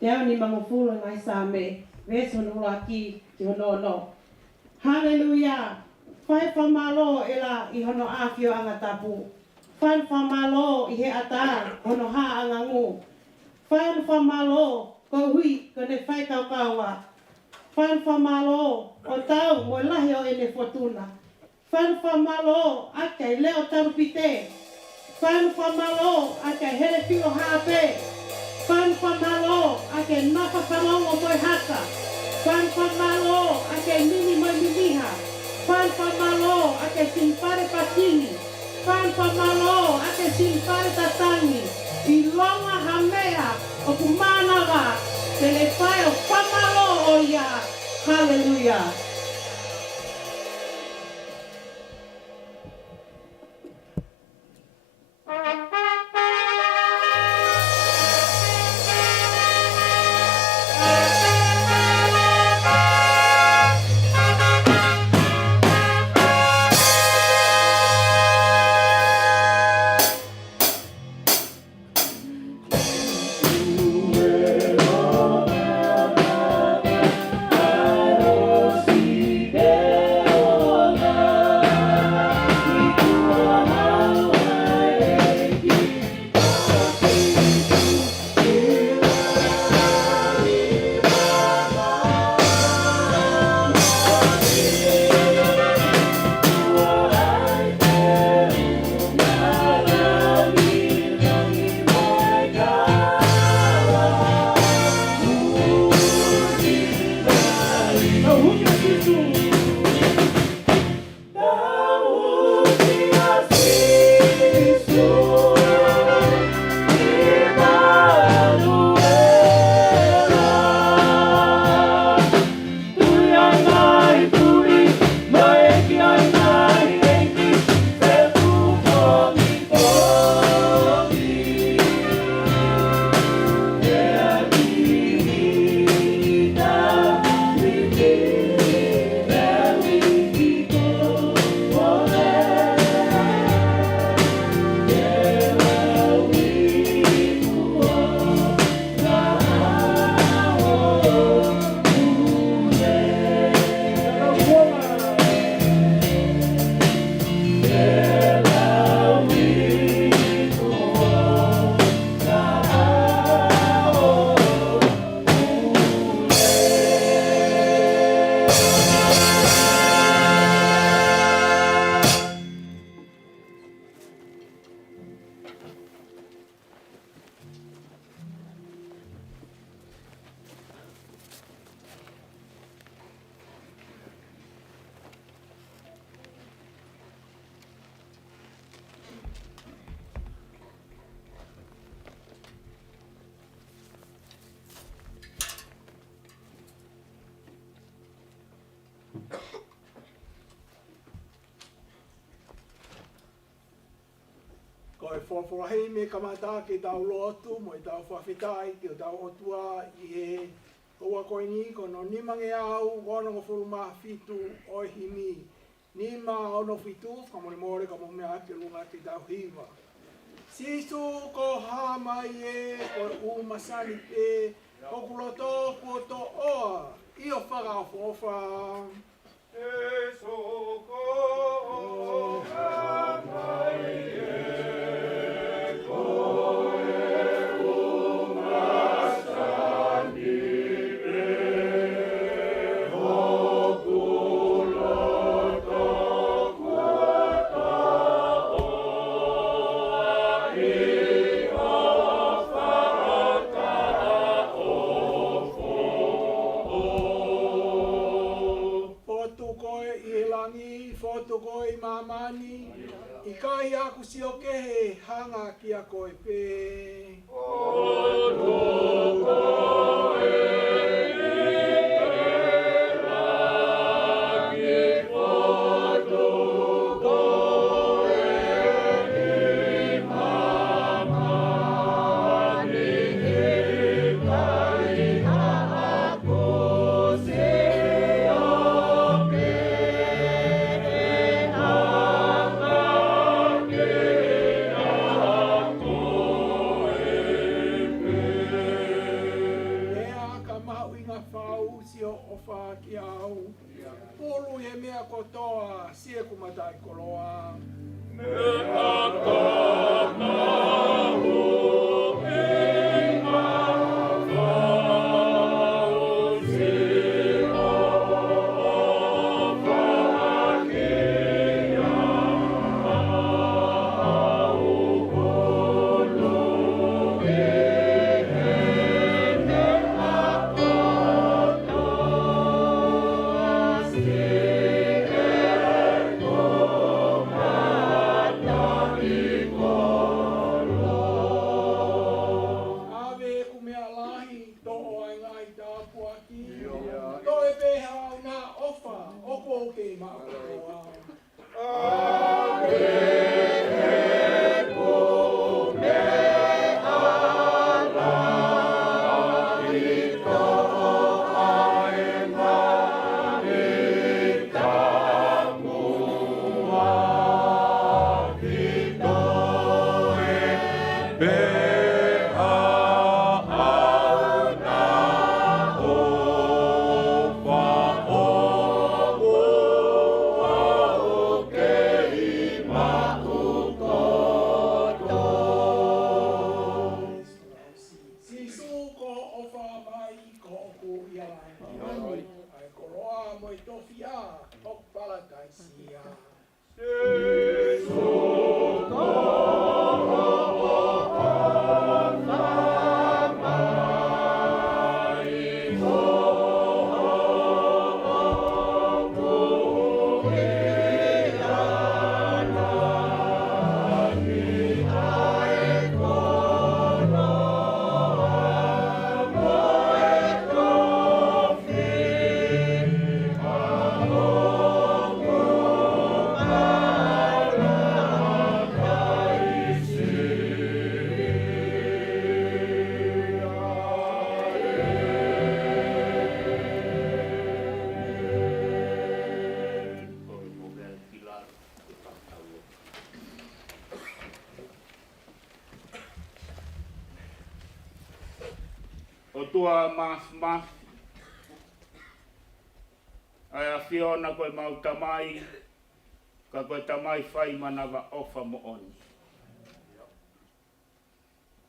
Teo ni mangufulu ngai same. Vesu nula ki hono. Hallelujah. Fai famalo ela I hono afio anga tapu. Fai famalo I he ata hono ha anga ngu. Fai famalo ko hui ko ne fai kaukawa. Fai famalo o tau mo lahi o ene fortuna. Fai famalo ake leo tarupite. Fai famalo ake hele fio hape. Fan famalo ake napa palongo moi hata. Fan famalo ake mini moi miniha. Fan famalo ake simpare patini. Fan famalo ake simpare tatangi. I longa hamea o kumanawa. Telefai o famalo o ya. Hallelujah. See Mo e folofola hei me kamata ke tau lotu, mo e tau whawhitai, ki o tau Otua, i e koua koini, ko no nimange au, ono ko fulu maa fitu o himi. Nima ono fitu, ka mo ne more ka mo mea ake lunga ki tau hiwa. Sisu ko hama i e, ko umasani e, ko kuloto, ko to oa, i o whaka fofa. E soko o hama i e. Koi mamani, i kai aku sioke he hanga ki a koe pe. Kotoa, sia Tokaikoloa. Otua mas ai a fiona koe mau tamai ka koe tamai whai manawa ofa mo oni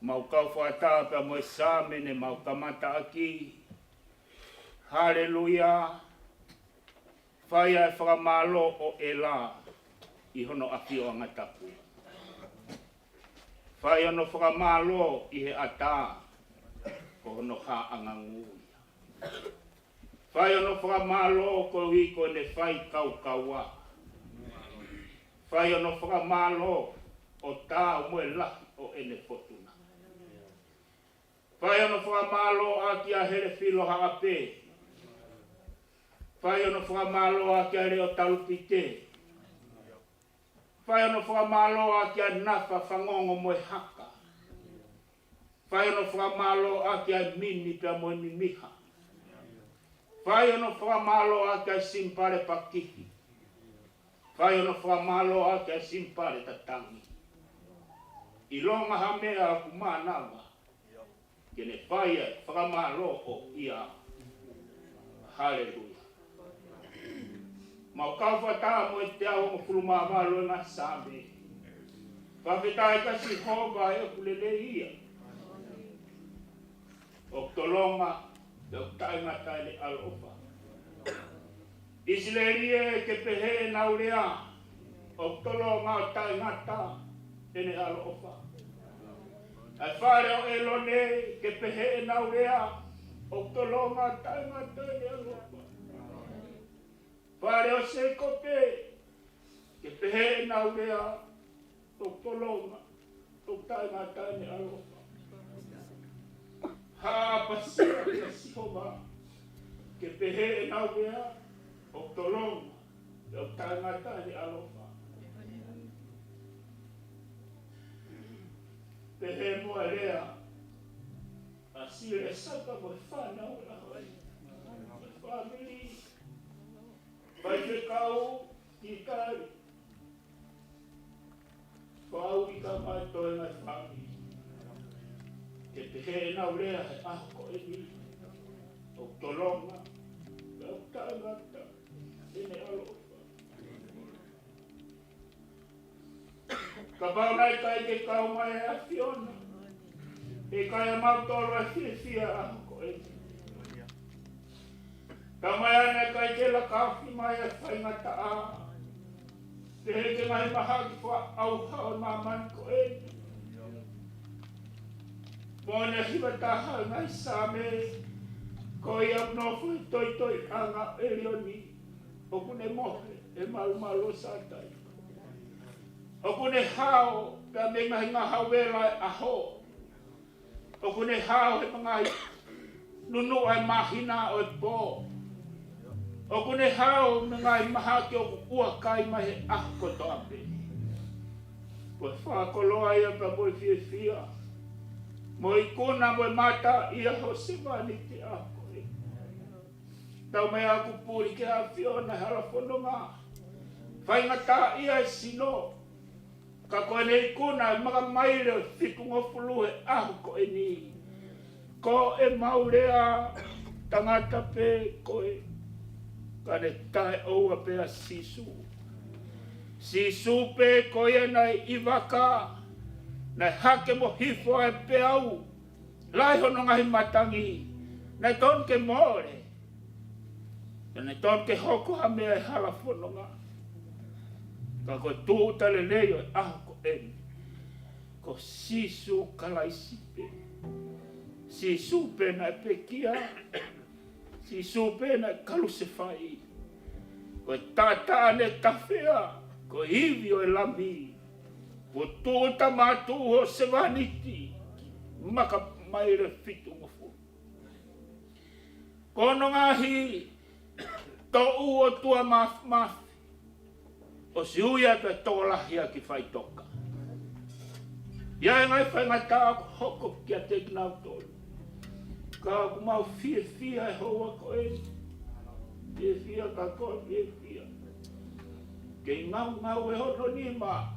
mau kau whaatapa mo e sāmene mau kamata aki haleluia whai ai whakamalo o e la i hono a fionga tapu whai ono whakamalo i he ata ko no ha angangu whai ono whakamalo ko wiko ne whai kau kaua whai ono whakamalo o tā mue lahi o ene fotuna whai ono whakamalo a ki a here filo haape whai ono whakamalo a ki a reo talupite Whai ono whamaloa ki a nafa whangongo moe haka. Whai ono whamaloa ki a mini pia moe ni miha. Whai ono whamaloa ki a simpare pakihi. Whai ono whamaloa ki a simpare tatangi. I longa hamea a kumanawa. Kene whai e whamaloa o ia. Hallelujah. Mau kau ta mo te ao mo fuluma malo na sabe. Whawhetai ka Sihova e kulele ia. O tolonga e o taingata ele alofa. Isileli e ke pehe naurea. O tolonga o taingata ele alofa. Ai whare o elone ke pehe naurea. O tolonga o taingata ele alofa. Whare o Sioape, ke pehe naurea, o tolonga, o taingata ele alofa. Pasia ke Sihova, ke pehe naurea, o tolonga, o taingata ele alofa. Pehe moa rea, asile saka mo whanau la hoi, family. Vai te kau ki kari. Whau i ka mai toi ngai whangi. Ke te he nau rea he aho Koeli. O tolonga. O taingata. Ene alofa. Ka paunai kai ke kau mai a Fiona. E kai a mautolo a whiwhia aho Koeli. Kamaya kai ke la kafi mai e whaingata a. Te heke mai mahaki wha au hao maman Koeli. Mōne hiwa taha ngai same. Ko i ap nofu toi anga elioni. Okune mohe e malu satai. Okune hao ka me mahinga hawela e aho. Okune hao e mangai nunu ai mahina o e po. O kune hao me ngai maha ki o ua kai mahe ako toape. Koe whakoloa ia pa moe whiwhia. Moe kuna moe mata ia ho sewani te ako e. Tau mai aku puri ke a Fiona hala whanonga. Whaingata ia e sino. Ka koe nei kuna e maka maile o whiku ngofulu e ahu ko e ni. Ko e maurea tangata pe koe. Kane tae oua pea sisu. Sisu pe koe nai iwaka. Nai hake mo hifo e pe au. Lai hono ngahi matangi. Nai ton ke more. Nai ton ke hoko hamea e hala whanonga. Ka koe tūta le leo e aho ko eni. Ko sisu kalaisipe. Sisu pe nai pekia. Si supena kaluse fai. Ko tata ne tafea. Ko hivi o lami. Ko tuta matu o sevaniti. Maka maire fitu ngofu. Kono ngahi. To Otua maf. O si uia pe tolahia ki fai toka. Ia ngai fai ngata hoko kia te nau tolu. Ka kumau whiwhia e hoa Koeli. Whiwhia ka koe whiwhia. Kei ngau e hono ni ma.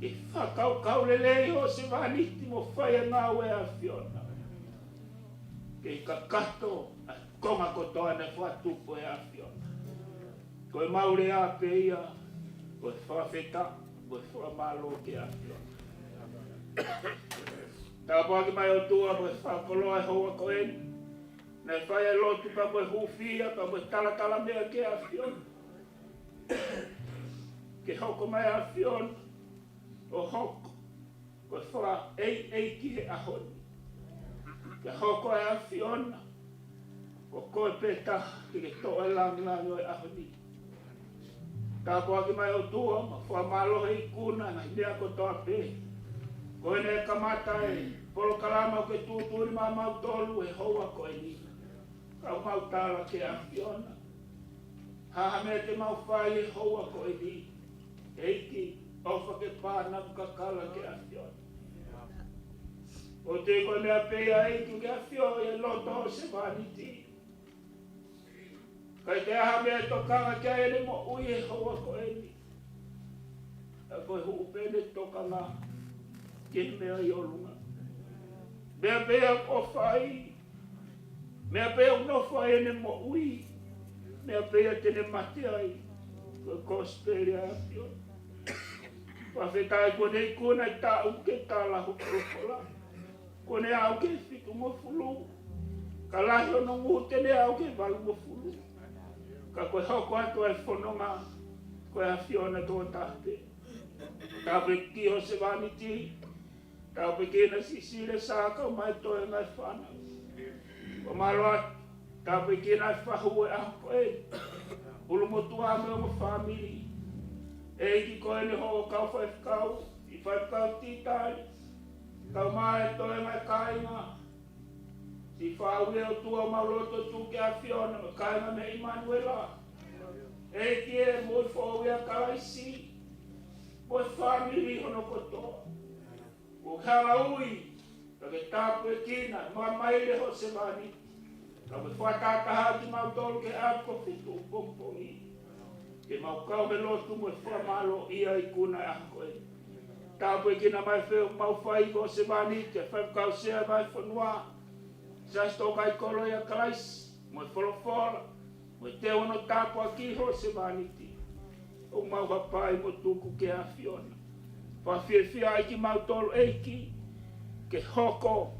Ke whakau lelei ho se vaniti mo whai a ngau e a Fiona. Kei ka kato a konga kotoa ne whatupo e a Fiona. Koe maure a pe ia. Koe whawheta. Koe whamalo ke a Fiona. Tāpuhā ki mai Otua mo e whakoloa e hoa Koeli. Nei whai e lotu pa mo e hufia, pa mo e tala mea ke a Fiona. Ke hoko mai a Fiona. O hoko. Ko wha ei ki he ahoni. Ke hoko e a Fiona. Ko koe peta ki ke toa e langi o e ahoni. Tāpuhā ki mai Otua mo wha malohe i kuna na mea ko toa pe. Koe ne kamata e polo kalama ke tūturi ma mau tolu e hoa Koeli. Kau mau tala ke a Fiona. Haha me te mau whai e hoa Koeli. Eiki, ofa ke pāna kakala ke afiona. O te koe mea pea eitu ke afio e loto o se vaniti. Kai te aha mea tokanga kia ele mo ui e hoa Koeli. A koe huupene tokanga ke mea i olunga. Mea pea o whai. Mea pea o no whai ene mo ui. Mea pea tene mati ai. Koe kospere a afio. Whawhetai kone i kuna i tā uke tā lahu folofola. Kone au ke fitu mo fulu. Ka lahi o no ngu tene au ke walu mo fulu. Ka koe hoko atu ai whanonga. Koe a whiona tō tāte. Tāpe ki ho se vaniti. Tāpe kena sisire sāka mai toi ngai whana. Ko maroa tāpe kena whahue a koe. Ulu mo tua me o mo whamiri. E ki koe ne ho kau whaifkau. I whaifkau titari. Kau mai toi mai kainga. Si whaue o tua mauloto tuke a whiona me kainga me Imanuela. E ki e moi whaue a kalaisi. Moi whamiri hono kotoa. O hala ui. Ka ke tāpu e kina. Mua maile ho se mani. Ka me whatataha ki mautolu ke ako Fetu'u Pongipongi. Ke mau kau me lotu mo whamalo ia I kuna e ako e. Tāpu e kina mai wheo mau whai ko se mani te whaikau sea mai whanua. Sas Tokaikolo ia kalaisi, mo folofola, mo te ono tāpu a kiho se mani ti. O mau hapai mo tuku ke a whiona. Whawhiawhia ai ki mau tolu eiki, ke hoko,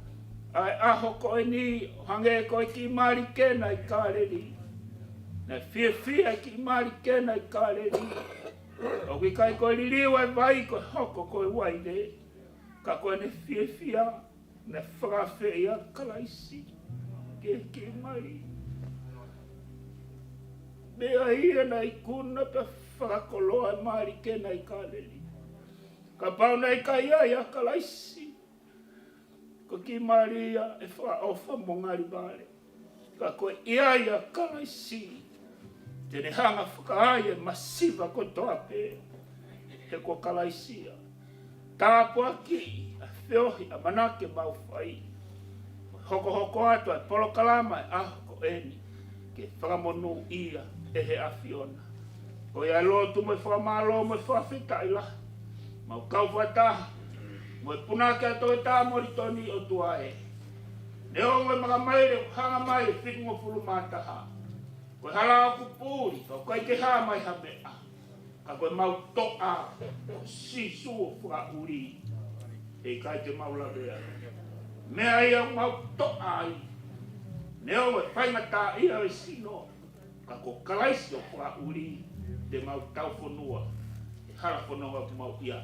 ai ahoko e ni, hange koe ki mari kena I kāreri. Na whiawhia ki mari kena I kāreri. O ki kai koe liriwa e vai koe hoko koe waire, ka koe ne whiawhia, na whakawhea kalaisi, ke mari. Mea ia na I kuna pe whakakoloa e mari kena I kāreri. Ka pauna I kai ia kalaisi. Ko ki maria e whaofa mongari vare. Ka koe ia kalaisi. Tene hanga whakaaia masiva ko Sioape. He ko kalaisia. Tāpuhā ki a whiohi a manake mau whai. Hoko atu ai polo kalama e ahoko eni. Ke whakamonu ia e he a whiona. Ko ia lotu mo whakamalo mo whawhitai lahi. Mau kau whataha. Mo e punake a toi tā mori toni Otua e. Ne o mo e mga maire, hanga maire, whiku mo fulu mātaha. Ko hala aku pūri, ko koe ke hā mai hamea. Ka koe mau toa, o sisu o whauri. E kai te maula rea. Mea ia mau toa ai. Ne o mo e whaingata ia e sino. Ka ko kalaisi o whauri, te mau tau whanua. E hala whanua ku mau ia.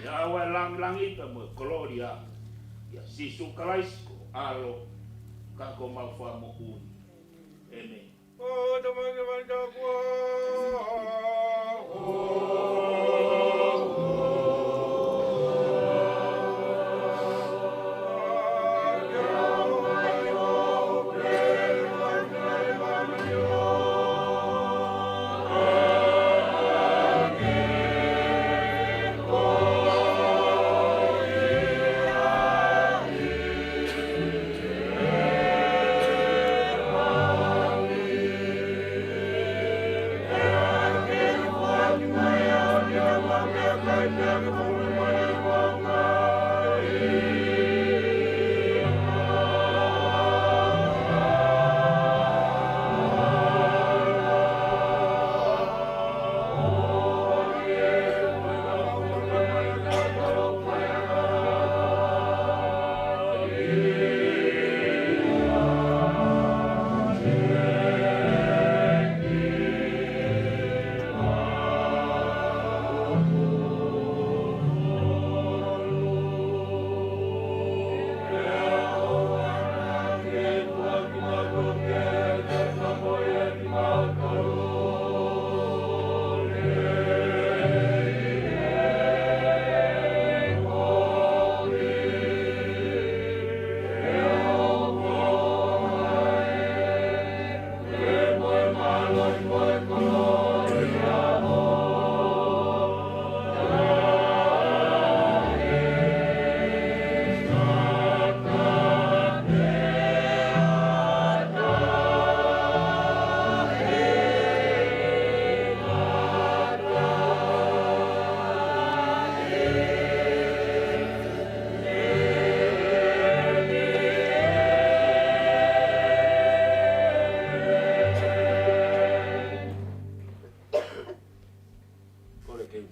E awa e langi pa mo e koloria. Ia sisu kalaisi ko alo. Ka ko mau whamo uni. Amen. Oh, the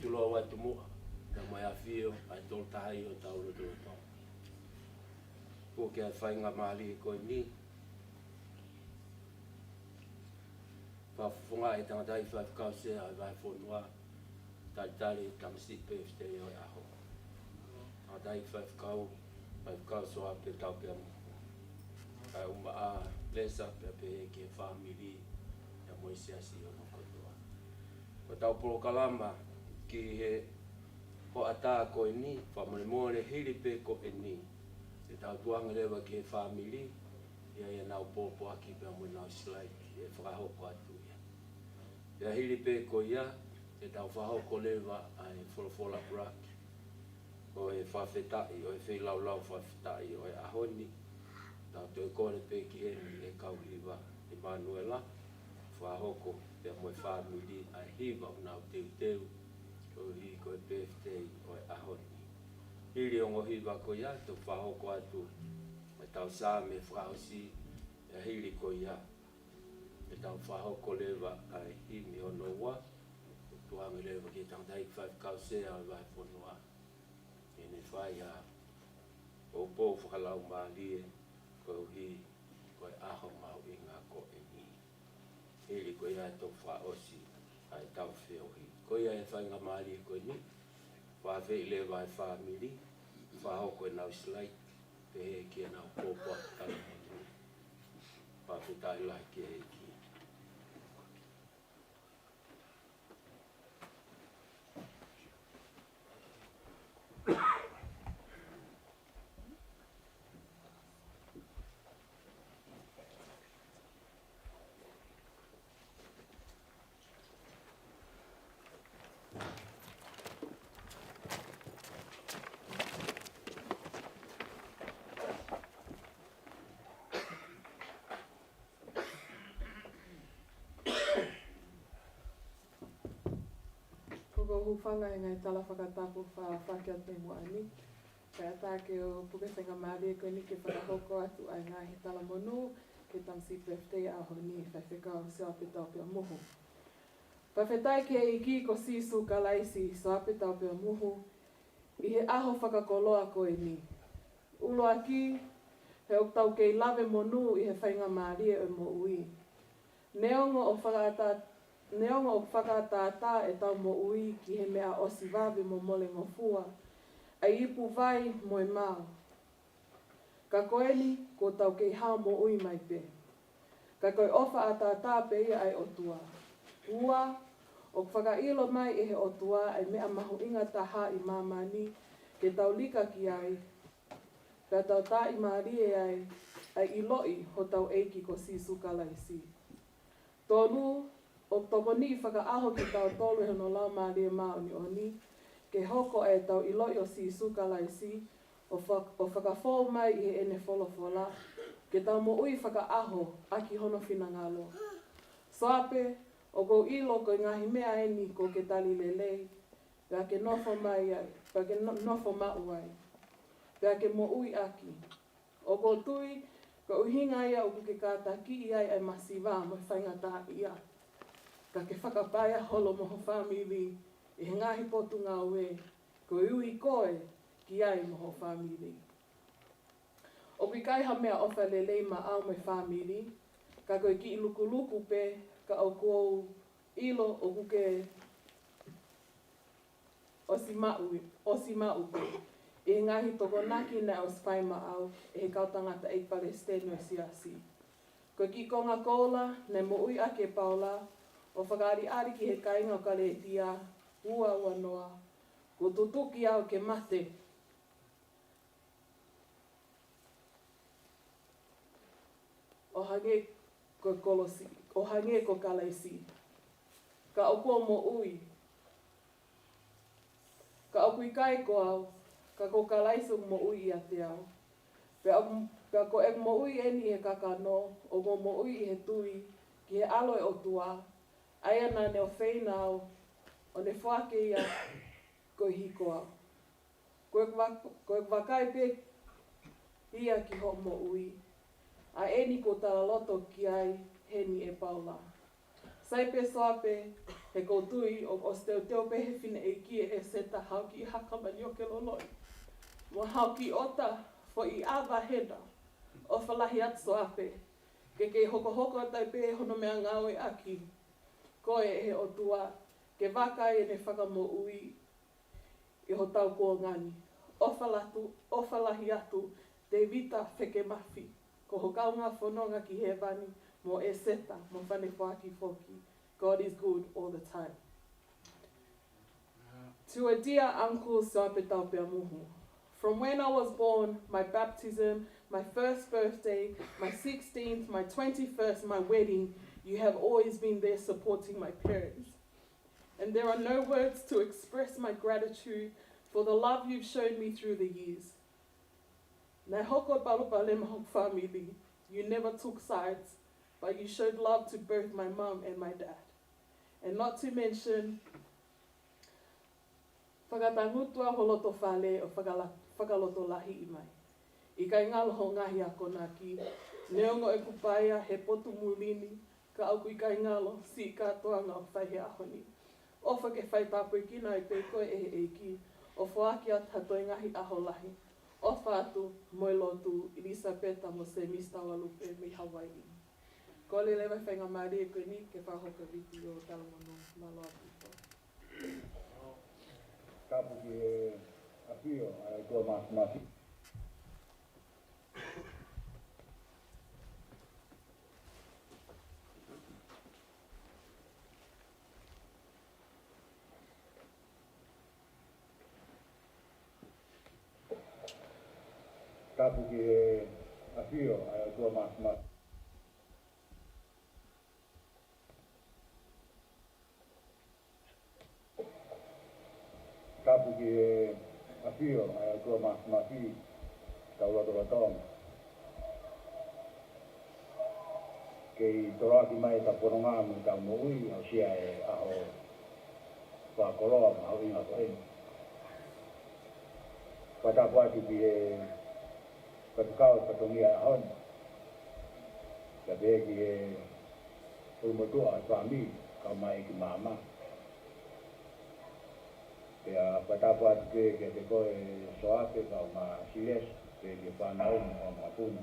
tulo watu mua. Na mai afio ai tol tai o tau lo tolo tau. Ko ke fai nga mali ko ni. Fa funga e tanga tai fa ka se ai vai fonwa. Tai tai tam si pe ste yo aho. A dai fa ka so a pe Taupeamuhu. Ai uma a lesa pe ke family ya moisia si o no kotua. Ko tau polo kalama ki he ho ata ko ni fa Moimoi hili pe ko ni e tau tuanga lewa ke family ia na popo aki pe mo na Isileli e fra ho ko atu ia hili pe ko ia e tau fa ho ko lewa ai folofola brak o e fa fetai o e fe lau fa fetai o e ahoni tau to ko le pe ki e kau hiva e Manuela fa ho ko pe mo family ai hiva na teu o hi ko birthday o ahoni. Hili o ngohi wako ia, to whaho ko atu, e tau sā me whaosi, e hili ko ia, e tau whaho ko lewa ai himi o noa, o tuanga lewa ki tang taik 5 kausea o vai whanua. E ne whai a, o pō whakalau mālie, ko hi, ko e aho mau i ngā ko e ni. Hili ko ia e tau whaosi, ai tau whiohi. Ko ia e whainga maari koe ni, whawhi i lewa e whamiri, whaho koe nau Isileli, pe he kia nau pōpua tala monu, whawhi tai lai kia he ki. Ko hufanga e ngai tala whakatapu whakia te mua ni. Kai atake o puke whenga maari e koe ni ke whakahoko atu ai ngā he tala monu ke tamsi birthday aho ni whaiwhekau Sioape Taupeamuhu. Whaiwhetai ke i ki ko sisu ka laisi Sioape Taupeamuhu i he aho whakakoloa koe ni. Ulo aki he o tau kei lawe monu i he whainga maari e mo ui. Neongo o whakatātā e tau mo ui ki he mea osi wawe mo mole ngofua, ai ipu vai Moimoi. Ka Koeli ko tau kei hao mo ui mai pe. Ka koe ofa a tātā pe ia ai Otua. Ua, o whakailo mai e he Otua ai mea mahu inga taha i mamani ke tau lika ki ai, ka tau tā i maari ai i loi ho tau eiki ko sisu kalaisi. Tonu, o toponi whakaaho ki tau tolu he no lau maari e maoni oni, ke hoko e tau i loi o sisu kalaisi, o whakafou mai i he ene folofola, ke tau mo ui whakaaho aki hono whinangalo. Sioape, o kou ilo ko ngahi mea eni ko ke tali lelei, pea ke nofo mai ai, pea ke nofo mau ai, pea ke mo ui aki. O kou tui, ko uhinga ia o ke tataki ia ai masiva mo whainga taha ia. Ka ke whakapaya holo moho family, e he ngahi potu ngā ue, ko ui koe ki ai moho family. O kai ha mea ofa lelei ma au me family, ka koe ki luku pe, ka o kou ilo o kuke osi mau pe. E ngahi toko naki na o spai ma au, e he kautangata e Palestino siasi. Ko ki konga kola, ne mo ui ake Paula, o whakaari ari ki he kainga o kaletia, ua noa, ko tutuki au ke mate. O hange ko kolosi, o hange ko kalaisi. Ka opo mo ui. Ka opui kai ko au, ka ko kalaisu mo ui a te au. Pea ko e mo ui eni he kakano, o mo ui he tui, ki he aloe Otua, aia nā neo whainau, o ne whake ia ko hiko au. Ko e wakai pe ia ki ho mo ui, a eni ko tala loto ki ai heni e Paula. Sai pe Sioape, He koutui o Sioape he whina e kia e seta hauki I haka mani o ke loloi. Mo hauki ota fo I awa heda o whalahi atu Sioape. Ke hoko atai pe hono mea ngau e aki. Koe he Otua, ke waka e ne whakamo ui I ho tau kua ngani. Ofa Latu, ofa lahi atu, te vita wheke mawhi. Ko ho kaunga whanonga ki he wani, mo e seta, mo whane whaki whoki. God is good all the time. To a dear uncle Sioape Taupeamuhu, from when I was born, my baptism, my first birthday, my 16th, my 21st, my wedding, you have always been there supporting my parents. And there are no words to express my gratitude for the love you've shown me through the years. Nai hoko palopale mahok family, you never took sides, but you showed love to both my mum and my dad. And not to mention, whakatangutua holoto whale o whakaloto lahi I mai. I kai ngaloho ngahi ako naki, neongo e kupaia he potu mulini, ka auku I kai ngalo, si katoanga o whaihe ahoni. Ofa ke whai tāpui kina I te koe e ki, o whaaki at hatoi ngahi aho lahi. Ofa atu, moi lotu, Elisabeta mo se mistawalupe mi Hawaii. Koeli lewa whainga maari e koe ni, ke whahoka viti o talamano maloa pipo. Kapu ki e apio, ai kua masi. Kapu ki e apio, ai kua masi. Kapu ki e apio, ai kua masi, taula tong. Kei toraki mai ta poronga mu ta moi, Aisea e aho Tokaikolo ma au inga ko eni. Patapuati ki e patukau patongia ahon. Ka begi e ulmotua suami ka mai ki mama. Pea patapuati ke te koe Sioape ka ma siles ke whanau mo ma puna.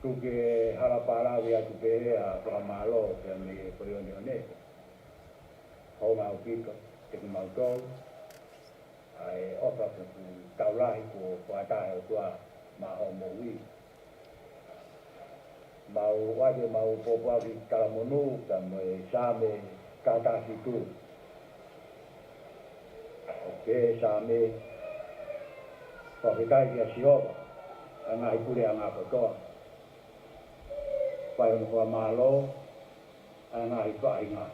Tuke hala parawi atu pehe a whakamalo pea me koione o ne. Hau ngau pika, te ki mautou. Ai ofa ku taulahi ko whatahe o tua ma ho mo ui. Mau wade mau popoawi talamonu ka mo e same tataki tu. O pe same whakitai ki a Sihova, a ngā ipure a ngā kotoa. Whai on hua malo, a ngā hipahi ngā.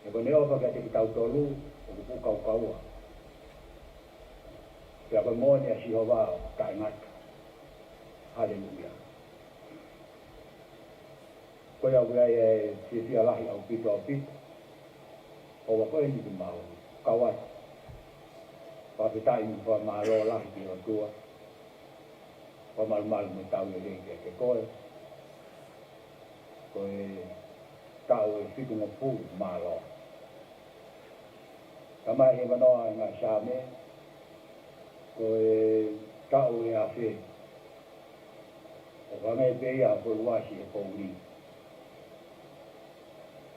E kone opa kia te ki tautolu, o kupu kaukaua. Pea koe mōne a Sihova kai ngata. Hallelujah. Koe au kia e whiwhia lahi au pito au pito. O wakoe ni ki mau, kawai. Whapitai mi wha malo lahi ki Otua. Wha malu me tau e renge ke koe. Koe tau e whitu mo pū malo. Kamai he manoa e ngā Sioape, koe tau e a whi. O whangai pei a koe wasi e Koeli.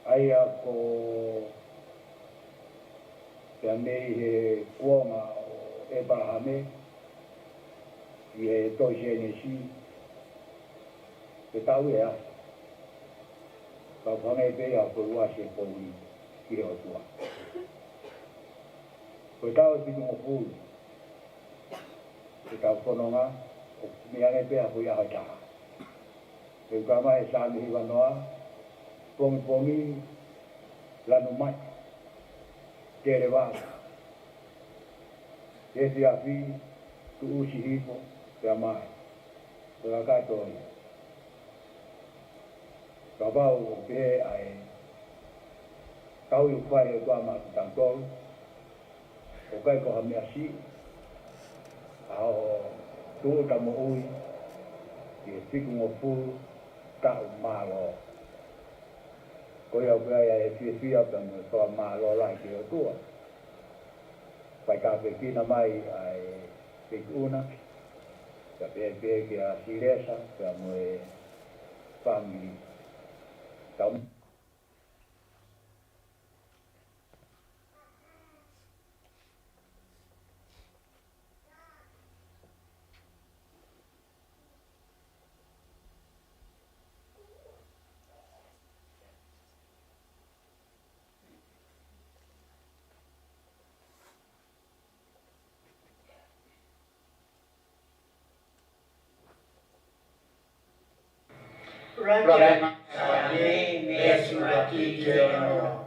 Ai a ko pea mei he kuonga o e Barahame, i he toi senesi, pe tau e a. Ka whangai pei a koe wasi e Koeli, ki he Otua. Koe tau e pitu mo pūi. Koe tau whanonga, o meangai pēa koe ahoi taha. Koe ukama e sāmi hiwa noa, Pongipongi, lanu mai, tere wāka. Te Sioape, tu usi hipo, pēa mai. Koe a katoi. Ka wau o pē ai, kau i whai e kua mā ki tangtolu, o kai ko hamea si, ao tū ta mo ui, ki e whiku ngō pū, tau mālo. Koia pia e fia pa mo so ma lo la ki Otua. Pai ka pe kina mai ai Fetu'u ka pe ki a Silesa ka mo e family. Problema sabe mesmo aqui que eu não.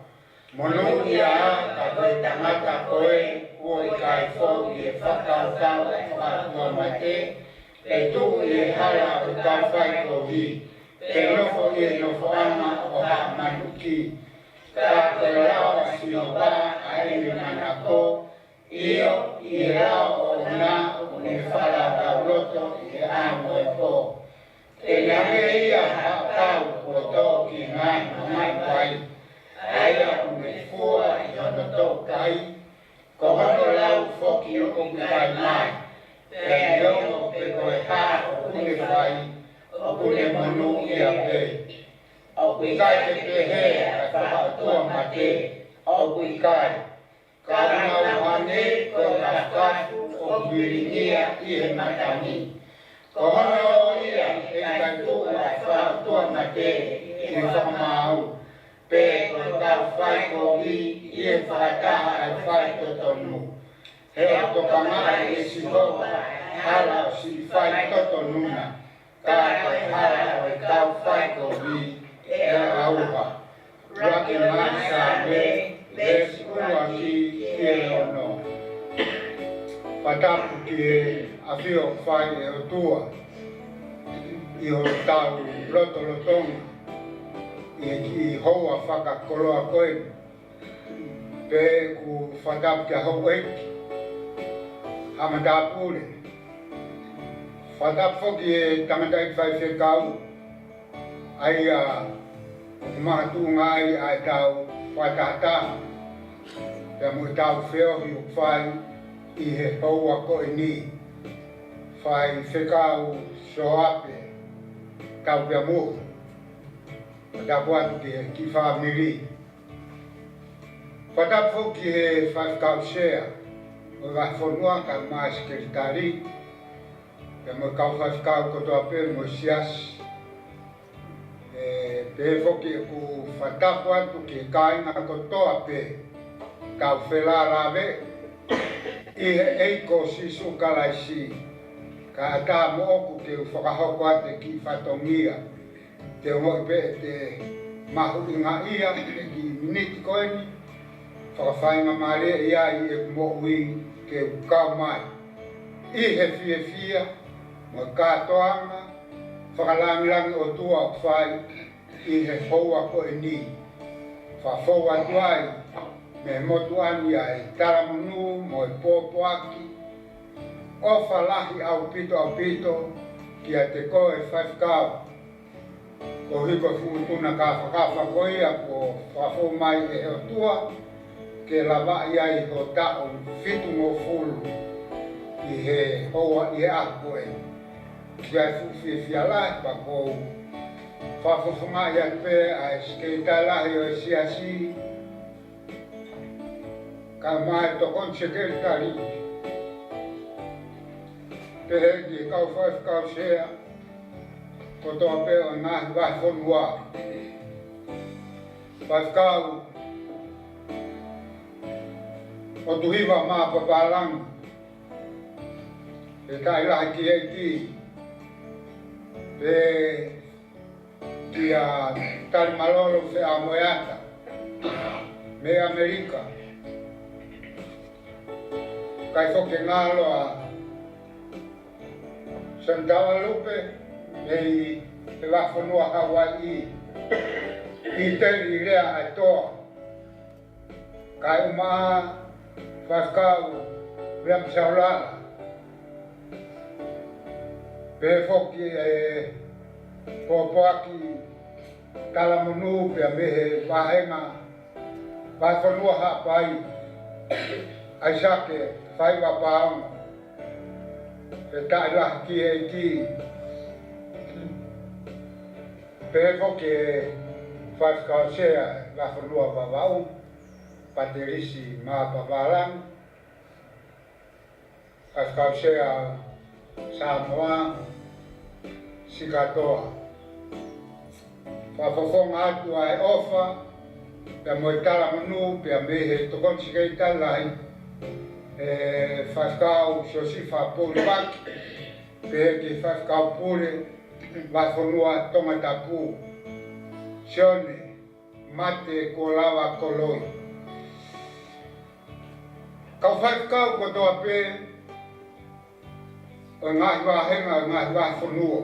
Monuia a coita mata coi, o cai fogo e facau a tua mate, e tu e hala o tau fai covi, e no e no ama o ha manuki, ka te lao a Sioape a ele manako, io e lao o na o ne fala ka roto e amo e po. E la meia hapau o toki ngai mai pai. Aia o me fua i ono tokai. Ko hono lau foki o kai mai. E iongo pe koe ha o kune whai. O kune monu i a pe. O kui kai te pehe a whakatua mate. O kui kai. Ka unau hane ko kafkafu o kuiringia i he matani. Ko hono ia e kai tua whakatua mate i whakamau. Pe ko tau whai ko i e whakataha ai whai totonu. He o tokamai e Sihova, hala o si whai totonuna. Ka koe hala o tau whai ko i e aonga. Raki mai sa me, les ua ki e ono. Patapu ki e awhio whai e Otua. I ho tau lotolotonga. I hoa whakakoloa Koeli. Pe ku whatapu kia hou eki. Hama tāpure. Whatapu whoki e tamatai whai whekau. Ai a mahatu ngai ai tau whatata. Pea mui tau whiohi o whai I he hoa Koeli. Whai whekau Sioape. Taupeamuhu. Tāpuhā ki whamiri. Whatapu ki he Aisea, o whonua ka maa sekeritari, e mo kau whakau kotoa pe mo sias. Pe whoki e ku whatapu atu ki kāinga kotoa pe, kau whela rawe, I he eiko sisu kalaisi, ka ata mo oku ke whakahoko ate ki whatongia. Te hoi pe te mahu I ngā ia, ki miniti Koeli, whakawhainga mare ia I e kumohui ke ukau mai. I he fia, mo kātoanga, whakalangirangi Otua o whai, I he hoa Koeli. Whawhaua tuai, me motu ani ai taramunu, mo e pōpoaki, o whalahi au pito, ki a te koe whaifkau. Ko hiko fuutuna ka whakawhakoia ko whawhau mai e Otua ke lawa ia I ho ta'o whitu fulu I he hoa I he akoe. Kia fuwhiwhia lai pa ko whawhawhunga ia pe a skeitai lahi o siasi ka mai tokon sekretari. Pehe ki kau whawhkau sea kotoa pe o nahi wai whonua. Whawhkau o tuhiwa maa papalangi. E kai lahi ki eiti. Pe ki a tari malolo whe a moeata. Me Amerika. Kai whoke ngalo a Santawalupe. Ei te whawhanua Hawaii I teri rea ai toa. Kai umaa whakau rea msaulala. Pe whoki e pōpoaki Tāpuhā pia mehe wahenga whaiwhanua hapai Aisea whaiwa aonga Fetu'u ki e ki Pefo ke Aisea whaiwhanua wawau Paterisi ma papalang Aisea Samoa Sikatoa Whafofonga atu ai ofa Pia moi Tāpuhā pia mehe tokonsi kei talai Whaifkau sosifa pōli waki Pia ki whaifkau pōli Whaiwhanua tonga tapu Sione mate ko lawa koloi Kau whaifkau ko toa pe O ngahi wahenga o ngahi whaiwhanua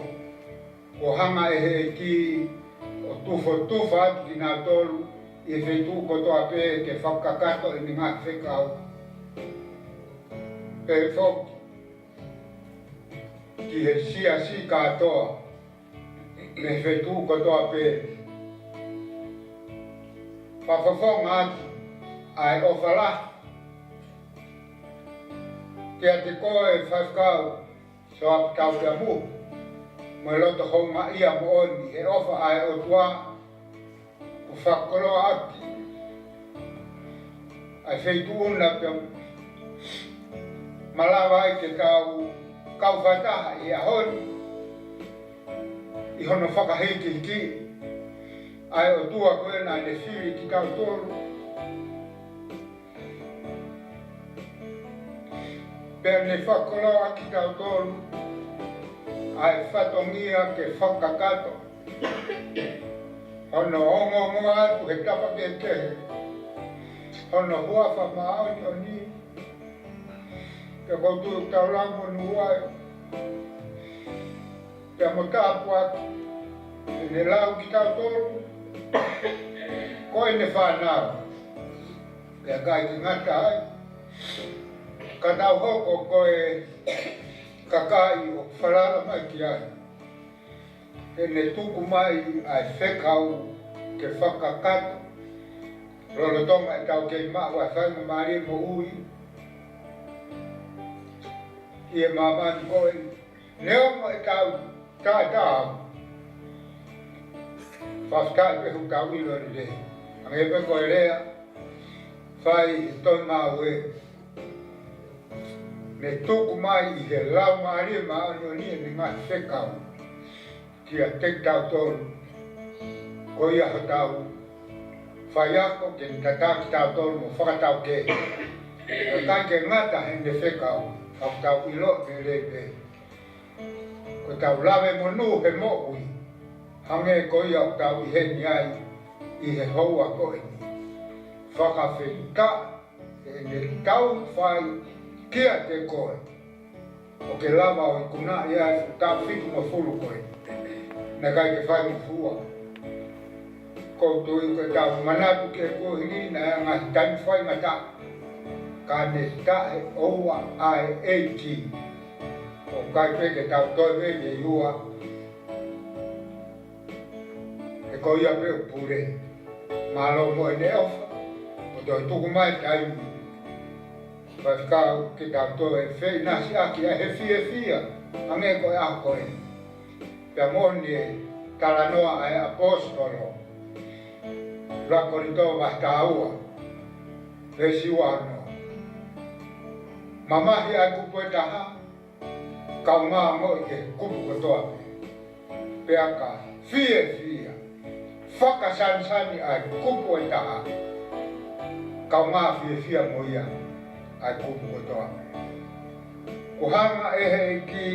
Ko hanga e ki o tufa atu ki nā tolu I Fetu'u ko toa pe ke whakakato I ni ngahi whekau Pe whoki Ki he sia si katoa Me Fetu'u ko toa pe Whawhawhonga atu ai o whala Kia te koe whaifkau Sioape Taupeamuhu Mo loto honga ia mo oni he ofa ai Otua Ku whakolo ati Ai Fetu'u na pia Malawa ai ke kau whataha I ahoni I hono whakahiki ki Ai Otua koe na ne whiri ki kau tolu Pea ne whakolo aki kau tolu Ai whatongia ke whakakato Hono ongo atu he tapa ke tehe Hono huafa maoni o ni Ke koutu taulango nuai Ke mo tāpu atu Ne lau ki tau tolu Koe ne whanau Ke kai ki ngata ai Ka tau hoko koe Kakai o whalala mai ki ai E ne tuku mai ai whekau Ke whakakato Rolotonga e tau kei maa wa whainga maari mo ui I e mamani koe Neongo e tau tātau Whaftai pehu tau ilo ni le Angepe koe lea Whai toi mau e Me tuku mai I he lau maari maano ni e ni ngai whekau Kia te tau tolu Ko ia ho tau Whai ako ke ni tataki tau tolu mo whakatau ke Kai ke ngata he ne whekau Whakatau ilo me lepe Ko tau lawe mo nu he mo ui Hange ko ia o tau I he ni ai I he houa koe ni Whakawhita E ne tau whai Kia te koe O ke lama o I kuna I ai Tau whitu ma fulu koe Na kai ke whai mo fua Koutu I koe tau manatu ke koe ni Na ngahi tani whai ngata Ka ne tae oua ai eiti O kai peke tau toi vene iua E ko ia pe upure Malo mo e ne ofa O toi tuku mai tai Whaiwhakau ki tau toi e whei nasi aki a he fia Ange koe aho koe Pea moni e talanoa ai apostolo Rakori tō wahtaua Pesi wano Mamahi ai kupu e taha Kau ngā mo I ke kupu kotoa Pea ka fia Whakasansani ai kupu e taha Kau ngā fia mo ia Ai kupu kotoa Ko hanga e he ki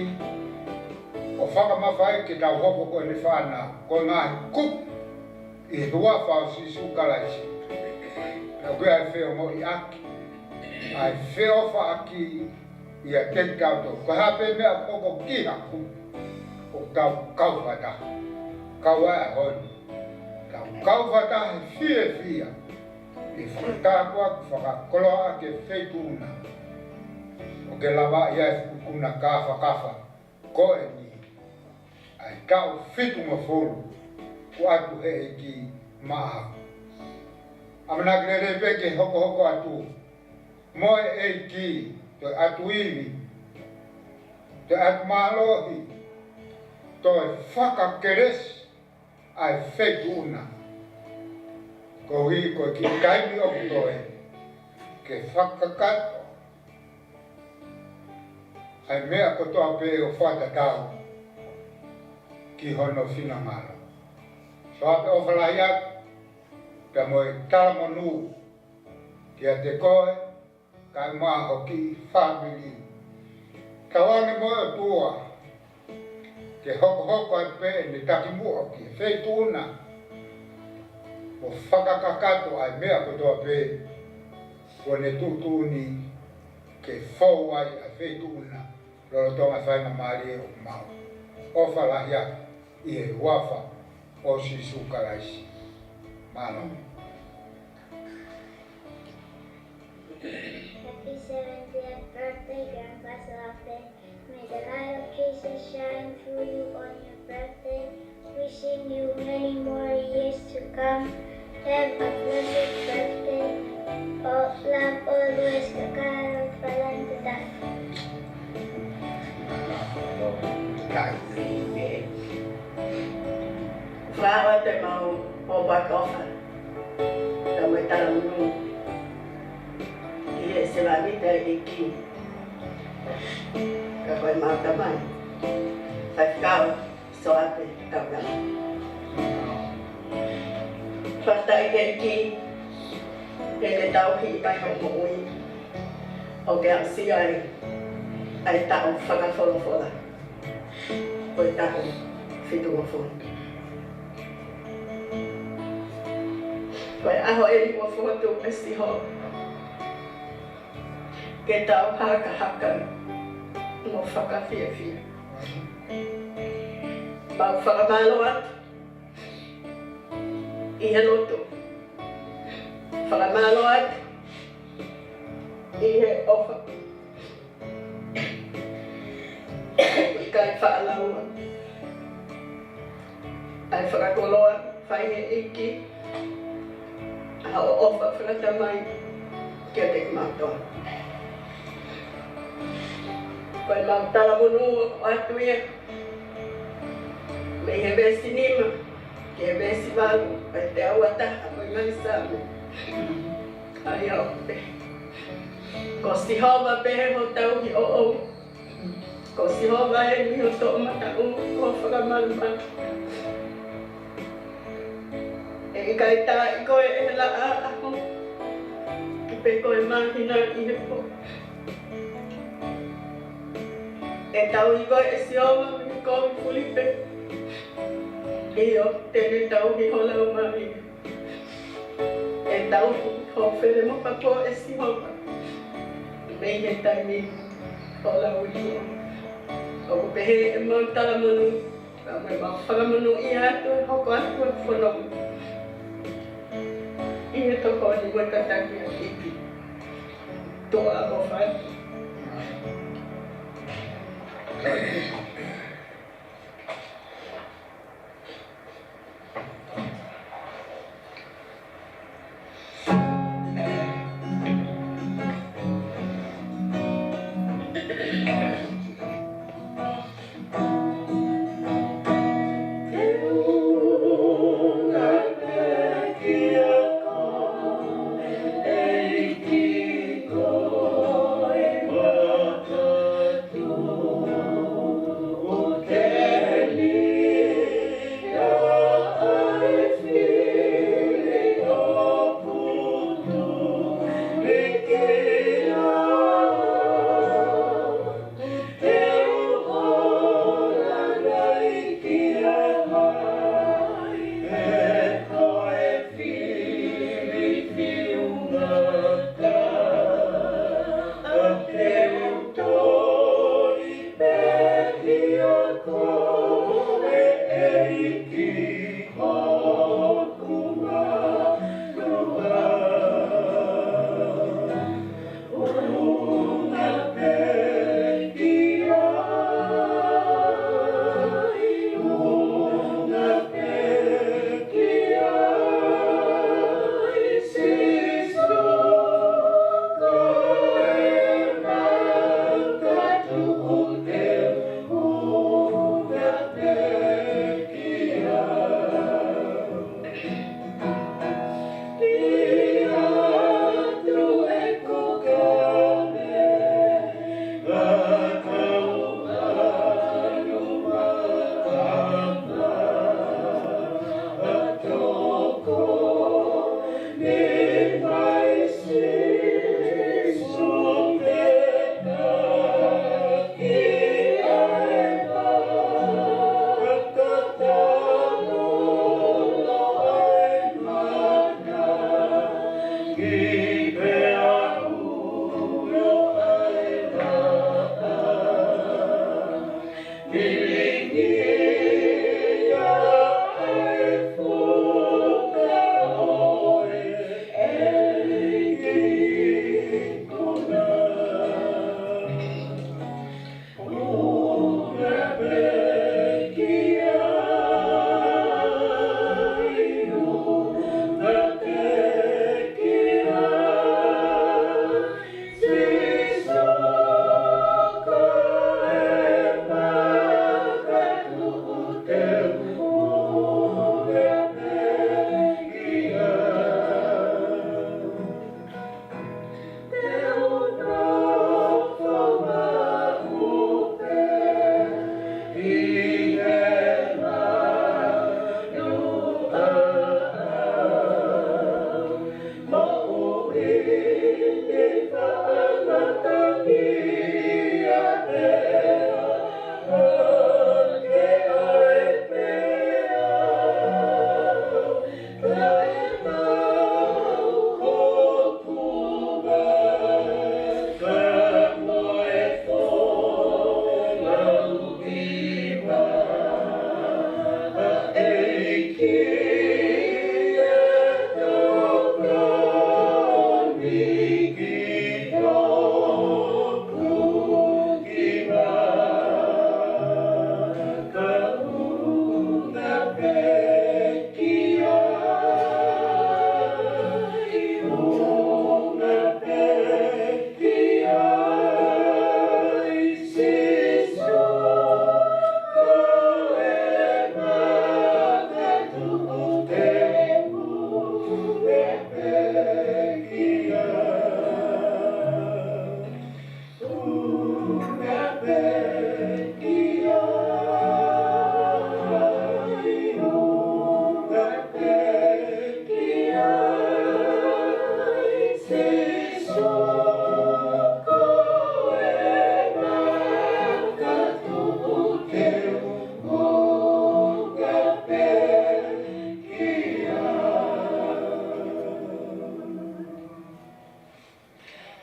O whakamawhai ki tau hopo koe ni whana Ko ngāhi kupu I hua whao sisu kalaisi Na koe ai wheo mo I aki Ai wheo wha aki I a te tau tō Ko hape mea koko ki haku O tau kauwhata Kau ai honi Tau kauwhata he fia I whakatakua ku whakakoloa ke Fetu'u O ke lawa I ai kuna kafa Koe ni Ai tau whitu ma fulu atu he ki maa. Amana grere peke hoko atu. Moe e ki to atu iwi. Te atu malohi. To whaka keres ai Fetu'u. Ko hi ko ki kaimi o toe. Ke whakakato. Ai mea ko toa pe o whatatau. Ki hono whina mara. Sioape o whalaiat. Ka moe talamonu. Kia te koe. Ka maa o ki family. Ka wane moe o tua. Ke hoko ai pe ne takimuo ki Fetu'u. O whakakakato ai mea ko toa pe. Ko ne tutuni ke fau ai a Fetu'u. Lolo tonga whaina maari o mau. O whalaiat. I e wafa o si sukaraisi. Mano. Happy 70th birthday, Grandpa Sioape. May the light of Jesus shine through you on your birthday. Wishing you many more years to come. Have a blessed birthday. Oh, love always, kakara palantata. Flower te mau o bakofa. Ta mo talamunu. Ie se la vida iki. Ka koe mau tamai. Fai kau Sioape tauga. Fata iki ele tauhi kai Moimoi. O ke Aisea ai tau folofola. Koe tau Fetu'u. Koe aho e mua fotu e Sihova. Ke tau haka mo whakawhiawhia. Mau whakamalo atu. I he loto. Whakamalo atu. I he ofa. I kai whaalaua. Ai whakakoloa whai he iki. A o ofa whakata mai kia te kumatoa. Koe mau talamunu o atu ia. Me he besi nima, ki he besi walu, ai te auataha koe mai sāme. Ai au pe. Ko Sihova pehe ho tauhi o ou. Ko Sihova e mi ho to'o matau ko whakamalu matu. E kai tā i koe e la a aho. Ki pe koe mahina i he po. E tau i koe e Sioape mi koe Filipe. E o tene tau hi hola o mari. E tau ho where mo papo e Sihova. Mei he taimi hola o iwa. O ko pehe e mau talamunu. Ka mai mau whakamunu i atu e hoko atu e whanau. I he toko ni mo tataki a iki. Toa o whai.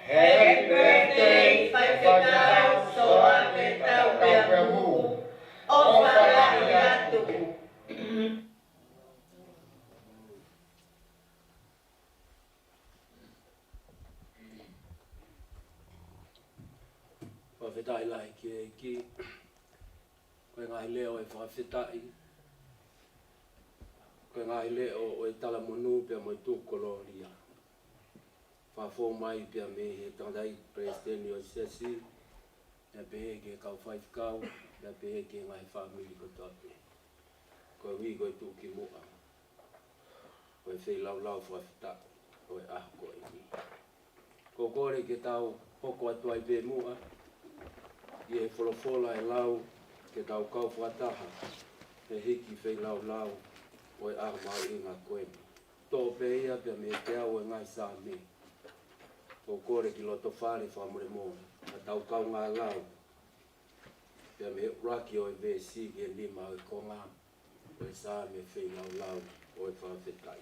Happy birthday, Fetu'u, Sioape, Taupeamuhu. Ofalahi Latu. Whawhetai lai ki koe ngai leo e whawhetai. Koe ngai leo o e tala monu pia mo i Tokaikolo ria. Whawho mai pia me he tangdai presidenti o sesi. Pia pehe ke kau whaifkau, pia pehe ke ngai whamili ko tope. Koe hui koe tuki mua. Koe whei lau whawhetai, koe koe ni. Ko kore ke tau poko atu ai pe mua. I e folofola e lau ke tau kau whataha. He hiki whei lau o e mau i ngā koeni. Tō pe ia pia me te au e ngai sā me. Ko kore ki loto whare whamure mōna. A tau kau ngā lau. Pia me raki o e vesi ki e lima o e konga. O e sā me whei lau o e whawhetai.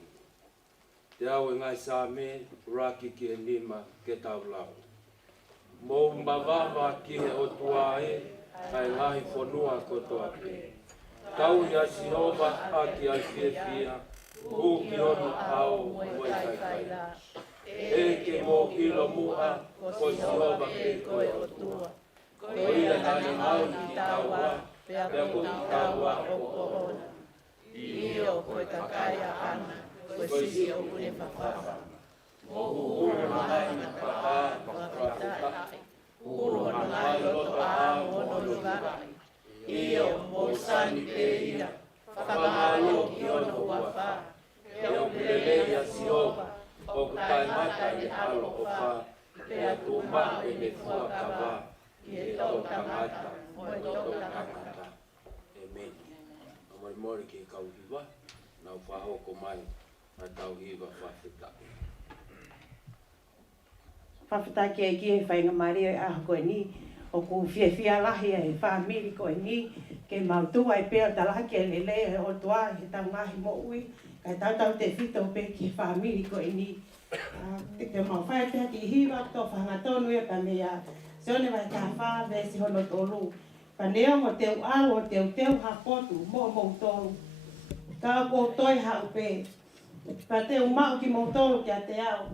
Te au e ngai sā me, raki ki e lima ke tau lau. Mō mawama ki he Otua ai ngahi whanua ko Sioape. Tau ia Sihova aki ai whiawhia, ki ono au mo i Kaikai. E ke mō ilo mua ko Sihova pe koe Otua. Ko ia tani mau ki Tāpuhā, pea ko ki Tāpuhā o korona. Io koe kakaya ana, koe sisi o kune whawhawa. Uro mai na paha, whawhetai. Uro mai loto a ono lugai. Io mo sani pe ia, whakamalo ki ono wawha. Eo pelelea Sihova, o kutai mata i alo o wha. Pea tuma e me fua kawa, i e tau tangata, mo e tau tangata. Amen. A Moimoi ke kau hiwa, nau whahoko mai, a tau hiwa whawhetai. Whawhetai ki e ki e whainga mari e aho koe ni, o ku whiawhia lahi e whamiri koe ni, ke mautua e pēr talaki e lele e Otua, he tau ngahi mo ui, kai tau te whito pe ki whamiri koe ni. Te mau whai pēr ki hiwa, tō whangatonu e pa mea, seone vai ka wha, vesi hono tolu. Pa neo mo teu au o teu hapotu, mo tolu. Ka ko toi hau pe, pa teu mau ki mo tolu ki a te au.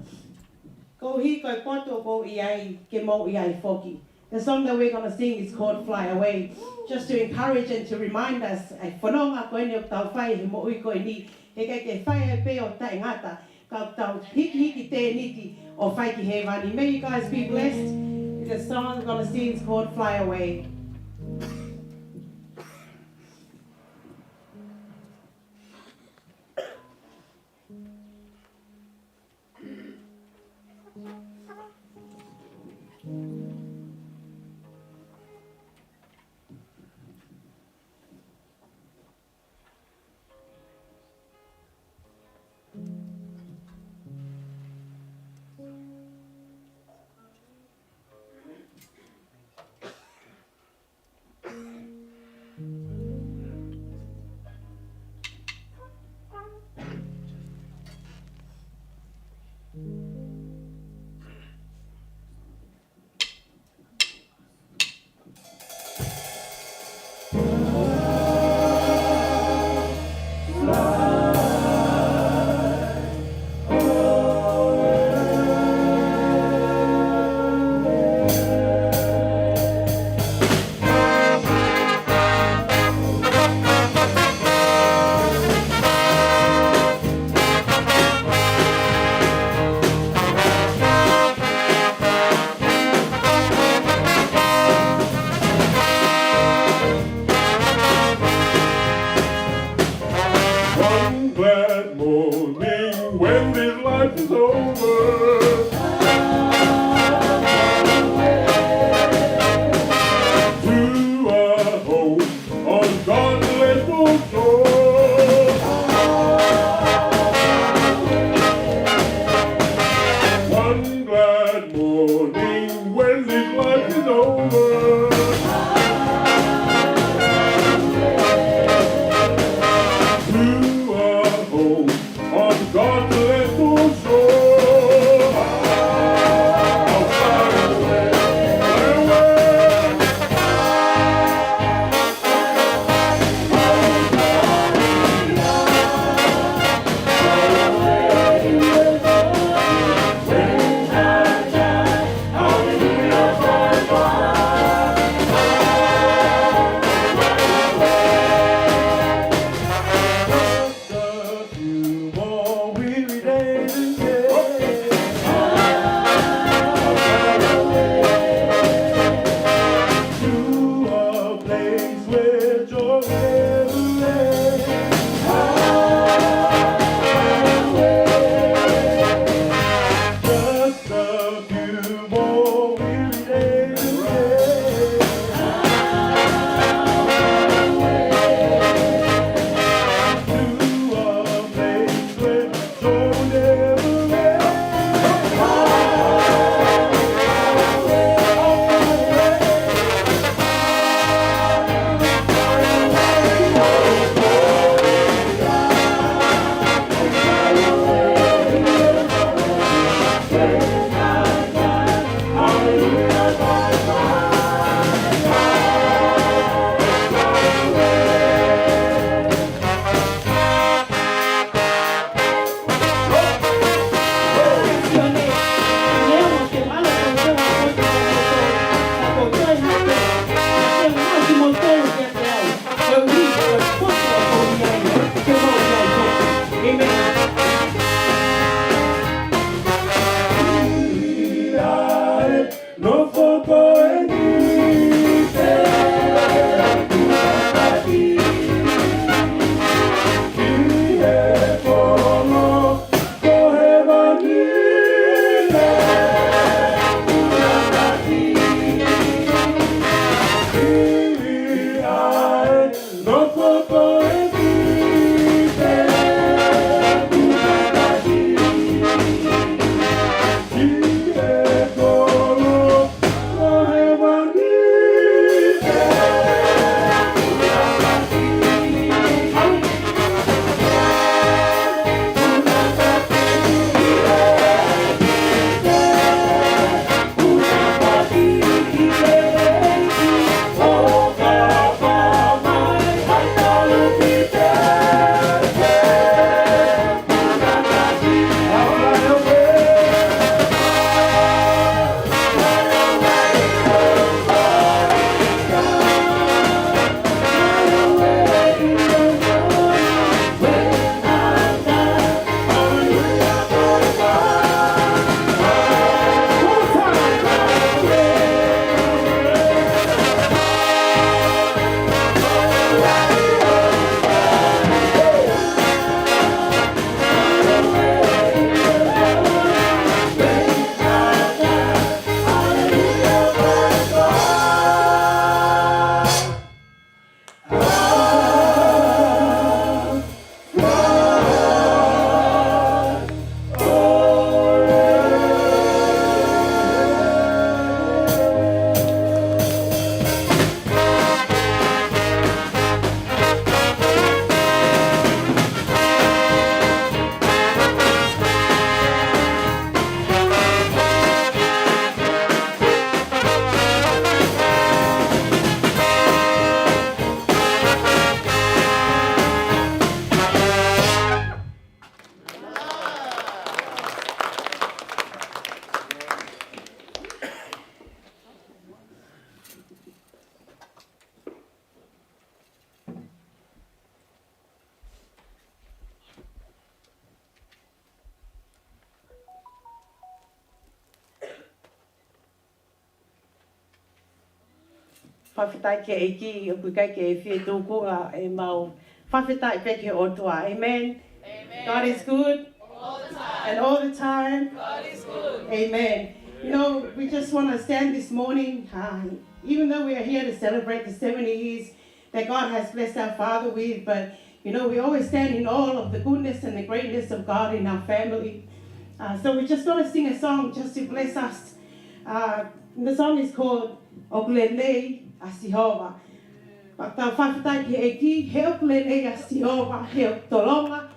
Ko hi koe poto ko iai, ke mo iai foki. The song that we're going to sing is called Fly Away, just to encourage and to remind us, ai whanonga koe ni o tau whai he mo ui koe ni, he kai ke whai e pe o tai ngata, ka tau hiki te niti o whai ki he wani. May you guys be blessed. The song we're going to sing is called Fly Away. On God's little shore. whawhitai ke eiki, o kukai ke e Fetu'u kunga e mau. Whawhitai pe ke Otua. Amen. Amen. God is good. All the time. And all the time. God is good. Amen. You know, we just want to stand this morning, even though we are here to celebrate the 70 years that God has blessed our Father with, but, you know, we always stand in awe of the goodness and the greatness of God in our family. So we're just going to sing a song just to bless us. The song is called Okulelei a Sihova. Pata whawhitai ki eki, he okulelei a Sihova, he oktolonga,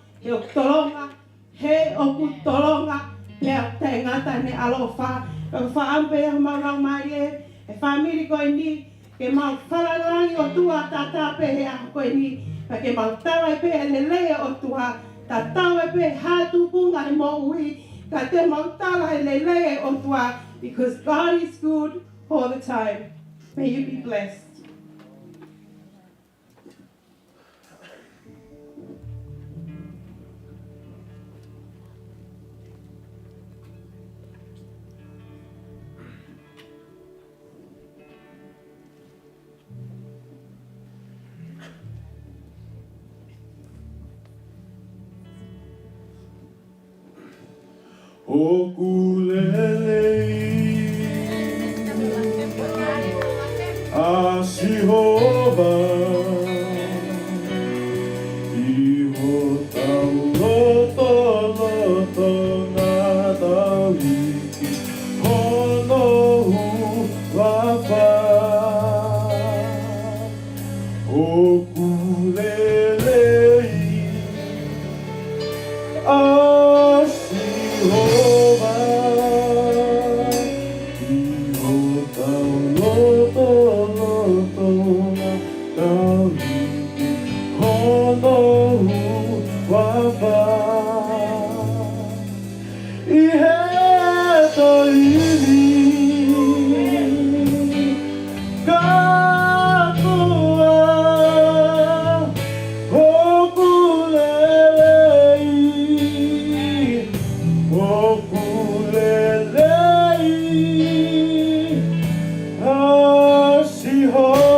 he okutolonga, pea te ngata ne alofa, e whaampe e maurau mai e whamiri koe ni, ke mau whalarangi o tua tata pe he aho koe ni, pa ke mau tawa e pe e lelea o tua, ta tawa e pe hātu punga e mo ui, ka te mau tawa e lelea o tua, because God is good all the time. May you be blessed. Okulelei a Sihova Iho tau loto ngā tau hiki Hono hu wawha Okulelei a Sihova Iho tau loto ngā tau hiki Hono hu wawha I he toini Katua Sihova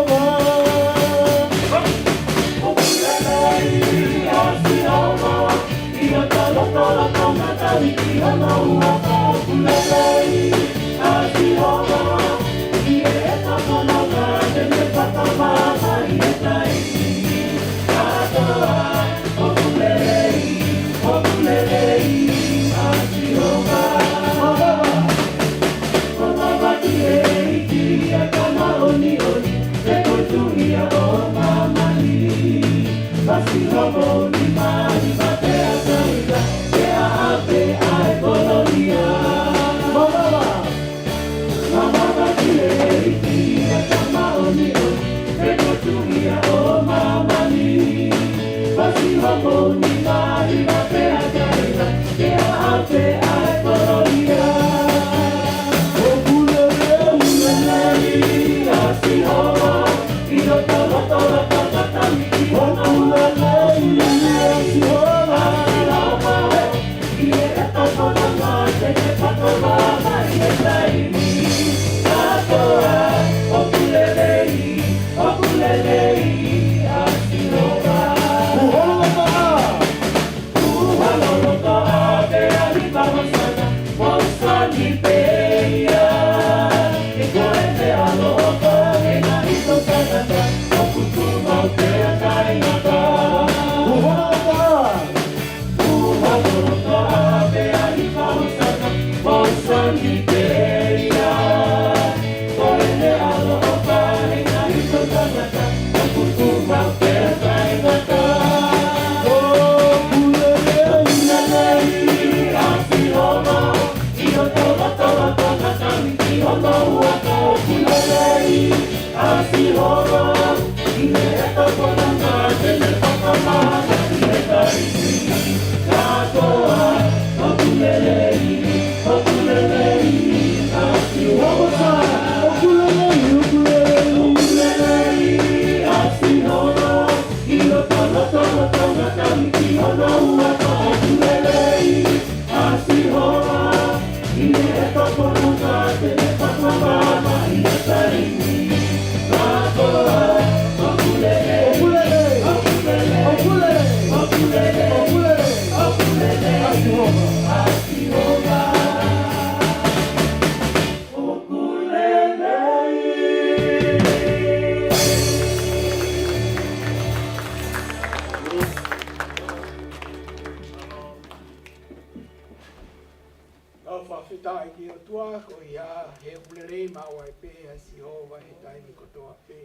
Tau whawhitai ki Otua, ko ia he ulerei maua e pē a Sihova he taimi kotoa pē.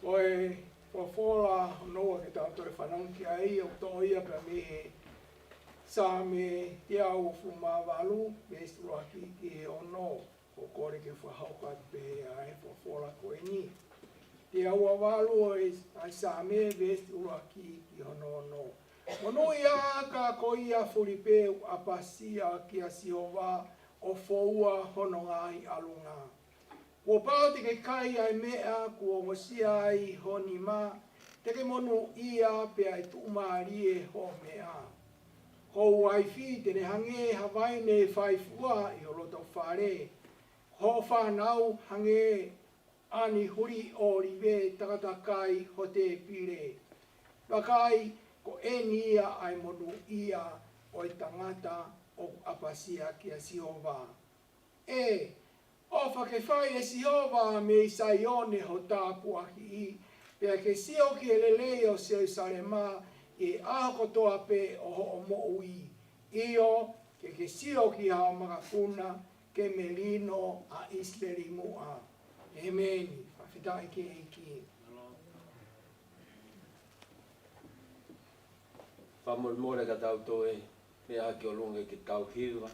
Ko e folofola noa ke tau toi whanau ki ai, o tō ia pia me he sā me te au fuma walu, me esturua ki he ono, ko kore ke whahaukat pē a he folofola Koeli. Te au a walu o e sā me esturua ki hono ono. Mono ia ka ko ia Filipe apasia ki a Sihova o foua hono ngai alunga. Ko pao te ke kai ai mea ko ngosia ai honi ma, te ke monu ia pe ai tuumarie ho mea. Ko waifi te ne hange hawai ne whaifua i o loto whare. Ho whanau hange ani huri o rive takatakai ho te pire. Wakai ko e nia ai monu ia o i tangata o apasia ki a Sihova. E, o whakewhai e Sihova me i saione ho Tāpuhā i, pia ke sio ki e lelei o seo i sarema i aho kotoa pe o ho o moui. Io ke sio ki hao makapuna ke melino a Isileli mua. Amen. Whawhitai ki eiki. Whamoremore ka tau toe, me hake o lunga ki tau hiwa,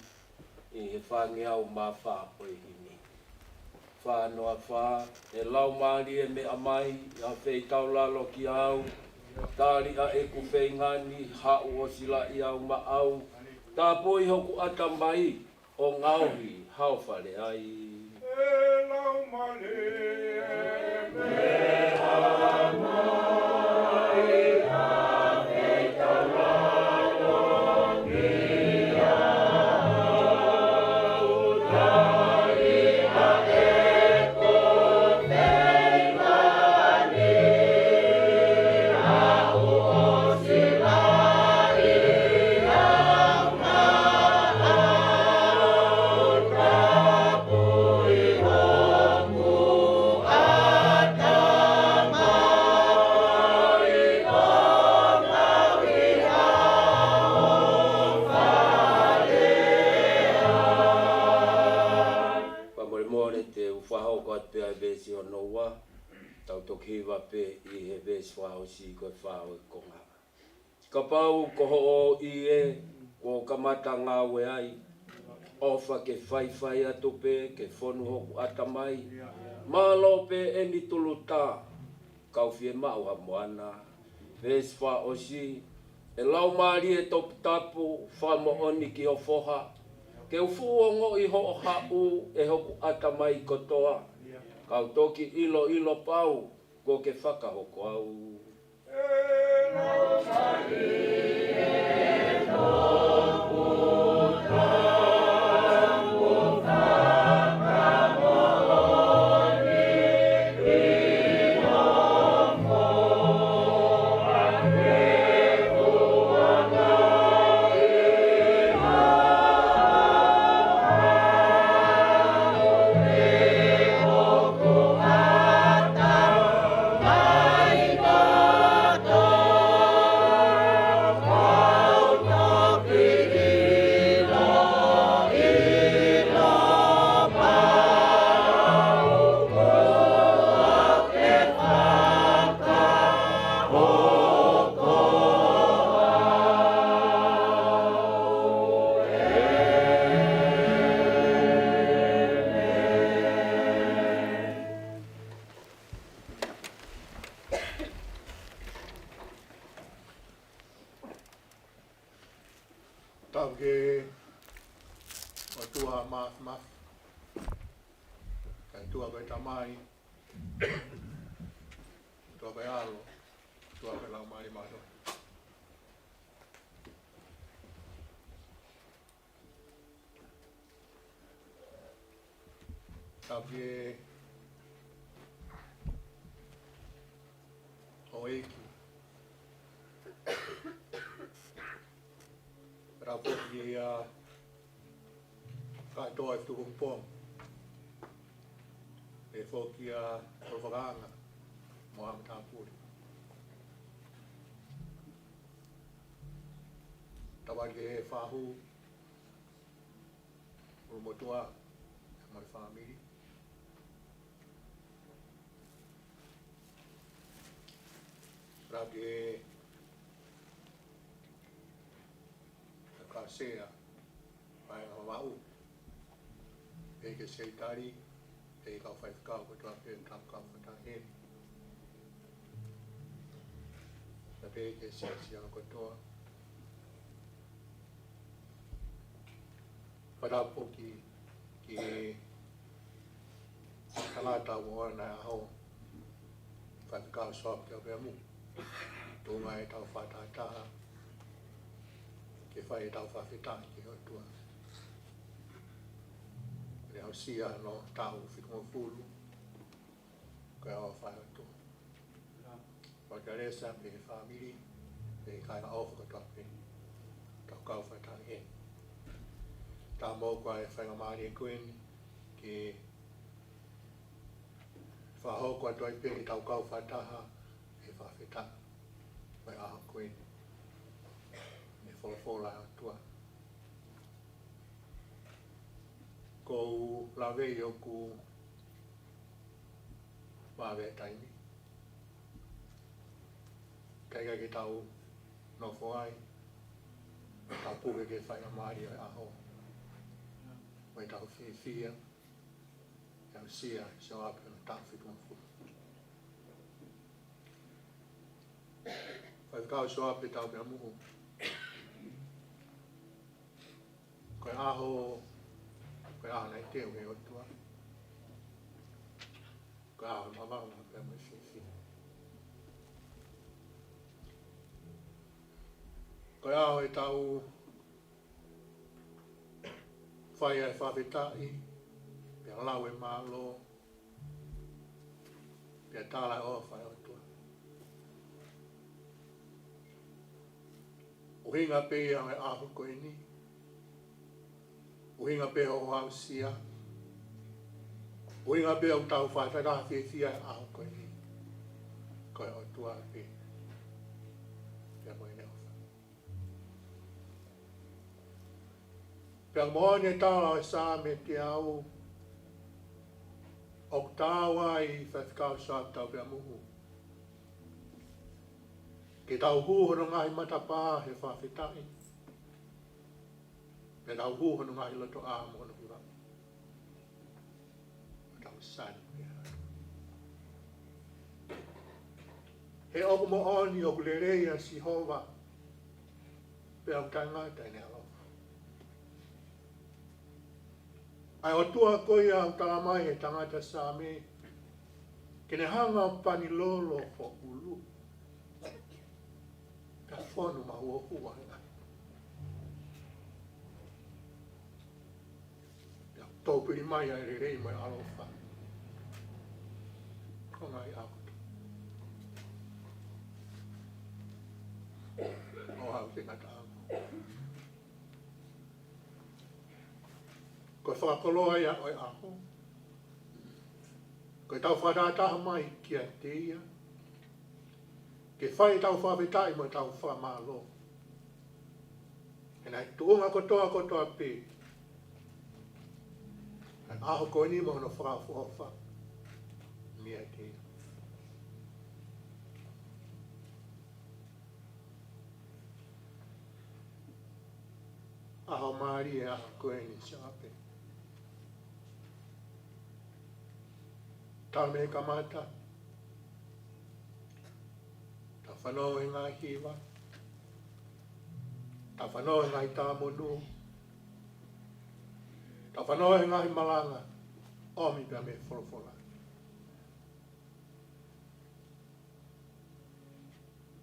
i he whangi au mā wha o i hini. Whanoa wha, e lau maari e me amai, a whei tau lalo ki au, tāri a e ku whei ngani, hau o sila i au ma au, tā poi hoku ata mai, o ngauhi, hau whare ai. E lau male e me amai. Hiwa pe i he vesi whao si koe whao e konga. Ka pau koho o i e, ko kamata ngā we ai, ofa ke whaiwhai atu pe, ke whonu hoku atamai, malo pe e ni tulu tā, kauwhi e mau ha moana, vesi whao si, e lau maari e topu tapu, whamo oni ki o whoha, ke ufuongo i ho o hau e hoku atamai kotoa, kau toki ilo ilo pau, ko ke whakahoko au. E lau mari e topu tapu whakamoni i o moa ke tuanga i Tauke Otua maf kai tua koe tamai tua koe alo tua koe lau maari mato Tauke o eiki Rapoki kai toa tu Pongipongi. E foki Olvaganga Mohamed Tampuri. Tawage e whahu Motua, my family. Rage Aisea, Mau, Eke Seitari, Eka 5 cow, but up in Tam Kam for him. The Eke Sesia Kotoa. Parapoki, ki kalata wana ho, 5 cow shop Taupeamuhu. Tungai tau whatata, ke whai tau whawhita ki Otua. Reo sia no tau whikumafulu, koe awa whai atu. Wakaresa me family, me kai ofa katoa pe, tau kau whata he. Tā mō koe whaingamari e kuen, ki whaho koe toi pe ki tau kau whataha, e whawhita. Mai aha koe me folofola Atua. Ko lawe i oku mawe taimi. Kaiga ki tau nofo ai, tau puke ke whaingamari e aho. Mai tau whiwhia, Aisea, Sioape na Fetu'u. Whaikau Sioape Taupeamuhu. Koe aho nei teo he Otua. Koe aho mawanga pia mai whiwhia. Koe aho e tau whai e whawhitai, pia lau e malo, pia tālai o whai Otua. Uhinga pe ia me ahu Koeli, uhinga pe o Aisea, uhinga pe o tau whaitara whiwhia e ahu Koeli, koe Otua pe, pia moe ne ofa. Pia moe ne tāla e sā me te au, o tāwa i whaikau sā Taupeamuhu. Ke tau hūhono ngahi matapā he whawhitai. Ke tau hūhono ngahi loto āmono hura. O tau sani pia. He oku mo oni oku le reia Sihova. Pea o tangata ene alofa. Ai Otua koi au talamai he tangata sāme. Kene hanga o pani lolo po ulu. Ka whonu ma ua huanga. Ia tōpiri mai ai re rei mai alofa. Ko ngai auto. O hau te ngata au. Koe whakakoloa ia oi aho. Koe tau whadataha mai kia te ia. Ke whai tau whawhitai mo tau whamalo. E nai tuunga kotoa pe. Ai aho koe ni mo no whakafuofa. Mia te ia. Aho maari e aho koe ni Sioape. Tā me kamata. Tā whanau e ngā hiwa. Tā whanau e ngā tāmonu. Tā whanau e ngā malanga. Omi pia me folofola.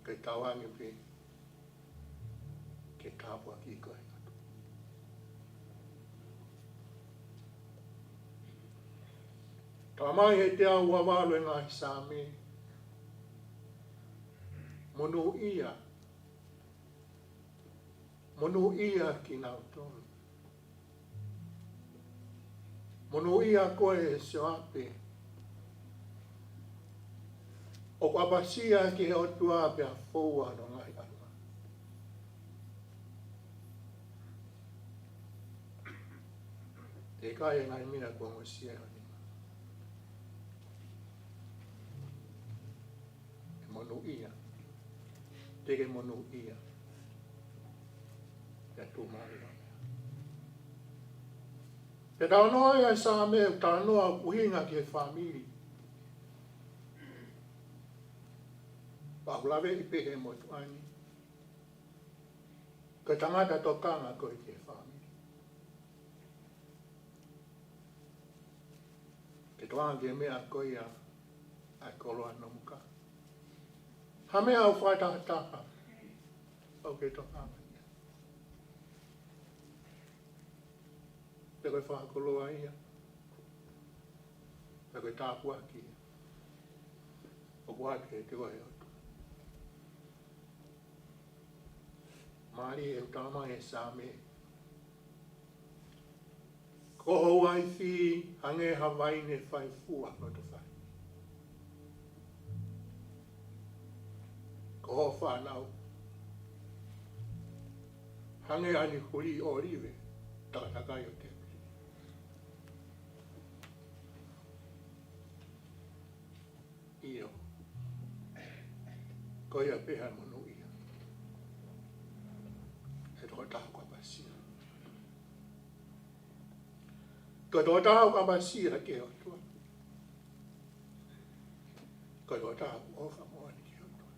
Ke tawangi pe. Ke Tāpuhā ki koe. Tā mai he te au wawalo e ngā hisame. Monu ia. Monu ia ki ngā tonu. Monu ia koe e Sioape. O kwapasia ki he Otua pia fōua no ngai anua. Te kai ngai mina ko ngosia ni. Monu ia. Te ke monu ia. Ya tu mai. Te taunoa ia sa me taunoa uhinga ki e famili. Paula ve i pehe mo tuani. Ka tangata tokanga ko i ki e famili. Te toanga ki e mea ko ia ai kolo ana muka. Ha mea au whaitahataha. Au ke tokanga. Te koe whakoloa ia. Te koe Tāpuhā ki ia. O kuhake te koe otu. Maari e utama e Same. Koho ai fi hange Hawaii ne whai fua no te whai. Koho whanau. Hange ani huri o rive. Takakai o te. Io. Koia peha monu ia. E toko tahu ka pasia. Ko toko tahu ka pasia ke otua. Ko toko tahu ofa moani ke otua.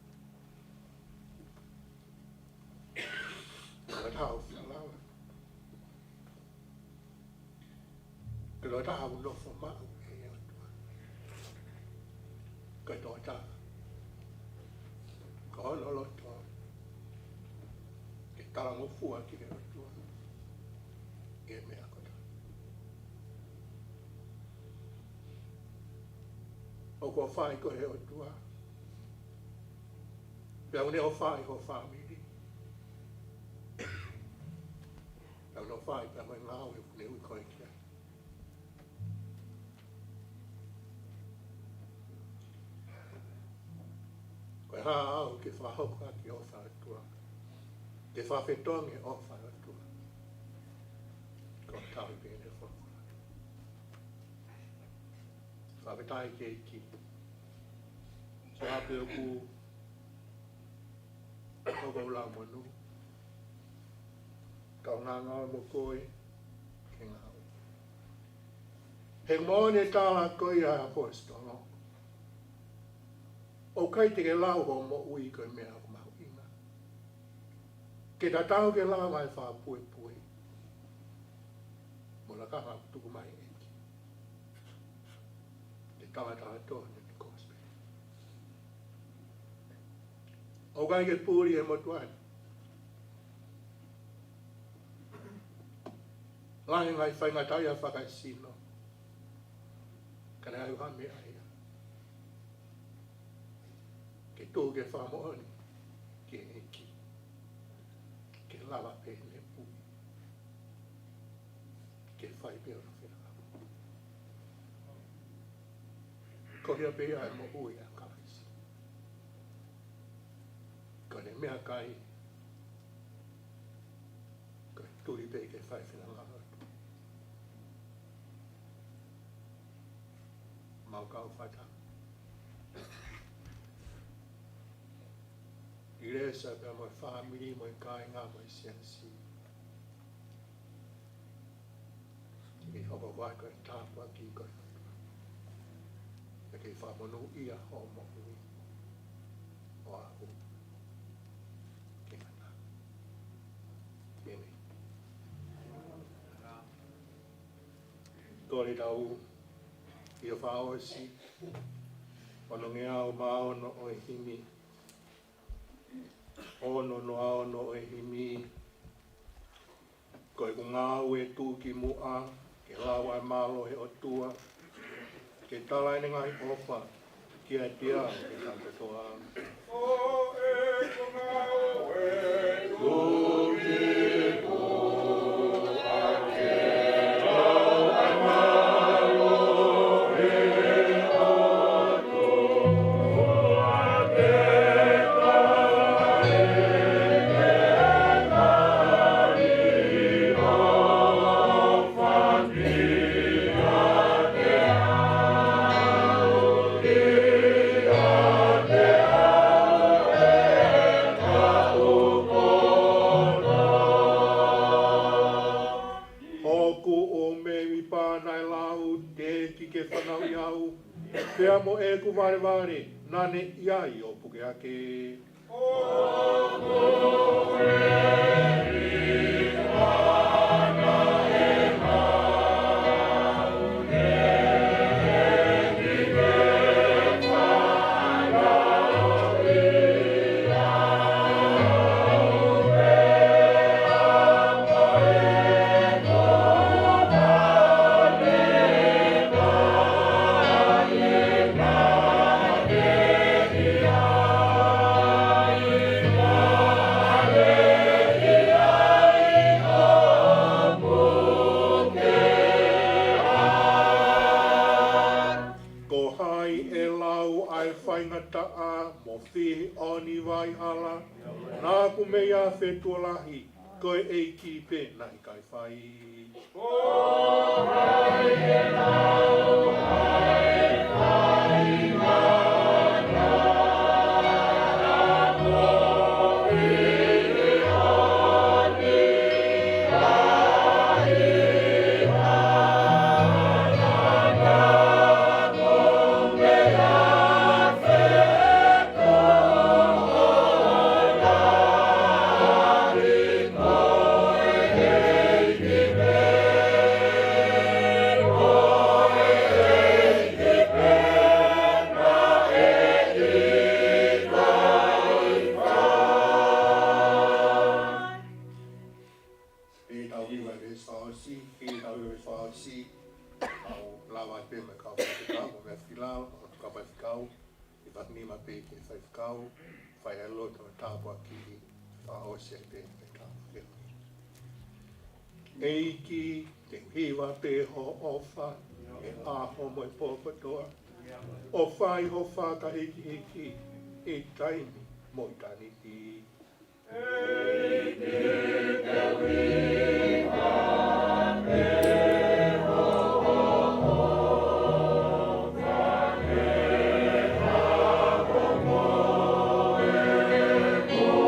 Ko toko tahu whialawa. Ko toko tahu nofo mau ke otua. Ko toko tahu. Ko lolo to. Ke tala mo fua ki e otua. E mea kota. O ko whai ko he otua. Pea une o whai ko whamiri. Pea une o whai pea mai ngāo e une ui koe kia. Koe haa au ke whahoka ki ofa atua. Ke whawhetongi ofa atua. Ko tau pēne whakola. Whawhetai ke ki. Sioape o ku. Koko ula monu. Kau ngā ngā mo koe. Ke ngāo. He mōne tāla koe a apostolo. O kai te ke lau ho mo ui koe mea o mau ina. Ke ta tau ke lau mai wha pue pue. Mo la kaha tuku mai eki. Te tawa taha tōne ni kospe. O kai ke pūri e mo tuani. Lai ngai whaingatai a whakaisino. Kana au hame ai. Ke tō ke whamoani, ke eki, ke lawa pēne pū, ke whai pēo na whenaka. Ko hea pēa e mo ui a kaisi. Ko ne mea kai, ko tūri pē ke whai whenaka atu. Mau kau whata. I resa pia moi whamiri, moi kāinga, moi siansi. I hoko vai koe Tāpuhā ki koe. E kei whamonu ia ho mo ui. O ahu. Ke mana. Kene. Kore tau i o whaosi. Ono ngea o maono o e himi. Ono no aono e himi. Koe ku ngāu e tū ki mua. Ke lawa e malo e Otua. Ke talaine ngai ofa. Ki ai tia ke tanto toa. O e ku ngāu e tū ki mua. Ke lawa e malo e Otua. o me i pānai lau te ki ke whanau i au. Pea mo e ku vare vare, nane iai o puke ake. Hala, nā ku mea Fetu'u lahi, koe e ki pe nai kai whai. O hai e lau, hai whai mana, mo i oni, ai Eiki, te hiwa pe ho ofa, e aho mo e pōpatoa. O whai ho whaka hiki, e taimi mo i taniti. Eiki, te hiwa pe ho ofa, e aho mo e pōpatoa.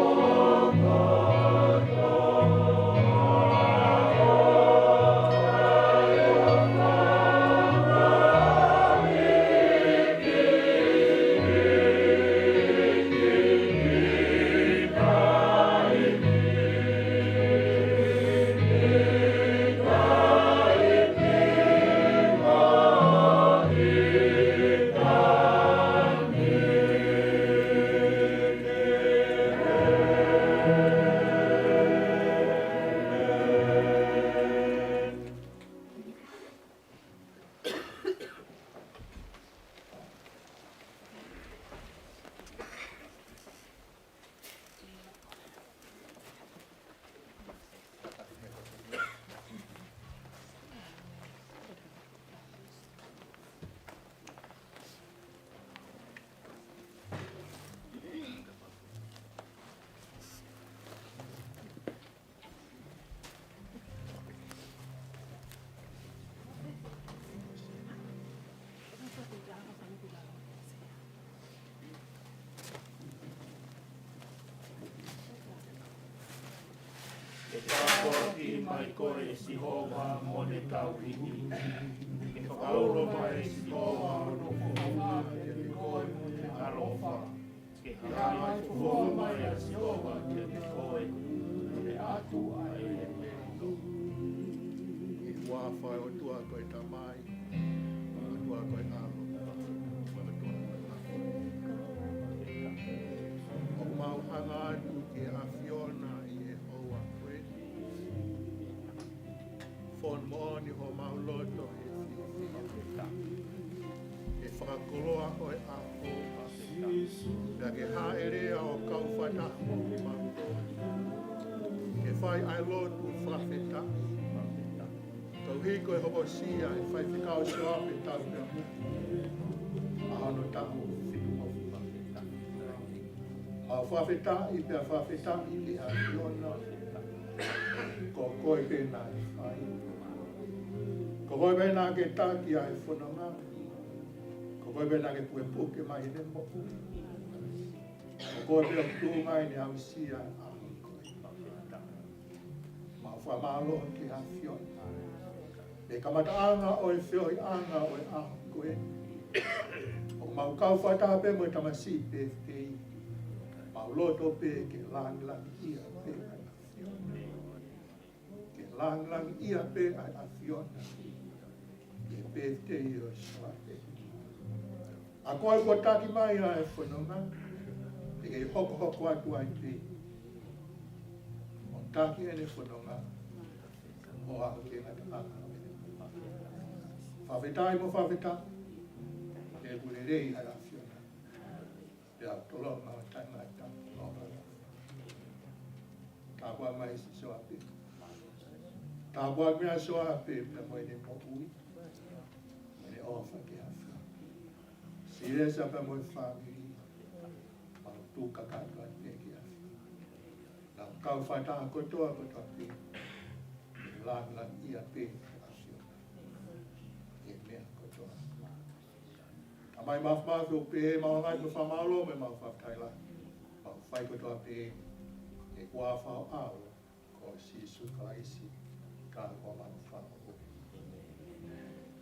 Mai koe Sihova mo ne Taupeamuhu. E whakauro mai Sihova no folofola e koe mo te alofa. E hai folofola mai a Sihova te me koe e atu ai e merito. E whawhai o tua koe tamai, o tua koe alo, o mau hanga atu ke a whiona i e hoa koe. Fon mooni ho mau loto e whiwhia. E whakakoloa o e aho. Pea ke haerea o kauwhata o mau toa. Ke whai ai lotu whawheta. Kau hiko e hopo sia e whai whikau Sioape Taupeamuhu. Ahano tamu whitu o whawheta. A whawheta i pea whawheta i le a whiona. Ko koe pēnā e whai. Ko koe pēnā ke tāki a e whananga. Ko koe pēnā ke pue puke mai ne moku. Ko koe pēnā kutu mai ne au sia a hiko e whawheta. Ma whamalo ke a whiona. Te kamataanga o e whio i anga o e aho koe. O mau kau whatape mo e tamasi pe te i. Mau loto pe ke lang ia pe ai awhiona. Ke lang ia pe ai awhiona. Ke pe te i o Sioape. A koe ko taki mai a e whanonga. Te kei hoko atu ai te. O taki ene whanonga. O a ke ngata anga. Whawhetai mo whawheta. Te kure rei ai awhiona. Te au tolo ma o tai mai ta. Tāpuhā mai si Sioape. Tāpuhā mea Sioape pe mo ene mo ui. Ene ofa ke awhia. Sire sa pe mo i whamiri. Mau tū kakātua te ke awhia. Nau kau whaita kotoa pe. Lang ia pe awhia. E mea kotoa. Amai mafu pe mau ngai mo whamalo me mau whaptaila. Mau whai kotoa pe. E kua whao au, ko sisu kaisi, ka kua manu whao.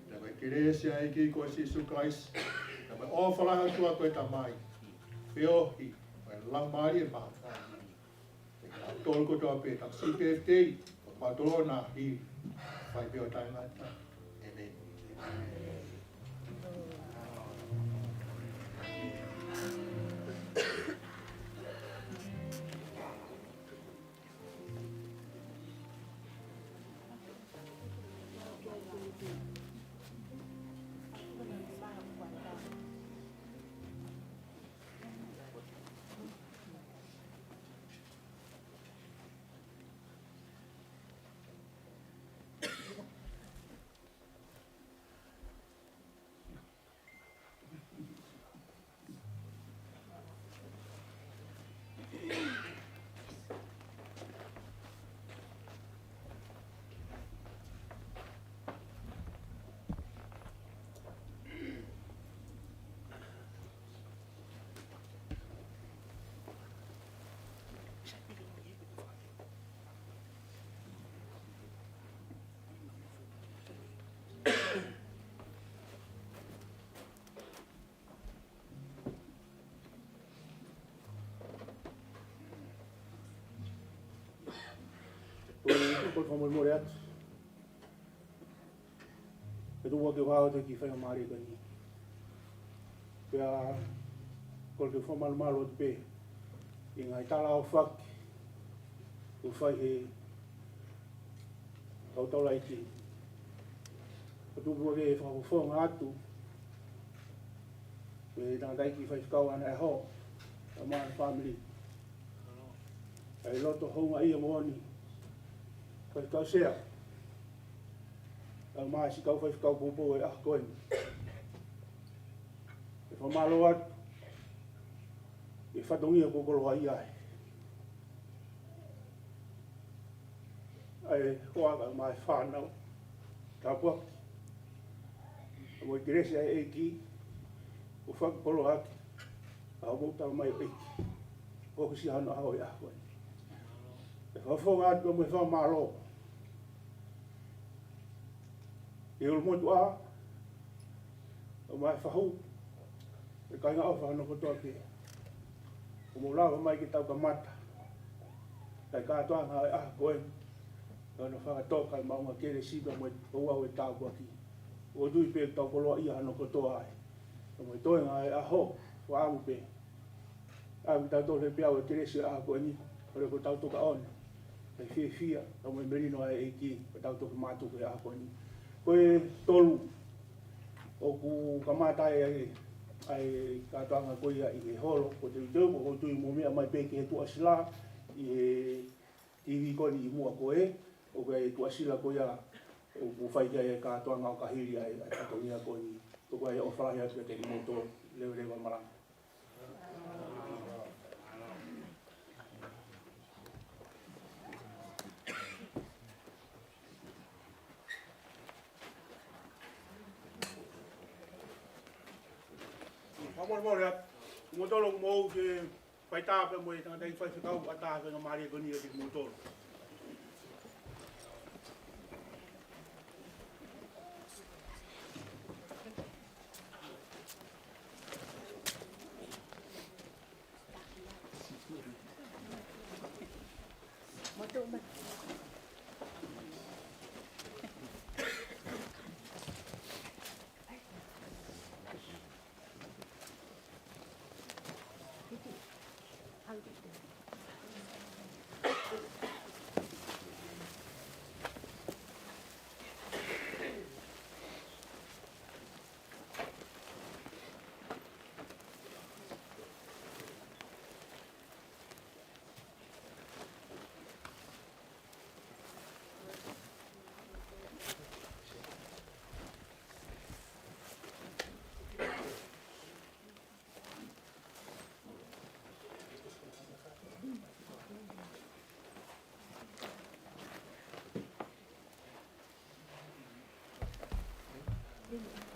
Te koe kiresia iki ko sisu kaisi, te koe ofalaha tua koe tamai, whiohi, koe langmari e maha. Te koe tolu kotoa pe, tam sipe tei, ko kua tolo na hi, whai peo tai ngata. Amen. Por favor, Moreto. Eu vou que vai ter que fazer uma área aqui. Para porque foi mal outro pé. E aí tá lá o fac. O faz é tal lá aqui. Eu vou ver o fone ato. E daí que faz ficar na rua. A minha família. Aí loto home aí amoni. Faz ficar Aisea. A mais se faz ficar bobo é a Koeli. E foi malo at. E fatongia Tokaikolo aí ai. Aí coaga mais fano. Tāpuhā. O igreja é aqui. O Tokaikolo aqui. A volta mai aqui. O que se hana ao ia. E foi fogado como foi malo. E o mundo a o mai fahu e kai nga ofa no kotoa ki o mo lava mai ki tau ka mata kai ka toa nga a koe no whaka toka i maunga kere siba mo o au e tāpua ki o dui pe tau koloa ia no kotoa ai o mo toi nga a ho o au pe au tau tole pe au e kere si a koe ni o re ko tau toka ona kai fia o mo merino ai e ki o tau toka matu ke a koe ni koe tolu o ku kamata ai ka tanga koe ia i holo ko te teu o tui mo mea mai pe ke tu asila i TV ko ni mua koe o ke tu asila ko ia o ku fai ia ka tanga o kahiri ai ka tonia ko ni to ko ai o fala ia te moto le marang Moreto, motolo mo ke paita pe mo tanga dai fai kau ata ke mari ko ni ke motolo. You are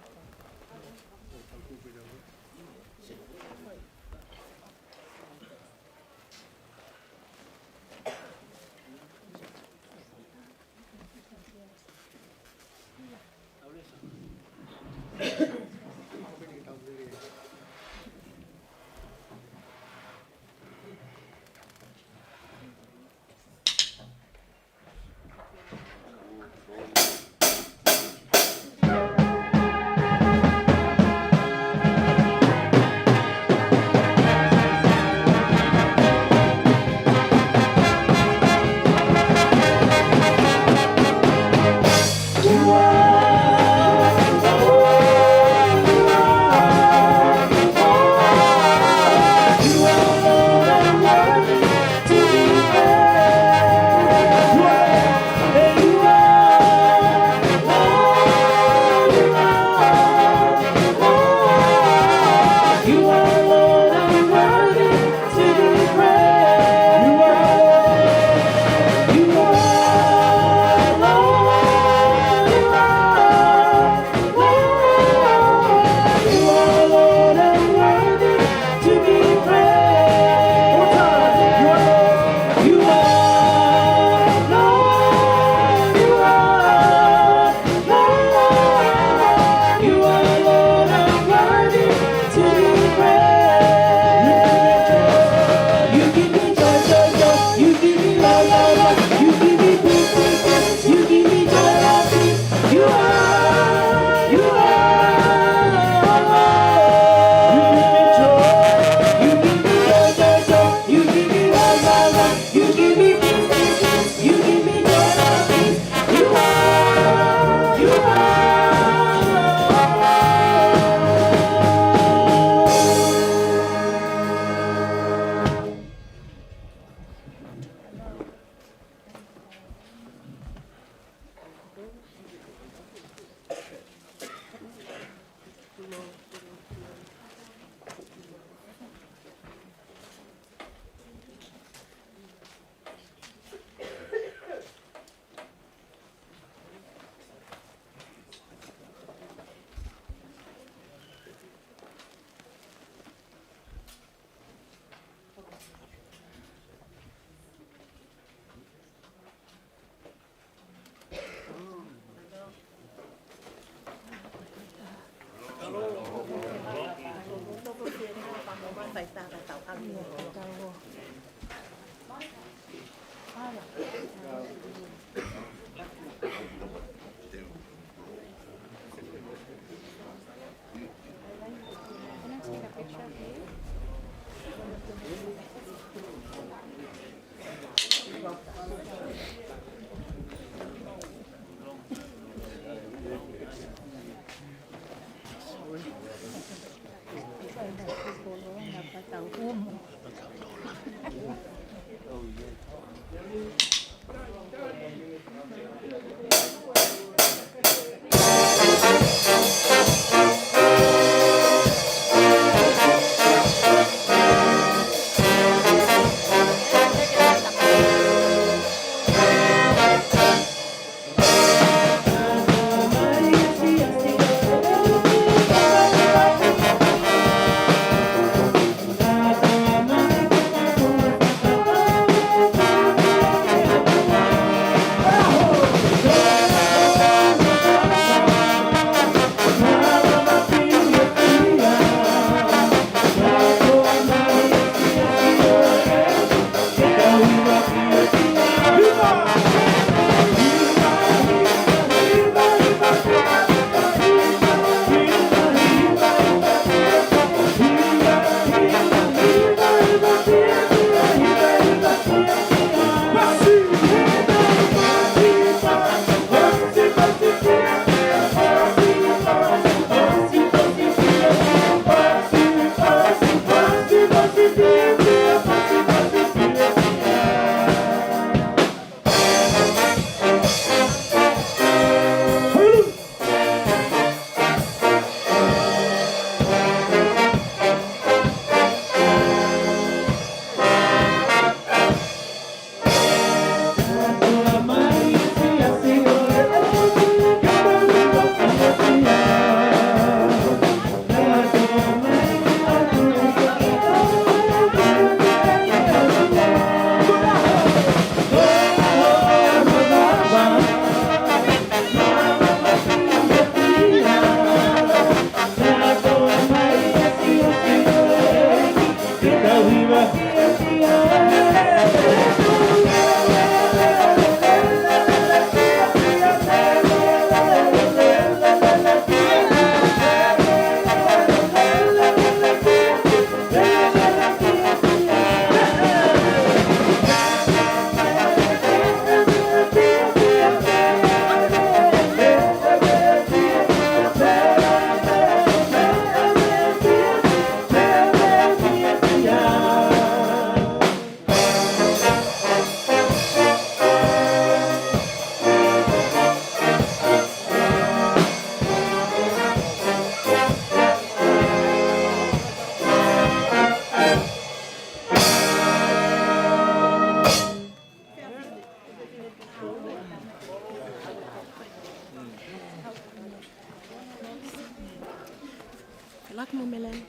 lak mo melen.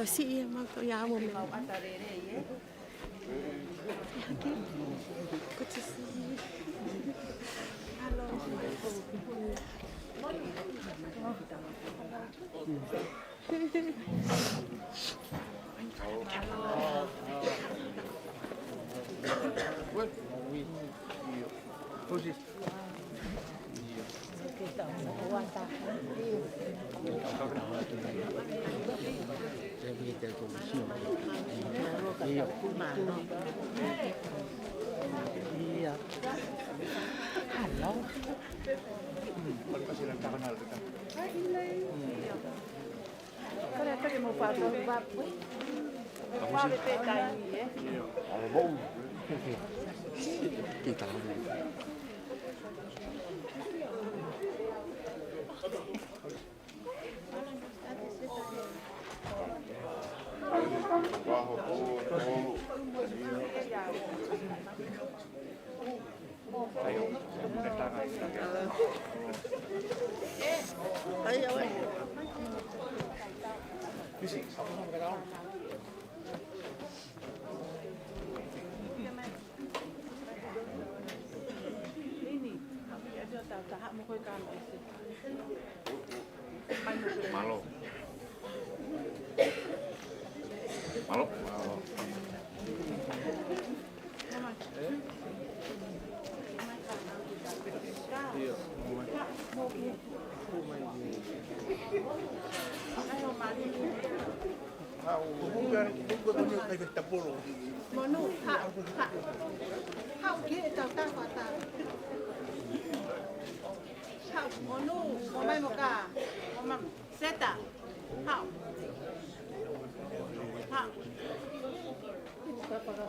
Kasi iya mag ya mo melen. Good to see you. Hello. Malo. Malo. Monu, ha. How get it out that water? How monu, momai moka. Mom, seta. How? How?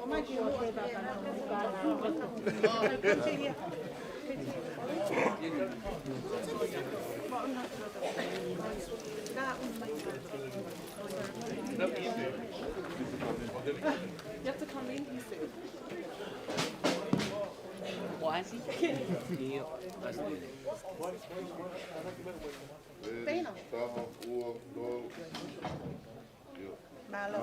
Omai ki o te baka na You have to come in, he said. Pena. Malo.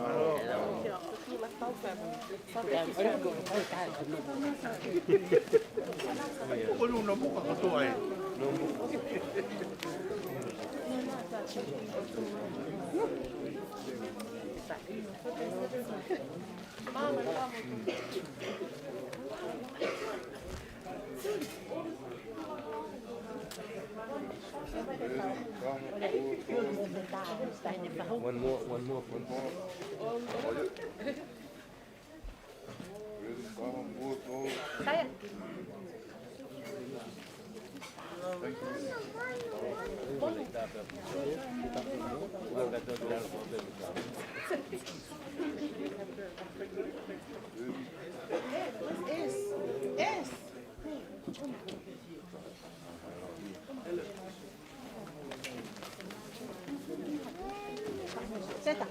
One more. Saya. Es. Seta.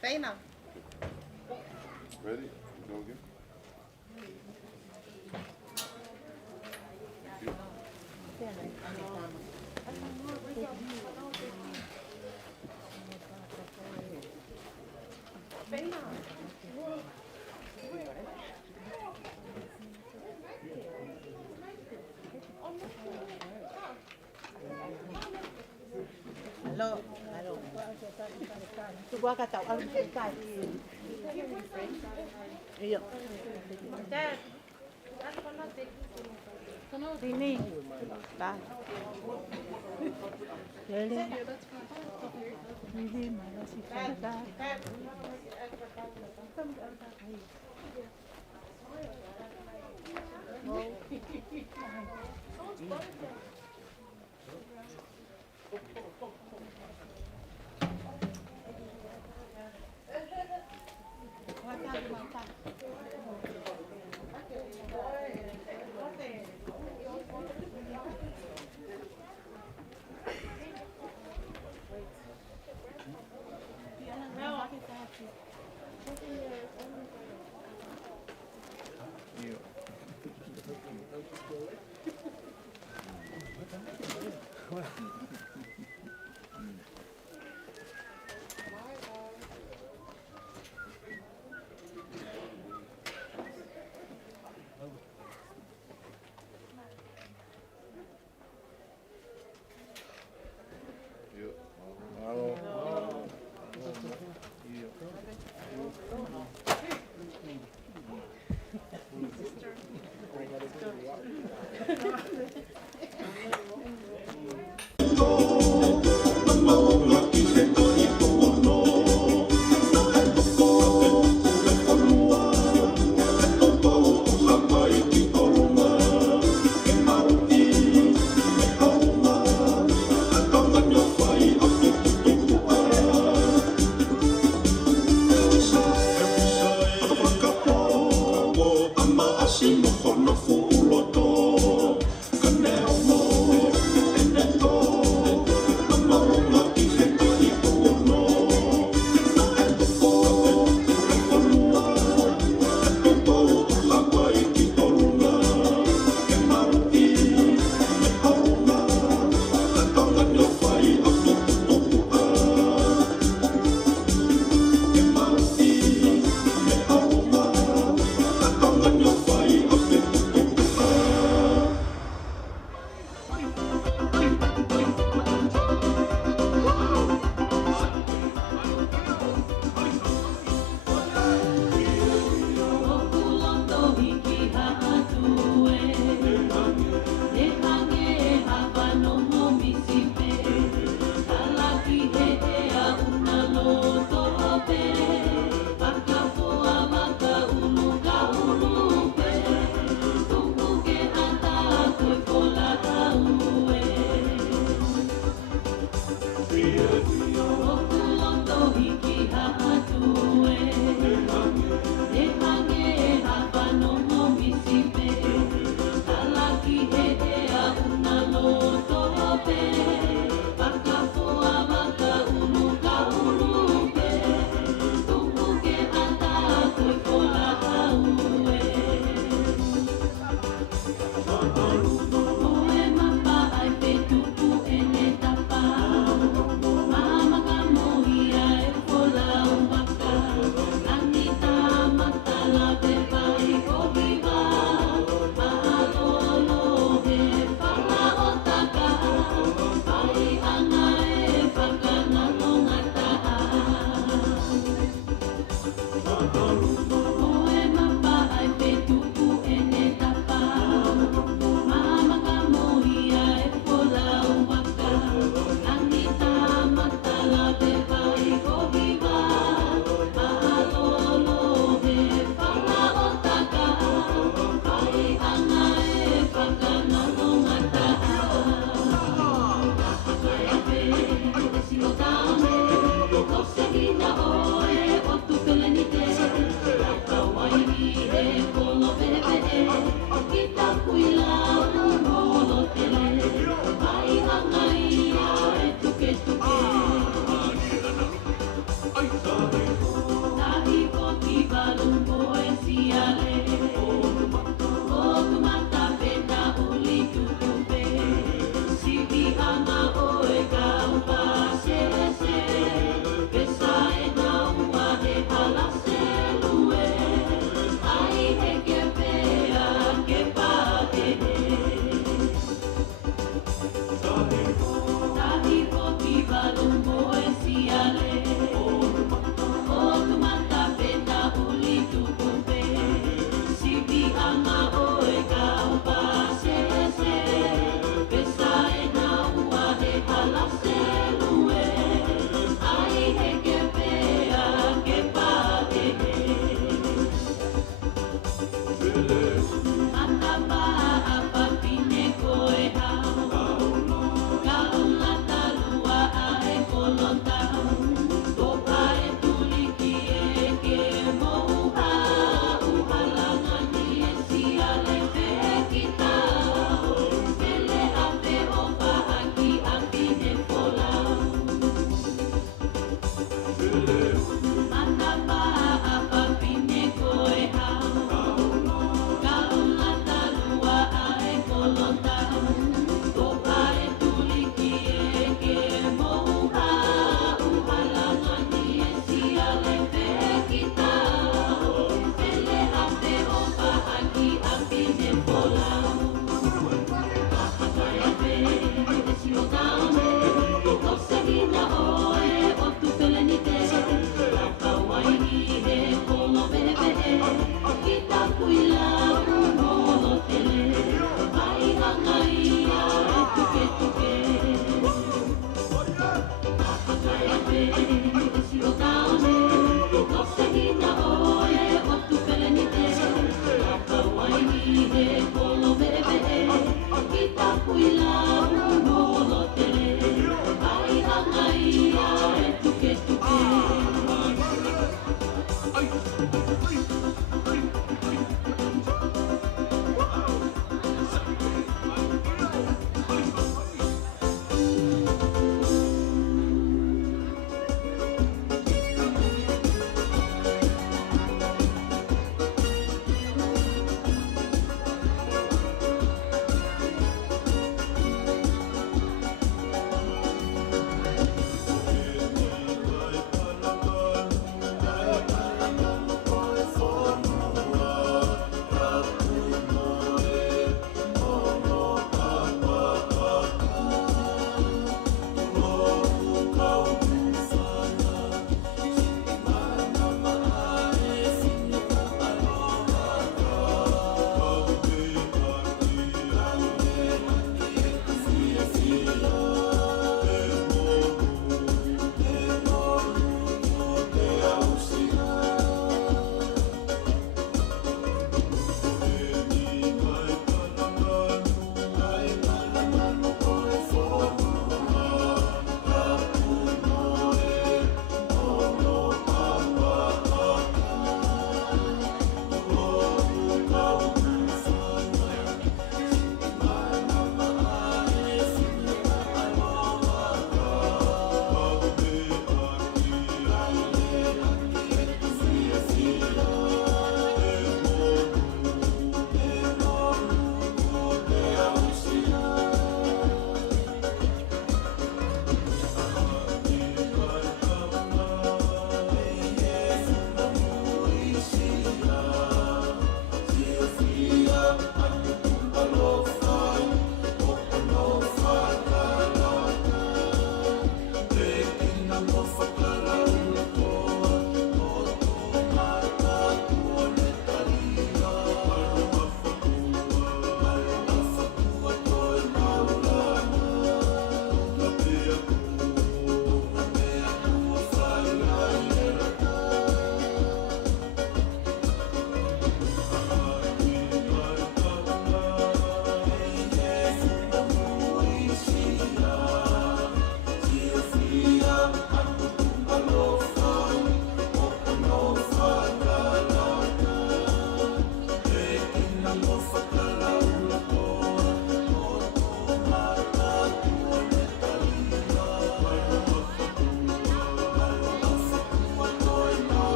Pena. Ready? Go again. Hello. Tu gua kata orang kai. Iya. Dad, that's one of the. Ini. Dah. Jadi. Ini mana sih kita?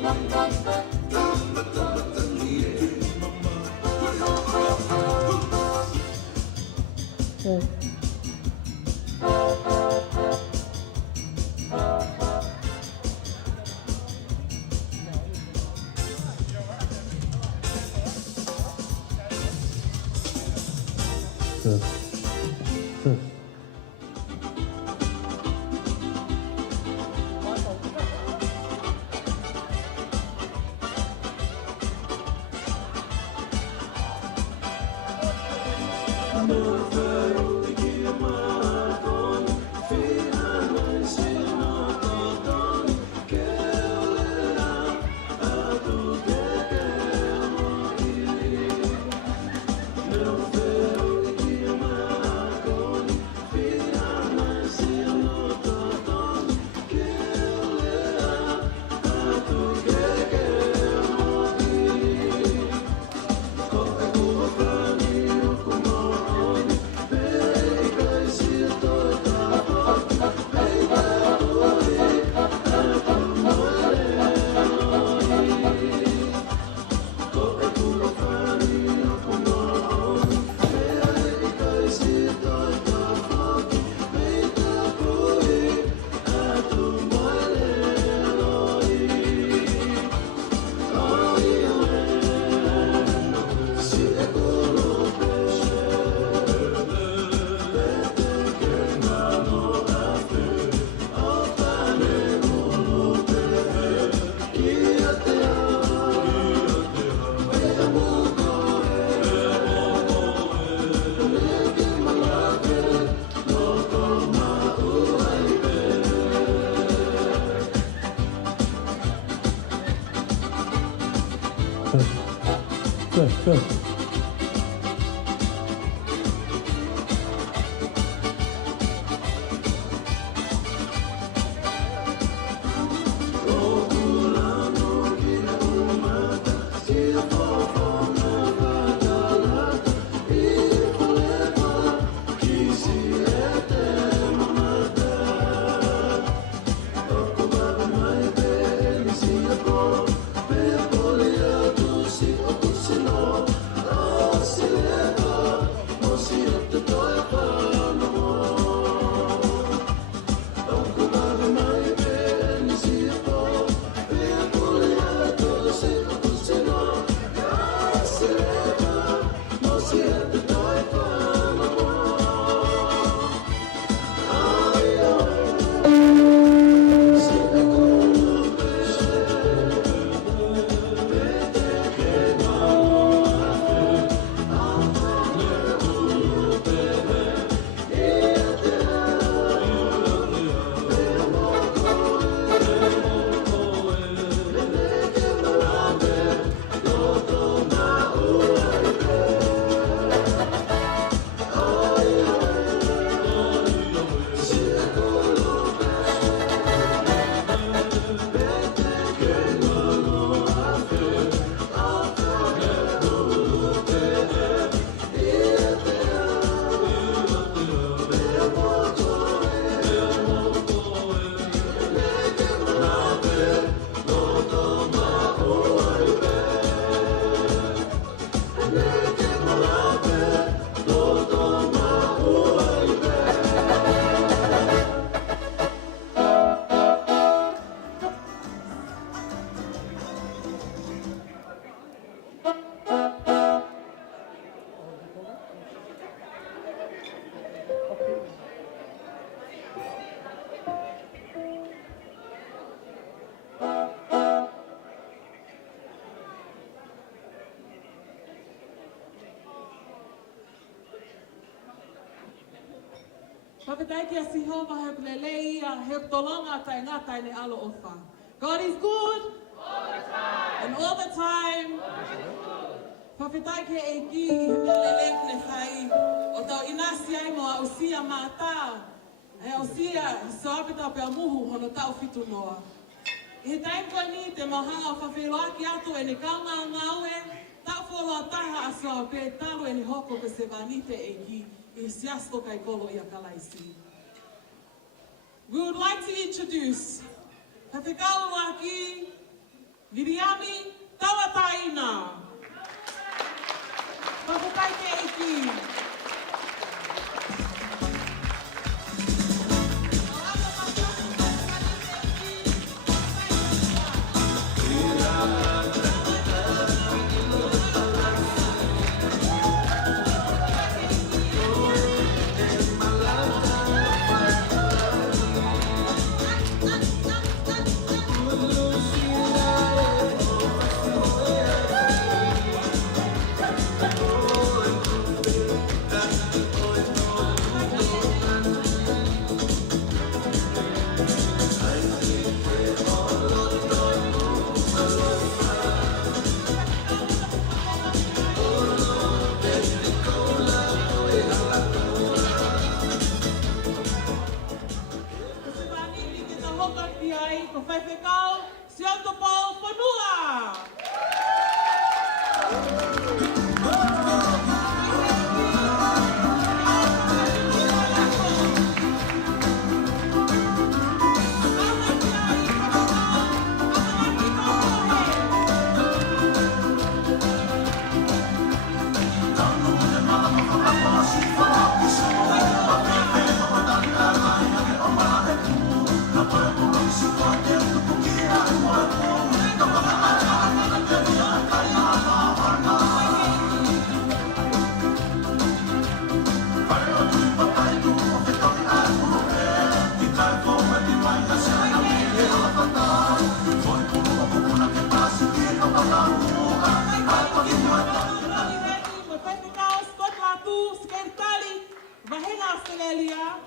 Good. Papataki a Sihova hekulelei a hekutolonga tai ngata ne alo ofa. God is good all the time. And all the time. Papataki e ki hinelele ne fai o tau inasi ai mo a usia mata. E usia Sioape Taupeamuhu hono tau fitu noa. I he taimko ni te mahanga whawhiroaki atu e ne kaunga ngaue, tau wholoa taha a Sioape talo e ne hoko ke se vanite e ki. Tokaikolo ia kalaisi. We would like to introduce Fetu'u Viriami, tawataina. Papukai ke eki.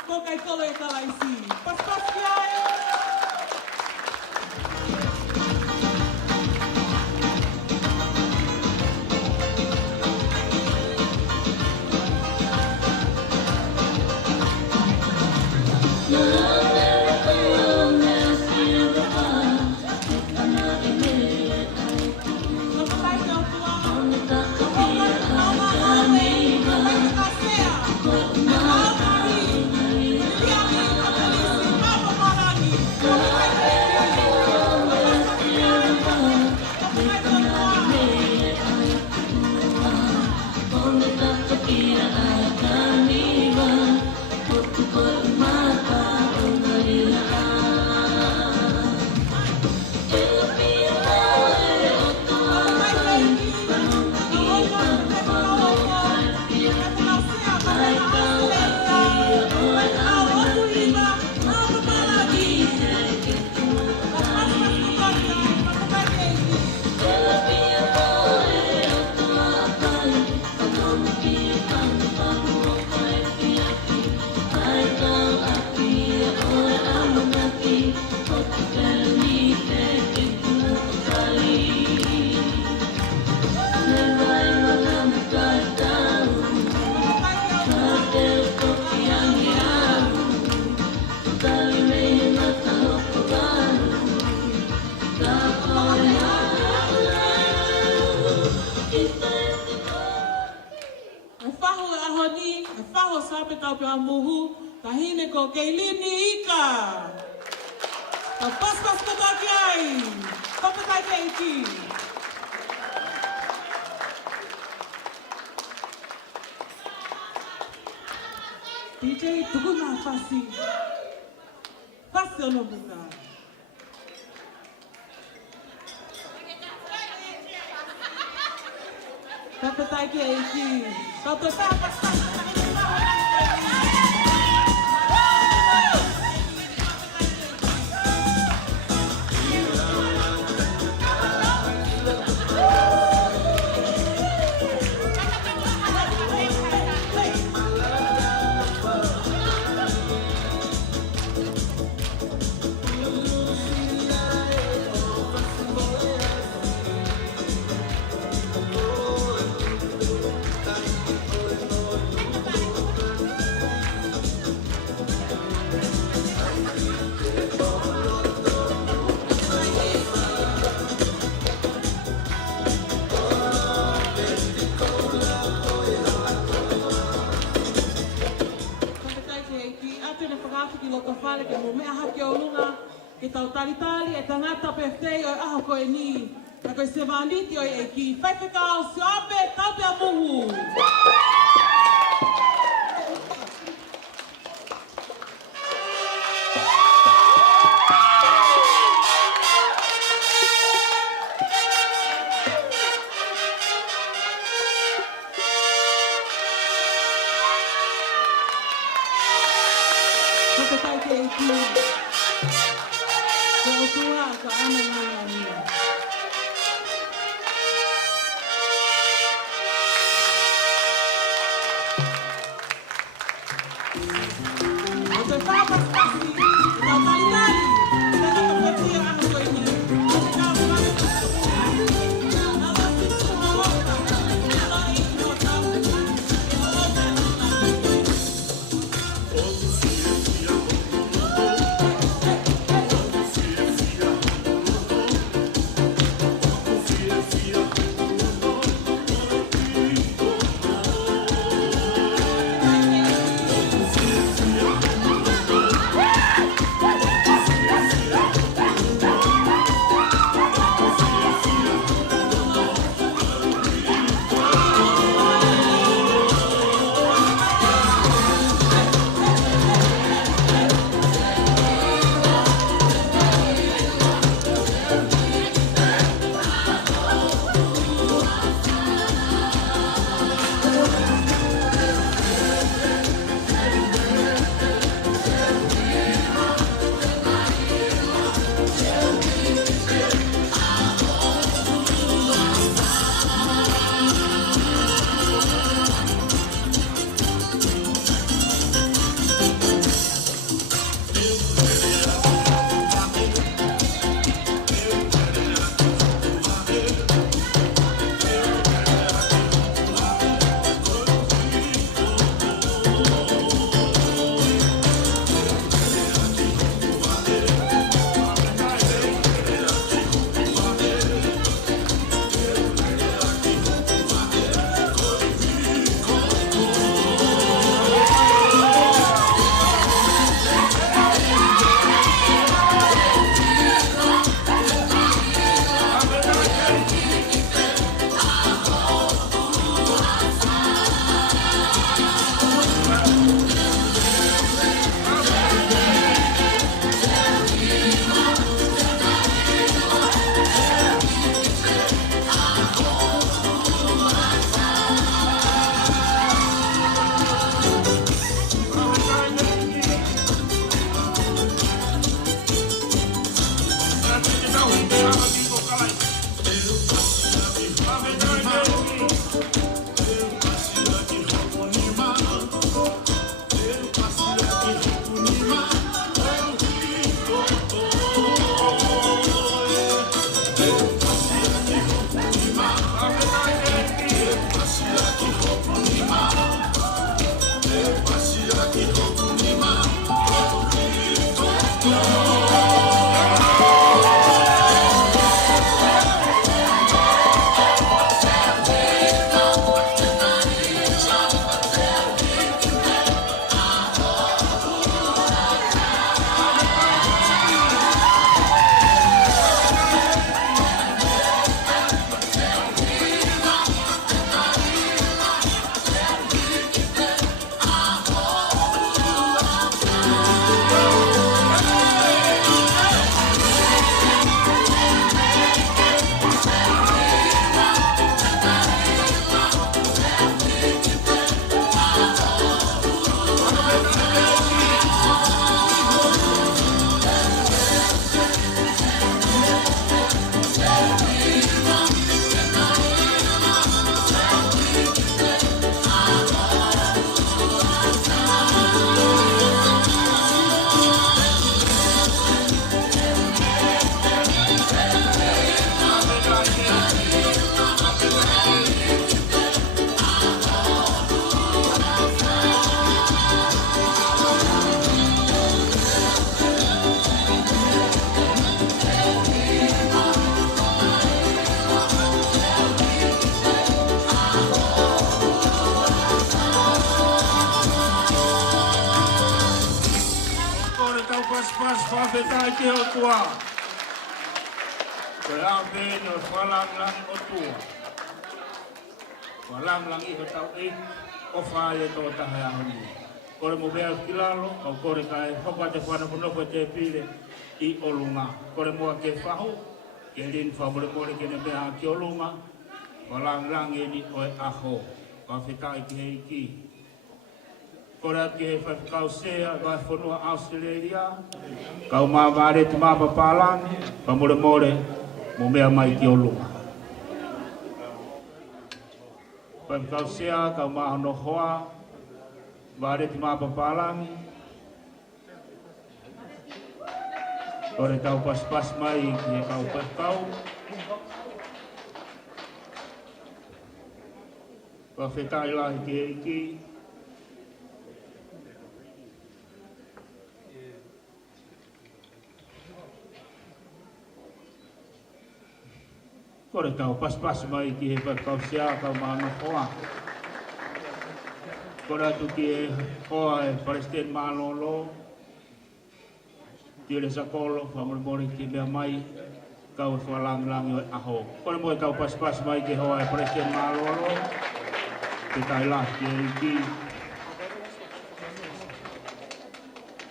Tokaikolo e talaisi. Paspaskiai. Taupeamuhu, tahine ko Koeli ni ika. Paspas tataki ai. Papatai ke eki. DJ tuku na fasi. Fasi ono buka. Papatai ke eki. Papatai paspas. ke tau talitali e tangata peftei o aho koe ni. Na koe se vaniti o e ki whaiwhekao Sioape Taupeamuhu. Otua ka aonga. Otua papa kasi, ita talitali, ita nakapeti ang koe ni. Ita whawhetai te Otua. Koe aopene o whalangang Otua. Whalangang iho tau o whae tō tahe ahoni. Kore mo bea kilalo, au kore kai hopa te whanawhanoko te pile I olunga. Kore mua ke whahu, ke rin whamore more ke ne mea ki olunga. Whalangang ni oe aho. Whawhetai ki hei ki. Kore ake he whakau vai whanua Australia. Kau maware te mapa pālangi, whamore more mo mea mai ki olunga. Whakau sea, kau mahono hoa, vare te mapa pālangi. Kore tau pas mai ki he kau whakau. Whawhetai lahi ki he ki. Kore tau pas mai ki he whakau sea, kau mahono hoa. Kora tu ki e hoa e Palestine malolo. Tire sa kolo, whamore ki mea mai, kau e whalangi o aho. Kore mo e tau pas mai ki hoa e Palestine malolo. Te tai la ki e ki.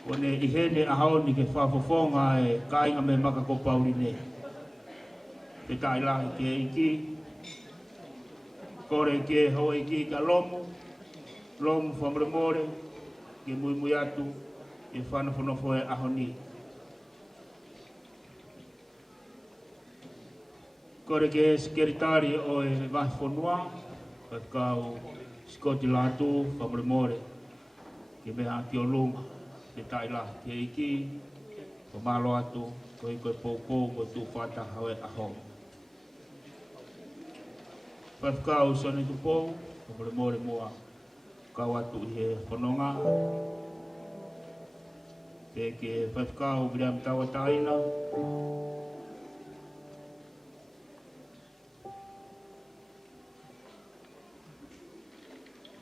Kone I hene aho ni ke whafofonga e kainga me maka ko Pauli ne. Te tai la ki e ki. Kore ki e hoa I ki ka lomu. Lomu whamre more, ke mui atu, e whanawhanofo e ahoni. Kore ke sekeritari o e whonua, kau Skoti Latu, whamre more, ke mea ki o lunga, te taila ke iki, ko malo atu, ko I koe pōpō, ko tu whataha e aho. Whakau sone tu pō, whamre more mua, kau atu I he whanonga. Te ke whakau biram tawa taina.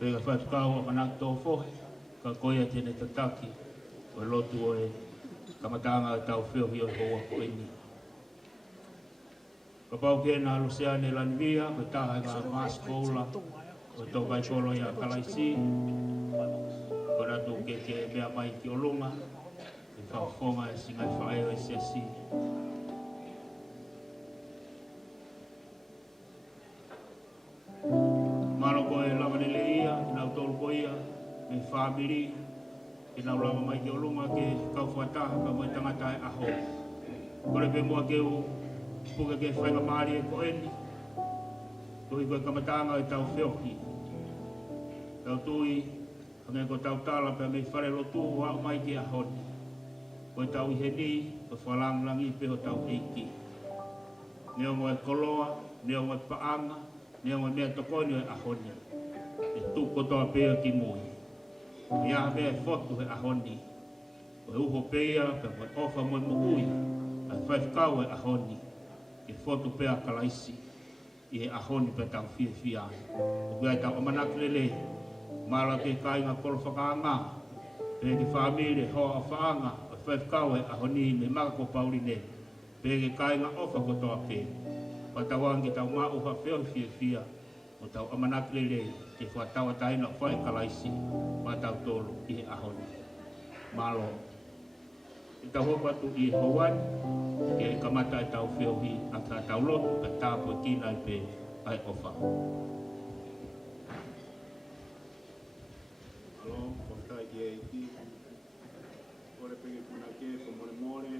Te whakau a manak tō whohe. Ka koia tēne tataki. O lotu o e kamatanga o tau whiohi o hoa Koeli. Ka pau kēna aluseane lanvia, ko taha ngā mas Paula. O Tokaikolo ia kalaisi. Ko ratu ke mea mai ki olunga. E whawhonga e singai whae o sesi. Maro ko e lawanele ia, ki nau tolu ko ia, me whamiri. Ki nau lawa mai ki olunga ke kau whataha ka moe tangata e aho. Kore pe mua ke u puka ke whainga maari e Koeli. Tui koe kamatanga e tau whiohi. Tau tui, hangai ko tau tala pe me whare lotu wa mai ki ahoni. Koe tau I heni, ko whalangi pe ho tau heiki. Neo mo e koloa, neo mo e paanga, neo mo mea tokoni e ahoni. E tu kotoa pea ki mui. Ia mea fotu he ahoni. Ko e uho pea, pe ko ofa mo e mukui. A whaifkau e ahoni. E fotu pea kalaisi. I he ahoni pe tau fia. O kia tau amanak lele. Mala ke kainga kolo whakaanga. Pe ke whamire hoa o whaanga. O whaifkau e ahoni me maka ko Pauli ne. Pe ke kainga ofa kotoa pe. Patawangi tau mauha whio fia. O tau amanak lele. Ke whatawa taina whae kalaisi. Patau tolu I he ahoni. Malo. I tau hopatu I Hawaii. Ke kamata e tau whiohi. A ka tau lotu ka tāpua kina I pe ai ofa. Alo, whakai ki e ki. Kore penge puna ke, ko more.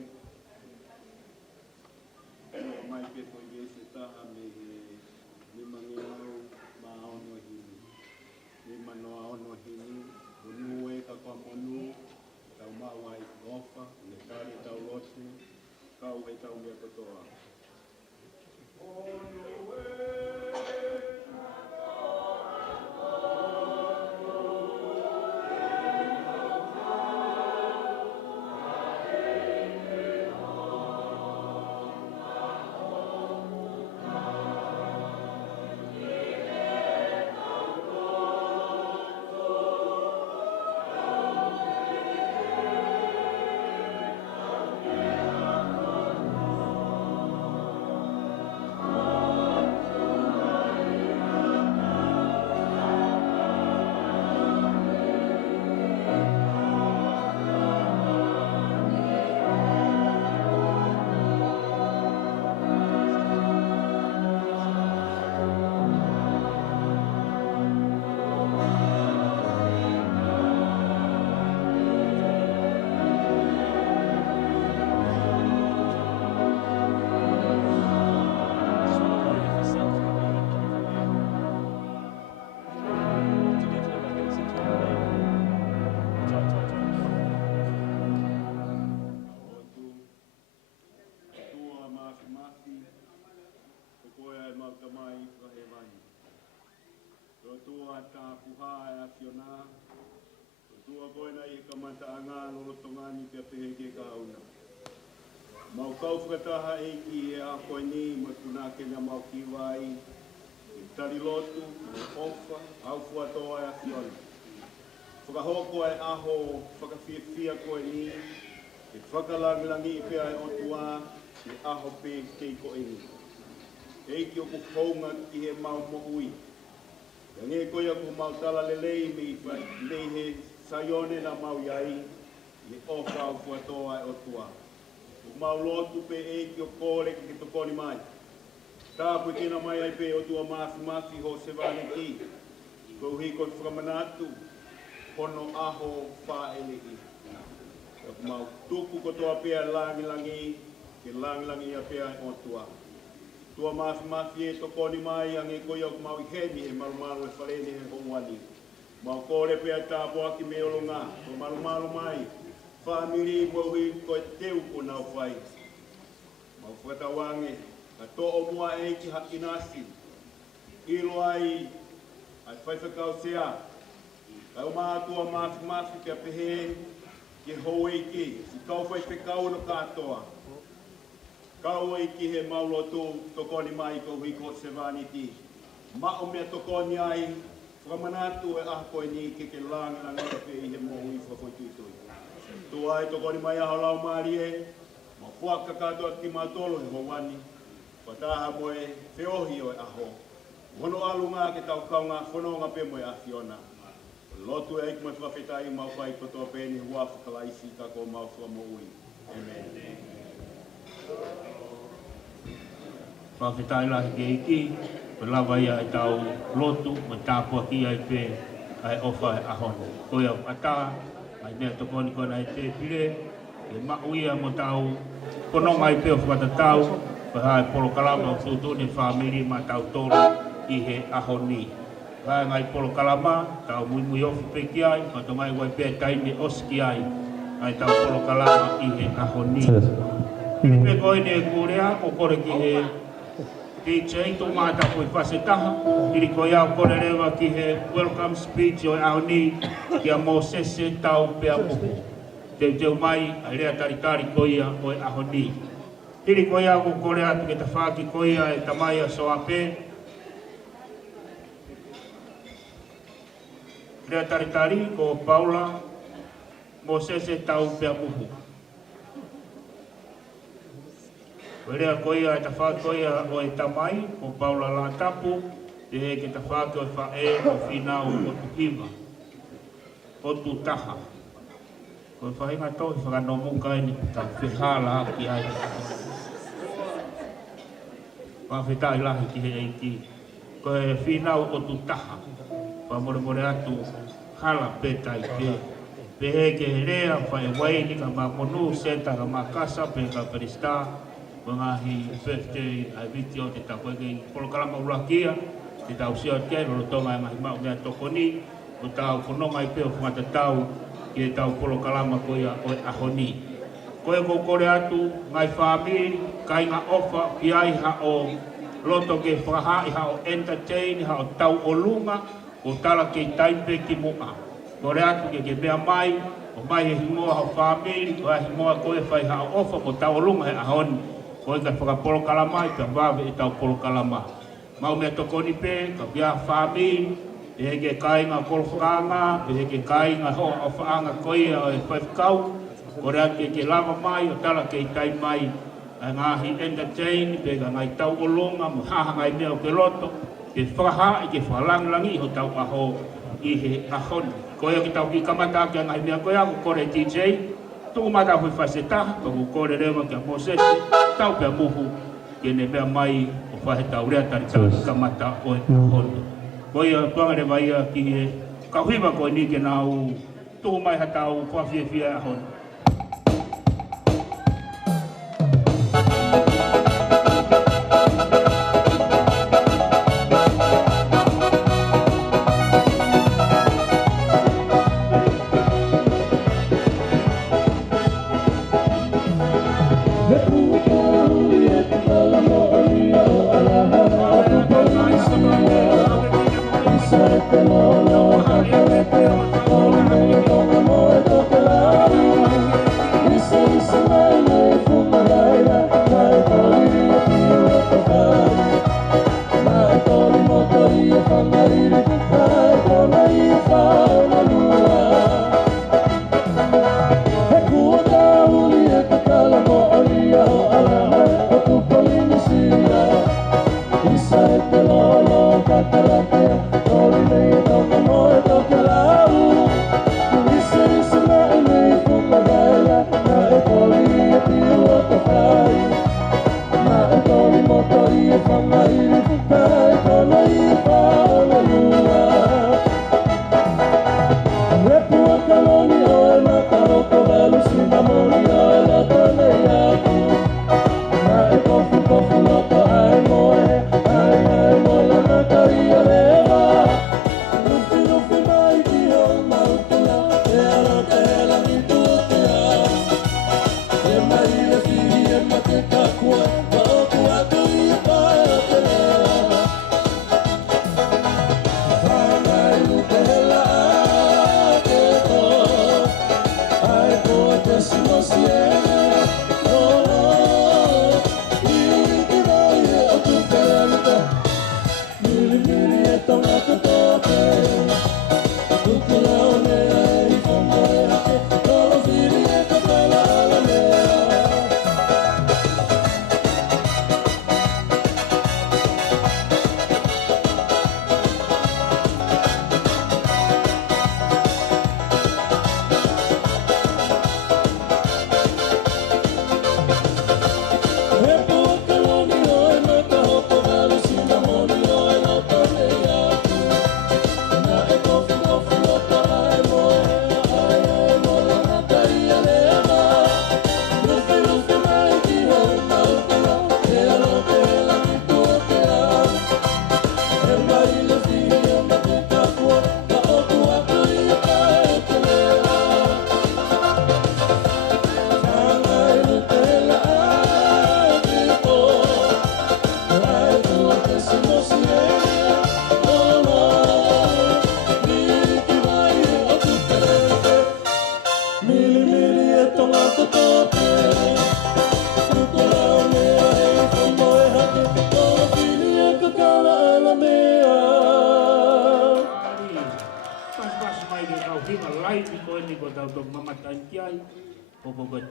Kore mai pe to I se taha me lima ngeau ma aono hini. Lima no aono hini. Unue ka kwa monu. Tau maua I ofa. Ne kare tau lotu. Kau he tau mea kotoa. tau tamai kahe mai. Otua Tāpuhā e afiona. Otua koina I kamata anga lolo tongani pia pehe ke ka auna. Mau kau whakataha eiki e a koini ma tuna kenya mau kiwai. I tari lotu, ofa, au fuatoa e afiona. Whakahoko e aho, whakawhiawhia koini. E whakalangilangi I pia e Otua, e aho pe kei koini. Eiki o kukonga ki he mau mohui. Ka nge koia ku mau tala lelei me I whai lehe sayone na mau iai I ofa au fuatoa e Otua. Ku mau lotu pe eiki o kore ki tokoni mai. Tāpui kena mai ai pe Otua mafi ho se vane ki. Kou hiko I whakamanatu, hono aho wha eleki. Ku mau tuku kotoa pea langilangi, ke langilangi a pea e Otua. Tua mafi e tokoni mai ange koia ku mau I heni he marumaru e wharene he houani. Mau kore pea tāpua ki me olonga, ko marumaru mai. Whamiri mohi koe teu ko nau whai. Mau whakatawange, ka to'o mua eiki hakinasi. Ilo ai whaiwhakau sea. Kau mātua mafi kia pehe, ke hou eiki. Si kau whaiwhakau no katoa. Kau eiki he maulotu tokoni mai ko hiko se vaniti. Mao mea tokoni ai, whakamanatu e ahko ni ke langi pe I he mohui whakoituitui. Tua e tokoni mai aho lau maari e, ma whaka katoa ki mātolo he houani. Wataha moe whiohi o e aho. Hono alunga ke tau kaunga whanonga pe moe afiona. Lotu e eik mai whawhetai mau whai kotoa pēni hua whakalaisi kako mau whamoui. Amen. Whawhetai lahi ke iki, lawa ia e tau lotu, ma tāpua ki ai pe ai ofa e ahona. Koia ata, ai mea tokoni kona e te pire, e mauia mo tau kononga ai pe o whakatatau, paha e polo kalama o tūtuni whamiri ma tau toro I he ahoni. Vai ngai polo kalama, tau muimui ofu pe ki ai, ma to ngai wai pe taine oski ai, ai tau polo kalama I he ahoni. Pe koine e kurea, ko kore ki he DJ tu mata koe whasetaha, iri koe au kore rewa ki he welcome speech o ahoni, ki a Mosese Taupeamuhu. Teu mai, a rea taritari koia o ahoni. Iri koe au ko kore atu ke ta whaki koia e tamai a Sioape. Rea taritari ko Paula, Mosese Taupeamuhu. Rea koia e ta whaki koia o e tamai, ko Paula Latu, te he ke ta whaki o e whae o whinau o tukiwa. O tu taha. Ko e whainga tohi whakanomuka ni ta whihala ki ai. Whawhetai lahi ki he eiki. Ko e whinau o tu taha. Whamore atu hala petai pe. Pe he ke rea whae waini ka ma monu seta ka ma kasa pe ka perista. Wangahi birthday ai viti o te takoe kei polokalama ulakia. Te tau sia o kei rolo tonga e mahi mau mea tokoni. O tau kononga I peo whangatatau. Ki e tau polokalama koia o e ahoni. Koe kore atu ngai whami, kai ngā ofa ki ai ha o loto ke whakahai ha o entertain, ha o tau o lunga, o tala ke taipe ki mua. Kore atu ke mea mai, o mai he himoa ha o whami, o he himoa koe whai ha o ofa ko tau o lunga he ahoni. Koe ka whakapolokalama I ka wawe e tau polokalama. Mau mea tokoni pe, ka pia whami, e heke kai ngā kolokanga, e heke kai ngā hoa o whaanga koia o e whaifkau. Kore atu ke lava mai, o tala ke tai mai, a ngāhi entertain, pe ka ngai tau o longa, mo haha ngai mea o ke loto, ke whakaha I ke whalangilangi ho tau aho I he ahoni. Koia ki tau ki kamata ki a ngai mea koia, ko kore DJ, tuku mata hui whasetaha, ko kore rewa ki a Mosese, Taupeamuhu, ke ne mea mai o whahetau rea taritau ki kamata o e ahoni. Koia tuangare vai ki he kauhiwa koe ni ke nau tuku mai hatau whawhiawhia ahoni. Fetu'u,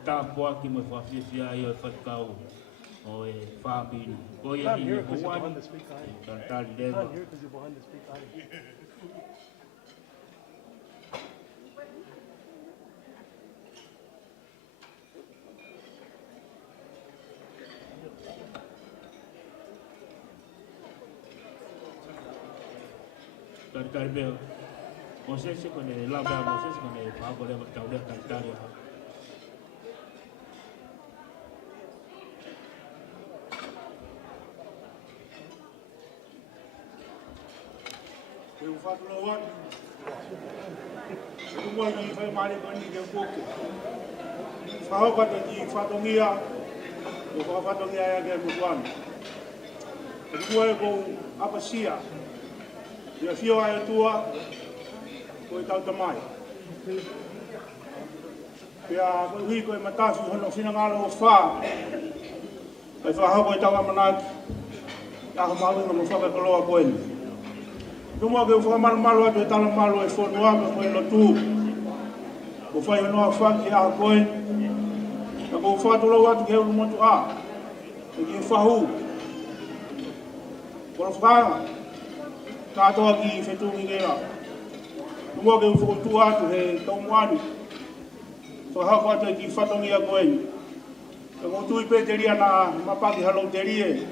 Tāpuhā ki mo whawhiwhia i o whatkau o e whāpinu. Koeli i Hawaii, tātari rewa. I'm here because you're behind the speak item. Tātari rewa. Mosese kone labea mosese kone whākorewa taurea tātari ha. Eu faço no ano. Eu vou ir para mais de um pouco. Falo para ti, falo minha. Eu vou fazer minha é que eu vou. Eu vou com Aisea. Eu fio a Otua. Vou Taupeamuhu. Eu vou ir com a matasi no final do fa. Eu vou ao Taupeamuhu. Eu vou no Tokaikolo a Koeli. Tuma ke fo malo atu tala malo e fo noa ko e Latu. Ko fai no fa ki a ko e. Ko fa to lo atu ke o mo tu a. Ki fa hu. Ko fa ka to ki Fetu'u ni la. Tuma ke fo tu atu he to mwani. So ha ko atu ki fa to ni a ko e. Ko tu i pe teria na mapaki halo terie.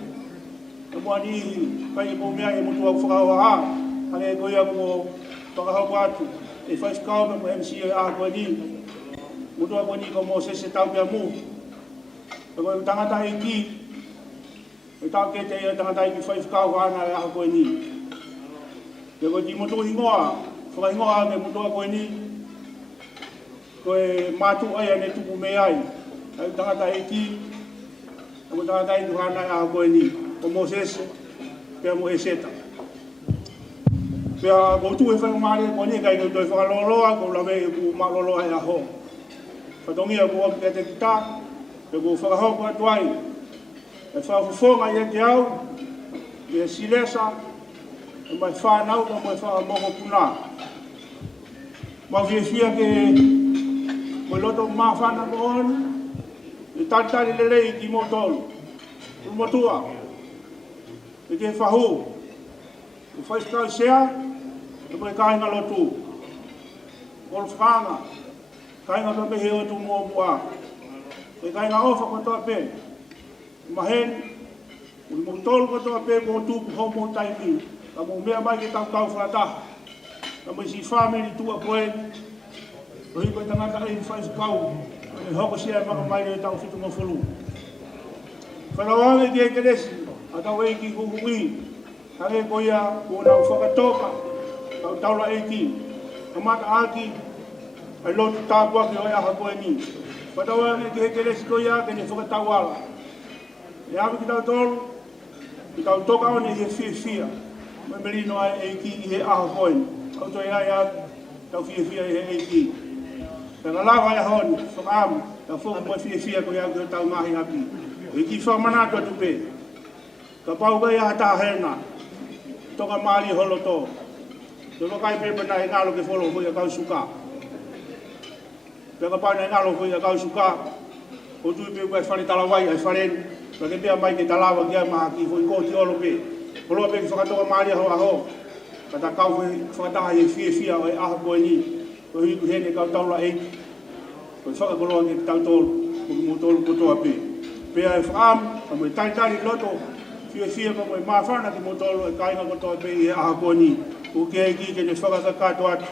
Ko mwani kai ko mea e mo tu fa ha. Hale ko ia mo Tokaikolo atu e faz calma mo MC a Koeli mo do ko ni ko mo se Taupeamuhu ko tangata iki e ta ke te tangata iki faz calma na a Koeli ko di mo to ingoa fo ingoa ke mo do ko ni ko e matu ai ne tu me ai tangata iki ko tangata iki hana a Koeli ko mo se pe mo eseta Pea ko tu e whai maare ko ni kai ko toi whakaloloa ko lawe ku maloloa e aho. Whatongia ko api te kita, e ko whakahau ko atuai. E whakafonga i te au, e silesa, e mai whanau ka mai whakamoho puna. Mau whia ke ko loto maa whana ko on, e tatari lelei ki motolu. Umotua, e ke whahu. O fai ska Aisea, e mai kai nga Latu. Ol franga, kai nga me he o tu mo mua. E kai nga ofa ko to pe. Mahen, o mo tol ko to pe mo tu ho mo tai ni. Ka mo mea mai ke tau frata. Ka mo si family tu a poe. O hi ko tanga ka e fai kau. E hoko sia ma mai e tau fitu mo fulu. Whanawange ke keresi, a tau eiki kukuwi. Hare ko ia, ko nau whakatoka, tau taula eiki. A mata aki, ai lotu tāpua ki oi aha koe ni. Whanawange ke keresi ko ia, ke ne whakatau ala. E hawe ki tau tolu, ki tau toka o ne he fia. Mai merino ai eiki i he aha koe. Kau toi ai a, tau fia i he eiki. Tanga lawa ia honi, whakaamu, tau whoka koe fia ko ia ki tau ngahi hapi. E ki whamanatua tupe. Ka pau kai aha tā hena. Toka maari holo tō. Te wakai pepa na e ngalo ke wholo hui a kau suka. Peka pau na e ngalo hui a kau suka. O tui pe kai whare talawai ai wharen. Ka ke pia mai ke talawa kia maha ki hui kōti olo pe. Holoa pe ki whakatoka maari ho aho. Ka ta kau hui whakataha e fia o e aha koe ni. Ko hui ku hene kau taula eiki. Ko whakakoloa ke tau tolu. Ko mu tolu kotoa pe. Pea e whaam, ka moe taitari loto, fia ka moe mawhana ki motolo e kainga kotoa pe i e aha koni. Ko ke eki ke ne whakakakato atu,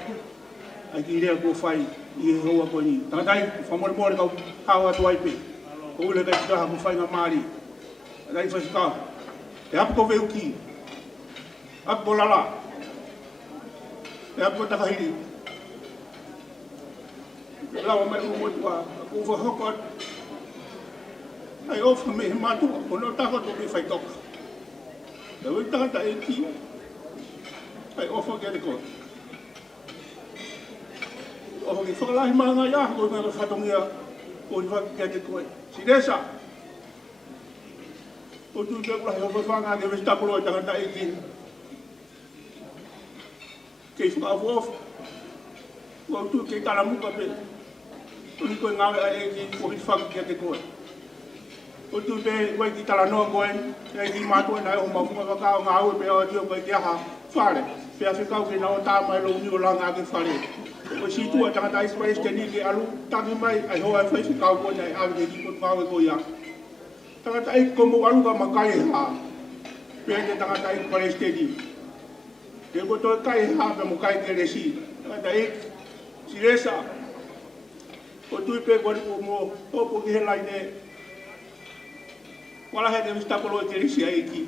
ai ki rea ko whai i e hoa koni. Tangatai, whamore kau hao atu ai pe. Ko ule kai tikaha ko whai ngā maari. Tangatai whasikau. E hapu ko veu ki. Hapu ko lala. E hapu ko takahiri. Lawa mai umotua, ko whahoko atu. Ai ofa me he matua, ko no tako to me whai toka. E wai tangata e ki, ai ofa ke te koe. Ofa ki whakalahi maa ngai aha, ko ngā whatongia, ko ni whaki ke te koe. Si resa, o tui te kula he ofa whanga ke wesi tapulo e tangata e ki. Kei whakafu ofa, ko tui ke karamuka pe. O ni koe ngawe ai e ki, ko hiti whaki ke te koe. O tu pe koe ki tala noa koe, e ki mātua nai o mawhunga wakao ngā ue pe o tio koe ki aha whare. Pea whikau ke na o tā mai lo ni o langa ke whare. O si tua tangata i space te ni ke alu, tangi mai ai hoa e whai whikau koe nai awe ke ki koe ngāwe koe ia. Tangata i komo aluka makai ha, pea ke tangata i space te ni. Ke ko toi kai ha pe mo kai ke resi. Tangata i si resa. O tui pe koe mo topo ki he lai ne. Wala he te mista kolo e terisi a eki.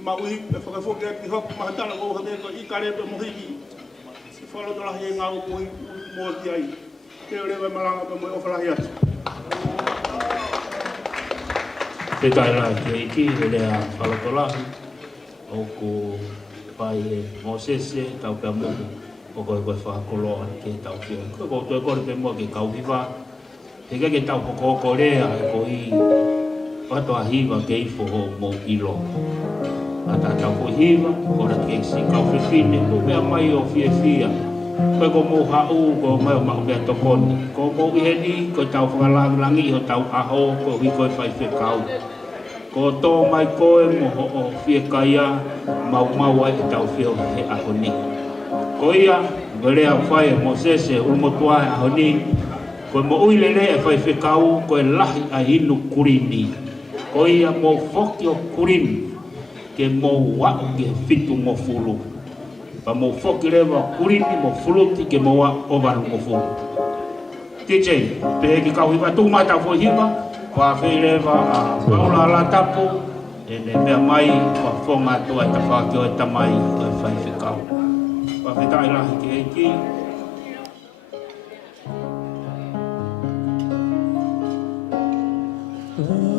Ma uhi, e whakafoke ki hoku mahatala ko hate ko i kare pe mohiki. Se whalotola he ngā upo i mua ki ai. Te rewa malanga pe moe ofalahi atu. Te taira ki eki, e lea whalotolahi. O ku pai e Mosese, Taupeamuhu. O koe koe whakakoloa ke tau ki. Koe koe toi kore pe mua ke kauhiwa. He ke tau hoko rea e ko i Pato a hiva ke i foho mo ilo. A tata ko hiva, kora ke si kau whiwhine, ko mea mai o fia. Koe ko mo hau, ko mai o mau mea tokoni. Ko mo iheni, ko tau whakalangi ho tau aho, ko hi koe whai whikau. Ko tō mai koe mo ho o whikaia, mau ai tau whio he aho ni. Ko ia, verea whai mo sese umotua e aho ni, ko mo uilere e whai whikau, ko e lahi a inu kurini. Ko ia mo foki o kurini, ke mo wau ke fitu mo fulu. Pa mo foki rewa kurini mo fuluti ke mo wa ovaru mo fulu. DJ, pe ki kau hiva tu mata fo hiva, pa fe rewa a Paula Latu, e ne mea mai, pa fonga tua e ta whaki o e ta mai, o e whai whikau. Pa fe tai lahi ke eki, Thank you.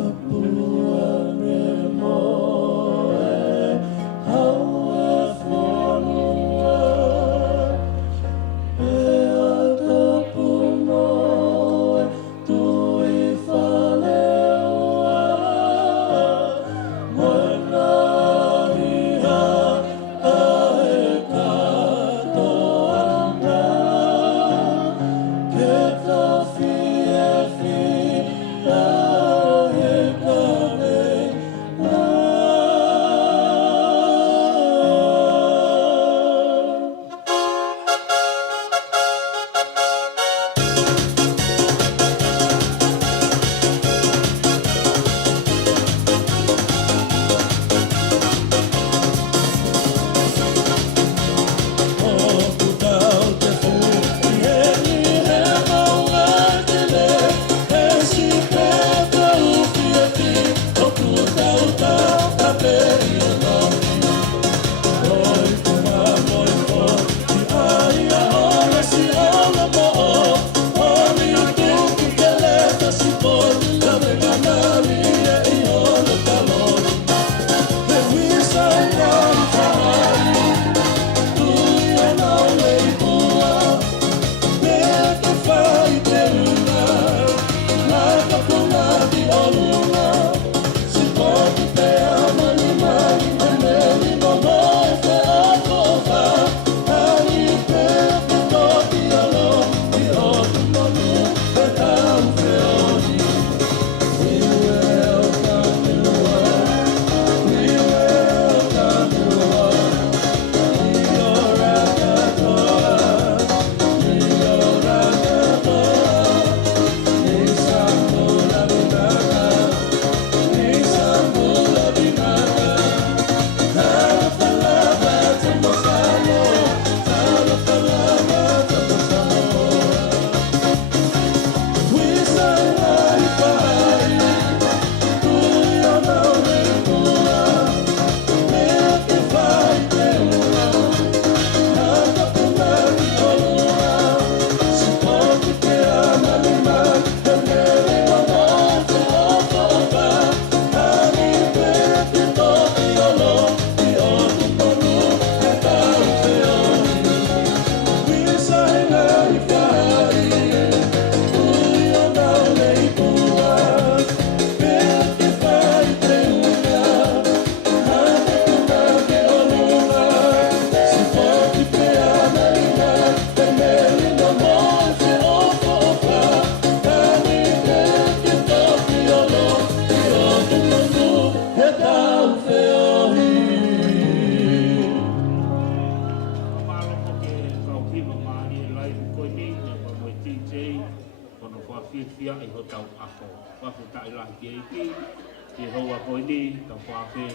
la ki ki hoa Koeli Sioape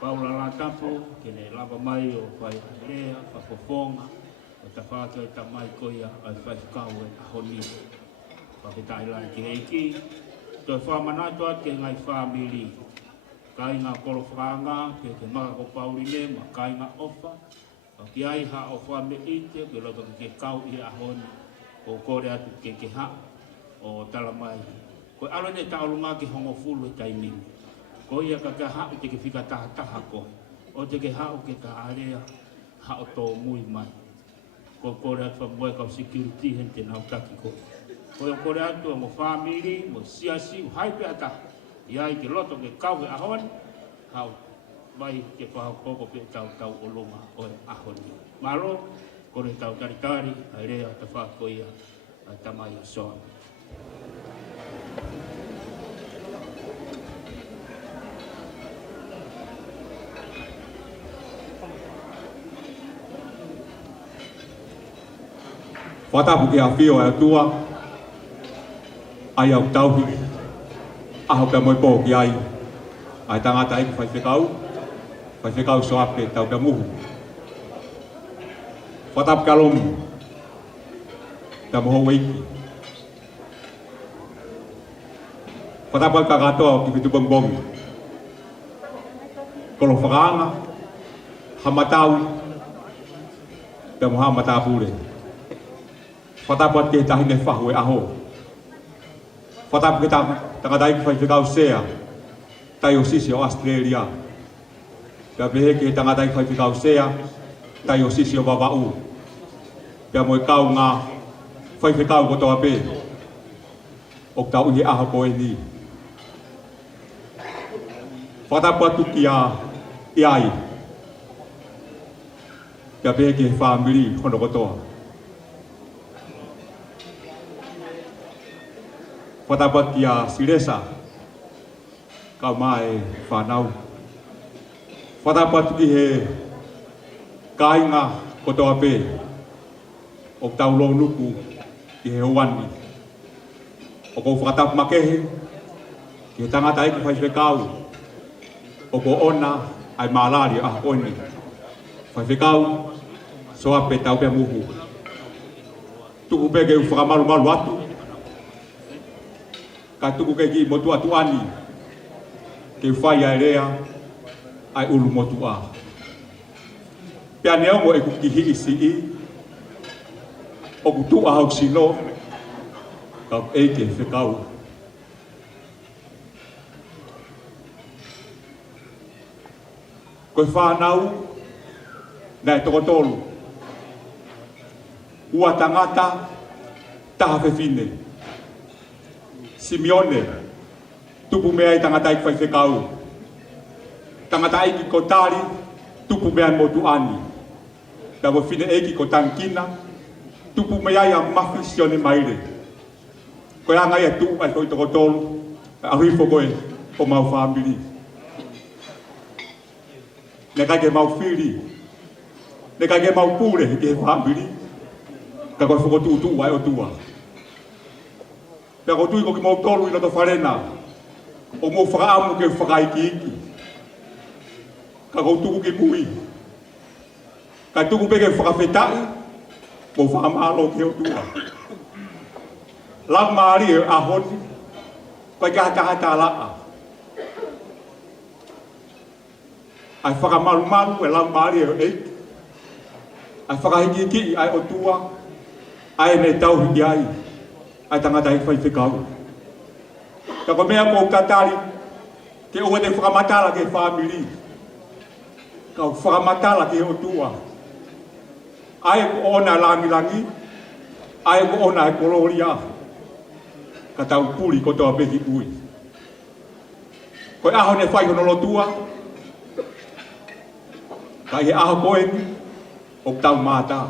Paula Latu ke ne lava mai o pai lea fafofonga o tawhākia i tamai koia ai whaifukau e ahoni pakitai la ki toi whamanatoa ke ngai whamiri kai ngā korowhanga ke maka ko Pauline ma kai ngā ofa ki ai ha o whame ite ke loto ke kau i ahoni o kore atu ke ha o talamai ko alo ne taulunga ki hongo fulu e taimingi ko ia ka ha te ke fika taha ko o te ke ha o ke ka area ha o tō mui mai ko kore atu moe kau security hente nau taki ko ko kore atu mo family mo siasi haipe ata ia i ke loto ke kau e ahoni hau mai ke whahau koko pe tau olonga o e ahoni malo kore tau taritari a rea ta whakoia a tamai a soa Whatapu ke a whio e Otua, ai au tauhi, aho pe moipo ki ai, ai tangata eki whaiwhekau Sioape Taupeamuhu. Whatapu ke alomu, te moho weiki. Whatapu ka katoa ki Fetu'u Pongipongi. Kolo whakaanga, hamatau, te moha matapure. Whatapu ke tahi ne whahu e aho. Whatapu ke tangatai ki whaiwhekau sea, tai o sisi o Australia. Pea pehe ke tangatai ki whaiwhekau sea, tai o sisi o Wawa'u. Pea moe kau ngā whaiwhekau ko Sioape. O tau i aho Koeli. Whatapu atu ki a iai. Pea pehe ke whamiri hono kotoa. Whatapat ki a Siresa, kau mai whanau. Whatapat ki he kāinga ko Sioape, o tau lo nuku ki he hoani. O ko whakatapu makehe, ki he tangata eki whaiwhekau, o ko ona ai malari a oni. Whaiwhekau, Sioape Taupeamuhu. Tuku peke u whakamaru atu, ka tuku ke ki motu atu ani ke whai ai rea ai ulu motu a. Pea neongo e kuki hi isi i o kutu a hau sino ka eike whekau. Koe whanau nai tokotolu ua tangata taha whewhine. Simeone, tupu mea i tangatai ki whaiwhekau. Tangatai ki kotari, tupu mea motu ani. Pea mo whine eki ko tankina, tupu mea i a mafi sione maire. Koe anga ia tupu ai koi tokotolu, a huifo koe o mau whambiri. Ne kai ke mau whiri, ne kai ke mau pure ke whambiri, ka koe whakotutu ai Otua. Pea ko tui ko ki mau tolu i loto wharena, o mo whakaamu ke whakaiki iki. Ka ko tuku ki mui. Ka tuku peke whakawhetai, mo whakamalo ke Otua. Lau maari e ahoni, kai kahata laa. Ai whakamaru e lau maari e eiki. Ai whakahiki ai Otua, ai ne tauhiki ai. Ai tangata i whaiwhekau. Ka ko mea ko katari, ke ua te whakamatala ke whamiri. Ka whakamatala ke Otua. Ai ko ona langi, ai ko ona e koloria. Ka tau puri ko toa pehi ui. Ko aho ne whai hono lotua. Ka he aho koeni, o tau mata.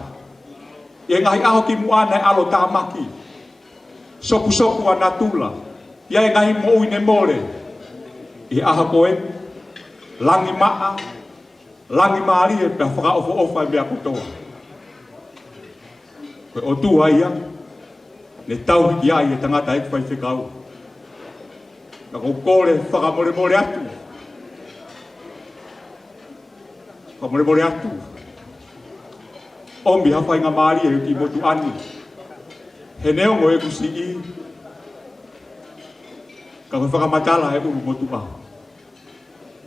E ngahi aho ki muana e alo tāmaki. Sopu a natula, ia e ngahi mo ui ne more. I aha koe, langi maa, langi maari e pia whakaofo e mea kotoa. Koe Otua ia, ne tauhiki ai e tangata e whaiwhekau. Na ko kore whakamore atu. Whakamore atu. Ombi hawhai ngā maari e ki motu ani. He neo mo e kusi I. Ka koe whakamatala e uru motu a.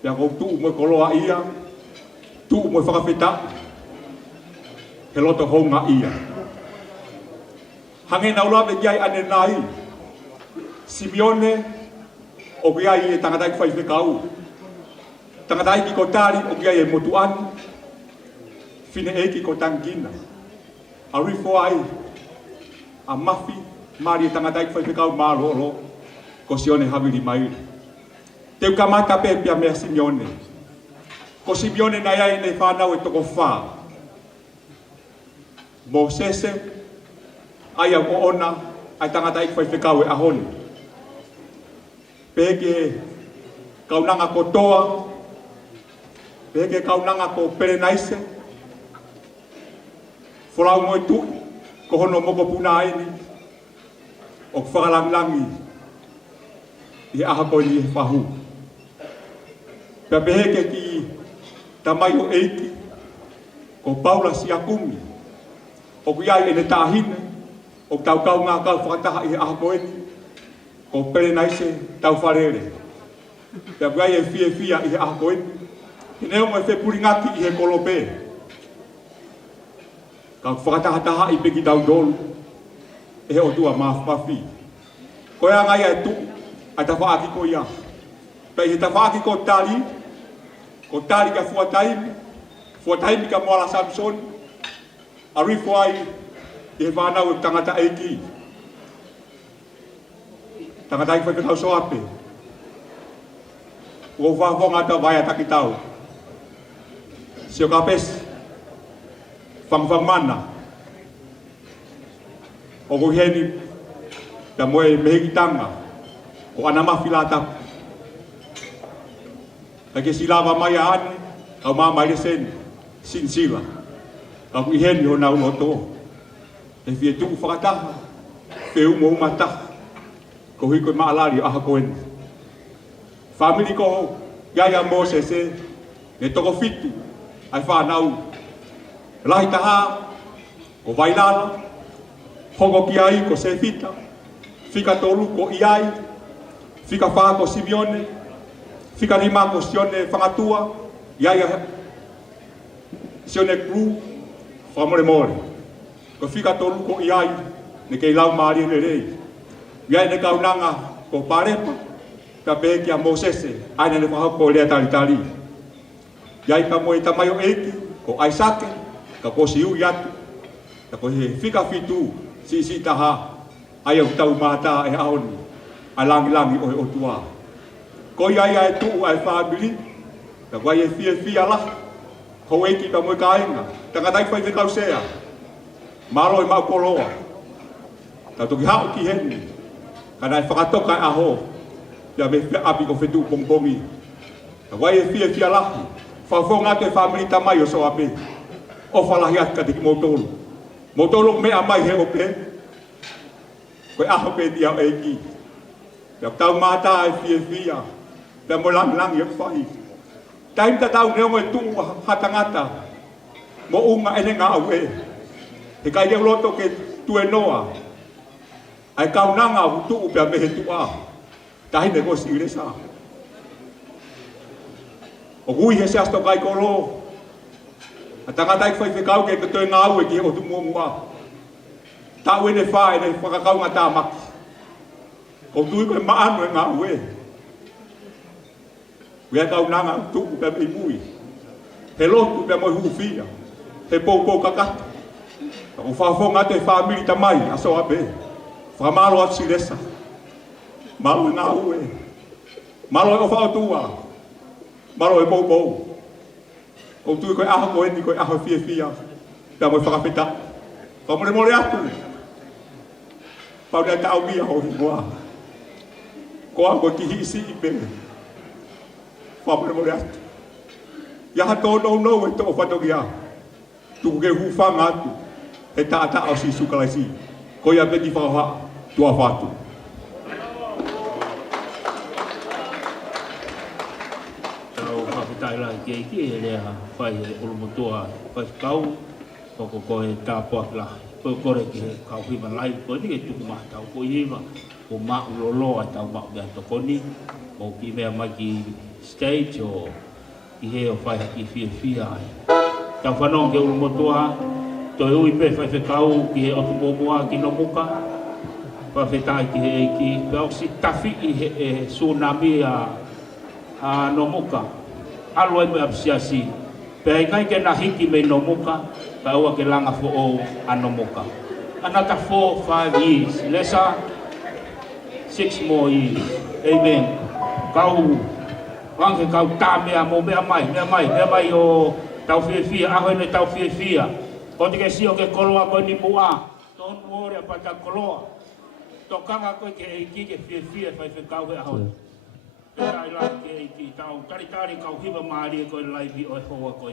Pea kou tuu mo koloa ia. Tuu mo whakawheta. He loto honga ia. Hange naulawe kiai ane nai. Simeone o kiai e tangatai whai whekau. Tangatai ki ko tari o kiai e motu ani. Fine eki ko tangina. Arifo ai. A mafi. Mari e tangatai whai whekau mālolo. Ko sione haviri mairi. Teu kamata pepia mea Simeone. Ko Simeone na iai nei whanau e toko whaa. Mo sese. Ai au ona. Ai tangatai whai whekau e ahoni. Peke kaunanga ko toa. Peke kaunanga ko perenaise. Folau moi tu, ko hono moko puna aini. O whakalangilangi. I aha koe ni e whahu. Pea peheke ki tamai o eiki. Ko Paula Siakumi. O kuiai ene tāhine. O tau kau ngā kau whakataha I aha koe ni. Ko perenaise tau wharere. Pea kuiai e fia I aha koe ni. He neo mo e whepuringaki I he kolope. Ka whakataha I peki tau dolu. E he Otua mawhi. Koe a ngai e tu. Ai ta whaaki ko ia. Pea he ta whaaki ko tali. Ko tali ka fuataimi. Fuataimi ka moala Samson. Arifo ai. I he whanau e tangata eiki. Tangata I whakatau Sioape. Ua whawonga ta vai ataki tau. Sioape. Whangwhang mana. O kuheni. Ta moe mehiki tanga. O ana mawhila tapu. Ake silawa mai a ane. Kau maa mai seni. Sin sila. Kau kuheni ho nau loto. E Fetu'u whakataha. Fe'u mo umataha. Ko hui koe maalari o aha koeni. Family ko Yaya Moses e. Ne toko fitu. Ai whanau. Lahi taha. Ko vailala. Hongo ki ai ko se fita. Fika tolu ko iai. Fika wha ko Simeone. Fika rima ko Sione whangatua. Yaya Sione kru. Whamore more. Ko fika tolu ko iai. Ne kei lau maari le rei. Yai ne kaunanga ko parepa. Ka peki a Mosese. Aina ne whahako lea tali. Yai ka moe tamayo eiki. Ko Aisea. Ka ko siu yatu. Ka ko he fika fitu. Si taha. Ai au tau mata e aoni. Ai langi o he Otua. Ko iai ai tuu ai whaabili. Ka ko ai e fia la. Ko eiki ka moe ka ainga. Tangatai whai whekau sea. Maro e mau koloa. Ka toki hao ki heni. Ka nai whakatoka e aho. Pea me api ko Fetu'u Pongipongi. Ka ko ai e fia lahi. Whawhonga te whamiri tamai o Sioape. O whalahi atka teki motolo. Motolo mea mai he ope. Koe aho pe tia o eiki. Pea tau mata e fia. Pea mo langi e whai. Taim ta tau neo e tuu hatangata. Mo unga ene ngā au e. He kai eo loto ke tue noa. Ai kaunanga u tuu pea me he tua. Tahine ko si iresa. O gui he se asto Tokaikolo. A tangatai whai whekau ke toi ngā ue ki he o tu mua. Tau ene whae ne whakakau ngā tāmaki. Ko tui koe maanu e ngā ue. Wea kau nanga tuku pe me mui. He lotu pe moi hufia. He pou kakata. Ko whawhonga te whamiri tamai a Sioape. Whamalo a siresa. Malo e ngā ue. Malo e o whaotua. Malo e pou. O tui koe aho koe ni koe aho fia. Pea moi whakawheta. Whamore atu. Paula ta au mia ho himoa. Ko a koe ki hisi I pere. Whamore atu. Iaha tō no e tō whatokia. Tuku ke hufanga atu. He taata au si sukalaisi. Ko ia peti whauha tua whatu. ke ki e lea whai e ulumotua whai kau koko ko e tāpuak la ko re ki kau hima lai ko ni ke tuku maha tau ko hiva ko maa ulolo a tau maa mea tokoni o ki mea mai ki stage o ki he o whai haki fia ai tau whanong ke ulumotua to e ui pe whai whekau ki he otu mōmua ki no muka whai whetai ki he ki pēo si tafi i he tsunami a no muka alo e me apsiasi pe ngai ke na hiki me no muka pa ua ke langa fo o ano muka another 4-5 years lesa 6 more years amen kau wange kau ta mea mo mea mai o tau fia aho ne tau fia ko te ke sio ke koloa ko ni mua don't worry about the koloa tokanga ko ke iki ke fia fai kau he aho ai la ke iki tau tari kau hiva maari ko lai bi o hoa ko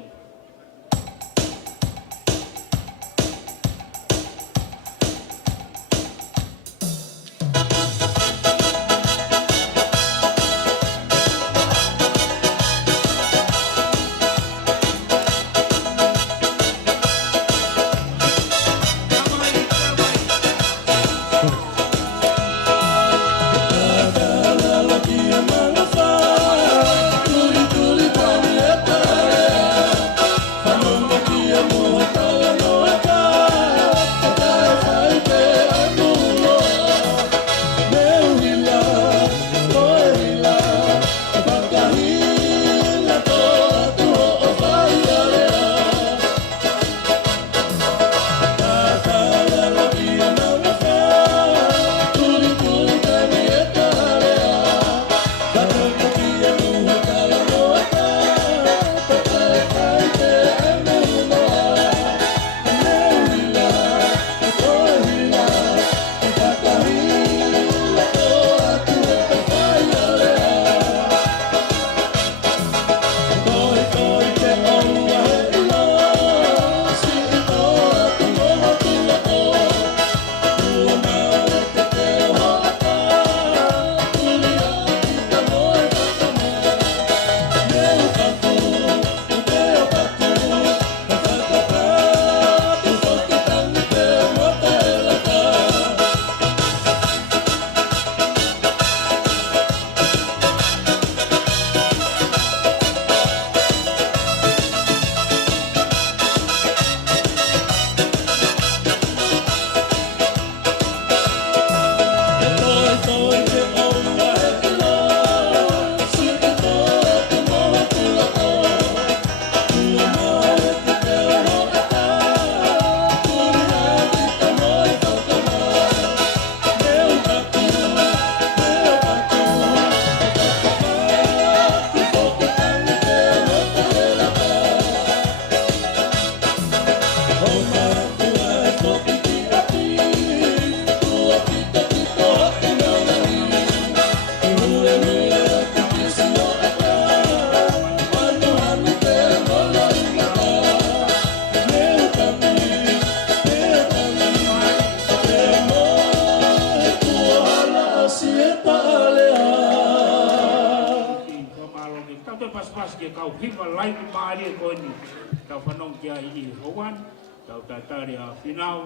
tau tatari a finau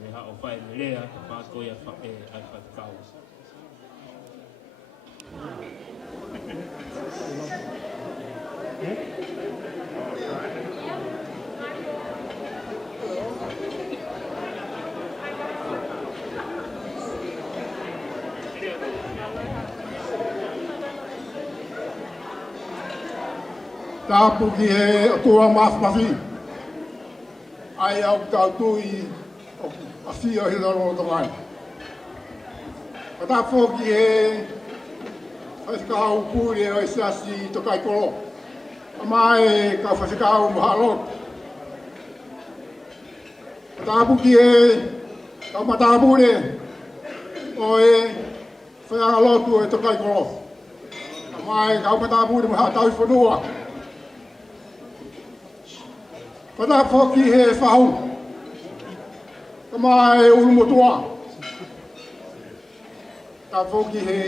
e ha o whai melea ta pākoia whae ai whakau. Tāpu ki he Otua mawhmawhi. Ai au tautui o awhia he laro o tangai. Ka tāpō ki he whasikahau pūre o Aisea si Tokaikolo. A mai ka whasikahau mahalot. Ka tāpu ki he kau matāpūre o e whaiangalotu e Tokaikolo. A mai kau matāpūre mahatau i whanua. Pada foki he whahau, ka mai ulumotua. Ta foki he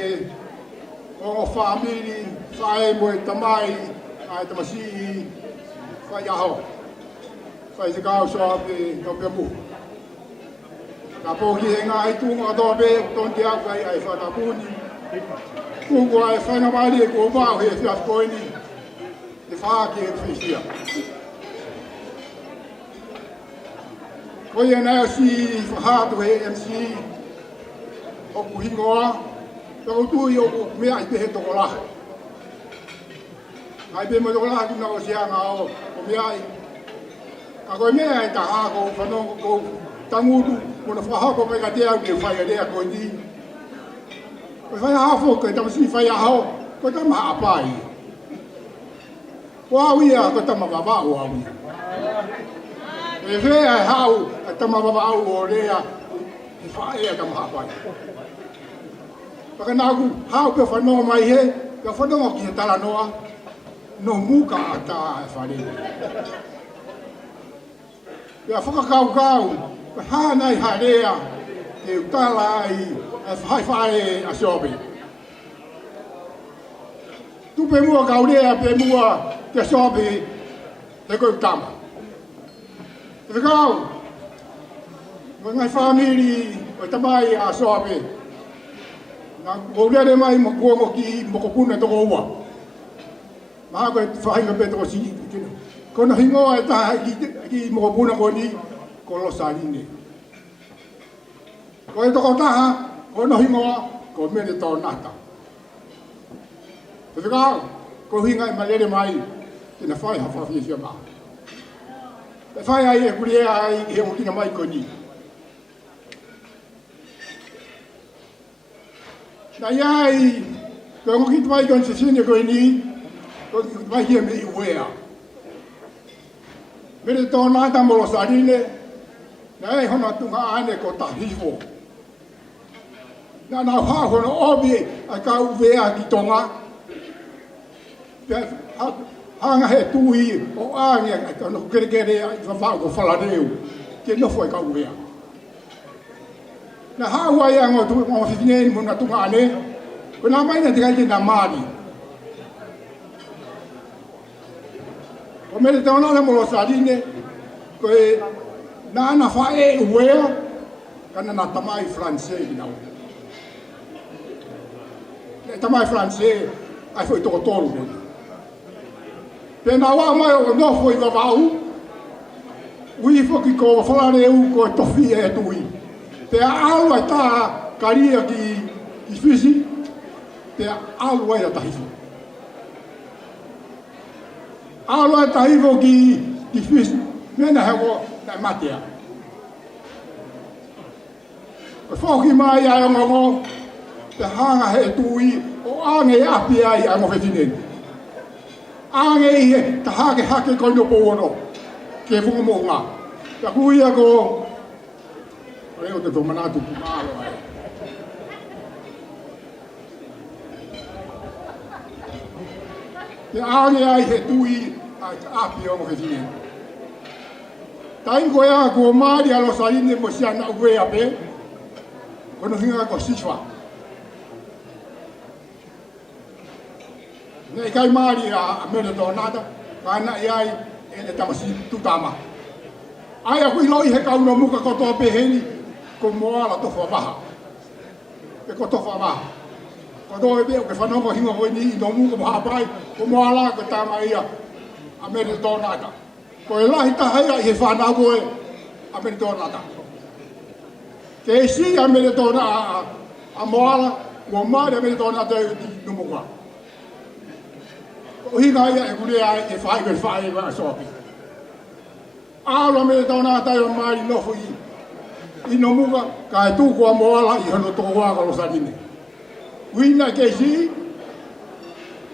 o whamiri, whae mo e tamai, ai tamasi fai aho. Fai se kau Sioape Taupeamuhu. Na poki he ngā i tūnga tope tonti au kai ai whatapuni. Kukua e whainga maari e kua wāu he whias Koeli. E whaaki e whisia. Koe e nao si whahatu he MC. Oku hingoa. Tako tui oku mea i pehe toko laha. Ai pe mo toko laha kuna o sianga o mea i. A koe mea e taha ko whanongo ko tangutu. Mona whahako mai ka te au ke whai a rea koe ni. Koe whai hafo koe tamasi whai aho. Koe tama apai. Ko awia koe tama wawau awia. E whea e hau a tama wawau o rea. E whae a tama apai. Paka nāku hau pe whanonga mai he. Ka whanonga ki he tala noa. No muka a tā e whare. Pea whakakau-kau. Ka hānai harea. Te utala ai. E whai a Sioape. Tupe mua kaurea pe mua te Sioape. Te koe utama. Te whakau. Ngai whamiri. O tamai a Sioape. Nā kōrere mai mo kuongo ki mokopuna toko ua. Maha koe whahinga pe toko si. Kona hingoa e taha ki mokopuna ko ni kolo sarine. Koe toko taha, kona hingoa, ko mene tō nata. Te whekao, ko hinga e malere mai, tēnā whai hawhawhi sia maha. Te whai ai e kurea ai he mutina mai ko ni. Na iai, koe ngoki mai kon se sine koe ni, koe mai hia me i wea. Mere tō nata molo sarine, na e hona tunga ane ko tahifo. Na nau haa hono obi a ka uwea ki tonga. Hanga he tui o aangia ka tono kerekere a whawhau ko whalareu. Ke nofo e ka uwea. Na hawa ia ngō tu ngō whiwhinei muna tunga ane, ko nā maina te kaite nā maari. Ko mere te onana molo sarine, ko e nāna whae uwea, kana nā tamai francais ki nau. E tamai francais, ai foi totonu koni. Pena wā mai o nofo i wawau, ui foki ko whalareu ko e tofi e tui. Te alu ai tā karia ki whisi, te alu ai a tahifo. Alu ai tahifo ki whisi, mena heko nai matea. Ko whoki mai ai o ngongo, te hanga he tui, o ange e api ai a ngowhetinen. Ange i he, ta hake koi no pōno, ke whunga mō ngā. Ka kuia ko, reo te whamanatu ku mālo ai. Te ange ai he tui ai api o ngowhetinen. Taingo ea ko maari alo sarine mo siana ue ape, kono hinga ko Sihova. Nei kai maari a mene tō nata, ka ana iai e ne tamasi tutama. Ai a hui loi he kauno muka ko tō peheni, ko moala tofa maha. E ko tofa maha. Ko tō e beo ke whanongo hinga hoi ni i no muka mo hapai, ko moala ko tama ia a mene tō nata. Ko e lahi tahai i he whanau koe a mene tō nata. Ke e si a mene tō nata a moala, ko maari a mene tō nata e no muka. O hinga ia e kurea e whai koe whai e wā Sioape. Aolo me tauna tai o mai nofo i no muka ka e tūko a moala i hono toko wākalo sarine. Wina ke si,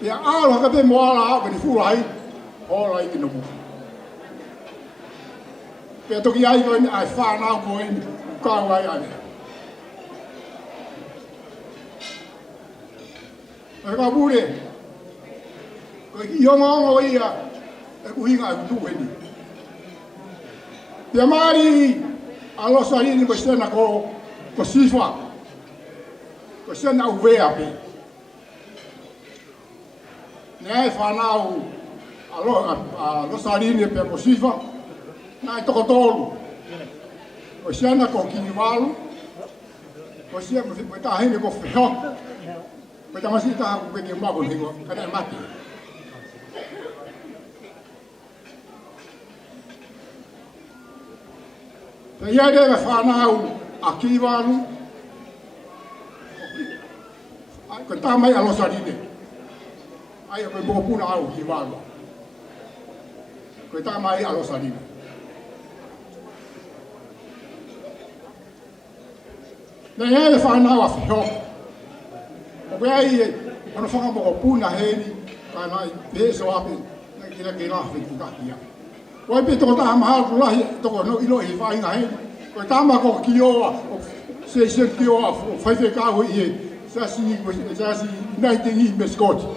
ia aolo haka pe moala au ka ni furai, hola i no muka. Pea toki ai koe ni ai whanau koe ni ukau ai ane. E ka pure, koe i ongo ia e kuhinga e kutuhe ni. Pea maari alo sarine ko sena ko Sihova. Ko sena uvea pe. Ne ai whanau lo saline pe mo sifa na totonu o siana ko ki walu o sia mo ta hene ko feho mo ta masita ko ke ma ko hingo kana mati pe ya de fa na u aki walu ko ta mai alo saline ai ko mo puna au ki walu ko ta mai alo saline na ia e whanau a whiho. O koe ai ono whakamoko puna heni, ka nai te Sioape, na kira ke la Fetu'u. Koe pe toko taha mahal lahi, toko no ilo i whainga heni. Koe tama ko ki oa, o se ki oa, o whaife kāhu i e, sasi nai te ngi me skoti.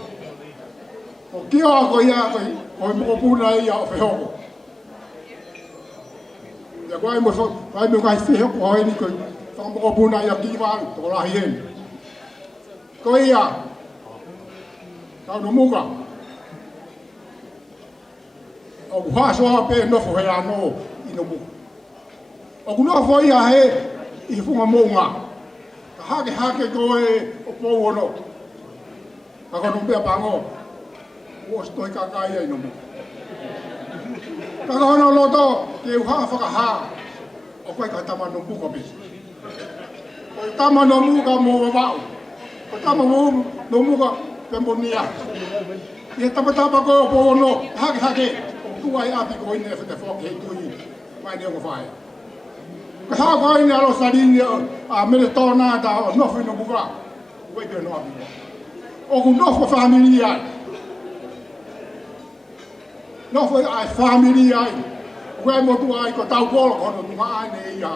O ki oa ko ia, koe moko puna ia o whihoko. Ia koe mo kai whihoko heni koe, ko puna ia ki walu to la hien ko ia ka no muga o ha so pe no fo ya no ino mu o kuno fo ia he I funga monga ka hake ko e o po wono ka ko no pe pango o sto ka ka ia ino mu ka ko no lo to ke ha fa ka ha o ko ka tama no pu ko bi o tama no muka mo wau o tama no muka pembonia e tama ko po no hake o tuai api ko ine fe te fo ke tui mai ne ko fai ka ha ko ine alo sadini a mele tona da no fe no muka we ke no api o ku no fo familia no fo ai familia we mo tuai ko Taukolo ko no ma ne ia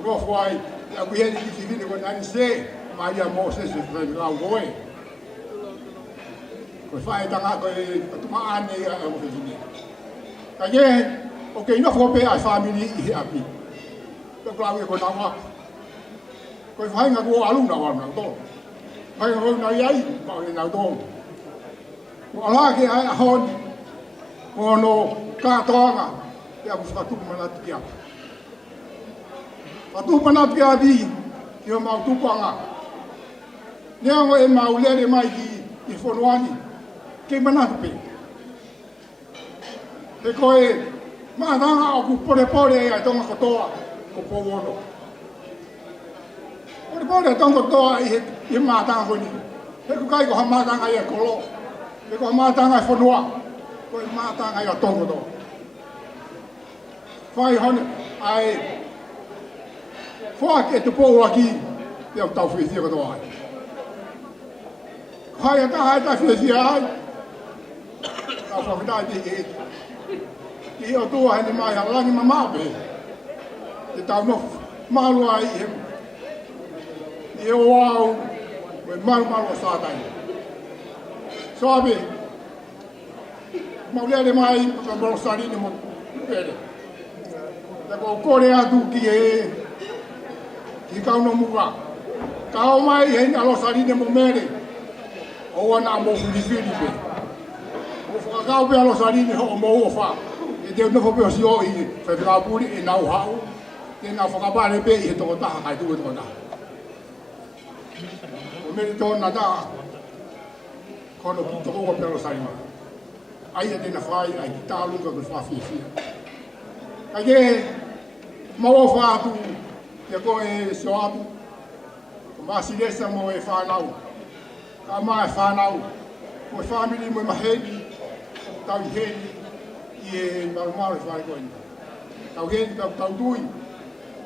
no foi a guia de divino quando a se Maria Moses se foi lá o oi foi fai tanga ko tu ma ane ia o divino kaye okay no foi pe a family I api to claro ko na wa ko fai nga ko alu na wa na to fai ko na yai ma na to ko ala ke a hon ko no ka tonga ya busca tu malatia Atu pana pia di, yo mau tu panga. Nyango e mau lere mai ki fonoani. Ke mana pe. Te koe ma danga o ku pore ai tonga kotoa ko powono. Pore tonga kotoa I ma danga ko ni. Te ku kai ko ma danga ai kolo. Te ko ma danga ai fonoa. Ko ma danga ai tonga do. Fai hon ai Fua ke te pō aki, te au tau whiwhia kato ai. Hai ta whiwhia ai. Tau whakatai te e. Ki Otua hene mai halangi ma mape. Te tau no malu ai I hem. I o au, me malu a sātai. Sioape, maulele mai, ka moro sarine mo pere. Te ko kore atu ki e. I kau no muka. Kau mai hei alo sarine mo mere. O wana mo fulifili pe. O whakakau pe alo sarine ho mo o wha. E te unofo pe o si o I whewhikapuri e nau hau. Te nau whakapare pe I he toko taha kai tu e toko taha. O mere tōna taha. Kono ki toko o pe alo sarine. Ai e tēnā whai ai ki tāluka ko whawhiwhia. Kai ke mau o whātu. Te koe Sioape, ko masilesa mo e whanau, ka mai whanau, mo e whamiri mo e maheni, tau I heni, I e marumaru e whare koe. Tau heni tau tui,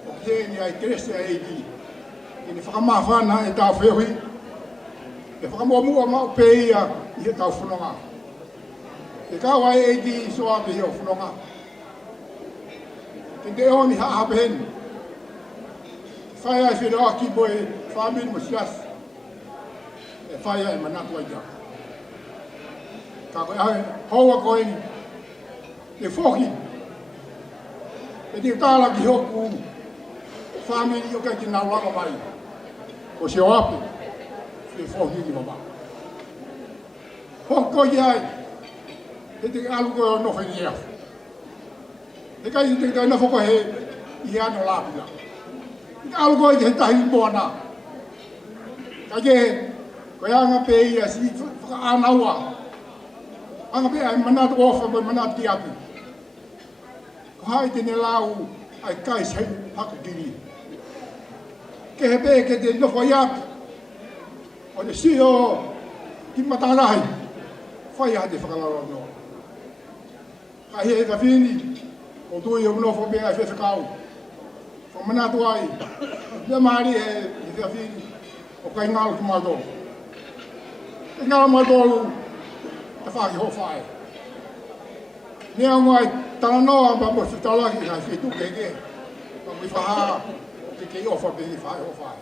o ki heni ai krese a eiki, I ne whakamawhana e tau whehui, e whakamua mau peia I he tau whanonga. Te kau ai eiki Sioape I o whanonga. Te te oni haa hapeheni, Whai ai whenua ki mo e whamiri mo sias. E whai ai manatu ai ia. Ka koe ai haua koe ni. Te whoki. E te tāla ki hoku whamiri o kai ki nau langa mai. Ko Sioape. Te whoki ki mama. Hoko i ai. he te alu ko no fai ia. He kai te na foko he I ano lapila. Te alu ko he tahi bona. Kage ko anga pe ia si faka anawa. Anga pe ai manat ofa mo manat tiapi. Ko hai te ne lau ai kai sai haka diri. Ke he pe ke te no fai ap. O te sio ki matarahi. Fai ha te whakalaro no. Kai he ka whini, o tui o mnofo pe ai whewhakau. Whamanatu ai, me maari he ka whini, o kai ngalo ki mato. Te ngalo mato te whaki ho whae. Nea ngai tana noa ma mo whitalaki kai whitu keke. Ma mi whaha, ke kei ofa pe i whae ho whae.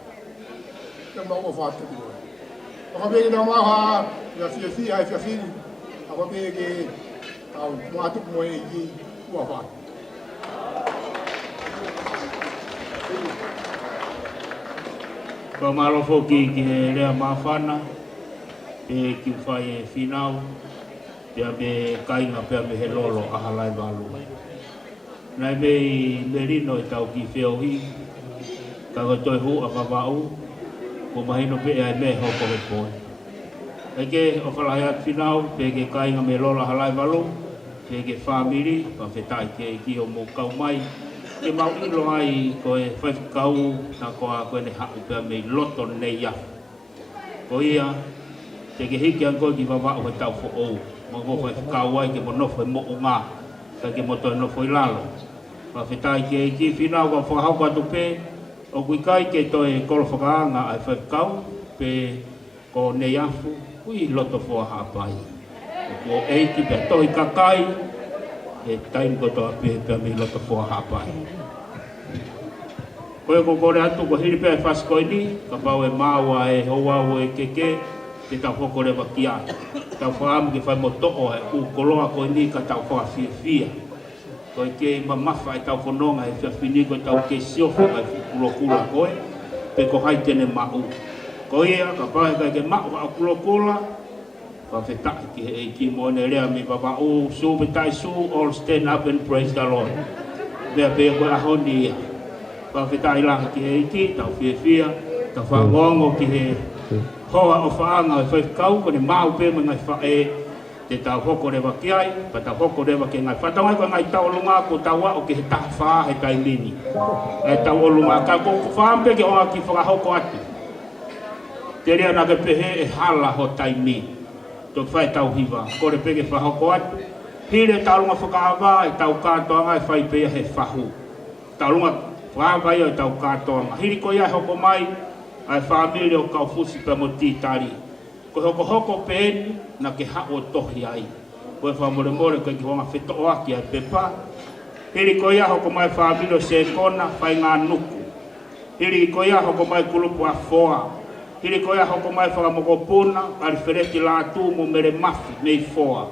Te mau o whae te piro. Ako pe ki ngā maha, ia whiawhi ai whiawhini. Ako pe ki tau mātuku mo e ki ua whae. Ka marofo ki he rea mawhana, pe ki whai e whinau, pia me kainga pia me he lolo a halai walu. Nai me I merino I tau ki whiohi, ka toi hu a whawau, ko mahino pe ai me hoko me poi. Eke o whalahi at whinau, pe ke kainga me lolo a halai walu, pe ke whamiri, pa whetai ke ki o mō kau mai, ke mau ilo ai ko e whaikau na ko a koe ne haku pia me loto nei a. Ko ia, te ke hiki an koe ki wawao he tau fo'ou, ma ko whaikau ai ke mo nofo e mo o ngā, ka ke mo toi nofo I lalo. Pa whetai ke ki whinau ka whakahau atu pe, o kui kai ke toi kolo whakaanga ai whaikau, pe ko nei afu, kui loto fua hapai. Ko eiki pe tohi kakai, e taim ko toa pe me loto fua hapai. Koe ko kore atu ko hiri pe Koeli, ka pau e maua e hoau e keke, te tau hokore wa ki ai. Tau whaamu ke whai mo toko e u koloa koe ni ka tau whaa fia. Koe ke mamafa e tau whanonga e whiawhini koe tau ke siofa mai kula koe, pe ko hai tene mau. Koe ia ka pau e kai ke mau a kula, pa whetai ki he ki mo ne rea me papa o su betai su all stand up and praise the Lord. Mea pe koe ahoni ia. Pa whetai lang ki he ki, tau whiawhia, tau whangongo ki he hoa o whaanga e whaikau, kone mau pe me ngai whae, te tau hoko rewa ki ai, pa tau hoko rewa ki ngai whatangai koe ngai tau olunga ko tau o ki he taha whaa he tai lini. E tau olunga, ka koko whaampe ki onga ki whakahoko atu. Te rea na ke pehe e hala ho tai mi. Tō whai tau hiwa, kore peke whahoko atu. Hire taurunga whakahawa e tau kātoanga e whai pea he whahu. Taurunga whahawai o tau kātoanga. Hiri ko ia hoko mai, ai whamiri o kau fusi pa mo titari. Ko hoko hoko pēni na ke hao tohi ai. Koe whamore more koe ki honga Fetu'u aki ai pepa. Hiri ko ia hoko mai whamiri o se kona whai ngā nuku. Hiri ko ia hoko mai kulupu a foa. Hiri ko ia hoko mai whakamoko puna, ari whereti Latu mo mere mafi mei foa.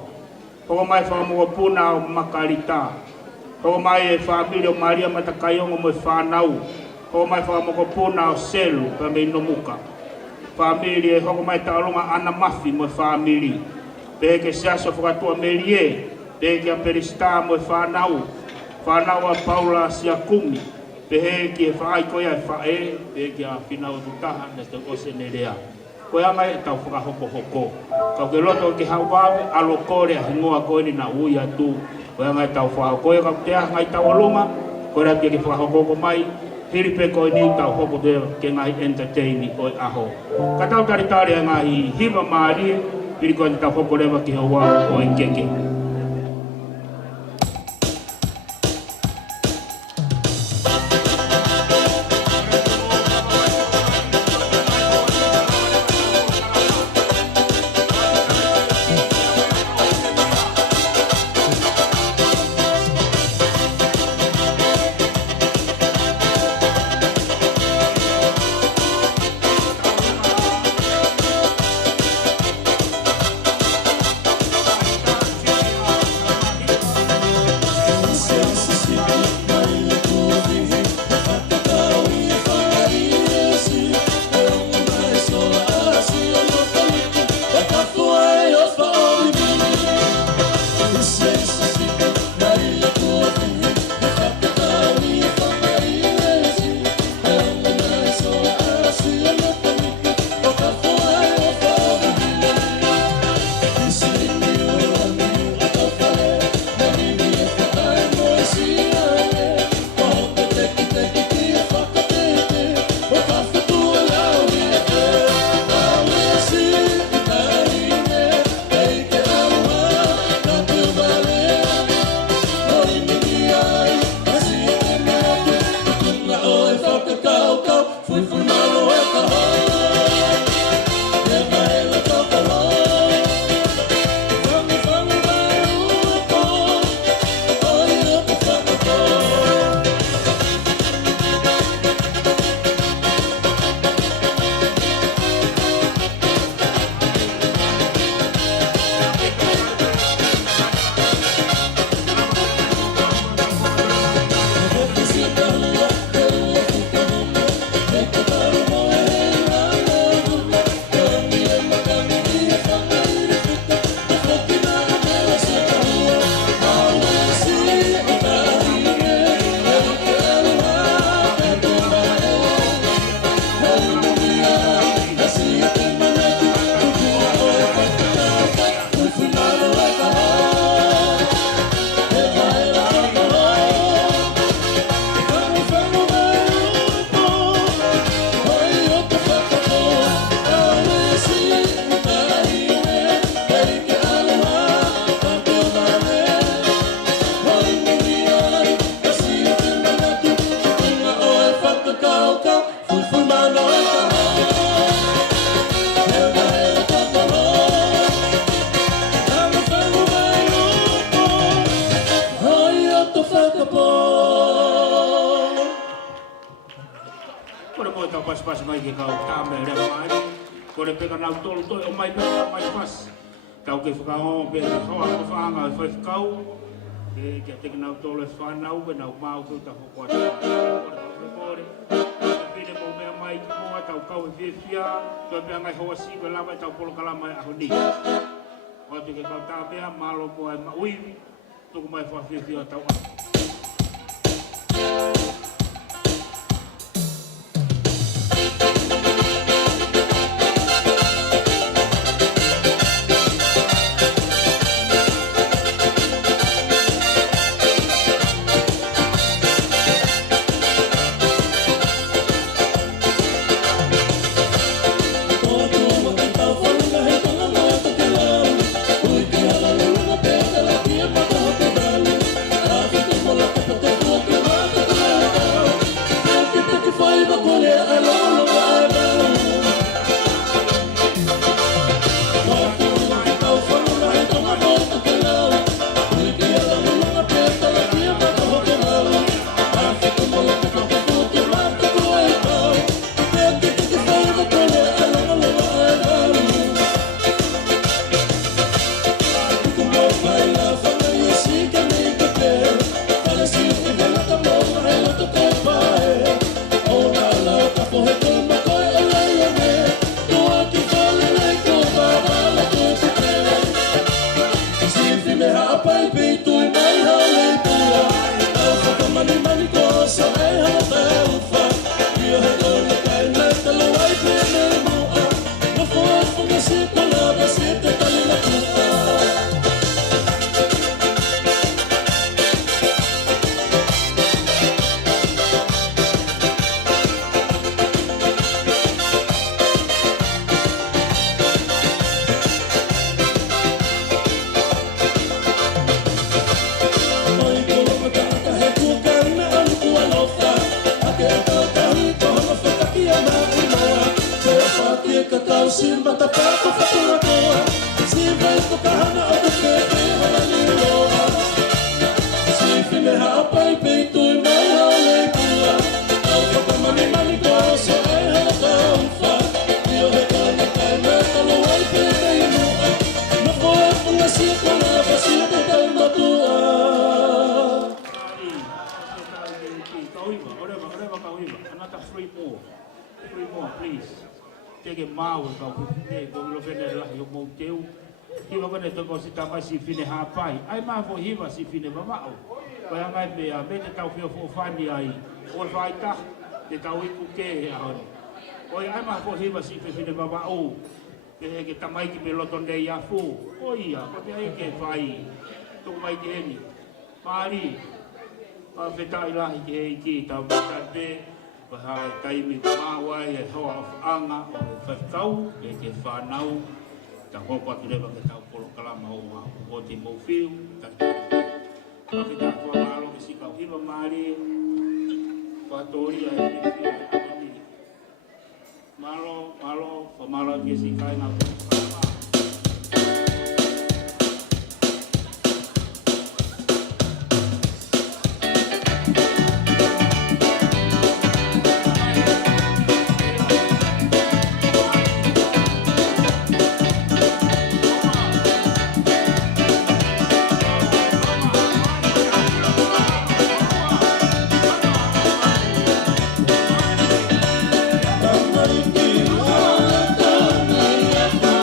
Hoko mai whakamoko puna o makarita. Hoko mai e whamiri o Maria Matakayongo mo e whanau. Hoko mai whakamoko puna o selu pa mei nomuka. Whamiri e hoko mai taurunga ana mafi mo e whamiri. Peke siaso whakatua merie, peke a perista mo e whanau. Whanau a Paula Siakumi. Pehe ki e whaai koia e whae, pehe ki a whinaua tutaha na te ose nerea. Koe anga e tau whakahoko hoko. Kau ke loto ki hauwawe, alo kore a hingoa koeni na ui atu. Koe anga e tau whakahoko koe kau te aha ngai tau alunga, koe rea ki whakahoko mai, hiri pe koe ni tau hoko te ke ngai entertaini koe aho. Ka tau taritari a ngai hiva maari, hiri koe tau hoko rewa ki hauwawe koe keke. kau pas mai ke kau tame re mai. Ko le peka nau tolu toi o mai peka mai pas. Kau ke whakao pe hoa ko whaanga e whaikau. Ke te nau tolu e whanau pe nau mau ku ta hoko atu. Kore pine mo mea mai ki moa tau kau e whiawhia. Toi pea ngai hoa si pe lama tau polo kalama e aho ni. O te ke kau tāpea malo moa e mauiwi. Tuku mai whiawhia tau aho. Si fine hapai, ai ma fo hiva si fine mamao. Ko ya ngai pe a me te tau fio fo fani ai. O vai ta te tau iku ke a on. O ai ma fo hiva si fine mamao. Pe ke tamai ki me loton de ya fu. O ia, ko te ai ke vai. Tu mai ke ni. Mari. Pa feta ila ki ki tau te pa ha kai mi mawa e hoa anga o fetau ke whanau. Ta hopa tu leva ke tau polo kalama o te mofiu, ta ke ta kua malo ke si kau hiwa maari, whatori a e whiwhia e awani. Malo, wha malo ke si kai ngā polo kalama. Thank you.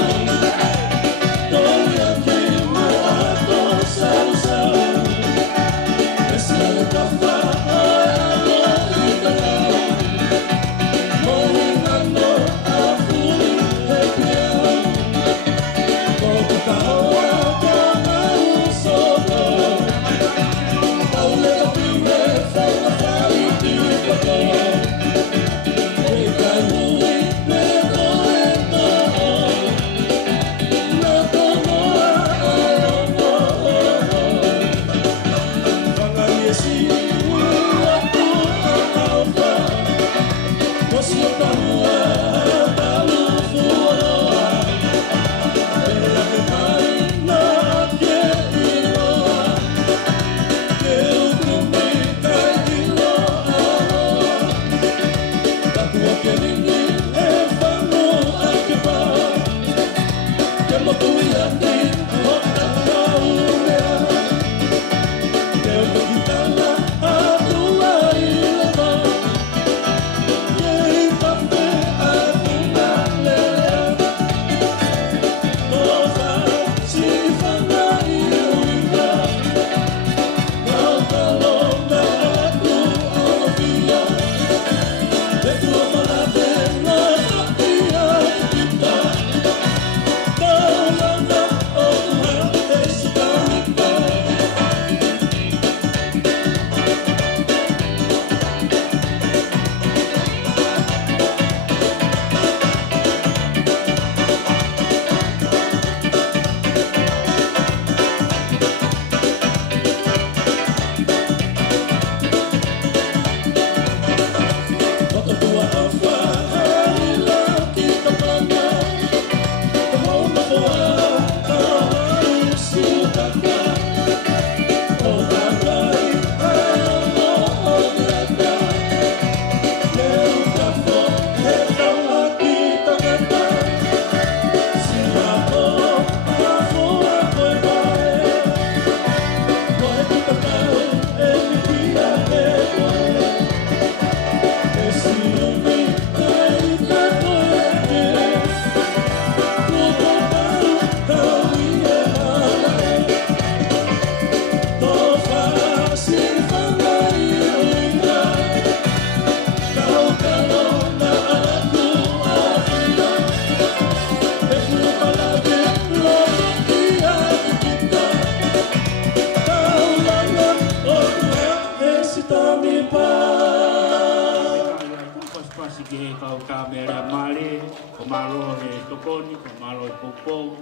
ke kau tā mea mare, ko malo he tokoni, ko malo he popou.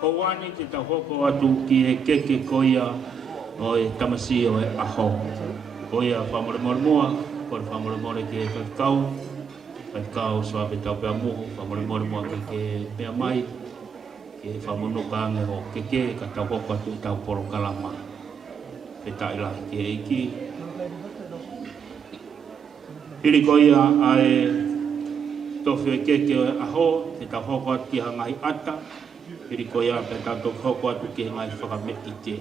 Ko wani te tau hoko atu ki he keke koia o e tamasi o e aho. Koia whamore more moa, ko le whamore more ki he whakau. Whakau Sioape Taupeamuhu, whamore more moa ki ke mea mai. Ki he whamonuka ange ho keke, ka tau hoko atu i tau poro kalama. Pe tailahi ki he iki. Hiri koia ai tofu e keke o e aho, te tau hoko atu ki hangai ata. Hiri koia pe tau tofu hoko atu ki hangai whakame i te.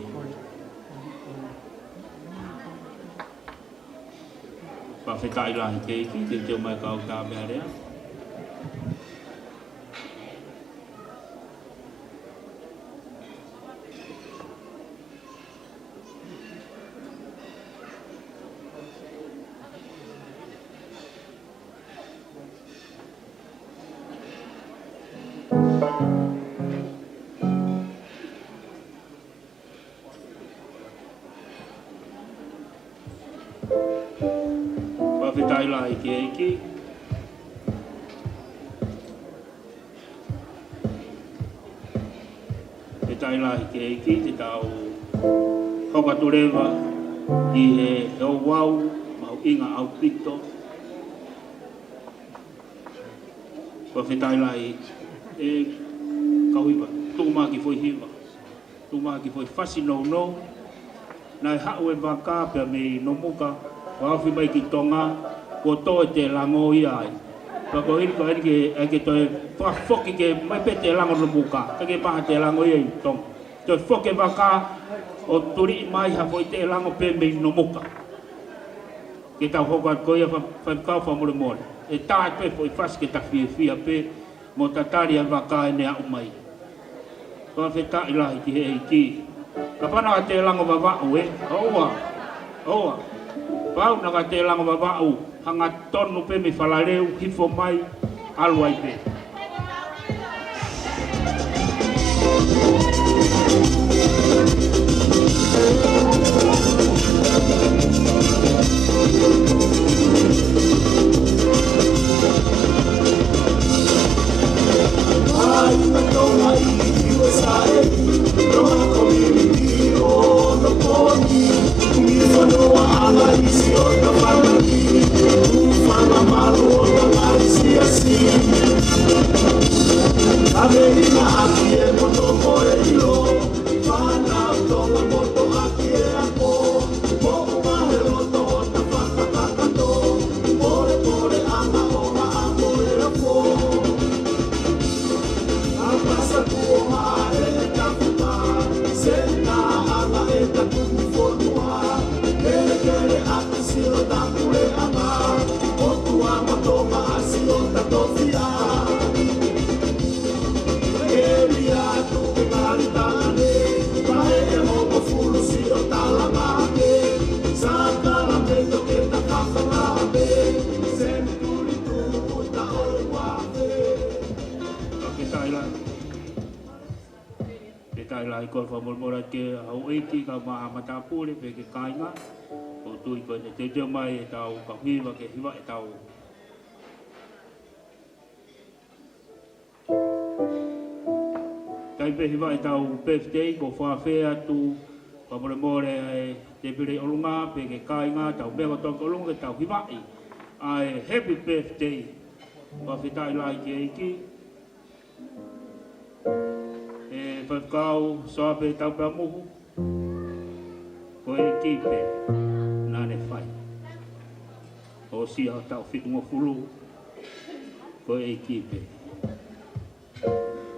Whawhetai lahi ke iki, te teo mai kau tā mea rea. Whawhetai lahi ke iki. Whawhetai lahi ke iki, te tau hokatu rewa i he o wau, mau inga au pito. Whawhetai lahi e kauiwa, tūma ki foi hiwa, tūma ki foi whasi nou nou. Nai hau e waka pia me no muka, wawhi mai ki tonga, ko to te lango i ai. Pako hiri ko hiri ke toi whafoki ke mai pe te lango no muka, ke paha te lango i ai tong. Toi whoke waka o turi mai hafo i te lango pe me no muka. Ke tau hoko at koia whaikau whamore mole. E tāi pe po i whasi ke tawhia whia pe, mo tatari a waka e nea umai. Whawhetai lahi ki he ki. Ka pana te lango wawau e, oa. Pau na te lango wawau, hanga tonu pe me whalareu, hifo mai, aluai pe. Ai ko fa mora ke au eki ka ma matapule pe ke kainga o tui ko te mai e tau ka hiwa ke hiwa e tau kai pe hiwa e tau birthday ko fa fe atu fa mora e te pere olunga pe ke kainga tau me ko toko olunga tau hiwa ai happy birthday wa fitai lai ke eki Whakau Sioape Taupeamuhu, ko e kipe nane whai. O sia tau whitunga fulu, ko e kipe.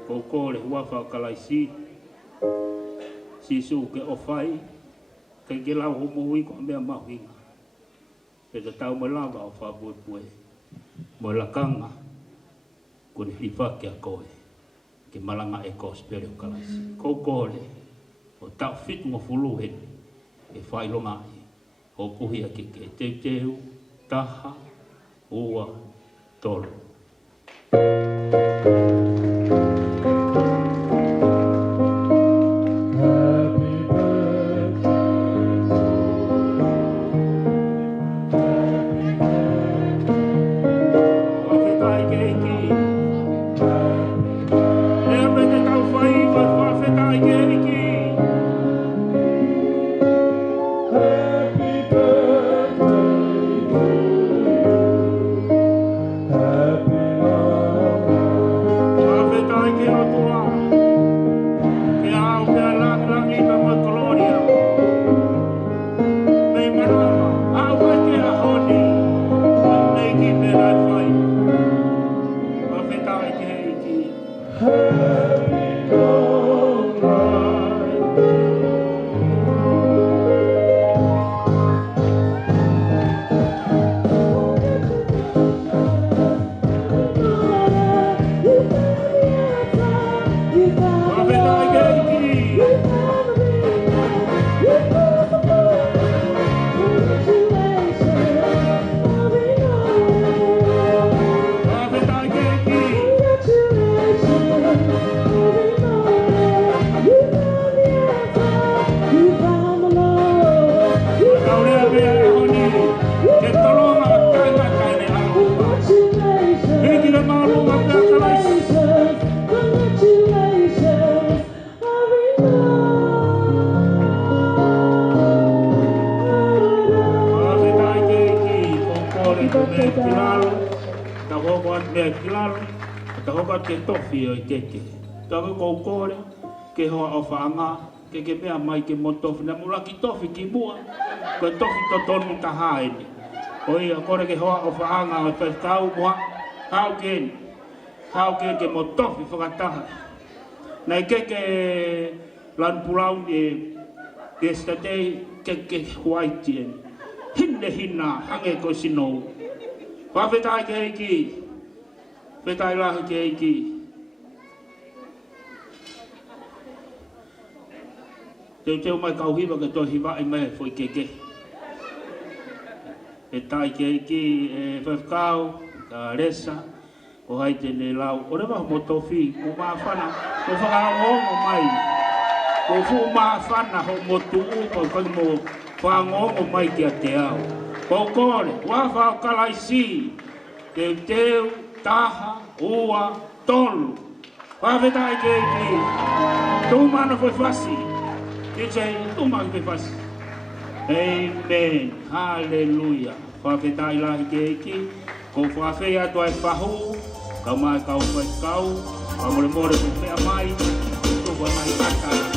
Ko kore huafa kalaisi, sisu ke o whai, ke ke lau homohui ko mea mahuinga. Pe te tau malawa o whabue, mo lakanga, ko ne hifake a koe. Ke malanga e ko spere o kalasi. Ko kore, o tau whitunga fulu he, e whailonga e, o puhia ke teuteu, taha, ua, tolo. Ke tofi o keke. Taka ko kore, ke hoa o whaanga, ke mea mai ke mo tofi. Na mula ki tofi ki mua, ko tofi totonu ta haene. O ia kore ke hoa o whaanga o whaikau mua, hau ken ke mo tofi whakataha. Nei keke lan pulau ni yesterday keke huaitien. Hina hange ko sinou. Whawhetai ke iki. Petai lahi ke iki. Teu mai kau hiwa ke toi hiwa i mai foi keke. Petai ke iki whakau, ka resa, o hai tene lau. O rewa mo tofi, o maa whana, o whakaongo mai. O fu maa whana ho mo tuu, o kai mo whangongo mai ki a te au. Pau kore, wawhau kalaisi, teu, taha, ua, tolu. Whawhetai ke iki. Tūmana foi whasi. Tētai, tūmana foi whasi. Amen. Hallelujah. Whawhetai lahi ke iki. Ko whawhei atu ai whahu. Kau mai kau whai kau. Kau more more ko mea mai. Tuwa mai kakara.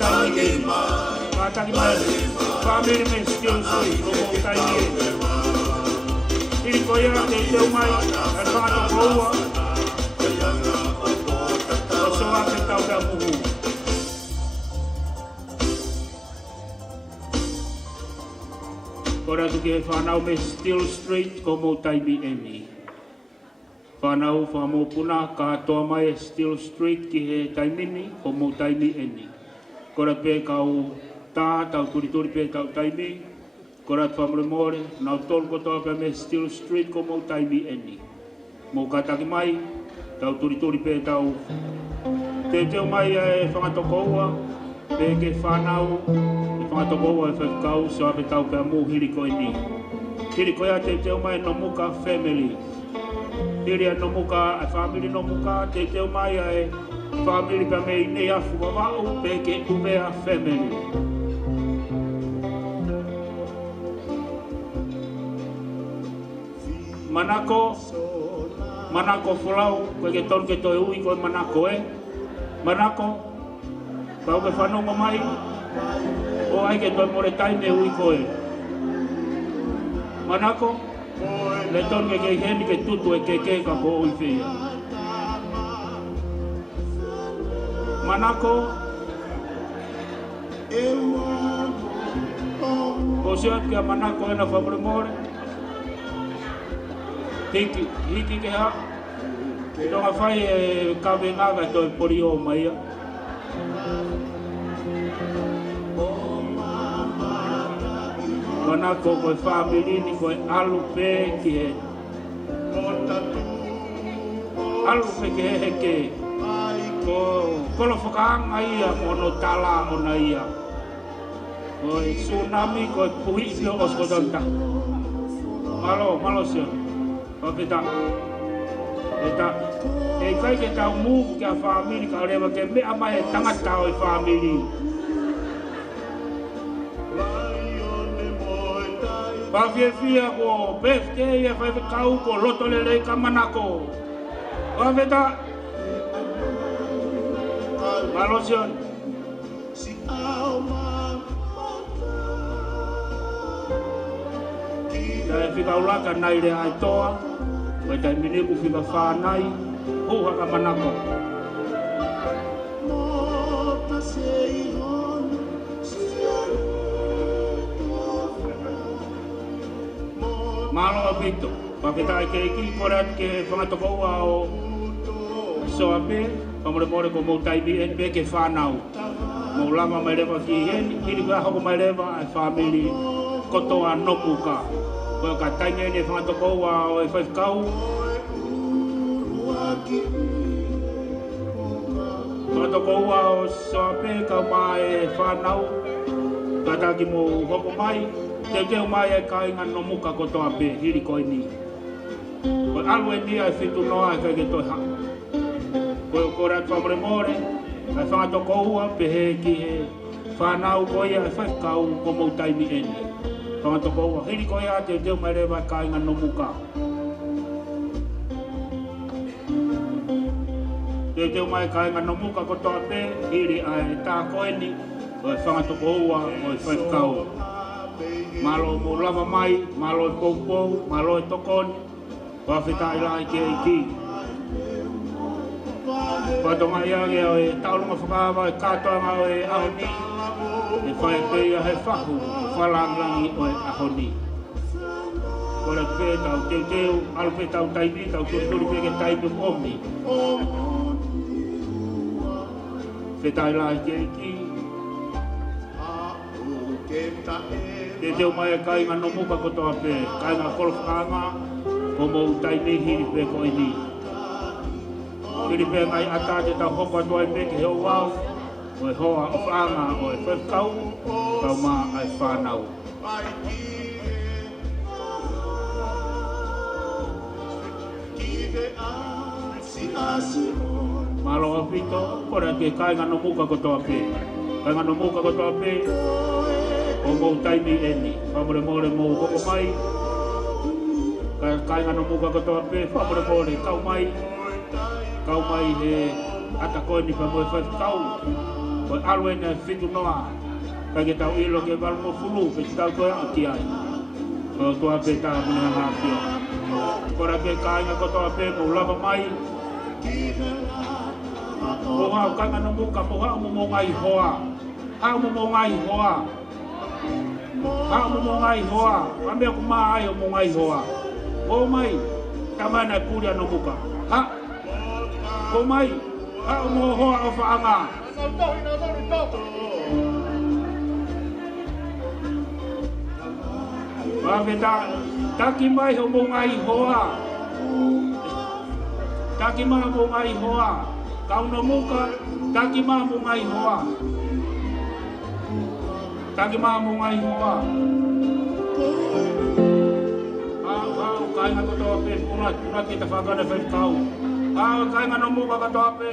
taimi. Tātaki mai. Family me still sweet. Komo taimi. Hiri koia te teu mai. E whakato koua. O Sioape Taupeamuhu. Kora tu ke whanau me Still Street ko mo taimi emi. Whanau whamo puna ka toa mai Still Street ki he taimini ko mo taimi emi. Kora pe kau tā tau turi pe tau taimi. Kora tu whamore more nau tolu ko toa pe me Still Street ko mo taimi emi. Mo kataki mai tau turi pe tau. Te teo mai e whangatokoua pe ke whanau. Whangatokoua e whakau Sioape Taupeamuhu hiri koe ni. Hiri koe a te teo mai no muka family. Hiri a no muka, a family no muka, te teo mai e family pa me ine a fuwawau pe ke upea family. Manako fulau, koe ke tonu ke toe ui koe manako e. Manako, kau ke whanonga mai, o ai ke toi more taime ui koe. Manako, le tonu ke heni ke tutu e ke ka ko ui whia. Manako, ko siat kia manako ena whamore more. Hiki ke ha, tonga whai e kawe ngaga toi pori o mai a. Manako koe family ni koe alu pe ki he. Alu pe ki he heke. Ko folofola ia mono tala ona ia. Koe tsunami koe puhi ilo oskodonta. Malo sio. Papeta. Eta. E kai ke tau muku kia family ka rewa ke mea mai e tangata o family. Pawhiawhia ko birthday e whaiwhakau ko loto lelei ka manako. Papeta. Malosion. E whika ulaka nai le ai toa. Koe tai miniku whika whānai. Huha ka manako. Malo apito. Paketai ke iki korat ke whangatokoua o Sioape. Pamore ko mo taimi en pe ke whanau. Mo lama mai rewa ki heni. Hiri koe hoko mai rewa ai family kotoa noku ka. Koe ka tainga ene whangatokoua o e whaikau. Whangatokoua o Sioape ka mai whanau. Tataki mo hoko mai. Teu mai e kainga no muka kotoa pe hiri koe ni. Koe alu e ni ai whitu noa e kai ke toi hako. Koe korat whamore more. Ai whangatokoua pe he ki he whanau koe ai whaikau ko mou taimi eni. Whangatokoua hiri koe a teu mai rewa e kainga no muka. Teu mai e kainga no muka kotoa pe hiri ai tā koe ni. Koe whangatokoua o e whaikau. Malo mo lava mai, malo e poupou, malo e tokoni. Whawhetai lai ke iki. Whatonga iage o e taurunga whakawa e kātoanga o e ahoni. E whae peia he whahu, whalanglangi o e ahoni. Kore pe tau teu, alu pe tau taimi, tau turi pe ke taimi omi. Whetai lai ke iki. Te teo mai e kainga no muka kotoa pe, kainga kolofanga, o mou taimi hiri pe koe ni. Hiri pe ngai ata te tau hoko atua e pe ke heo wau, o e hoa o whaanga o e whewkau, kau mā ai whanau. Malo apito, kore ke kainga no muka kotoa pe. Kainga no muka kotoa pe, o mou taimi eni, whamore more mou hoko mai. Kainga no muka kotoa pe, whamore more kau mai he ata koe ni whamoe whaikau. o alwe na fitu noa ka ke tau ilo ke wal mo fulu pe tau ko aki ai o to ape ta mena nga pio kora ke kai nga ko to ape ko lava mai o ha ka nga no muka po ha mo ngai hoa ha mo ngai hoa ha mo ngai hoa ame ko mai o mo ngai hoa o mai kamana kuria no muka ha ko mai ha mo hoa o faanga Wabeta taki mai ho mo ngai hoa taki ma mo ngai hoa kau no muka taki ma mo ngai hoa taki ma mo ngai hoa kai nga to pe una kita faga na fel kau kai nga no muka ka to pe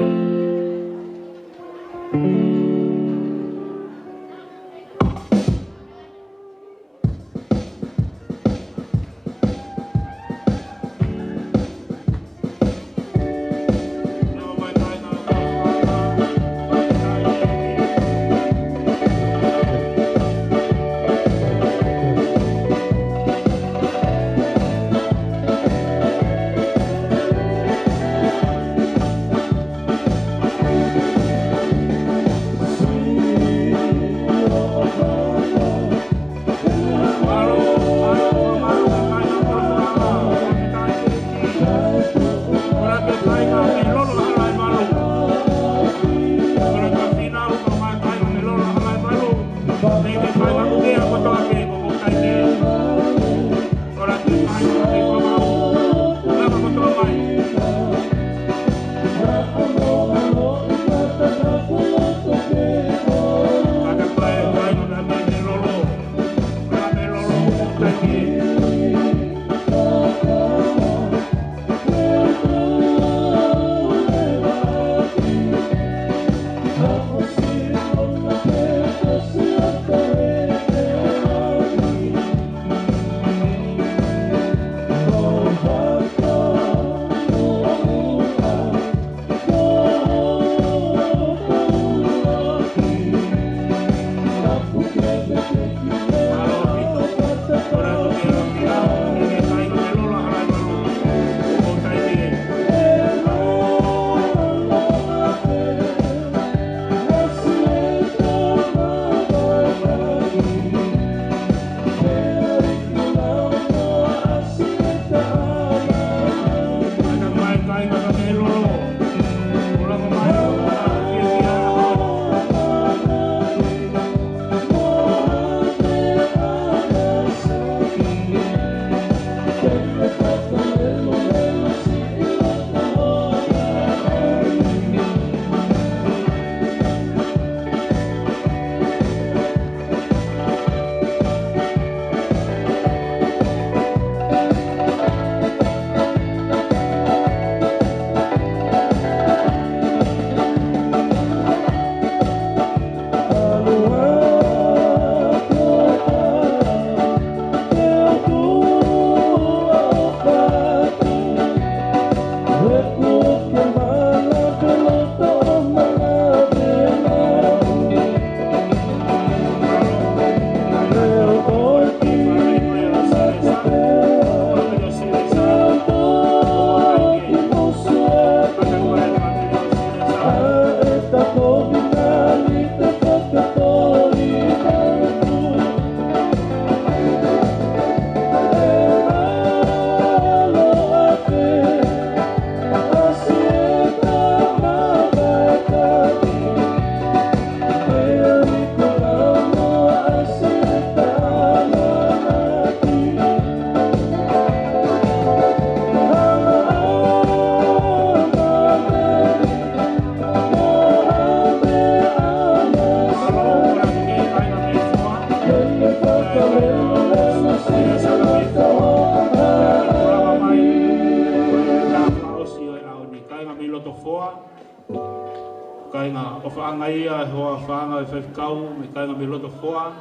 kainga o whaangai a hoa whaanga e whewhikau me kainga me loto whoa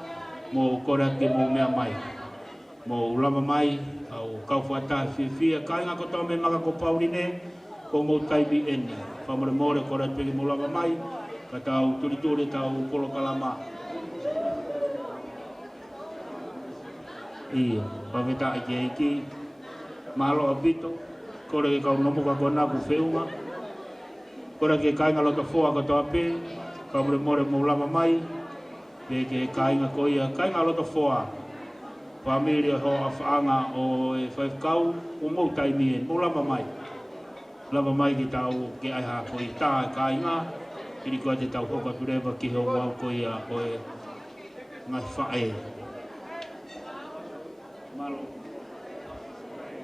mo kora ke mo mea mai mo ulama mai au kau whaata whiwhia kainga ko tau me maka ko paurine ko mo taibi eni whamore more kora pegi mo lama mai ka tau turi tau polo kalama. Iya, paveta iki malo apito, kore ke kau nomu ka kona ku feunga. Kore ke kai ngalo to foa ka Sioape, ka more lama mai. Be ke kai nga koia, kai ngalo to foa. Familia ho afaanga o e whaikau, o mau taimien, mo lama mai. Lama mai ki tau ke ai ha koi tā kai ngā, kiri kua te tau hoka turewa ki ho wau koia o e ngai whae. Malo.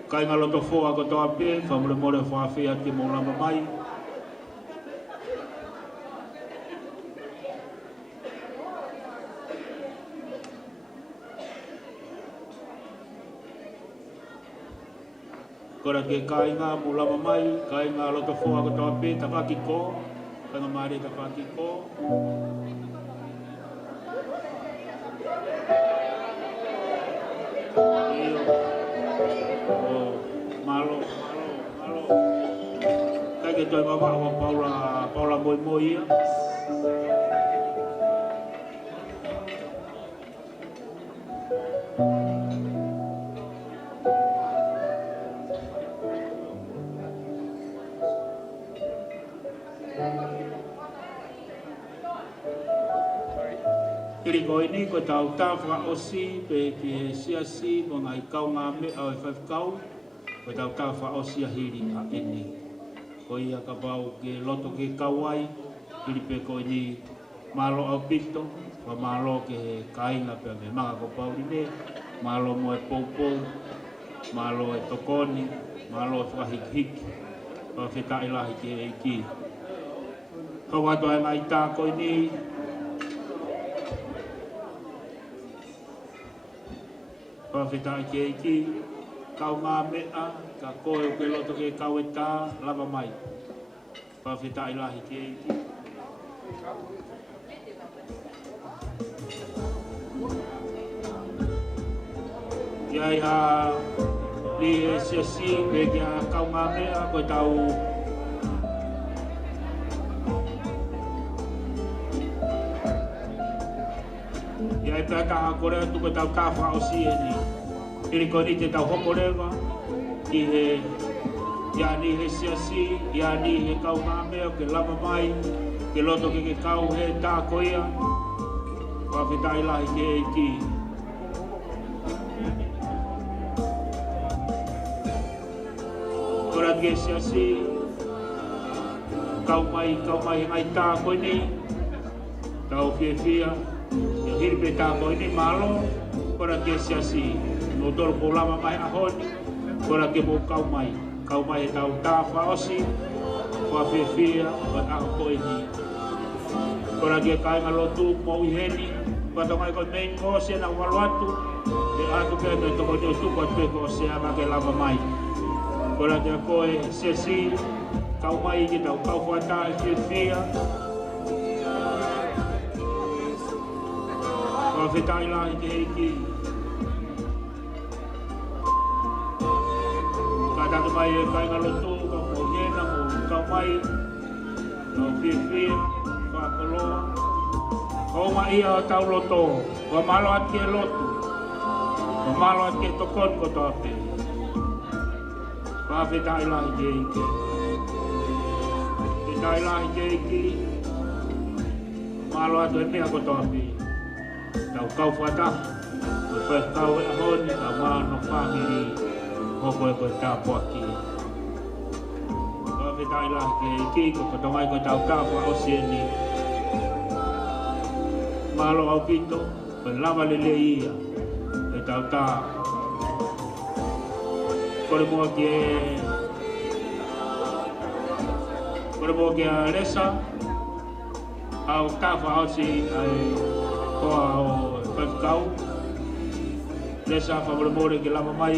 Kai ngalo to foa ko Sioape, more whawhia ki mo lama mai. Kora ke kai ngā mulama mai, kai ngā loto whoa ko Sioape, tataki ko, kanga maare tataki ko. Iyo, malo. Kai ke toi mama o Paula Moimoi ia. Kiri Koeli ko tau tāwha osi pe ki siasi mo ngai kau ngā me au e whawhikau ko tau tāwha osi a hiri a eni. Ko ia ka pau ke loto ke kauai, kiri pe Koeli malo au pito, wa malo ke kainga pe me manga ko pau rine, malo mo e poupou, malo e tokoni, malo e whahik-hik, wa whetai lahi ke eiki. Kau ato e ngai tā Koeli, Pawhetai ke iki, kau ngā mea, ka koe o ke loto ke kau e tā, lava mai. Pawhetai lahi ke iki. Iai ha li e siasi, me kia kau ngā mea, koe tau Iai pēr taha korea tu koe tau tāwha o si e ni. Iri koe te tau hokorewa, i he ia ni he siasi, ia ni he kau ngā mea, ke lava mai, ke loto ke kau he tā koea, whawhetai lahi ke eiki. Korea ke siasi, kau mai ngai tā koe ni, tau whia. Hirpe tā koe ni malo, kora ke siasi, no toro po lama mai ahoni, kora ke mo kau mai he tau tāwha osi, wha whia, wa aho koe ni. Kora ke kai ngalotu, mo iheni, patongai koe main ko se na waluatu, e atu ke me toko ni utuko tue ko se ama ke lama mai. Kora ke koe siasi, kau mai ki tau kau whata e whia, Pawhetai lahi ke eiki. Ka tatu mai e kai ngalotu, ka mo hena, mo kau mai, no whia, Tokaikolo. Ko ma ia o tau loto, wa malo at ke lotu, wa malo at ke tokon ko Sioape. Pawhetai lahi ke eiki. Pawhetai lahi ke eiki. Malo at e mea ko Sioape. Tau kau whata, koe kau e ahoni, ka wāno whāmiri, hoko e koe Tāpuhā ki. Koe whetai lahi ke ki, ko katongai koe tau Tāpuhā o sieni. Malo au pito, koe lava lele ia, koe tau tā. Kore mua ki a resa, au Tāpuhā o si koa o whawhikau. Lesa whamore ke lama mai,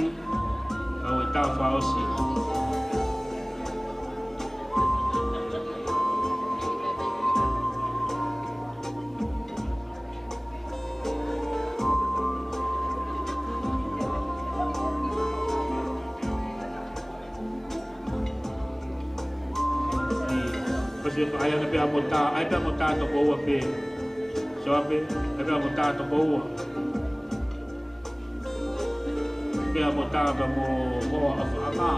au e tāwha osi. se pa ai pe amota ai pe amota to ko pe Sioape ai pe amota to ko pe amota ba mo ama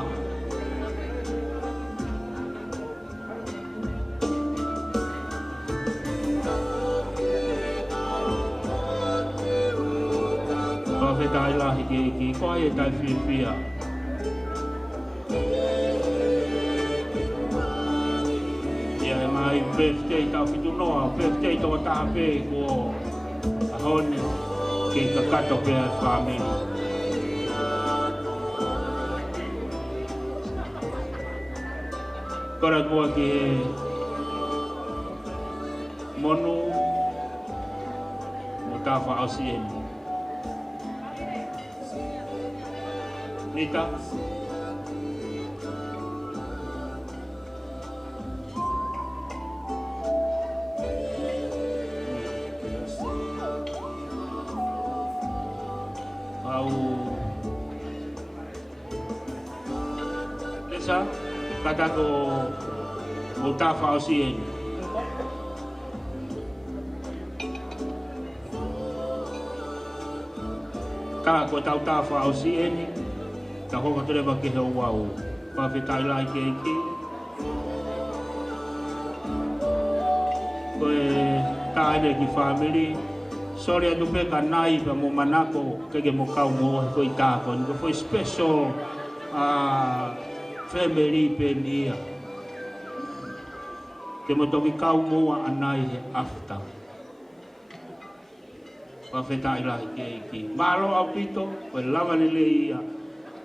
Fe tai la ki ko ai tai fia ya mai birthday tau fitu noa birthday to ta pe ko ahone ke kakato pe family kora ko ki monu mutafa ausien Nita Lesa kata ko mutafa ausien ka ko tautafa ausien ta ho ka ba ke ho wau pa fe tai lai ke ki ko ta ne ki family sorry adu pe ka nai pa mo manako ke mo kau mo ko ita ko foi special family pe nia ke mo to ki kau mo anai after pa fe tai lai ke ki malo apito ko lava le ia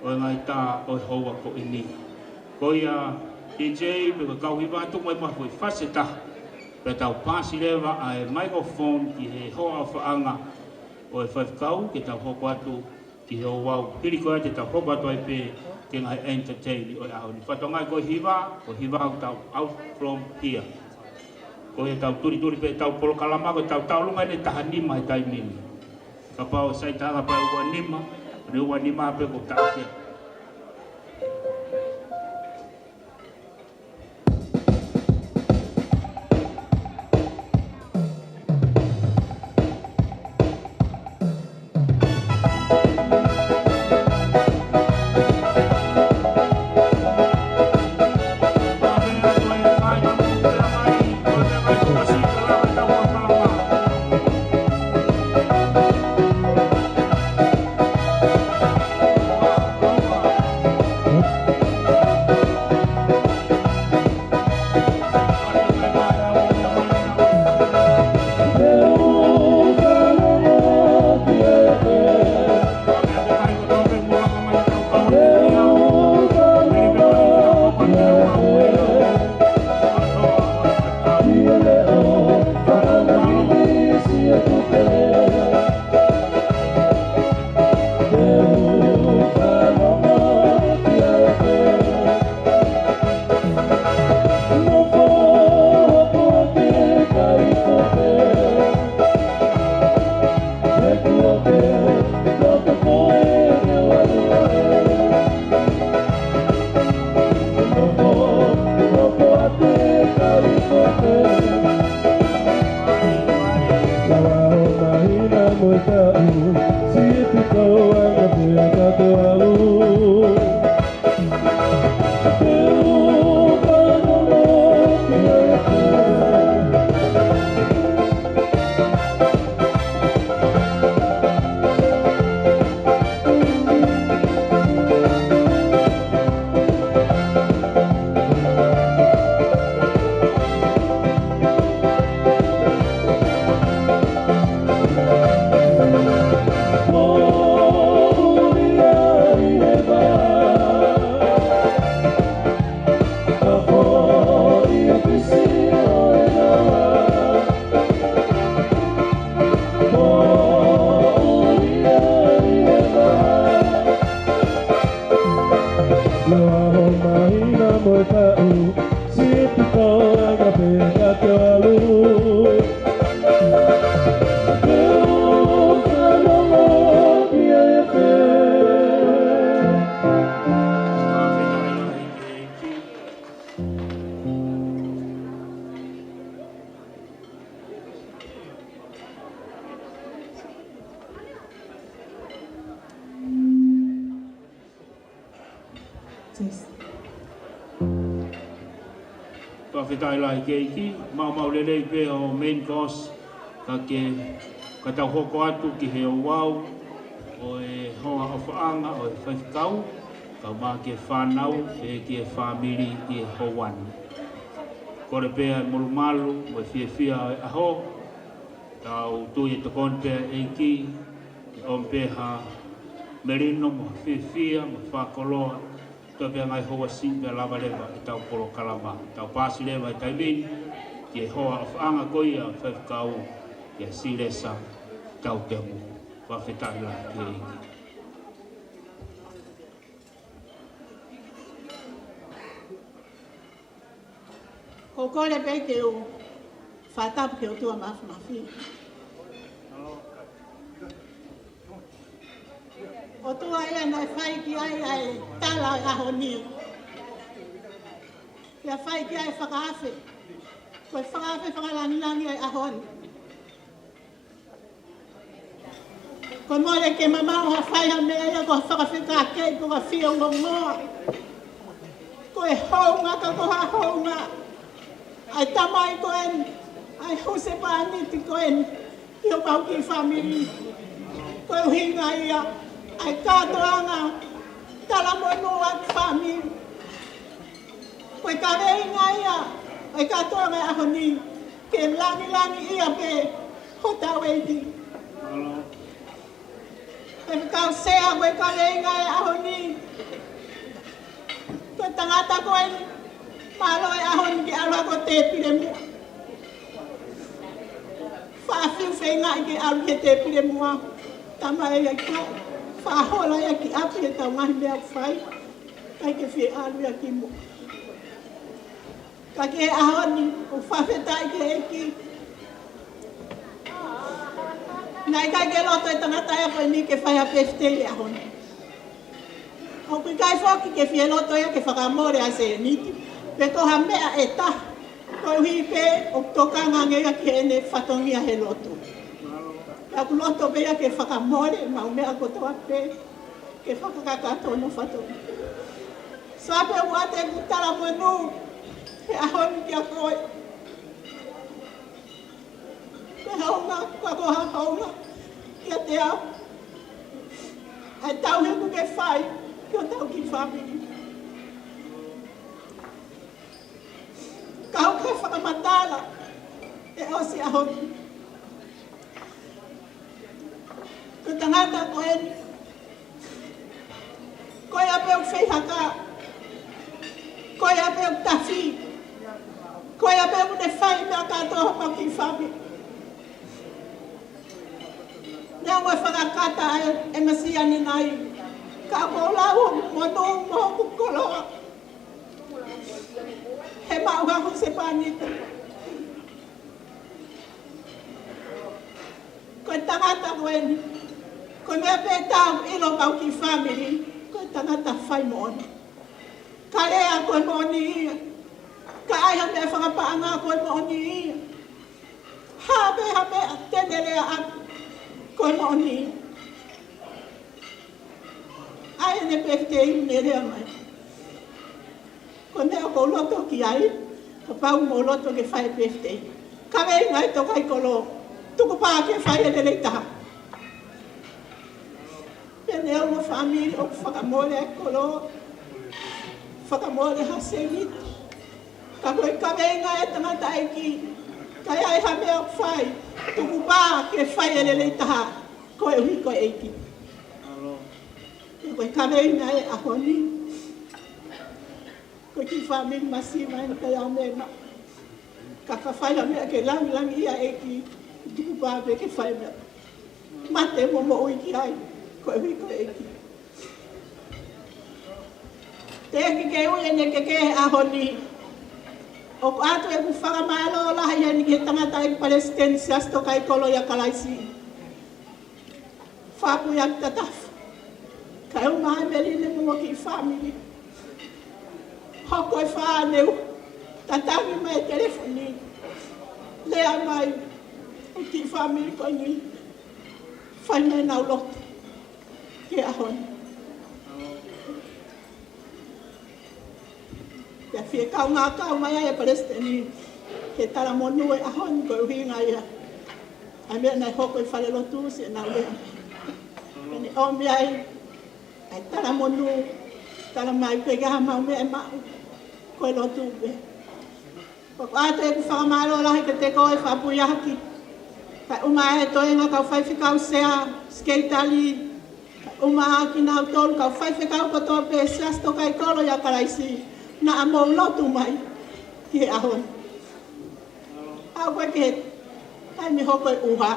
o ngai ta o hoa ko ini ko ia DJ pe ko kau hiba tu mai ma foi faseta pe tau pasi leva ai microphone ki he hoa faanga o fa kau ki tau ho kwatu ki ho wau pili ko te tau ho kwatu ai pe ke ngai entertain o au ni fa tonga ko hiba tau out from here ko ia tau turi pe tau polo kalama ko tau lunga ni tahani mai tai mini ka pau sai ta ka pau wanima Ni wani mape ko take. Test. Whawhetai lai keiki, mau lelei pe o main course, ka tau hoko atu ki he o wau, o e honga o whaanga, o e whaikau, ka mā ke whanau, e ki e whamiri i e howani. Kore pēa malu, o e whia o e aho, tau tui e tokon pēa e ki, on pēha merino, mo whia, mo whakoloa, tō pēa ngai hoa si pēa lava lewa e tau polo kalama, tau pāsi lewa e taimini, ki e hoa o whaanga koia o whaikau, ki e silesa Taupeamuhu. Whawhetai la ke ingi. Ko kore pe ke o whatapu ke o tua mawhi. O tua ia nai whai ki ai tala a honi. Ia whai ki ai whakaafe. Koe whakaafe whakalangilangi ai a honi. Koe mole ke mamau ha whai ha mea ia koe whakawhika kei koe whio ngongoa. Koe hounga ka koha hounga. Ai tamai koen, ai huse paaniti koen, i o pau ki whamiri. Koe uhinga ia, ai kātoanga, tala monu at whamiri. Koe kaweinga ia, ai kātoanga a honi, ke langi ia pe, hota weiti. Koe whikau sea, koe kaweinga ia a honi. Koe tangata koen, malo e ahon ki alwa ko te pile mua. Whaafiu whenga i ki alu ke te pile mua. Tama e ia ki whaahola ia ki api e tau ngahi mea whai. Kai ke whi alu ia ki mua. Ka ke ahoni o whawhetai ke eki. Nai kai ke loto e tangata e koe ni ke whai a peftei ahoni. O kui kai whoki ke whi loto ia ke whakamore a se niti. Pe toha mea e ta, koe hui pe o tokanga ngea ki ene whatongia he loto. Pea ku loto pe ia ke whakamore, mau mea kotoa pe, ke whakakakatono whatongi. Sioape uate ku tala monu, he ahoni ki a koe. Pe haunga, kua koha haunga, ki a te au. Ai tau he ku ke whai, ki o tau ki whamiri. Kau kai whakamatala e osi ahoni. Ko tangata koen, koe ape o whehaka, koe ape o tafi, koe ape o ne whai mea katoa mau ki whami. Nea ngoe whakakata e masiani nai, ka kōlau mono moku koloa. He mauhahu se panita. Koe tangata koen, koe mea pētau ilo mau ki whamiri, koe tangata whai moona. Ka lea koe mooni ia, ka aiha mea whakapaanga koe mooni ia. Ha mea tene lea aku, koe mooni ia. Ai ne pētei ne rea mai. Ko mea ko loto ki ai, ko pau mo loto ke whae peftei. Ka wei ngai Tokaikolo, tuku pā ke whae e lelei taha. Pene au mo whamiri o whakamore e kolo, whakamore ha senit. Ka koe ka wei ngai tangata e ki, ka iai ha mea whae, tuku pā ke whae e lelei taha, koe hui koe e ki. Koe ka wei ngai a honi. Ko ki whamiri masima ina kai au mea. Ka whawhai mea ke langi ia e ki tuku pāpe ke whai mea. Mate mo ui ki ai, ko e hui ko e ki. Te eki ke ui ene ke ahoni. O ko atu e ku whakamalo laha ia ni ke tangata i Palestinians Tokaikolo ia kalaisi. Whapu ia tatafu. Ka eu mai meline mo ki whamiri. Hoko e whāneu, tataki mai telefoni, lea mai, o ki whamiri koe ni, whai mai nau loto, ke ahoni. Ke fie kau mai ai Palestini. Ke tala monu e ahon ko uhinga ia. Amir na hoko i fale lotu si na ule. Ni ombi ai tala monu tala mai pega mau me mau ko lotu be. Ko ate ku fa malo la ke te ko e fa puyaki. Ka uma e to nga ka fa fika usea skateali. Uma ki na tol ka fa fika ko to pe sas Tokaikolo ya karaisi. Na amo lotu mai ki ahon. Awe ke ai mi hoko uha.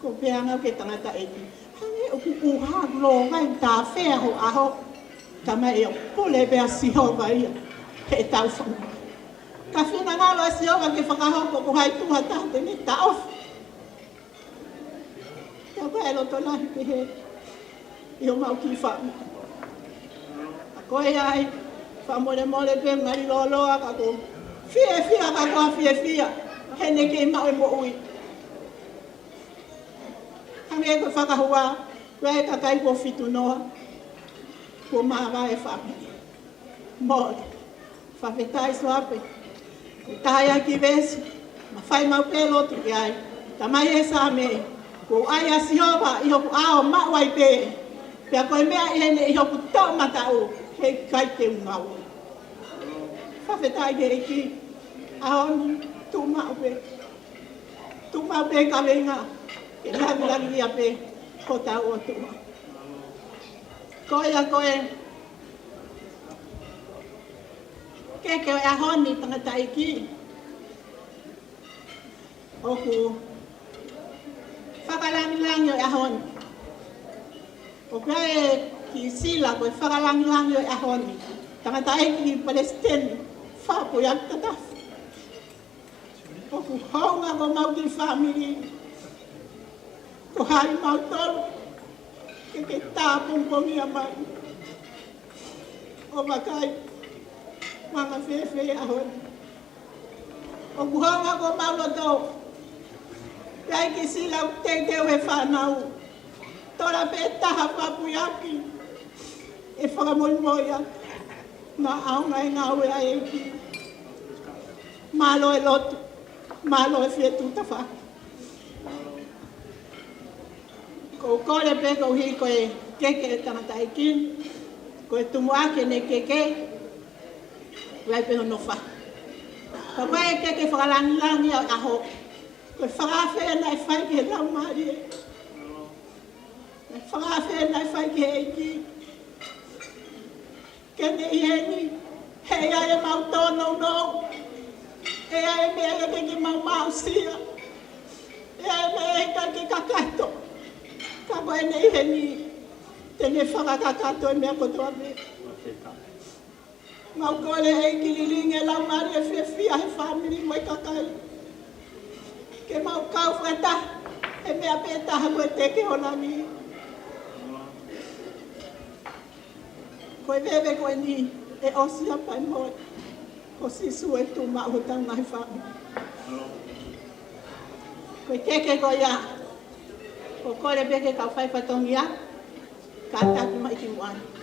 Ko peanga ke tangata eki. Hange o uha lo ngai ta fea ho aho. Tama e pule be Sihova ia. Ke tau fanga. Ka fina ngalo Sihova ke whakahoko ko hai tuha tate ni ta off. Ka koe lo to lahi pe he. Io mau ki whama. A koe ai. Whamore mole pe ngari loloa ka ko. Fie ka koa fie. Hene ke mau e mo ui. Hange ko whakahua. Koe ka kai ko fitu noa. Ko mawa e whame. Mole. Whawhetai Sioape. Tahaya ki vesi, ma whai mau pelo tu ki ai. Tamai e sa me, ko ai a Sihova i hoku ao mawai pe. Pea koe mea i hene i hoku tau matau, hei kai te ungau. Whawhetai ke eki, aoni tu mau pe. Tu mau pe ka venga, ke langi ia pe, ko tau o tua. Koe, ke o ahoni tangata iki. Oku whakalangilangi o ahoni. Oku e ki sila koe whakalangilangi o ahoni. Tangata iki Palestini whapo yak tataf. Oku haunga ko mau ki family. Ko hai mau tolu. Ke Tāpuhā amai. O makai. Mga fefe ahon. O buhanga ko malo to. Kaya kisilaw tetewe whanau. Tora peta hapapuyaki. E whakamulmoya. Na aonga e ngawe a eki. Malo e lotu. Malo e Fetu'u tawhaki. Ko kore pe ko hi ko e keke e tangata ekin. Ko e tumuake ne keke. Vai pe no fa. Ka vai ke whakalangilangi aho. Ko whakawhea nai whai ke lau maari e. Whakawhea nai whai ke eiki. Kene i heni. Hei ai e mau tono no. Hei ai e mea e ke mau mausia. Hei ai e mea e ke kakato. Ka koe ne i heni. Tene whakakakato e mea kotoa me. Mau kole e kililinge lau mari e whiawhia he family mai kakai. Ke mau kau whata e mea peta ha koe teke honani. Koe wewe koe ni e osia pai moi. Ko sisu e tu ma hutang nai family. Koe keke koe ia. Ko kore beke kau whai patongi ia. Ka taki mai ki muani.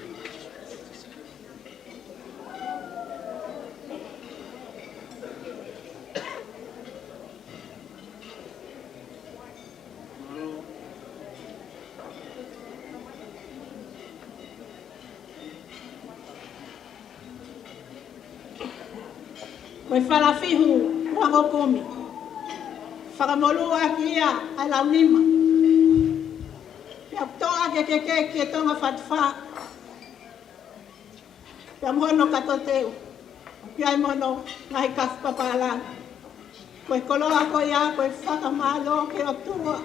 Koe whalafihu wango komi. Whakamolu aki ia a lau nima. Pia toa ke tonga whatwha. Pia mono katoteu. Pia mono ngai kawhpapalang. Koe koloa koe ia, koe whakamalo ke Otua.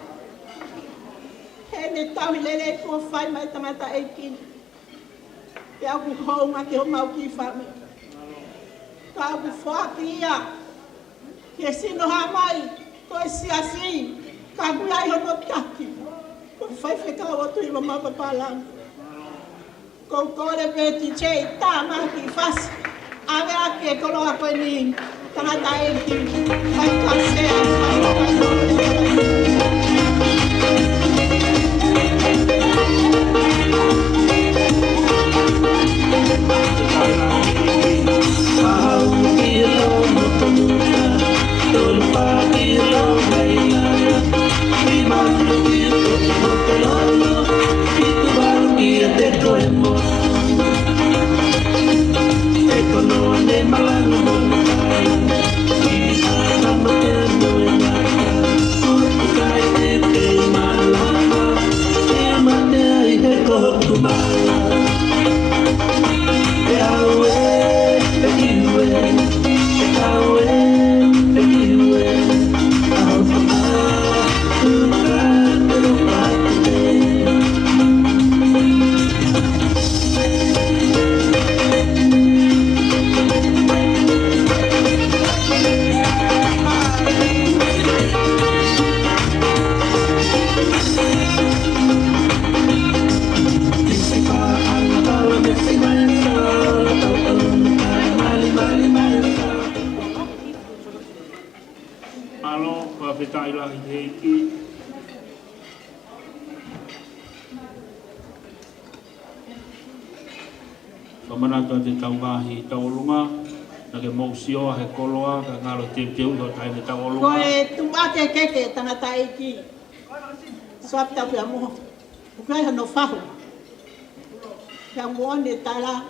He ne taui lele kua whai mai tangata eikin. Pia ku hounga ke ho mau ki whame. Ka ku whaki ia. Ke sino hamai, koe siasi. Ka ku ai hono taki. Koe whaiwheka o tui wa mapapalang. Ko kore peti chei tāma ki whasi. Ave ake koloa koe ni tangata eikin. Ai Aisea, ai Tokaikolo. Thank you. Kamanata te taumahi taulunga, na ke mausio he koloa, ka ngalo te do tai ne taulunga. Ko e tumake keke tangata iki. Sioape Taupeamuhu. Ukai hano fahu. Ka muone tala.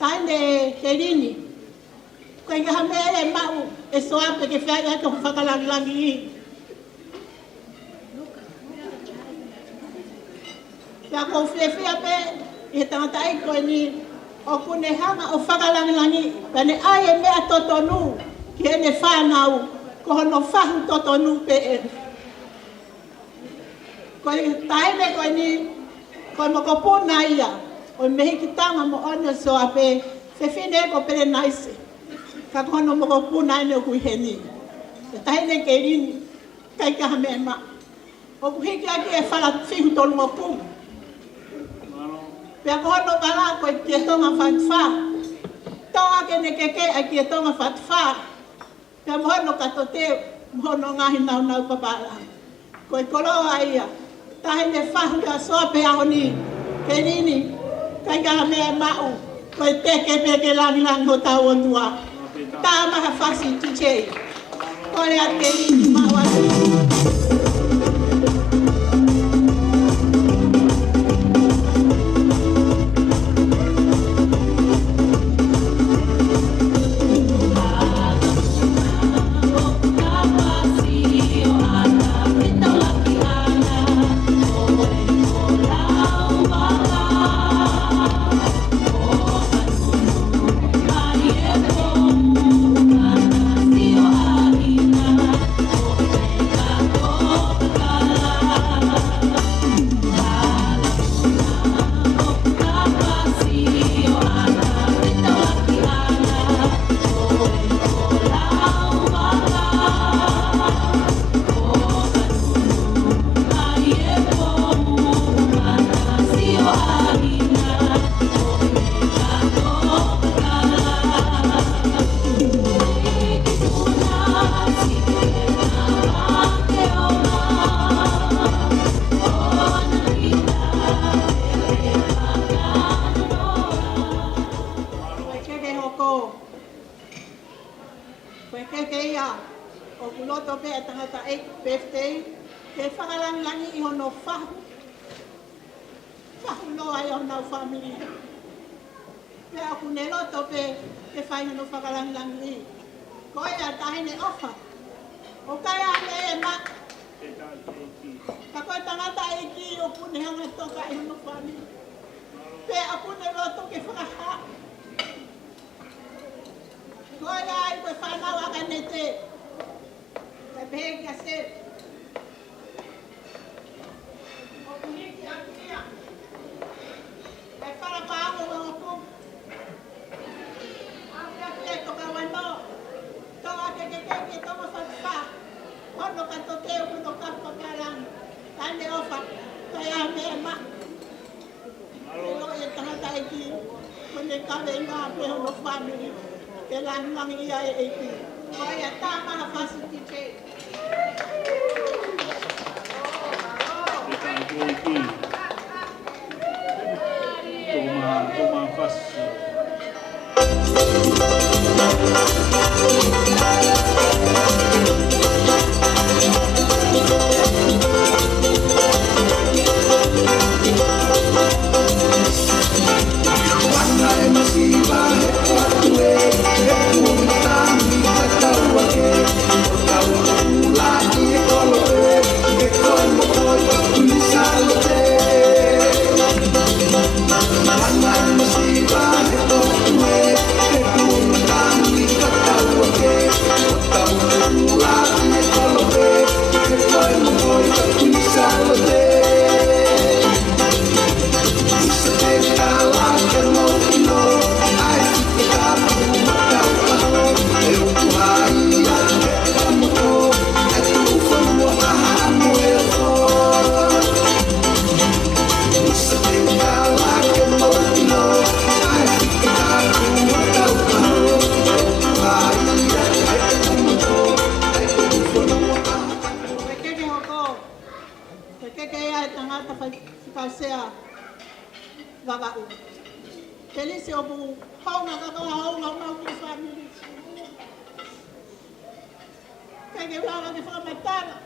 Taine kerini. Ko inga hame e mau e Sioape ke whia to whakalangilangi. Ka ko whia pe e tangata i koe ni o kune hanga o whakalangilangi pane ai e mea totonu ki ene whanau ko hono whahu totonu pe e koe taime koe ni koe moko puna ia o mehi ki tanga mo ono Sioape whiwhine ko pere naise ka kono moko puna ene o kui heni e taine ke rini kai kaha me ma o kuhiki aki e whala whihu tolu mo kumu pia kono bala ko ki tonga fatfa toa ke ne keke a ki tonga fatfa pia mono katote mono ngahi nau papala ko kolo aia tahe ne fahu ya Sioape ahoni ke nini kai ka me mau ko peke lang ho ta Otua ta ma fasi tiche ko ya ke nini mawa kaya tangata Aisea vava'u. Felice obu haunga kakahaunga mau ki family. Kaya wala ke whakamatara.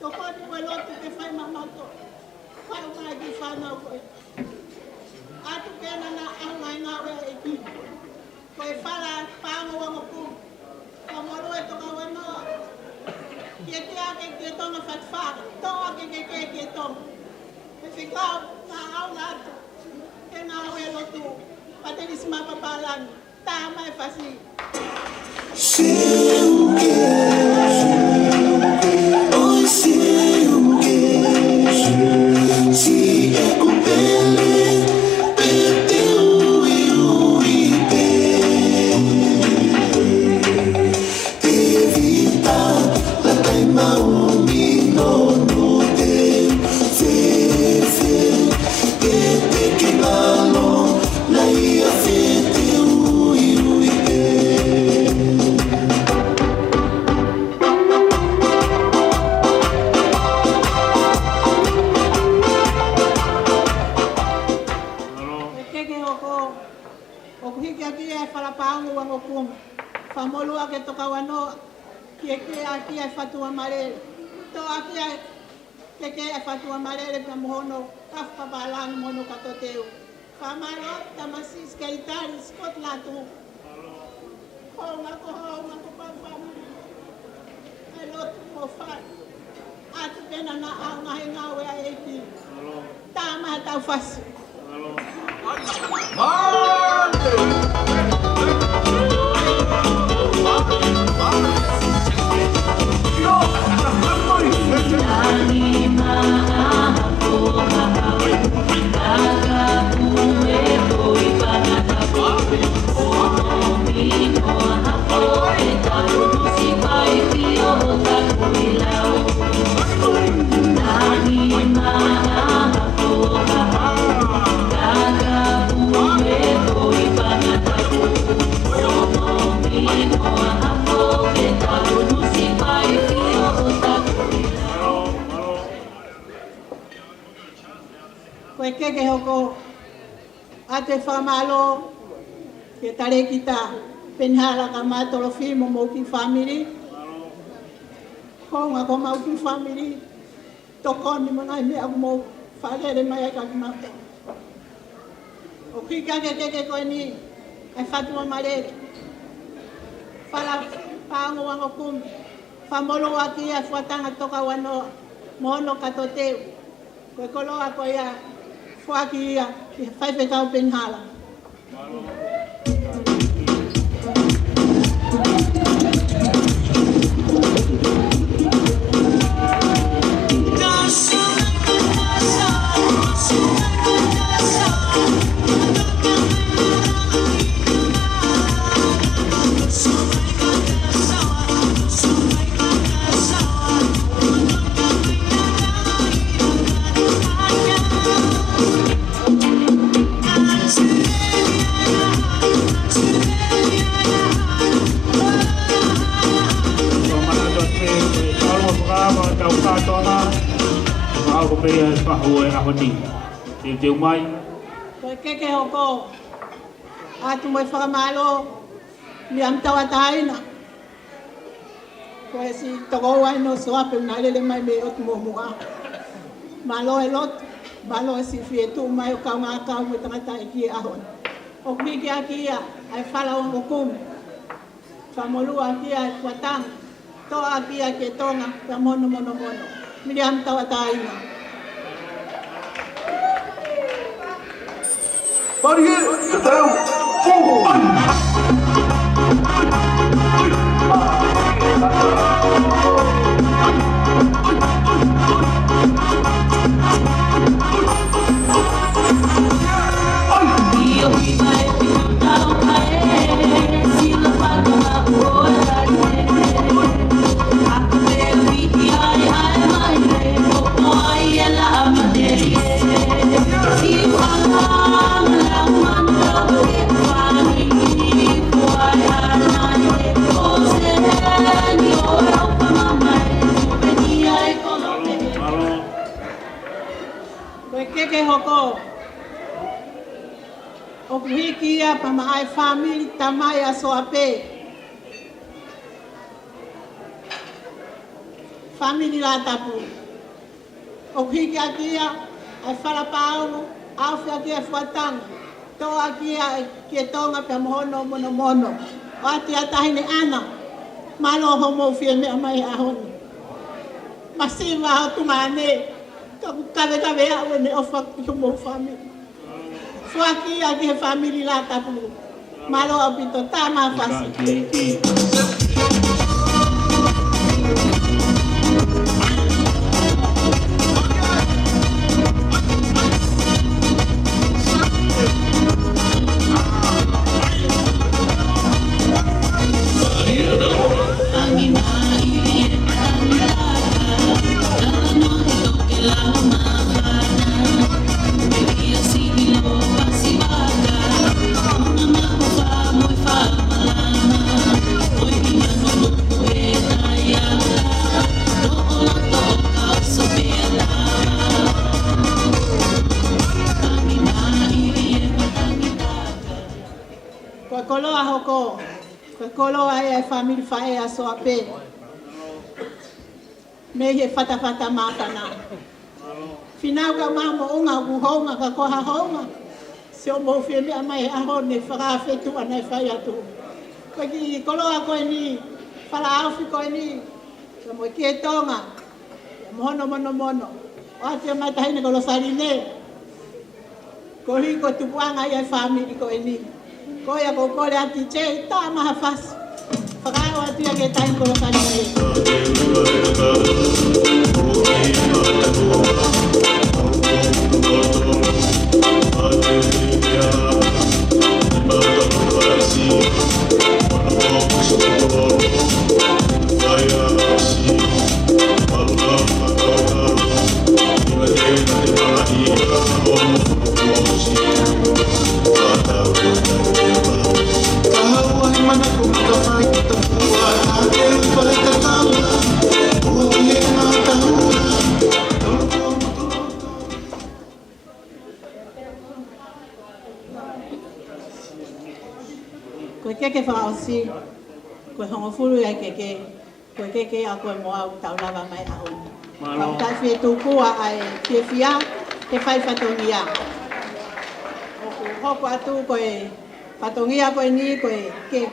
Tokoni mo lotu ke whai mamato. Whai umai ki whanau koe. Atu kena na aunga ngawe e ki. Koe whala pāngo wangoku. Kamoro e toka wanoa. Kia ake kia tonga whatwhara. Tonga ke tonga. E whikau na aunga atu. Kena awe lotu. Pateris mapapalan. Tama e whasi. Famolua ke toka wano kia e Fetu'u malele. Toa kia e Fetu'u malele ka mohono kafka balang mono katoteu. Famalo tamasi skaitari skot Latu. Honga ko pamfam. Alot mo fa. Atu pena na aonga ngawe aeki. Tama tau fasi. Koe keke hoko ate whamalo ke tare kita penhala ka matolo fimo mauki family. Konga ko mauki family tokoni mga ime ako mo whalere mai ka kimata. O kika keke koe ni e Fetu'u malele. Whala paango wango kumi. Whamolo aki e whatanga toka wano mohono katoteu. Koe koloa koe ya Fuaki ia, whai whekau penhala. Koe keke hoko atu mai whakamalo ni am tawataina. Koe si toko wai no Sioape unalele mai me otu mohu'a. Malo e lotu, malo e si Fetu'u mai o kaunga kau me tangata e kia ahon. O kiki a kia ai whala o ngokumi. Whamolua kia e watang, toa kia ke tonga, ka mono. Miri am tawataina. Pari teu Con keke hoko. O kuhiki ia pa maai family tamai a Sioape. Family la tapu. O kuhiki akia ai whalapao au whiakia fuatanga. Toa kia ke tonga pe mohono mono. O ati atahine ana. Malo homo fia mea mai ahoni. Masiva hau tungane. Kawe au ne ofa kumo family. Fuaki ake family la tapu. Malo apito tama fasi. Koekolo a hoko, koekolo ai family fae a Sioape. Me he fata makana. Finau ka mamo unga kuhonga ka koha honga. Se o mo fie mea mai aho ne whaka Fetu'u anai whai atu. Koeki kolo a koe ni, whala awhi koe ni. Ka mo kie tonga, mohono mono. O ate mai tahine kolo sarine. Ko hi ko tupuanga i ai family koe ni. Koe a kole ati che, ta maha fasi. Whakao ati a ke tahin kolo sarine. Keke whaosi, koe hongofuru ai koe keke a koe moa u taulawa mai a honi. Kau tai Fetu'u ai ke fia, ke whai whatongia. Hoko atu koe whatongia koe ni koe ke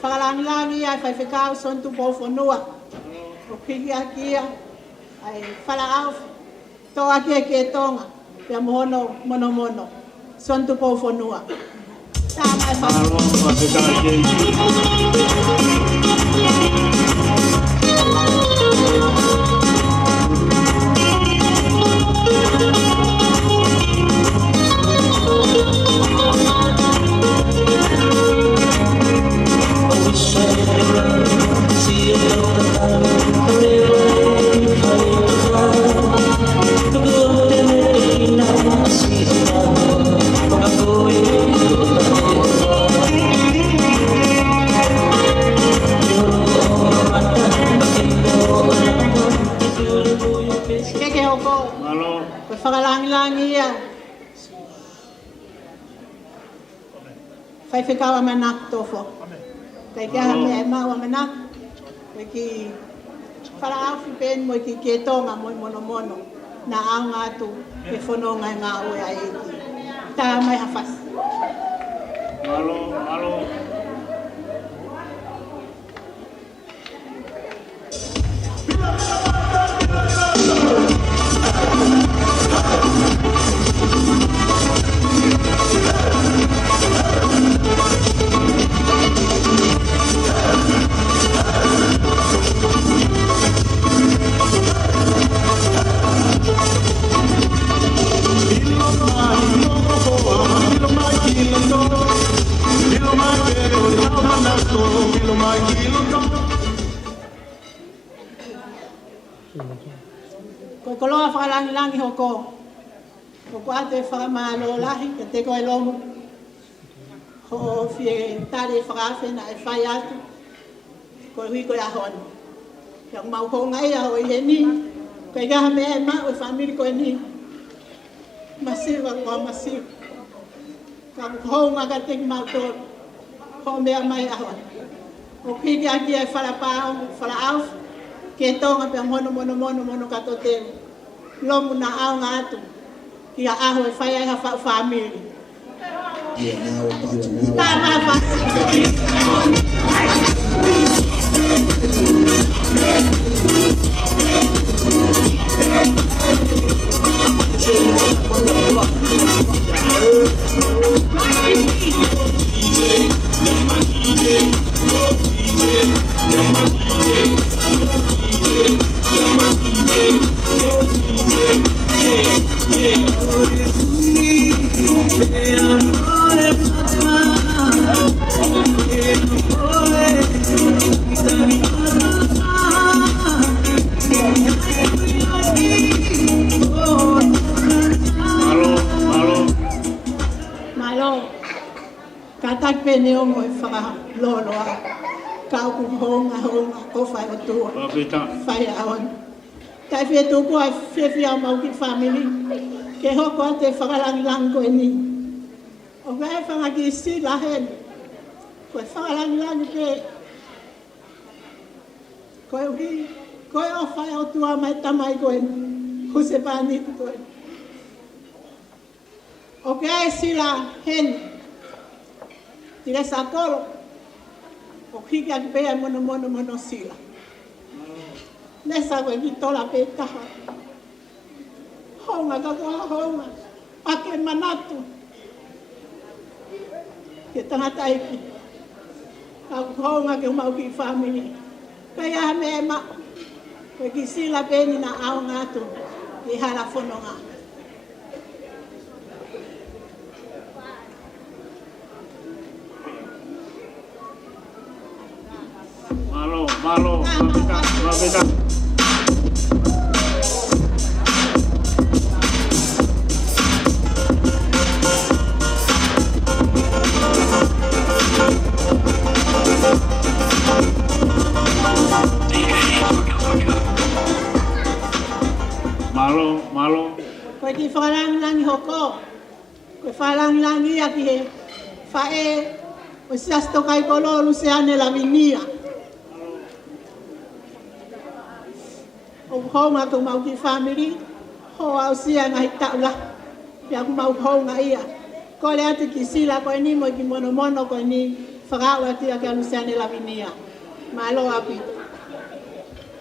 whakalangilangi ai whai whekau sontu pōwhanua. O kiki a kia ai whala au toa ke tonga, pia mohono mono, sontu pōwhanua. Malo, whakalangi ia. Whai whikawa manak tofo. Kai kia hame e maua manak. Moi ki whala awhi pen moi ki ke tonga moi mono. Na aonga atu ke whanonga ngā oe a eki. Tā mai hawhas. Malo. Koekolo a whakalangi hoko. Ko ate whakamalo lahi, ka te koe lomu. Ho fie tare whakawhena e whai atu. Koe hui koe ahoni. Kia mau honga ia hoi he ni. Koe gaha mea e maa o whamiri koe ni. Masiva kwa masiva. Kakuhonga kating mauton. Homea mai awan. O pigi aki e whala pao, whala au. Ke tonga pe mono katotenu. Lomu na aonga atu. Kia aho e whai ai hawha family. Tama Neongo e whaka loloa, kau ku honga ko whai Otua, whai aon. Tai Fetu'u ko ai whiawhia mau ki family, ke hoko a te whakalangilangi koe ni. O kai whangaki si lahen, koe whakalangilangi pe, koe uhi, koe o whai Otua mai tamai koe ni, huse pāniti koe. O kai si lahen, tira sakolo o hiki aki pea mono sila. Nesa koe ki tola pe taha. Honga ka koha honga. Ake manatu. Ke tangata iki. Ka honga ke umau ki family. Kaya me ema. Koe ki sila pe ni na aonga atu. I hala fononga. Malo, mabeta. Malo. Koe ki whakalangi hoko. Koe whakalangi aki he whae o sias Tokaikolo luseane la vinia. O honga ko mau ki family, ho au sia ngai taula. Pia ku mau honga ia. Ko le atu ki sila ko ni mo ki mono ko ni whakau ati a kia luseane la vinia. Malo api.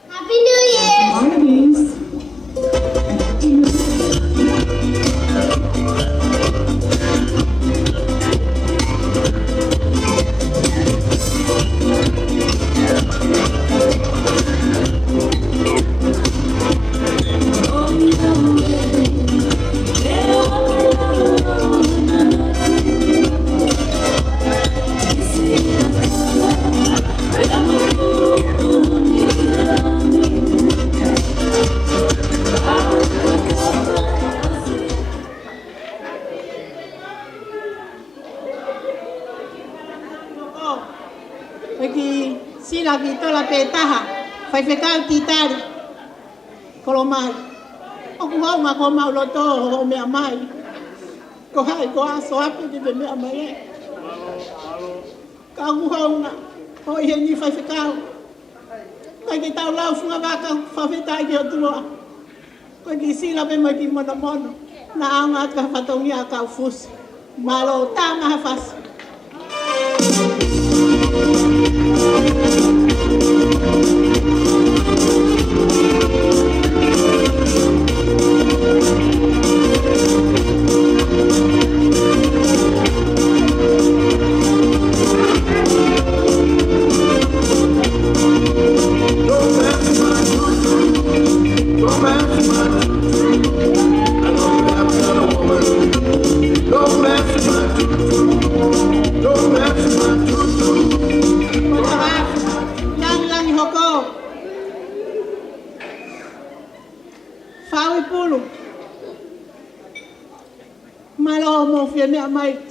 Happy New Year! Mornings. Sila ki tola pe taha, whai whekau ki tari, kolo mai. O ku haunga ko mau loto o mea mai. Ko hai ko a Sioape ki te mea mai e. Ka ku haunga, ho i he ni whai whekau. Kai ki tau lau funga waka whawhetai ki Otua. Ko ki sila pe mai ki mono. Na aonga atu ka whatongi a kau fusi. Malo tā maha whasi.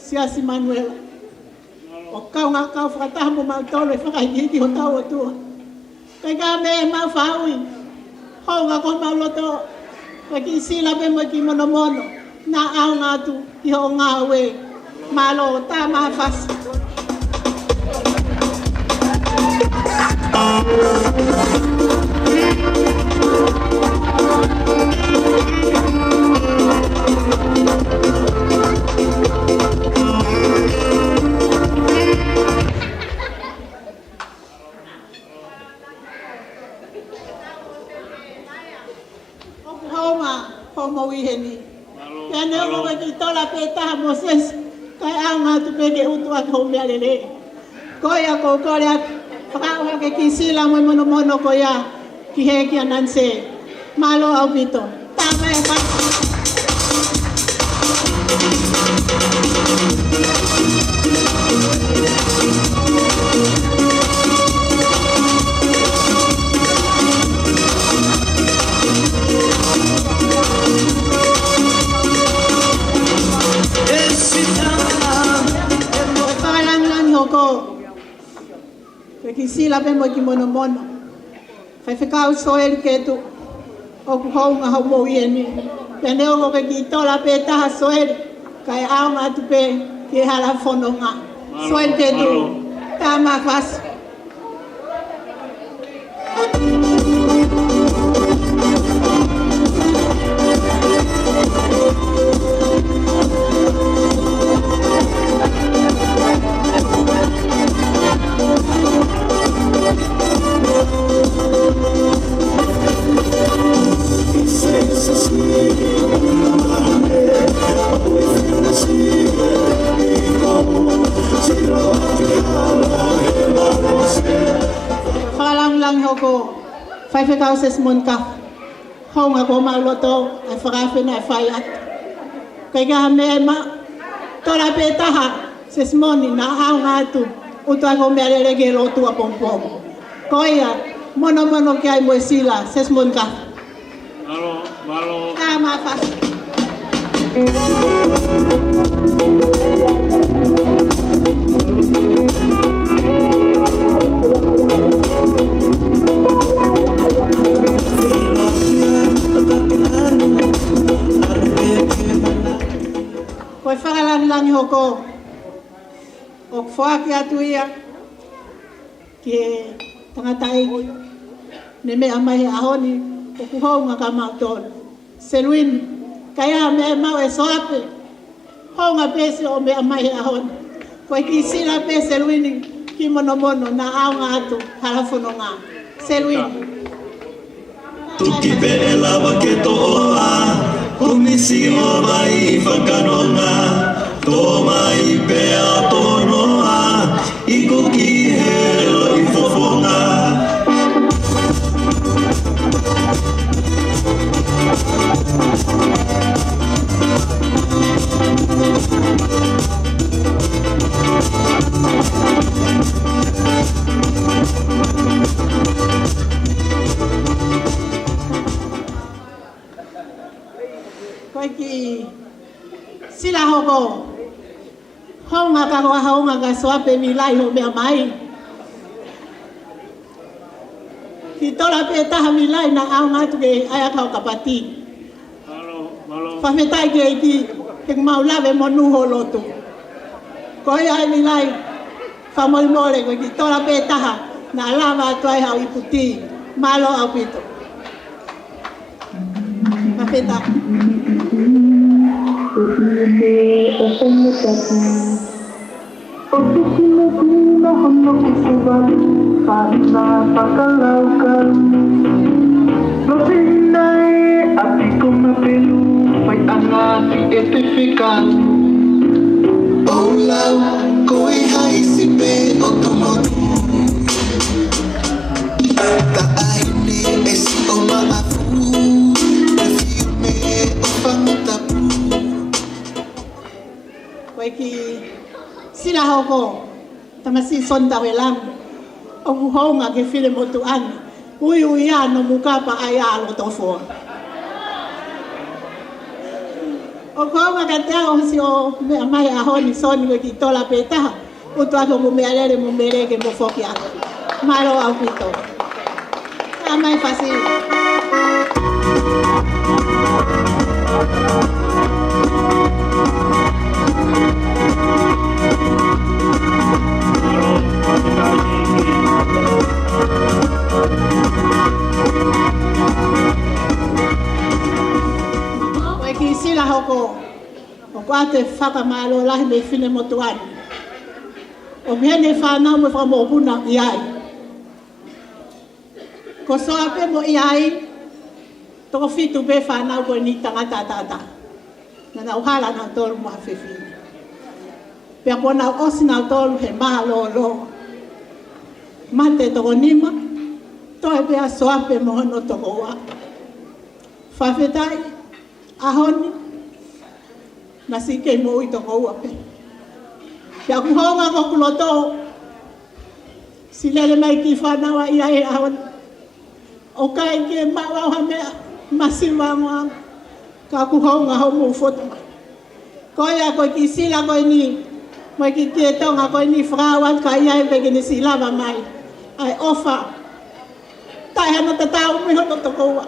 Siasi Manuela. O kau ngā kau whakataha mo mau tole whakahiki o tau Otua. Kai ka me mau whaui. Hou ngā ko mau loto. Kai ki sila pe mo ki mono. na aonga tu i ho ngā ue malo tā mawhasi. Homo iheni. Ya ne o ki tola peta Moses kai aonga tu peke utu ako mealele. Koya ko koya whakauha ke kisila mo mono koya ki he ki ananse. Malo au pito. Tama e pa. Sila pe mo ki mono fai whekau soel ke tu o ku haunga hau mo ieni pe neo ko ki tola pe taha soel kai aonga tu pe ki hala fononga soel ke tu tama fas fai whekau ses monka haunga ko mauloto ai whakawhi nai whai atu kai kaha mea ma tola pe taha ses moni na haunga atu utua ko mea lelege lotua Pongipongi koia mono ki ai moe sila ses monka malo tama fas Koe whakalangi hoko o whaaki atu ia ki tangata eki ne mea mai ahoni o kuhounga ka mautona Seluini kaya mea mau e Sioape honga pese o mea mai ahoni koe ki sila pe Seluini ki mono na aonga atu halafononga Seluini Tuki pe e lawa ke toa Kumi Sihova i whakanonga Tō mai pe a tonoa I kuki he lo i fofonga Sila hoko honga ka wa honga ka Sioape milai ho mea mai ki tola pe taha milai na aonga tu ke aya kau kapati malo whawhetai ke ki ke maulawe monu ho lotu koi ai milai whamoimole koe ki tola pe taha na lava atuai hau iputi malo au pito whawhetai Sila hoko tamasi sonda welang o honga ke file motu ani ui ya no mukapa aya lo tofo o honga ka te o si o me mai a honi soni ke tola peta o to ako me alere mo mereke mo foki ako malo au pito amai fácil hoko o kwate whakamalo lahi me whine motuani. O mene whanau me whamopuna iai. Ko Sioape mo iai, toko fitu be whanau ko ni tangata tata. Nana uhala na tolu mo hawhiwhini. Pea kona osi na tolu he maha lo lo. Mate toko nima, toe pea Sioape mo hono toko wa. Whawhetai, ahoni, na sike mo i toko ua pe. Pea kuhonga ko kuloto, silele mai ki whanawa ia e ahoni. O kai ke mawa ha mea masiwa ngoa, ka kuhonga ho mo fotoma. Koia ko ki sila ko ni, mo ki tonga ko ni frawan ka ia e peke ni silava mai. Ai ofa, tai hana tatau mi hono toko ua.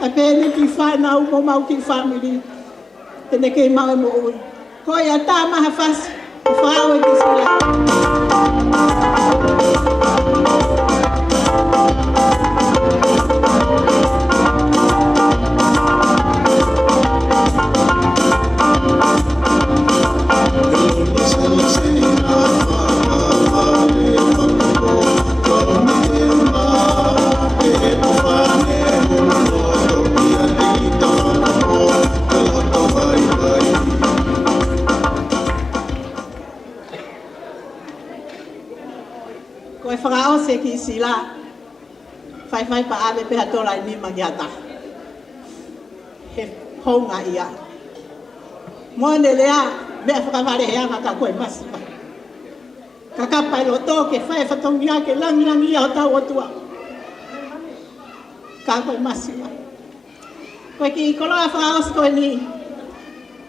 Ka pene ki whanau mo mau ki family, tene kei mau e mo ui. Koia tā maha whasi, whaawe ki sila. Koe whakaose ki sila, whai pa ave peha tola ni magiata. He honga ia. Mone lea, mea whakaware heanga ka koe masipa. Ka kapai lo tō ke whai whatongia ke langi ia o tau Otua. Ka koe masipa. Koe ki koloa whakaose koe ni.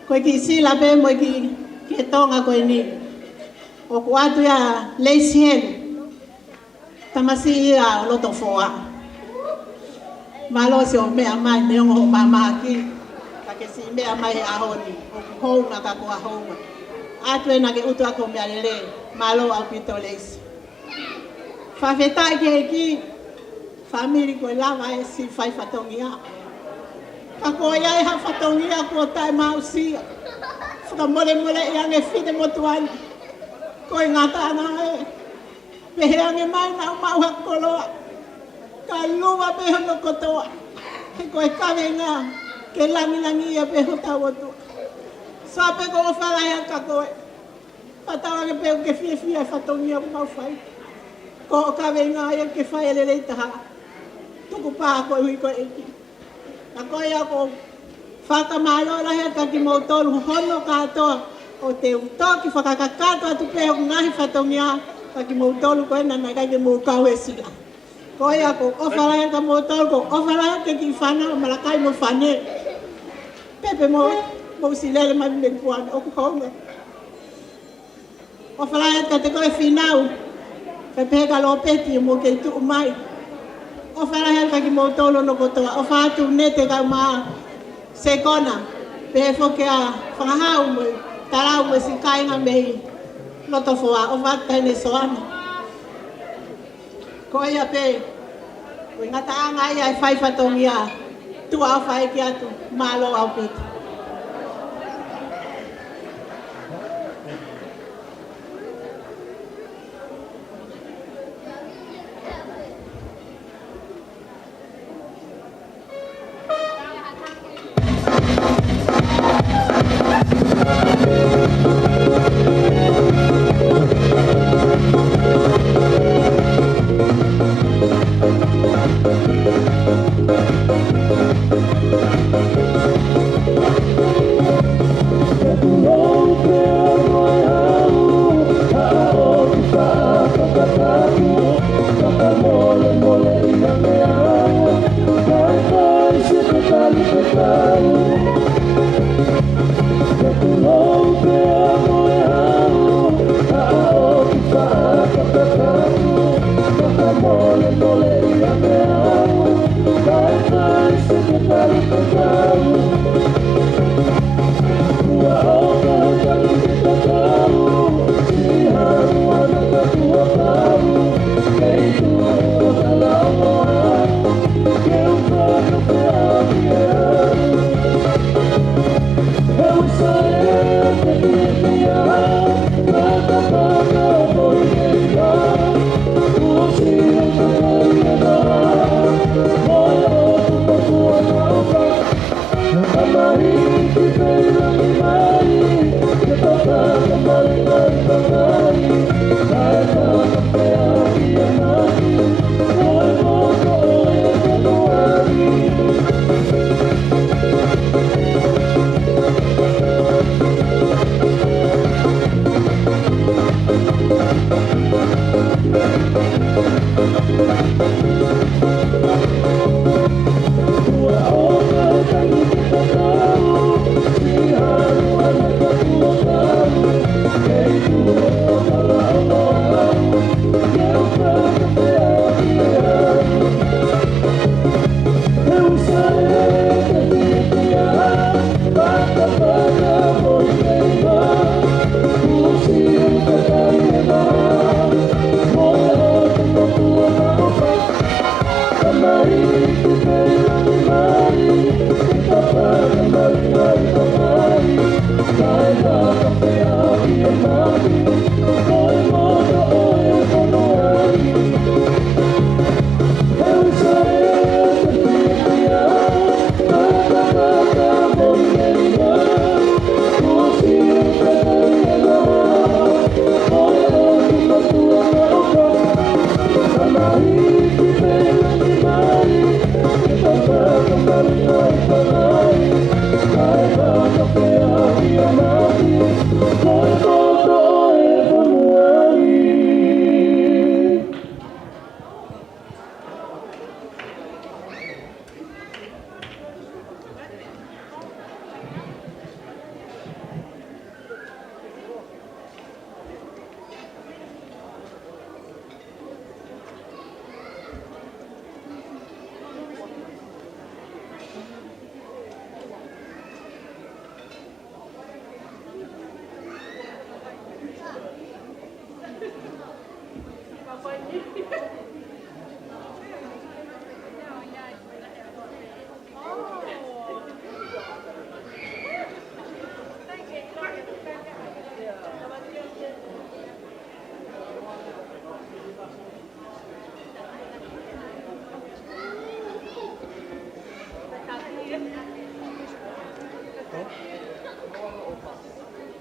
Koe ki sila pe mo ki tonga koe ni. O kuatu ia leisi helu. Tamasi ia o loto foa. Malo si o mea mai neongo o mamaki. Kake si mea mai ahoni. O kuhonga ka kua honga. Atue na ke utu ako mea lele. Malo au pito leisi. Whawhetai ke ki. Famili koe lava e si whai whatongia. Ka koe iai ha whatongia kua tai mausia. Whaka mole iange whine motuani. Koe ngata ana e. Peheange mai na umau hakoloa. Ka lua peho no kotoa. He koe kawe ngā. Ke langi ia peho tau Otua. Sioape ko whalai ka koe. Patawa ke peho ke whia e whatongia umau whai. Ko kawe ngā ia ke whai elelei taha. Tuku pā koe hui koe eki. Na koe ia ko whakamalo lahi ka ki mau tolu hono katoa. O te utoki whakakakato atu peho ngahi whatongia. Kaki mau tolu koe na kai ke mau kau e sila. Koe ako ofalaya ka mau tolu ko ofalaya ke ki whana o malakai mo whane. Pepe mo silele mai mene puana o kuhonga. Ofalaya ka te koe whinau. Pepe ka lo peti mo ke tu mai. Ofalaya ka ki mau tolu no kotoa. Ofatu nete ka maa sekona. Pepe fo ke a whangahau mo. Tarau mo si kainga mehi. Loto foa o vata ne soana. Koe ia pe. Koe ngata anga ia e whai whatongia. Tua au whai ki atu. Malo au pita.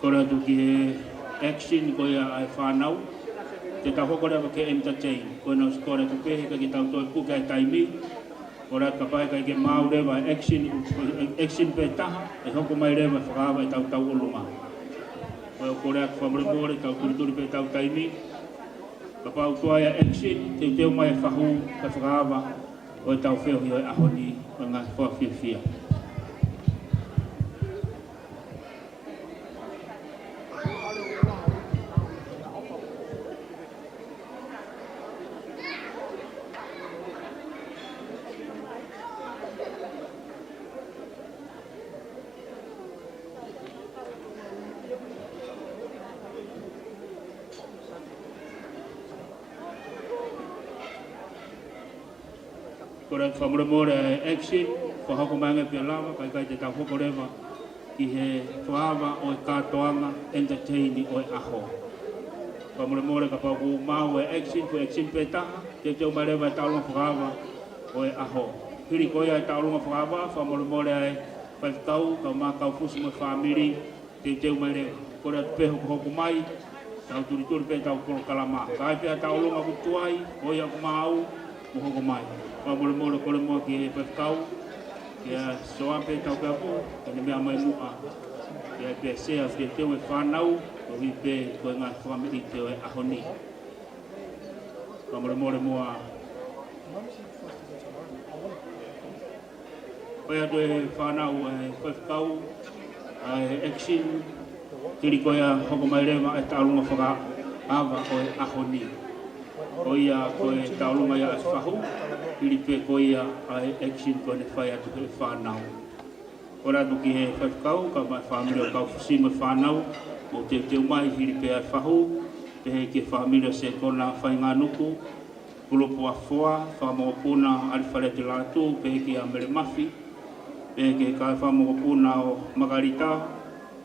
Kora tu ki action ko ya ai whanau. Te tahoko rewa ke entertain. Ko na skore ko pehe ka ki tau toi puka e taimi. Kora ka pai ka ke mau rewa action pe taha. E hoko mai rewa whakawa e tau tau ulunga. Ko kore ak whamuremore tau turituri pe tau taimi. Ka pau tua ya action. Te teo mai e whahu ka whakawa. O e tau wheo hio e ahoni. O ngā whawhiawhia. Kora whamuremore action, whahoko manga pia lawa, kai te tau hoko rewa, ki he whaava o e kātoanga, entertaini o e aho. Whamuremore ka pau mau e action, ko action pe taha, te teo mai rewa e taulunga whaava o e aho. Hiri koia e taulunga whaava, whamuremore ai whaitau, ka mākau fusi mo whamiri, te teo mai rewa. Kora peho ko hoko mai, tau turituri pe tau kolo kalama. Kai pia taulunga kutuai, koia ko mau, mo hoko mai. Mole kole mo ki e Fetu'u, ki a Sioape Taupeamuhu, ki mea mai mua. Ki a Aisea ki teo e whanau, o hi pe koe ngā whamiri teo e ahoni. Mole mua. Koe atu e whanau e Fetu'u, e action, kiri koe a hoko mai rewa e taulunga whaka awa o e ahoni. Koia koe taulunga ia e whahu, kiri pe koia a action koe ne whai atu e whanau. Kora tu ki he Fetu'u, ka mai whamiri o kau whasima whanau, o te teo mai hiri pe a whahu, pe he ke whamiri o se kona whai ngā nuku, kulopo a whoa, whamokapuna alifare te Latu, pe he ke a mere mafi, pe he ke ka whamokapuna o Magarita,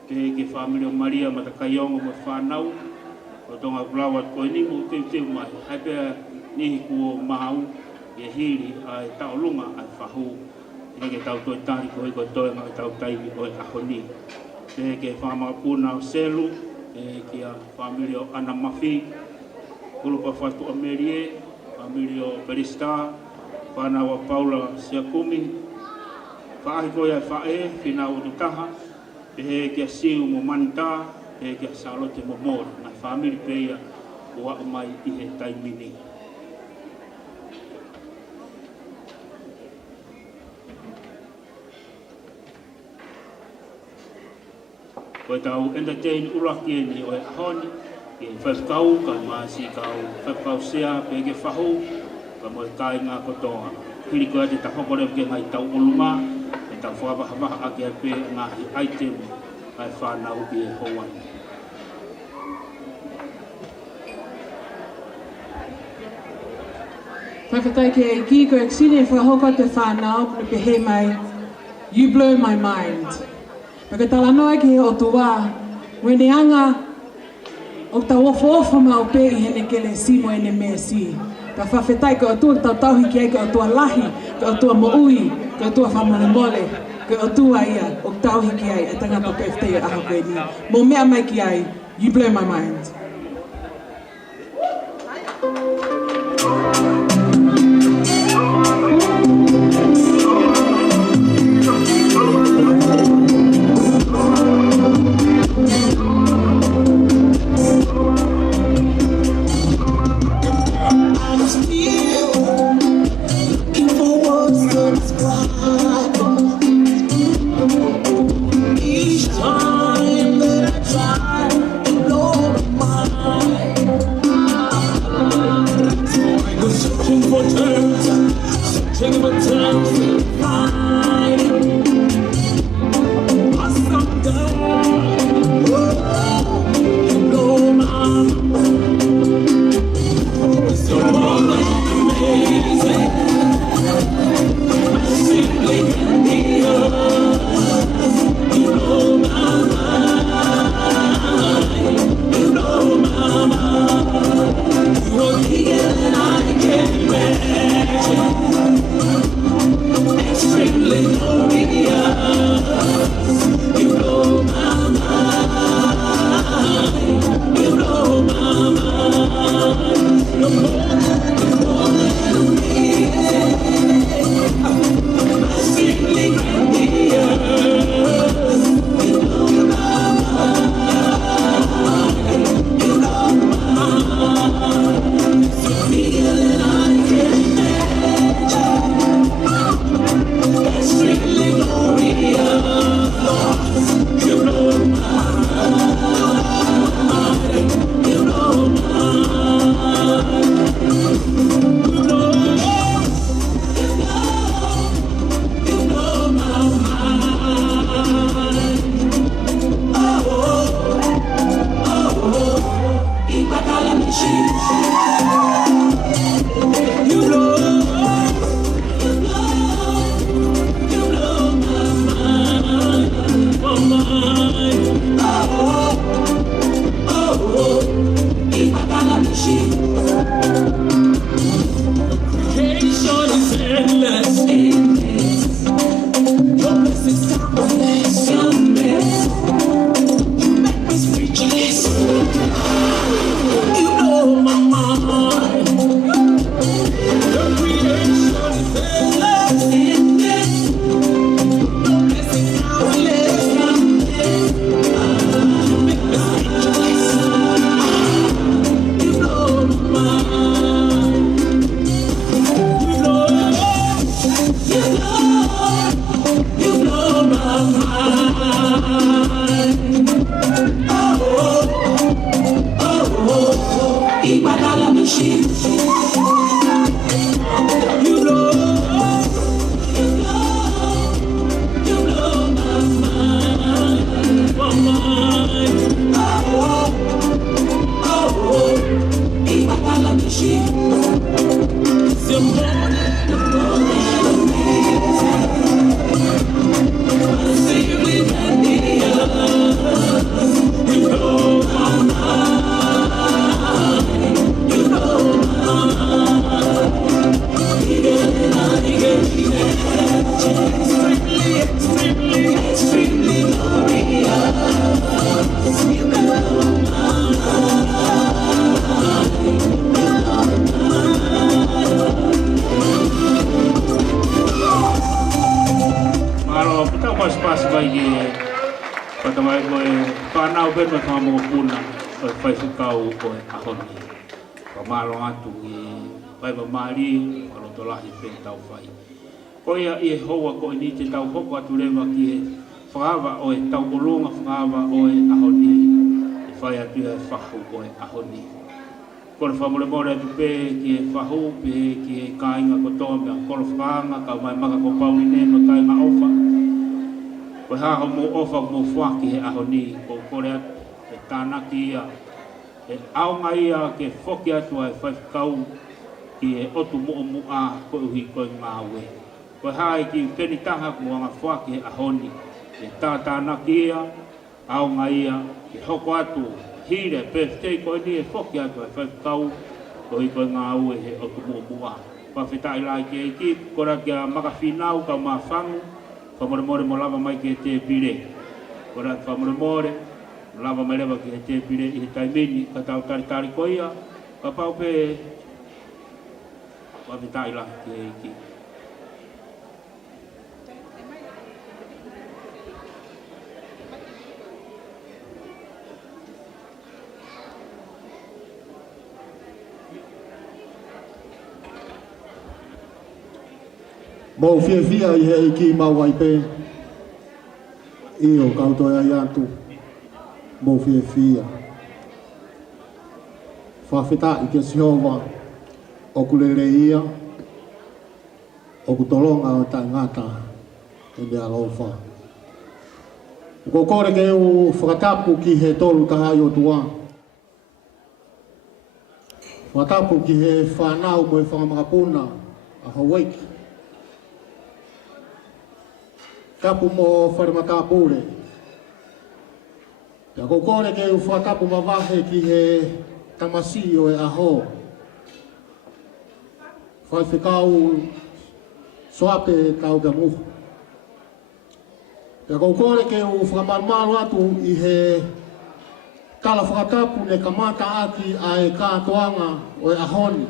pe he ke whamiri o Maria Matakaiongo mo whanau, o tonga kulawa Koeli mo teo mai. Hai pia nihi kuo mahau, e hiri ai taulunga ai whahu, Nga ke tau toi tari ko iko toi nga ke tau taiwi o e ahoni. Te ke whamapuna o selu, ki a family o Ana Mafi, Kulupa Fetu'u, family o Perista, whana wa Paula Siakumi, whaahi koe ai whae, whina o Tutaha, he kia siu mo manita, he kia salote mo mor, na family peia o a mai i he taimini. Koe tau entertain uraki e ni o e ahoni, ke whakau, ka maasi kau whakau sea, pe ke whahu, ka mo e kai ngā kotoa. Hiri koe te tapokore ke ngai tau uluma, e tau whawahawaha ake a pe ngahi item, kai whanau i e Hawaii. Whakatai ke e ki koe ksine whahoko te whanau, pe he mai, you blow my mind. Paka tala noa ki he Otua, wene anga o ta ofo ma o pe i hene kele si mo ene mea si. Ka whawhetai ka Otua tau tauhi ki ai ka Otua lahi, ka Otua moui, ka Otua whamole mole, ka Otua ia o tauhi ki ai, e tangata peftei e aha koe ni. Mo mea mai ki ai, you blow my mind. You know Pas bagi patamai ko panau ben ma mo puna fai kau ko ahon pamalo atu i vai ba mari alo tola i pe tau fai ko ia i hoa ko ni te tau hoko atu le ma ki fava o tau kolonga fava o ahon i fai atu e fahu ko ahon i ko fa mo le mo le pe ki fahu pe ki kainga ko tomba ko fanga ka mai maka ko pauli ne no kai ma ofa ko ha mo ofa mo fuaki he ahoni ko kore e tanaki ia e aonga ia ke foki atu ai fai kau ki e otu mo a ko uhi ko ngawe ko ha ki peni taha mo nga fuaki he ahoni e tanaki ia aonga ia ke hoko atu hire pefte ko ni e foki atu ai fai kau ko uhi ko ngawe he otu mo a pa fetai lai ki ko ra kia maka finau ka ma fangu famore mo lava mai ke te pire ora famore lava mai leva ke te pire i taimeni ka tau tari koia ka pau pe wa vitai la ke ki Mo fia i he ki mawai pe. Io kauto ai atu. Mo fia. Whawhita i ke Sihova. O kulere ia. O kutolonga o tai ngata. E mea lofa. Ko kore ke u whakatapu ki he tolu tahai Otua. Whakatapu ki he whanau mo e whangamakapuna. A Hawaii. Kapu mo wharemakapure. Ia kokore ke uwhakapu mawahe ki he tamasi o e aho. Whaiwhikau Sioape Taupeamuhu. Ia kokore ke uwhakamarmaru atu i he kala whakatapu ne kamata aki a e kātoanga o e ahoni.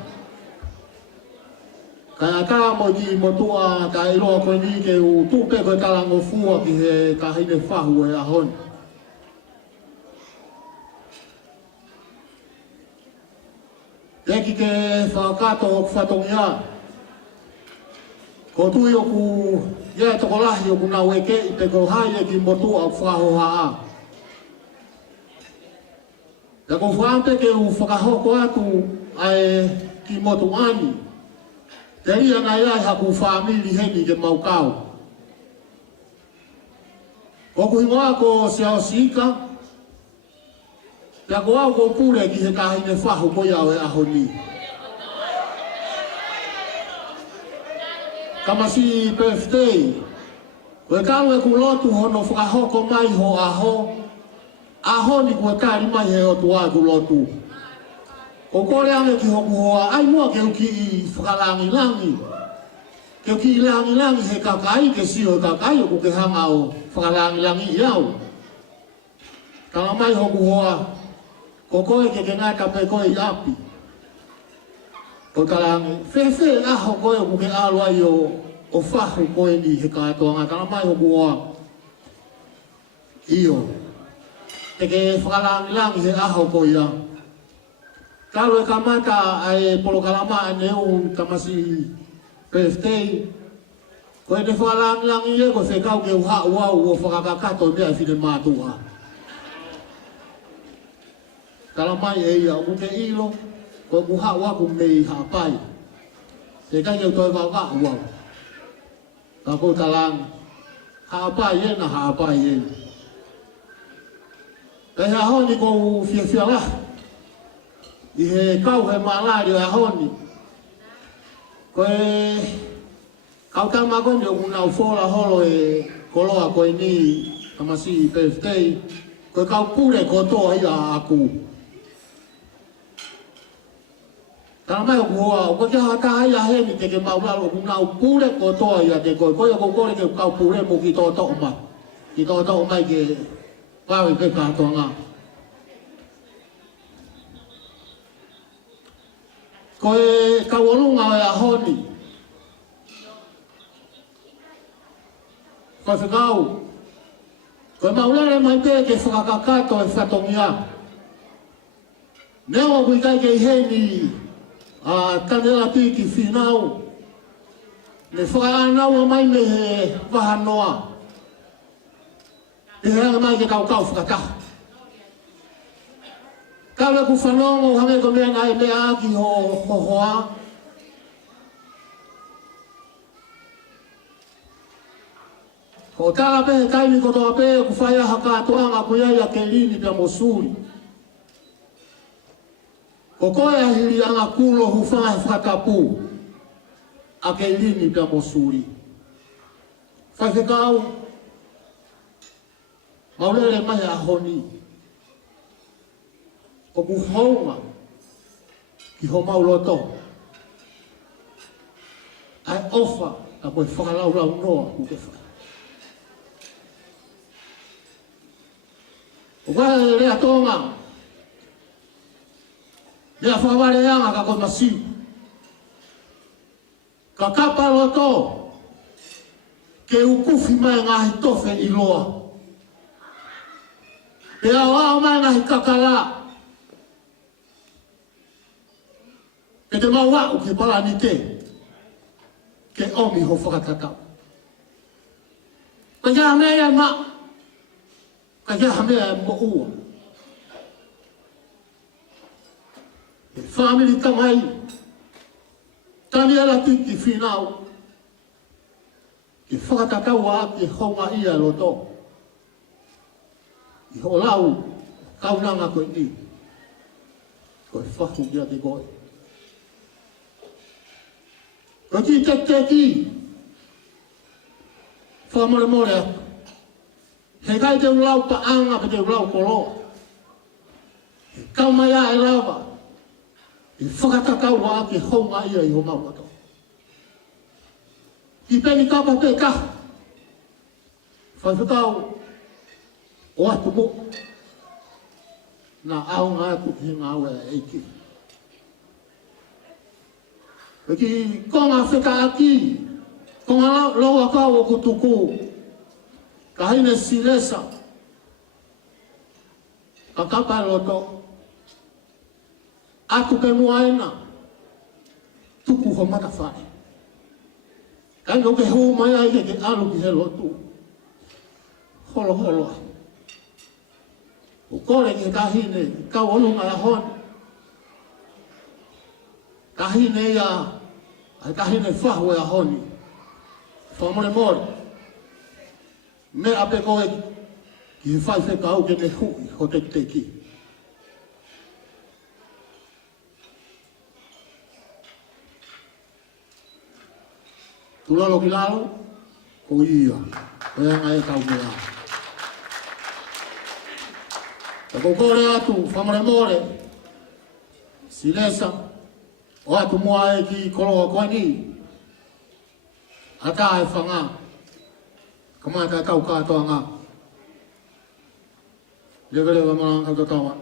Kai ata mo ki motua ka iloa koe ni ke u tupe koe talango fua ki he kahine whahu e ahoni. Eki ke whakato o whatongi a. Ko tui o ku ia tokolahi o ku na weke i te ko hai e ki motua o whahoha a. Ia ko whaampe ke u whakahoko atu ai ki motuani. Te ia na ia haku whaamili heni ke maukau. Ko kuhingoa ko siao sika. Ia ko au ko pure ki he kahine whahu ko iau e ahoni. Kamasi birthday. Ko e kau e ku lotu hono whakahoko mai ho aho. Ahoni ko e kari mai he Otua ku lotu. Ko kore ane ki hoku hoa, ai mua ke uki i whakalangi-langi. Ke uki i langi-langi he kakai, ke sio kakai o ku ke hanga o whakalangi-langi i au. Kala mai hoku hoa, ko koe ke ngai kape koe i api. Ko kalangi, whewhe aho koe o ku ke alua i o whahu koe ni he kātoanga. Kala mai hoku hoa, io. Te ke whakalangi-langi he aho koe i au. Kalo e kamata ai polokalama neu tamasi birthday. Ko e te whalangi e ko whekau ke uha uau o whakakakato mea whine mātua. Kalamai e ia o te ilo, ko e uha uaku mei hapai. Te kai au toi waka uau. Ka ko talangi. Hapai e na hapai e. Kei hahoni ko fia lah. I he kau he malari o ahoni. Ko e kau tamagoni o kuna ufola holo e koloa koe ni tamasi birthday. Ko e kau pure kotoa ia aku. Tana mai o kua, o koe kia hata ia heni te ke maulalo o kuna pure kotoa ia te koe. Koe o kore ke kau pure mo ki tō tōma. ki tō tō mai ke pāwi pe kātoa ngā. Ko e kawarunga o e ahoni. Ko se kau. Ko e maulere mai pe ke whakakakato e whatongia. Neo kui kai ke heni a tanela tiki whinau. Ne whakaanau mai me he wahanoa. E hea mai ke kau whakataha. Kawe ku whanongo hange ko mea ngai mea aki ho hoa. Ko tāga pehe taimi ko toa pehe ku whaia haka atoanga ku iai a Kelini pia Mosuri. Ko koe a hiri anga kulo hu whangai whakatapu a Kelini pia Mosuri. Whaiwhekau maurere mai a honi. O ku haunga ki ho mauloto. Ai ofa a koe whakalau lau noa ku ke whaka. O kaya rea tonga. Rea whaware anga ka koe masiu. Ka kapa loto. Ke ukufi mai ngahi tofe i loa. Pe awao mai ngahi kakala. Ke te maua u ke pala ni te. Ke omi ho whakatatau. Ka kia mea ma. Ka kia mea mo ua. E whamiri tamai. Tani ala tiki whinau. Ke whakatatau a ke honga ia loto. I ho lau. Kaunanga koe ni. Koe whahu kia te koe. Ko ki te ki. Whamore more atu. He kai te ulau pa anga pe te ulau koloa. He kau mai a e lawa. He whakatakau wa ake honga ia i ho mauato. Ki peni kapa pe kaha. Whaiwhakau o atu mo. Nā aonga atu ki ngā ue eiki. Ki konga whika aki, konga loa kau o kutuku, ka hine silesa, ka kapa loto, aku ke muaina, tuku ho matawhai. Ka ino ke hou mai ai ke alu ki he lotu, holo holo. O kore ke ka hine, kau olunga la honi, ka hine ia, ai ka hine whahu e a honi. Whamore mori. Me ape koe ki he whai whekau ke ne hui ho te ki. Tulalo ki lalo, ko ia. Ko ia ngai kau mea. Te kore atu, whamore more. Silesa. O atu mua e ki koloa koe ni. Ata e whanga. Kamata e kau katoa ngā. Lewe marang kau tatawa.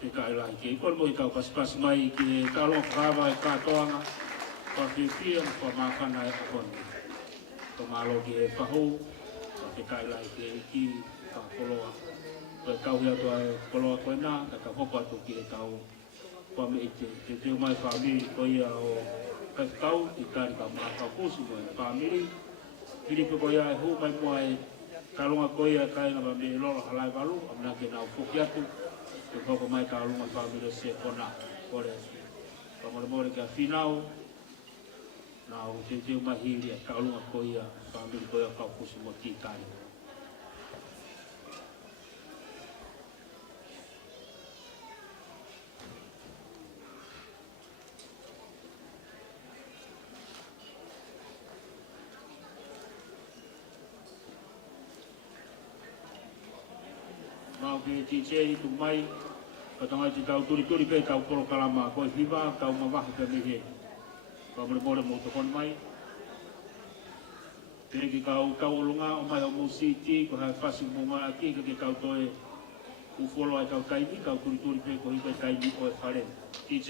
Ke kai lai ke ikon mo i kau pas mai ki kalo kawa e katoa ngā. Ka whiwhia mo makana e akoni. Ka malo ki e whahu. Ke kai lai ke iki ka koloa. Ka kau hea toa e koloa koe nā. Ka hoko atu ki e kau. Kwa me ite, te teo mai whamiri ko ia o Fetu'u, i kāri ka mga kaukusi mo e whamiri. Hiri pe ko ia e hu mai mua e kalunga ko ia kai ngā me loro halai walu, amna ke nau fuki atu, te koko mai kalunga whamiri se kona, kore asu. Ka more kia whinau, nau te teo mai hiri e kalunga ko ia, whamiri ko ia kaukusi mo ki kāri. Mau ke titeri tu mai, katanga ti tau turi pe tau polo kalama ko hiva tau mavahi pe mehe. Ka more mo to kon mai. Te ki kau kaulunga o mai o musiti ko ha fasi munga aki ke kau toe u folo ai kau kaimi kau kurituri pe ko hiko kaimi o e whare. TJ,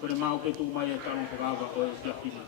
kore mau pe tu mai e talo whakawa o e whiapini.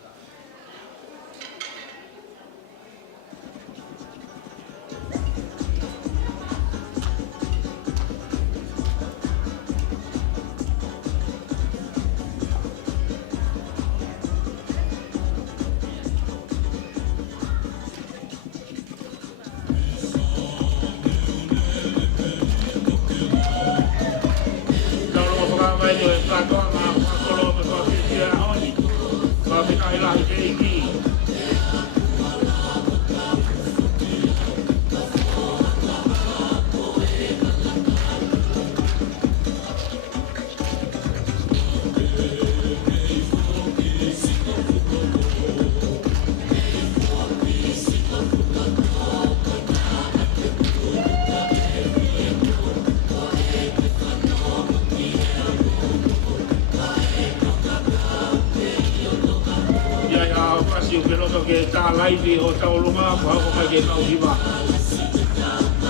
Laivi o taulunga ko ko mai ke kau hiwa.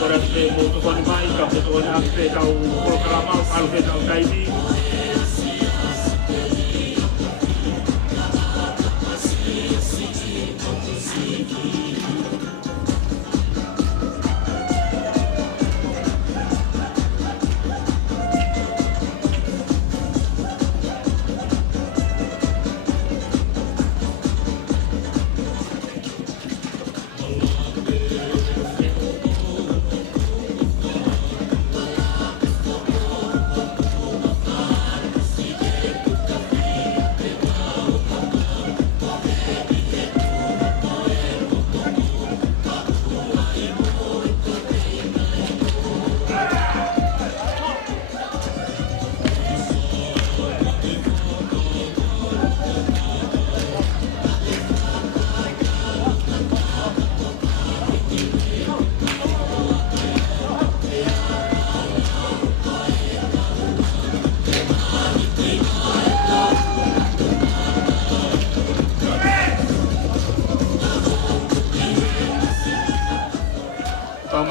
Ora te mo to ni mai ka to na te kau ko kala mau al ke kau laivi.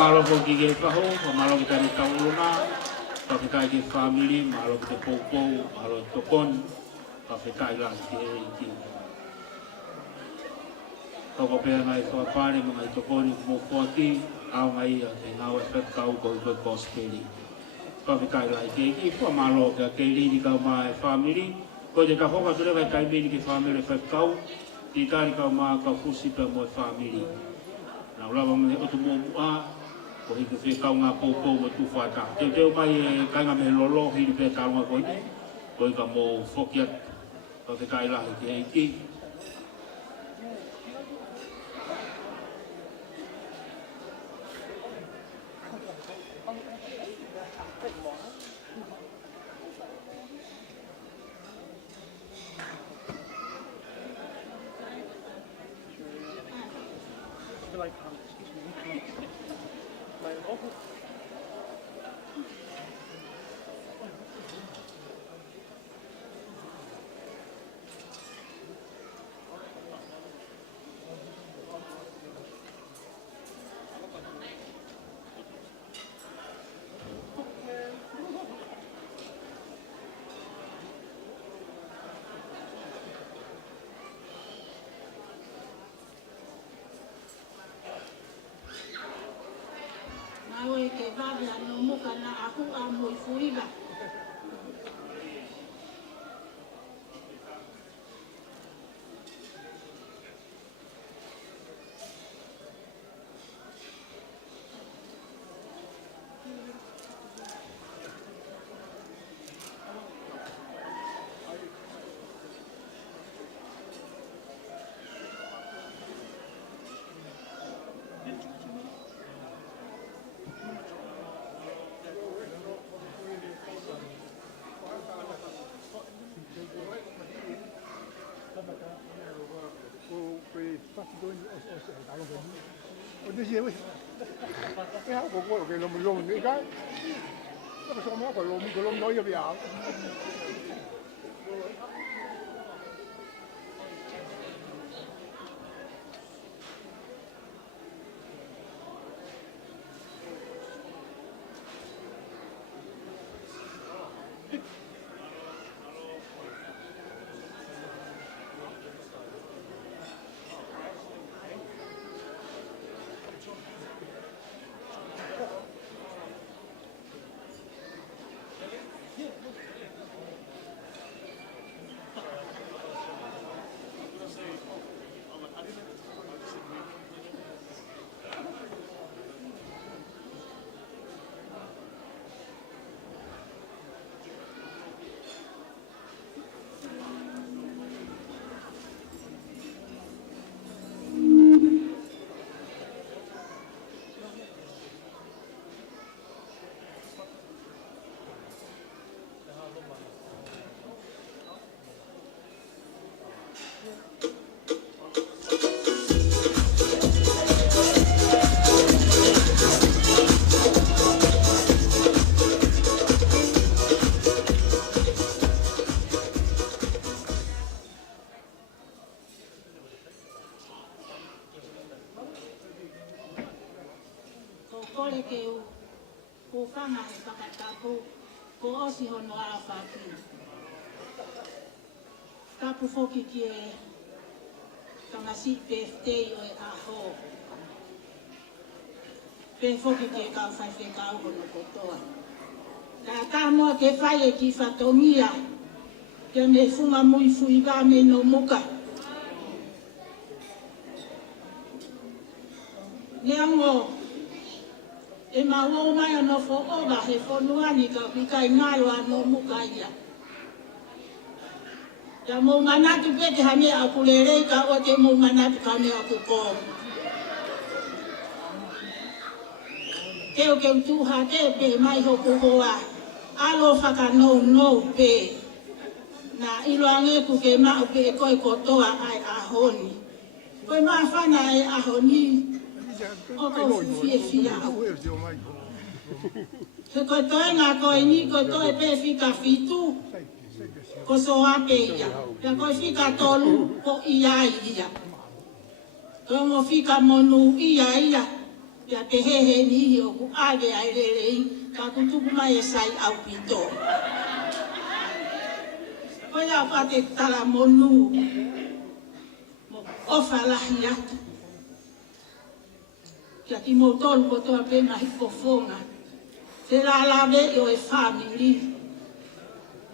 Malo ko ki ke paho, malo kita ni taulunga, pa kita ke family, malo kita popo, malo tokon, pa kita lang ki. Ko pe ngai so pane mo ngai tokoni mo poti, aonga ia te ngau e Fetu'u ko Koeli. Pa kita lang ki pa malo ka ke li ka mai family, ko je ka hoka tule ka kai ni ki family Fetu'u, ti tari ka ma ka fusi pe mo family. Na ula mo o tu mo a ko hiki whi kau ngā pōpō o tu whata. Te teo mai e kainga me lolo hiri pē tāunga koe ni. Koe ka mō whokiat o te kai lahi ki heiki. Awe ke vavia no muka na aku a moi fuiva. O desi e e ha ko ko ke lo ni ka ko so mo ko lo no yo bia kole ke u ko fanga e pakatapu ko osi hono a whaki. Tapu foki ki e tanga si peftei o e aho. Pe foki ki e kau whaife kau hono kotoa. Ta tāmoa ke whai e ki whatongia. Kia me funga mui fui ka me no muka. Neango, e maua mai ano fo oga he fonuani ka pika i ngalo ano muka ia. Ya mo manatu peke hame a kulere ka o te mo manatu kame a kuko. Keo ke utuha te pe mai ho kukoa. Alo whaka no pe. Na ilo ange ku ke mao pe koe kotoa ai ahoni. Koe maa whana ai ahoni. Oko fie fia au. He koe toe ngā koe ni koe toe pe fika fitu. Ko Sioape ia. Pea koe fika tolu ko ia ia. Koe mo fika monu ia. Pea te hehe ni o ku age ai rerei. Ka kutuku mai e sai au pito. Koe au pate tala monu. Ofa lahi atu. Kia ki mo tolu ko toa penga hipofonga. Te la lawe o e family.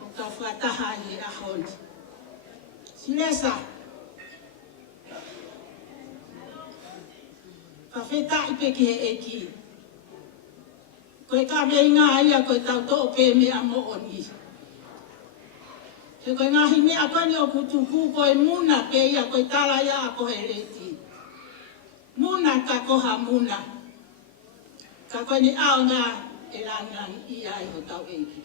O ka whataha i ahoni. Silesa. Ka wheta i peki he eki. Koe ka vei ngā ia koe tau tō pe mea mo oni. He koe ngahi mea koe ni o kutuku koe muna pe ia koe tala ia a koe reti. Muna ka koha muna. Ka koe ni aonga e langan ia i ho tau eiki.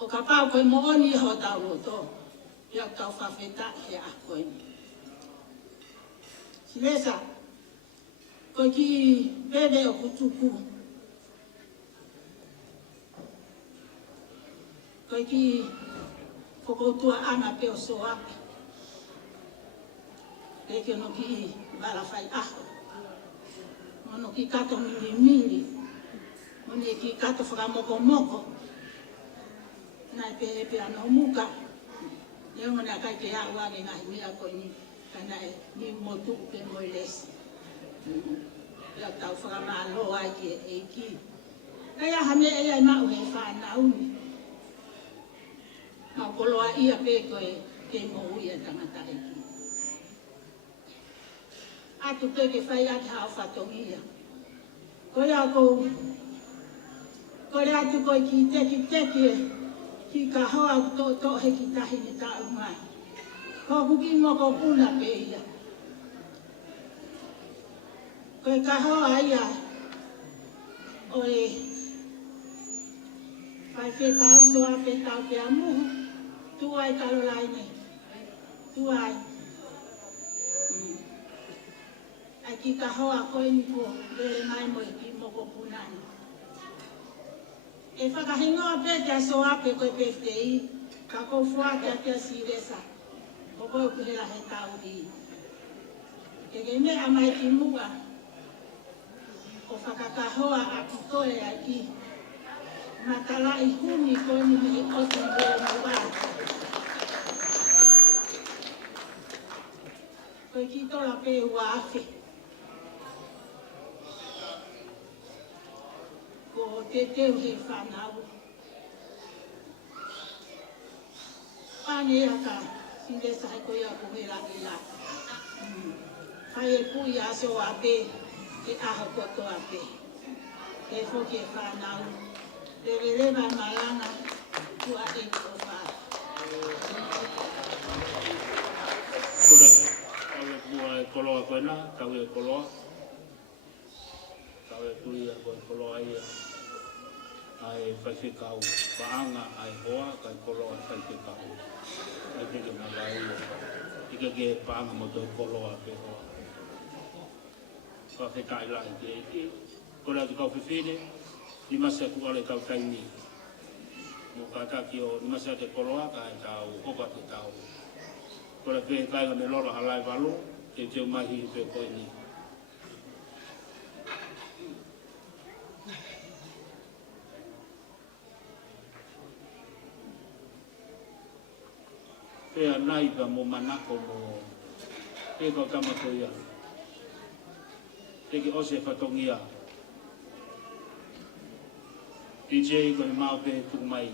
O ka pau koe mo oni ho tau roto. Ia tau whawheta he a koe ni. Silesa, koe ki bebe o kutuku. Koe ki whakoutua ana pe o Sioape. Eke no ki wala whai aho. Mono ki kato mili. Mono ki kato whakamoko. Nai pe ano muka. Leo mona kai ke au ane ngahi mea koe ni. Kana e ni motu pe moi lesi. Ia tau whakamalo ai ki e eiki. Kaya hame e ai mau he whanauni. Mau koloa ia pe koe ke mo uia tangata eiki. Atu peke whai ati hao whatongia. Koe ako, koe atu koe ki teki ki ka hoa to he ki tahi ni tau mai. Ko kuki moko puna pe ia. Koe ka hoa ia, oe, whai whekau Sioape Taupeamuhu, tuai kalolaine, tuai. Ai ki ka hoa koe ni ko lere mai mo i ki moko punani. E whakahingoa pete a Sioape koe peftei, ka kou fuake a kia siresa, ko koe kuhera he tau hi. Ke ke mea mai ki mua, o whakakahoa a ki koe a ki, matala i huni koe ni me otu i mua. Koe ki tola pe ua afe. Ko te teu he whanau. Pane ea ka, sindesa hai koe a kuhera i la. Hai e pui a Sioape, ke aho kotoa pe. Ke hoki e whanau. Lewa malanga, kua e kofa. Kura, kau e kua e koloa koe nā, kau e koloa. Kau e tui a koe koloa ia. Ai whaiwhikau, paanga ai hoa, kai koloa whaiwhikau. Ai teke mawai ia. Ika ke paanga mo toi koloa pe hoa. Whaiwhikai lai ke eke. Kore atu kau whiwhine, ni masa ku ale kau taini. Mo ka taki o ni masa te koloa, ka e tau, opa te tau. Kore pe kai me lora halai walu, te teo mahi pe koe ni. Pea nai ka mo manako mo e ka kamatoia. Te ki ose whatongia. DJ ko ni mau pe tu mai.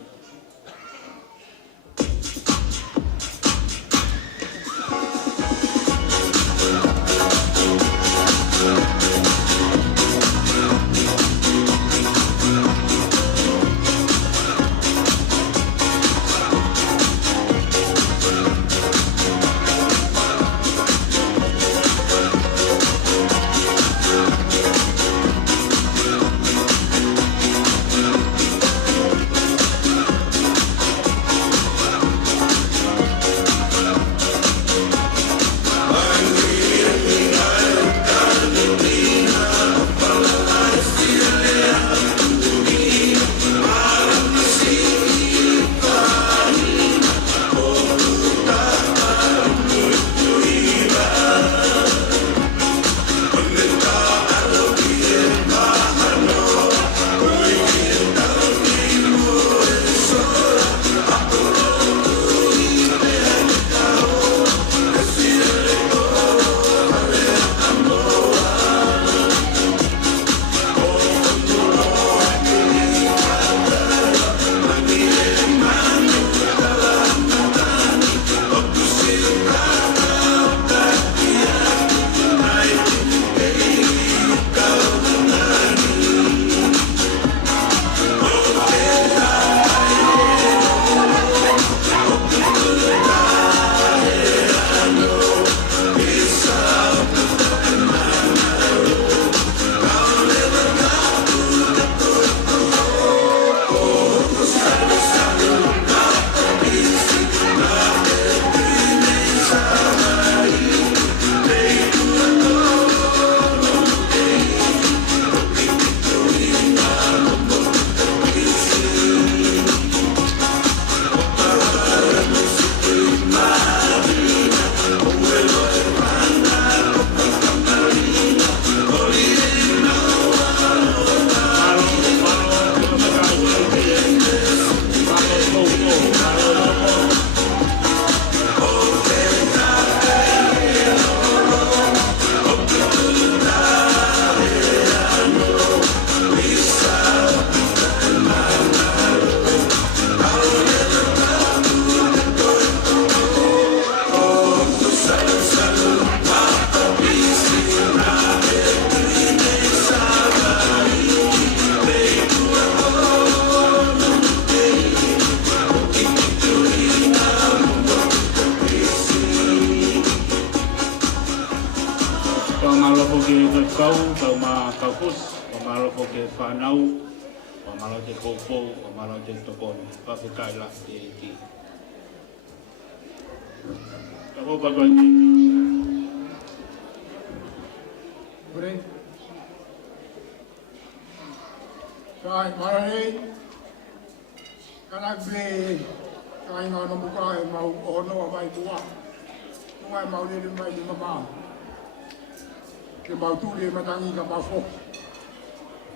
Ke mau tu le matangi ka mafo.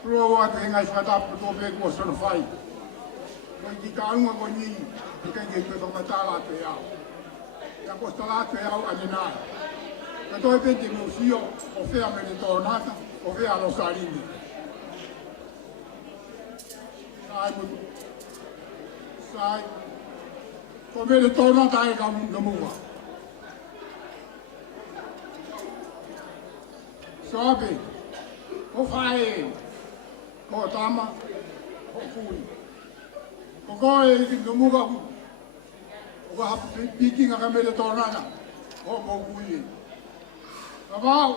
Pro wa te ngai fata to be ko son fai. Ko ki ka anu ko ni ke ke pe ko ta la te ya. Ya ko sta la te ya ani na. Ka to pe ke no fio o fe a me to nata o fe a lo sarini. Sai mu. Sai. Ko me le to nata e ka mu mu wa. Sioape, o whae, o tama, o fui. O koe i ki muka ku, o ka hapu pikinga ka mele tōnana, o mo kui. Ka wau,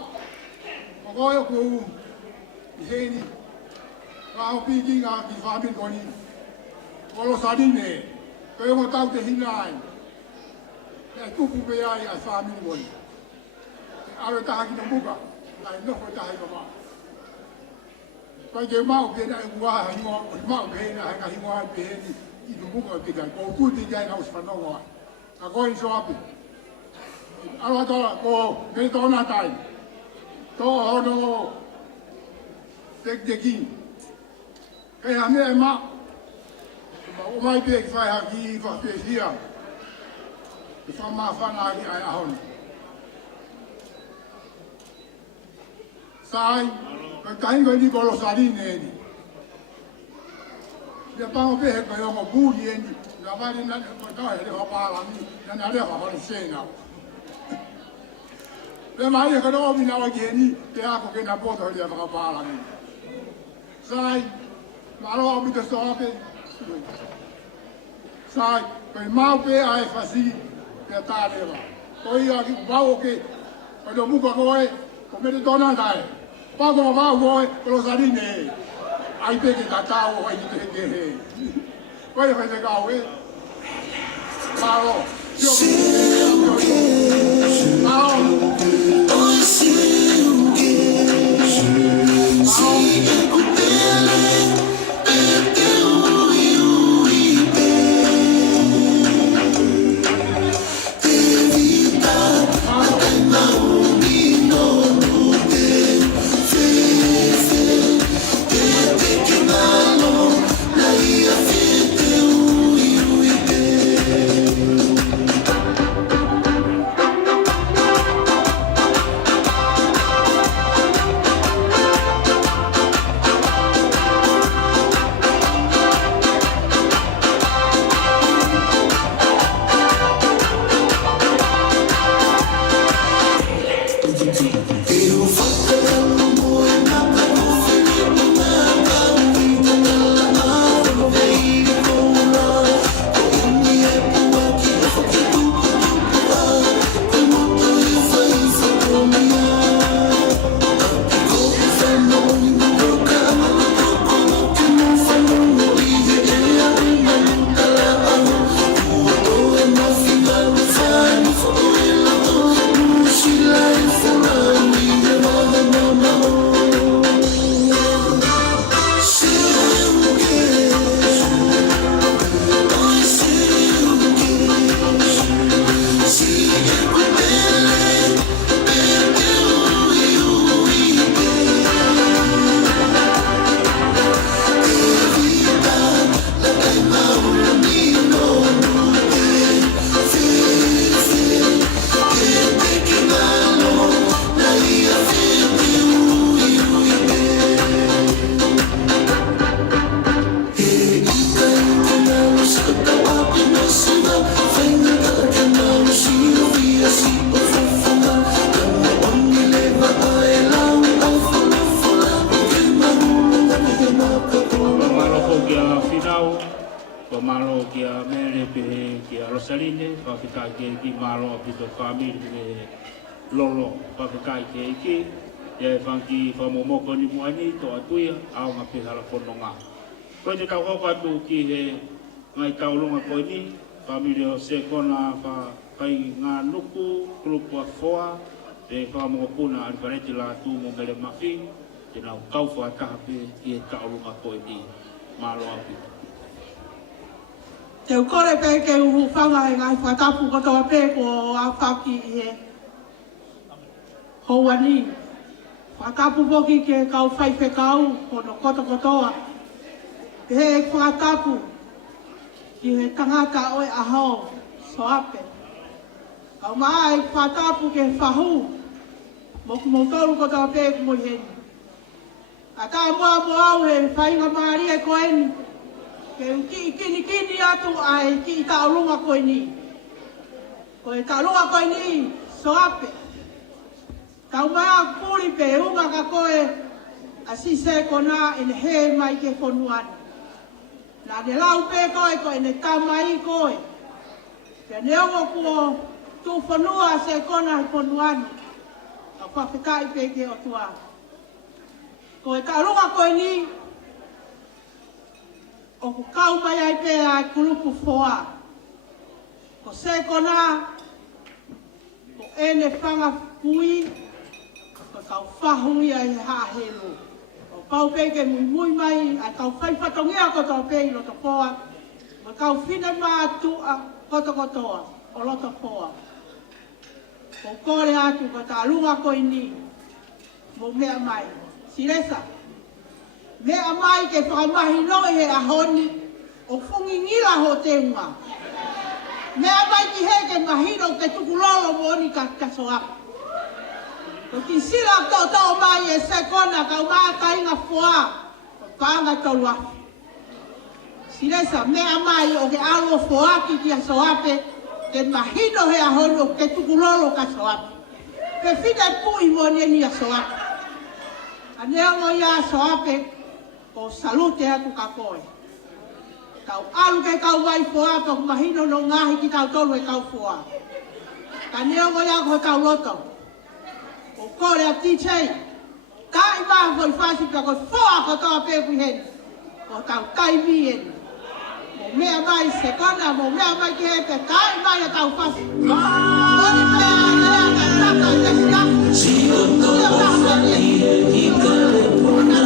o koe ku i heni, ka hau pikinga ki whamin koni. O lo sarine, koe mo tau te hinai, e kupu pe ai a whamin koni. Awe taha ki na muka. Ai no ko tai ma. Pai ke mau ke na ua ha ngo, mau ke na ha hi ngo pe ni i du buka te kai ko ku te kai na uspa no wa. Ka ko in Sioape. Ala to ko me to na tai. To ho no tek de ki. Kai ha me ma. Ma o mai pe fa ha ki fa pe hia. ke whamawhana ki ai ahoni. Sai, kai kainga ni kolo sarine eni. Ia pango pehe kai ongo buri eni, na wari na kai hele wapalami, na le wapali sena. Le mai ka no mi na wa geni, te ako ke na poto hele wapalami. Sai, malo mi te Sioape. Sai, kai mau pe ai fasi, te tārewa. Koi aki wau ke, kai no muka koe, ko me te tona kai. Pago wau koe, kolo sarine. Ai pe ke tatau ai te ke he. Koi kai te kau e. Malo. Lolo, pakai ke ya bangki famomoko ni muani to atuia aonga pe hala pononga. Ko te tau hoko atu ki he ngai taulunga koini, familia se kona pa kai ngā nuku, klupu a foa, te whamokopuna alvareti Latu mo mele mafi, te nau kauwha tahape i e taulunga koini, malo api. Te ukore pe ke uhu whanga e ngai whatapu kotoa pe ko a whaki i he houani. Whatapu poki ke kau whaife kau kono koto kotoa. Ke he whatapu ki he tangata oe aho Sioape. Kau mai whatapu ke whahu moku motoru kotoa pe kumoi heni. A tā mua au he whainga maari e koeni. Ke kini atu ai ki taulunga koini. Ko e taulunga koini Sioape. Tau maa puri pe unga ka koe a sise kona ene he mai ke whonuana. Nā ne lau pe koe ko ene tamai koe. Ke ne ongo kuo tu whanua se kona he whonuana. Ka whawhekai pe ke Otua. Ko e taulunga koini o ku kau mai ai pe ai kulupu foa. Ko se kona, ko ene whanga pui, ko kau whahui ai hāhelo. Ko kau peke mui mai, ai kau whaiwhatongia koto pe i loto foa. Ma kau whine mātua koto kotoa, o loto foa. Ko kore atu ko tā lunga koini, mo mea mai. Siresa. Mea mai ke whakamahi noi he ahoni o fungi ngila ho te unga. Mea mai ki heke mahiro ke tukulolo moni ka Sioape. Ko ki sila tau mai e se kona ka maa ka inga fua. Ka anga tolua. Silesa mea mai o ke alo foaki ki a Sioape. Ke mahino he ahono ke tukulolo ka Sioape. Ke whina pui moni ni a Sioape. A nea mo ia Sioape. Ko salute atu ka koe. Kau alu ke kau wai foa to mahino no ngahi ki tau tolu e kau foa. Ka nea mo ia ko tau loto. O kore a tichei. Ka i maa koi whasi ka koi foa ko tau peku hen. Ko tau kai mi hen. Mo mea mai se kona, mo mea mai ki hepe. Ka i mai a tau whasi. Koni mea lea ka taka i te siafu. Sio tau i ka le puna.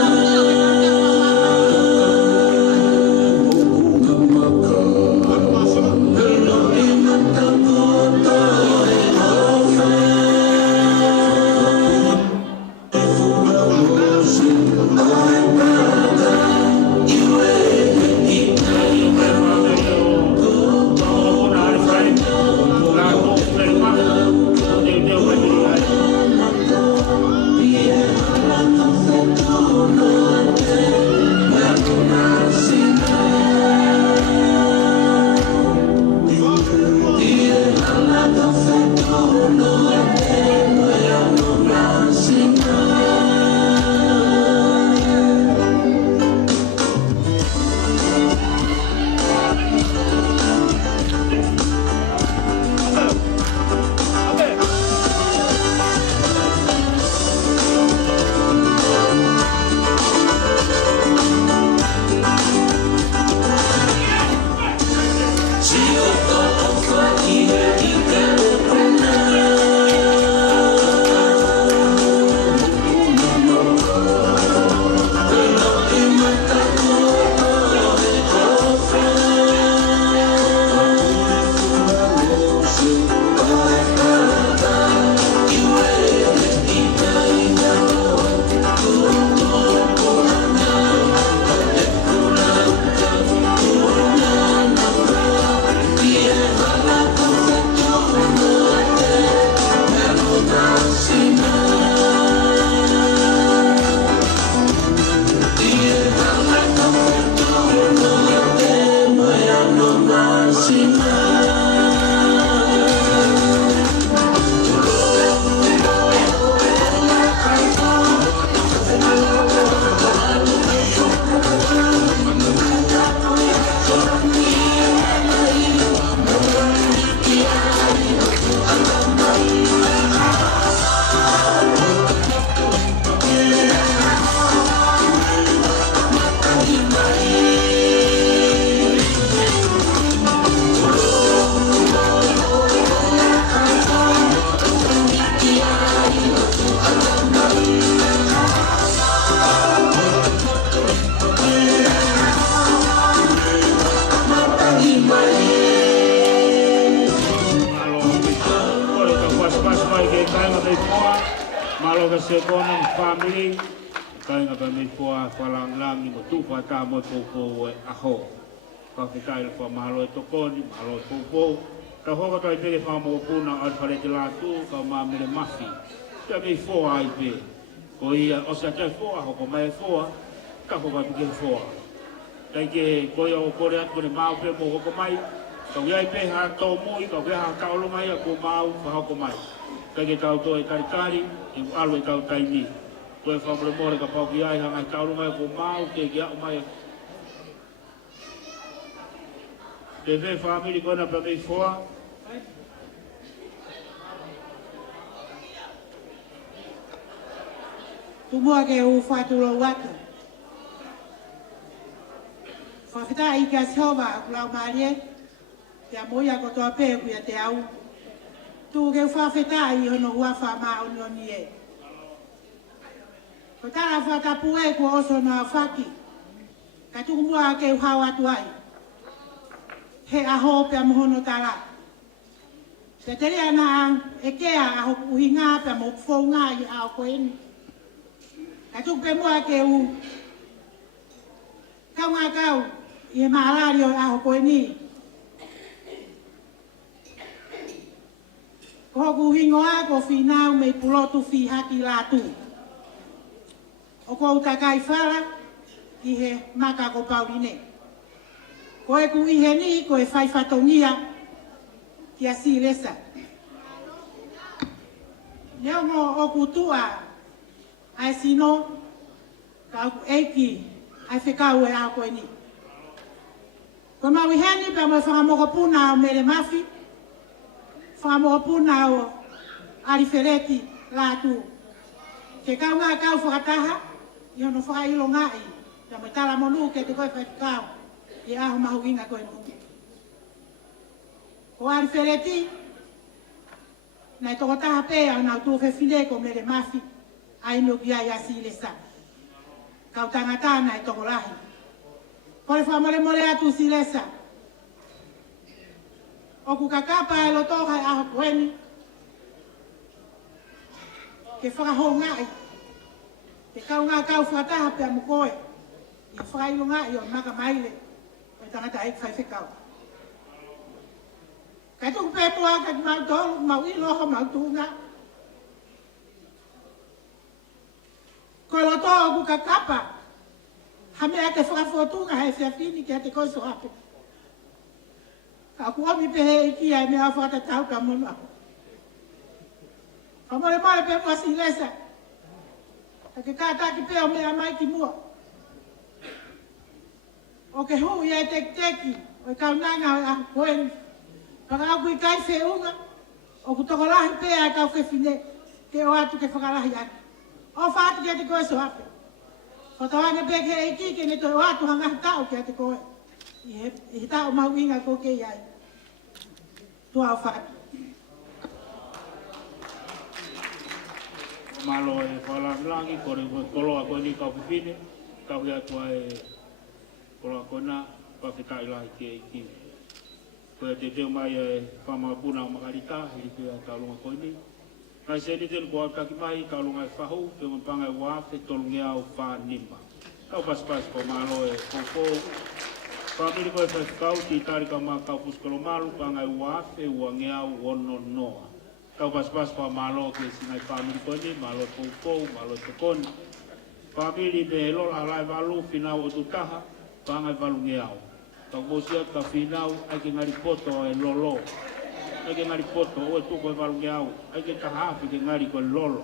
se kona family kai nga me poa falang lang mo tu fa ta mo po e aho ka fitai fa malo to koni malo po ka ho ka te fa mo puna al fale te Latu ka ma me mafi te me fo ai pe ko ia o sa te fo ho ko mai fo ka ho ba ke fo kai ke ko ia o kore at ko ne mau pe mo ko mai ka ia pe ha to mo i ka ha ka lo mai ko mau fa ho ko mai kai ke tau to e kari e alo e tau tai ni ko e fa mo ka pa ki ai ha ka lo mai ko mau ke ia o mai de ve family ko na pa me fo tu mua ke u fa tu lo watu fa fita I ka Sihova la marie ya moya ko to pe ku ya te au tu ke fa fita I no wa fa ma o no ni e ko ta fa ta pu e ko so na faki ka tu mua ke ha wa tu ai he a ho pe mo no tala se te ria na e ke a ho pu hinga pe mo fo nga I a ko en ka tu pe mua ke u ka nga ka I malario a ko ni Ko hoku hingoa ko whinau mei pulotu whi haki Latu. O ko utakai whala ki he maka ko Pauline. Ko e ku ihe ni ko e whai whatongia ki a Silesa. Leo mo o kutua ai sino ka ku eiki ai whekau e a koe ni. Ko mawihani pa mo whakamokopuna o mere mafi, whakamokopuna o arifereti Latu. Ke kau ngā kau whakataha, i hono whakailo ngai, ka mo tala monu ke te koe whakikau, i aho mahu inga koe nungi. Ko arifereti, nai toko taha pēa o nau tū whewhine ko mere mafi, ai no ki ai Silesa. Kau tangata nai toko lahi. Kore whamore atu Silesa. O ku kakapa e loto hai aho koeni. Ke whakahou ngai. Ke kau ngā kau whakataha pia mukoe. I whakailo ngai o maka maile. O tangata eik whai whekau. Kai tuku pētua ka mau tolu, mau iloho, mau tunga. Ko loto o ku kakapa. Hame ake whakafotunga hei whiawhini ki ate koe Sioape. Ka ku omi pehe iki ai mea whakatatau ka mona. Ka more pe mua Silesa. Ka ke kātaki pe o mea mai ki mua. O ke hu ia teki, o i kaunanga o i ahu koeni. Paka au kui kai Fetu'u, o ku tokolahi pe ai kau whewhine, ke o atu ke whakalahi aki. O whaatu ki ate koe Sioape. Whatawange peke e iki ke ne toi o atu hangahi tau ki ate koe. I he tau mau inga ko ke iai. Tua o whaatu. Malo e whalangi, kore koloa koe ni kau whiwhine, kau hea tua e koloa koe nā, whawhitai lahi ke iki. Koe te teo mai e whamapuna o makarita, hiri pia taulunga koe ni. Kai se ni tenu kua taki mai, taulunga e whahu, te mpanga e wafe, tolungea o whanima. Kau paspas ko malo e koko. Whamiri koe whawhikau, ti tari kau maa kau puskolo malu, panga e wafe, uangea o ono noa. Kau pas-pas pa malo ke sinai family ko ni, malo koko, malo tokonu. Family be lo alai valu finau o tutaha, panga valu ngeau. Kau mosia ka finau ai ke ngari poto e lolo. Ai ke ngari poto o tu ko valu ngeau, ai ke tahafi ke ngari ko lolo.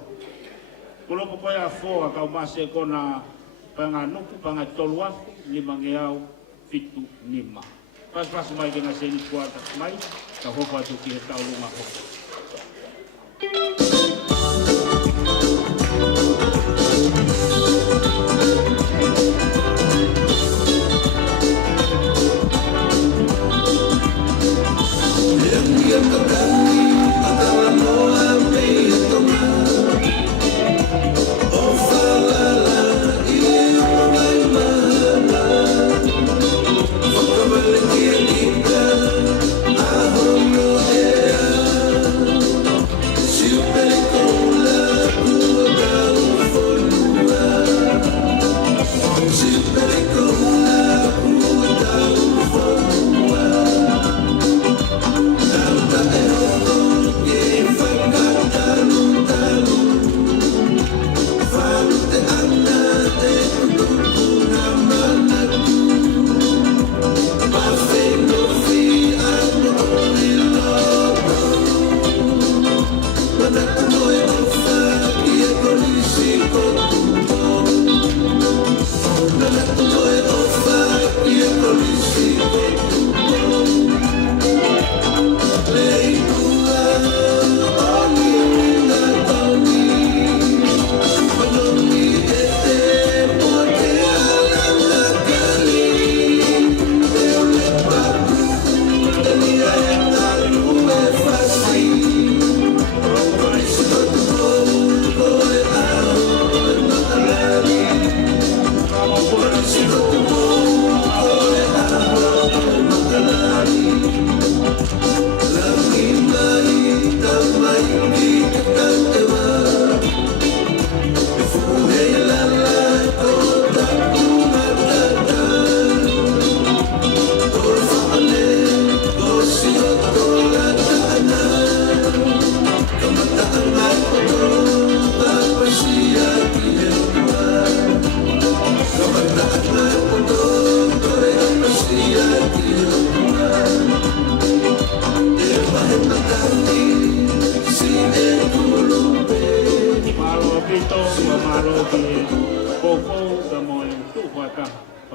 Kulo ko ya foa kau mase ko na panga nuku panga toluafi lima ngeau fitu lima. Pas-pas mai ke ngaseni kuata mai, ka hopa tu ki tau luma hopa. Siupele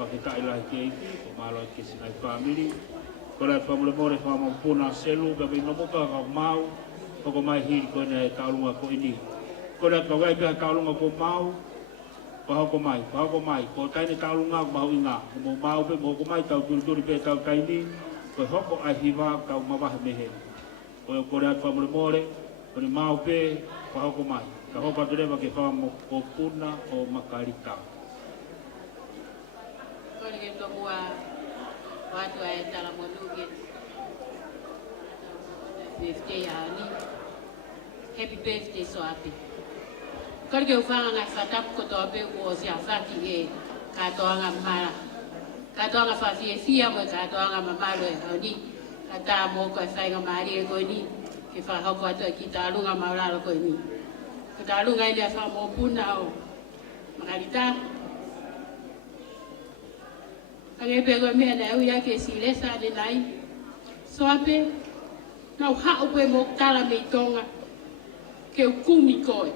whakita ila ke iki, ko malo ke sinai family. Ko rai whamule more whamau puna selu, ka me nomuka ka mau, ko mai hiri ko ne kaulunga ko ini. Ko rai kawai pia kaulunga ko mau, ko mai, ko taine kaulunga ko mau inga, ko mau pe mo ko mai tau turi pe tau kaini, ko hoko ai hiwa kau mawahe mehe. Ko rai whamule more, ko ni mau pe, ko hoko mai. Ka hoko aturema ke whamau ko puna o makarika. Kori ke tohua watu ai tala monuke. Birthday ani. Happy birthday Sioape. Kori ke ufanga ngai whatapu ko Sioape o si awhaki e katoanga mara. Katoanga whawhie fia mo katoanga mamalo e hauni. Kata mo ko e whainga maari e koe ni. Ke whahoko atu e ki tālunga mauraro koe ni. Ko tālunga e lea whamau puna o makarita. Ange pego mea na uia ke silesa de nai. Sioape nau hao pe mo tala me tonga. Ke ukumi koe.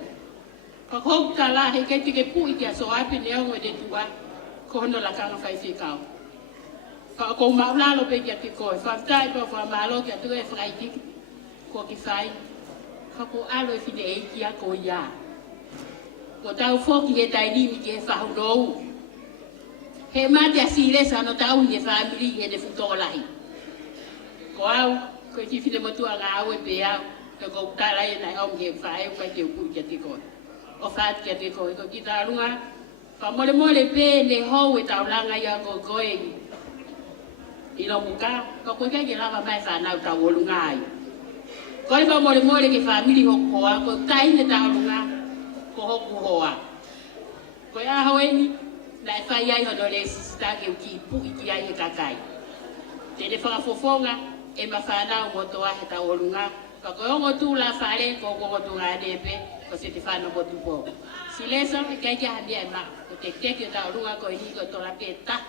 Ka hou tala he ke te ke pui kia Sioape ne ongo de tua. Ko hono la kanga whai whikau. Ka ko maulalo pe kia te koe. Whaftai pa whamalo kia tu e whai tiki. Ko ki whai. Ka ko alo e whine e kia ko ia. Ko tau whoki e tai nimi ke whahunou. He mate a silesa no tau ni family e ne futolahi. Ko au, ko ti fine motua nga au e pe au, ko tala e na om ke fai ko te ku ke te ko. O fat ke te ko ki ta lunga. Fa mole mole pe ne ho e tau langa ya ko Koeli. Ilo muka, ko ko ke lava mai fa na ta wolunga ai. Ko fa mole mole ke family ho ko tai ne tau lunga. Ko ho ku hoa. Ko ya hoeni na e whai ai hono le sisitake u ki pui ki ai e kakai. Tene whakafofonga e mawhanau mo toa he tau olunga. Ka koe ongo tū la whare ko kongo tū ngā nepe ko se te whano mo tūpo. Silesa e kai kia handia e ma. Ko te teke o tau olunga ko e hiko tola pe ta.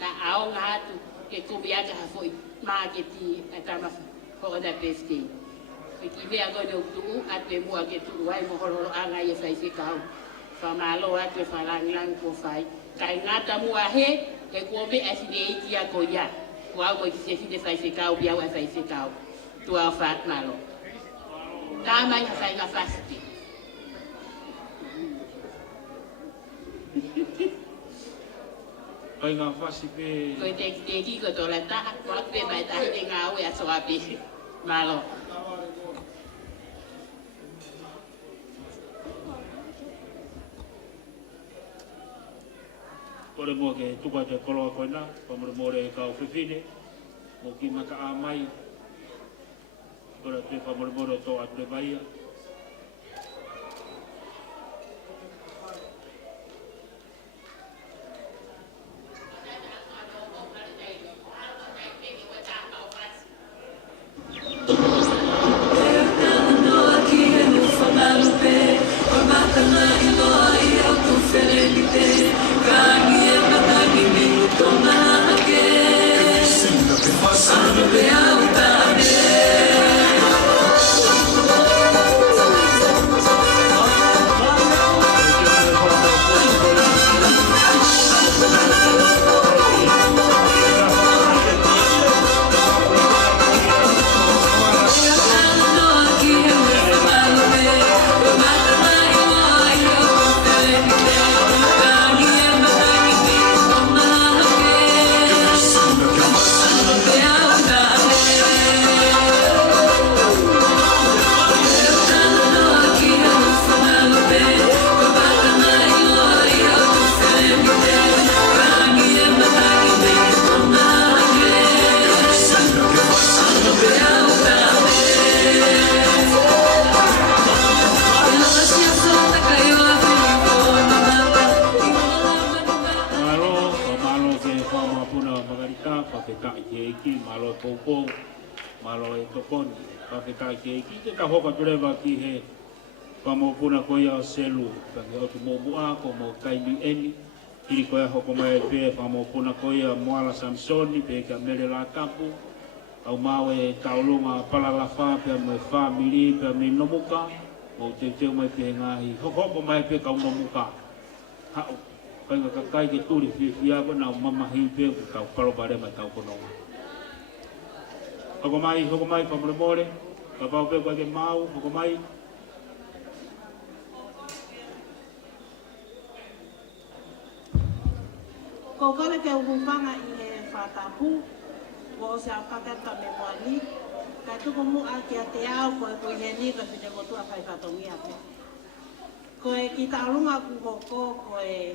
Na aonga hatu ke kumi aka hafoi maa ke ti e tama hoko na birthday. Ko ki mea koe ne utuu atu e mua ke tū wai mo hororo anga i e whai whikau. Whamalo atu e whalangilang ko whai. Kai ngata mua he, e kua me a sine eiti a ko ia. Ko au mo ki se sine whai whikau, biau e whai whikau. Tua o whaat malo. Tā mai ha whai ngā whasiti. Kai ngā whasipe... Koe te ki ko tola taha, ko aku pe mai tahi te ngā ue a Sioape. Malo. Kore mua ke tuka te koloa koina, pamure more e kau whiwhine, mo ki maka a mai, kore te pamure more tō atu le maia. Ki he whamopuna koia o selu, tangi o tu mōmua ko mō kaimi eni, hiri koia hoko mai pe whamopuna koia moala Samsoni, pe ka mere la kapu, au mau e taulunga palalafa, pe mo e whamiri, pe me nomuka, o te teo mai pe ngahi, hoko mai pe kau nomuka, hao, Pai ka kai ke turi fia ko na mama himpe ko ka palo bare ma tau kono. Hoko mai pa more ka pa pe ko ke mau hoko mai. Ko kale ke upanga I he whatapu, wo se au kakata me moani, ka tuko mu a kia te au ko he ni ka whine motua whai whatongi ape. Ko e ki tālunga kuhoko, ko e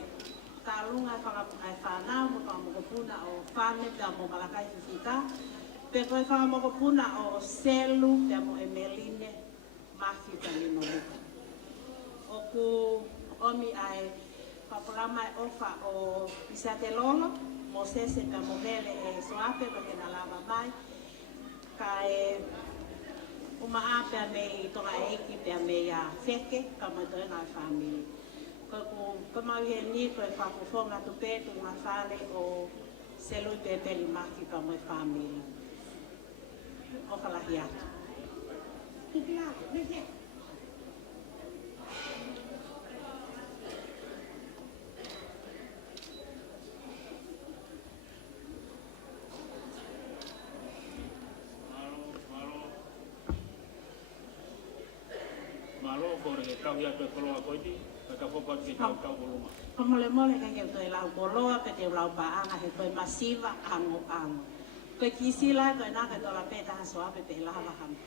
tālunga whakapukai whanau, mo ka mokopuna o whane pia mo malakai whiwhika, pe ko e whakamokopuna o selu pia mo emeline, mafi pia ni no muka. O ku omi ai Papalama ofa o Isileli, mo sese pia mo vele e Sioape, pa ke na lava mai, ka e uma pia me I tonga eiki pia me ia feke, ka mo toi ngā whamili. Ko kamau he ni ko e whakofonga tupe tu ngā whale o selu pe peli maki ka mo e whamili. O kalahi atu. Tupi atu, neke. Kau ia pe koloa koiti, ka popa ke tau koloma. Mole ka ke toi lau koloa, ka te lau paanga he koe masiva ango. Koe kisila koe nā ka tola pe taha Sioape pe lava ham.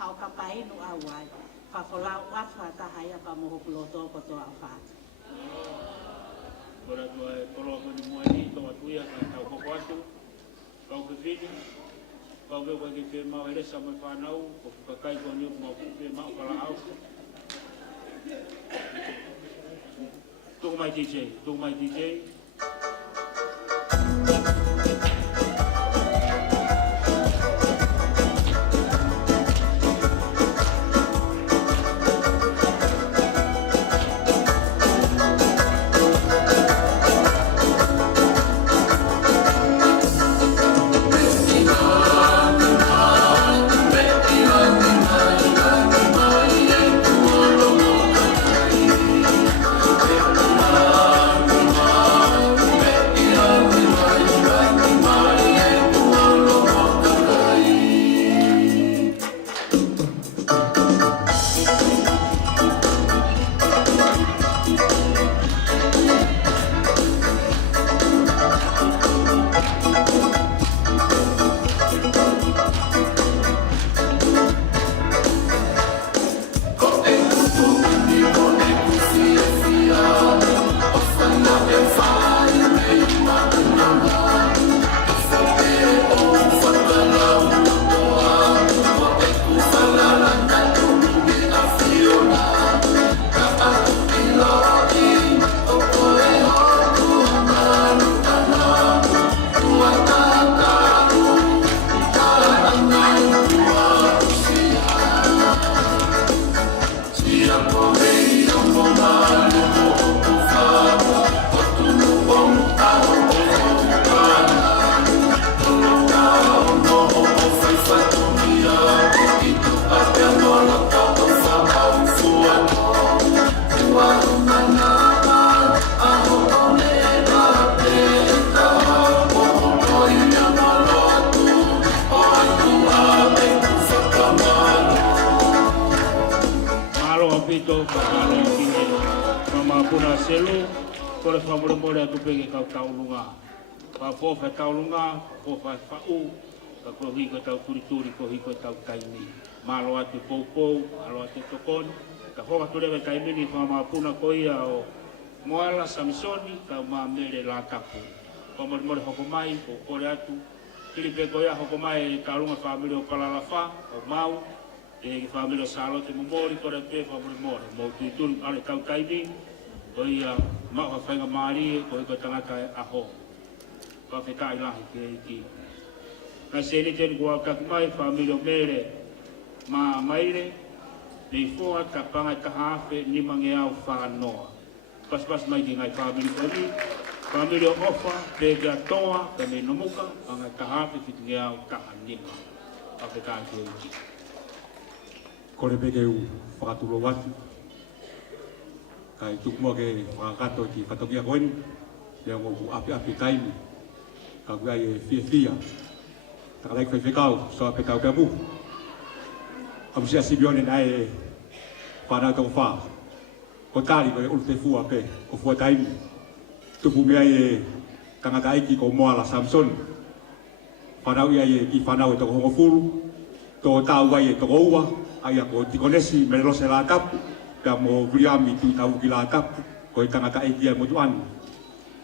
Hau ka painu a wai, whafolau atwa taha ia pa moho kuloto ko toa whātu. Kora tua e koloa koni moani, toa tuia ka tau koko atu, kau ke whini, kau ke koe ke te mau eresa mai whanau, ko kakai koni upu mau kupe mau kala au. Tuku mai DJ. Kore whamore atu pege kau taulunga. Ka fofa taulunga, fofa whau, ka kohi ko tau turituri, kohi ko tau taimi. Malo atu poupou, malo atu tokonu. Ka fofa turewe taimini whamapuna koia o Moala Samisoni, ka mamere Latu. Ka more hoko mai, ko kore atu. Kiri pe koia hoko mai taulunga whamire o Kalalafa, o Mau. E ki whamire o Salote Momori, kore pe whamire more. Mo turituri, ale tau taimi. Koia mau whainga maari ko iko tangata e aho. Ka whetai lahi ke iki. Ka sene tenu kua kakimai whamiri o mere ma maire nei fua ka panga tahawhe ni mange au whanoa. Pas mai ki ngai whamiri koni. Whamiri o ofa, pege atoa, ka me nomuka, panga tahawhe whitingi au taha nima. Ka whetai ke iki. Kore pege u whakatulo watu. kai tukmo ke whakakato ki whatokia koeni, leo ngoku api taimi, ka kua e fia. Takalai koe whekau, Sioape Taupeamuhu. Amusia sibione nai whanau toko wha. Ko tari koe ulu te fua pe, ko fua taimi. Tupu mea e tangata aiki ko moala Samson. Whanau ia e ki whanau e toko hongo furu, tō tāu ai e toko ua, ai a ko tikonesi me rose la tapu, pia mo Williami tu tau ki la tapu, ko i tangata aiki ai motu anu.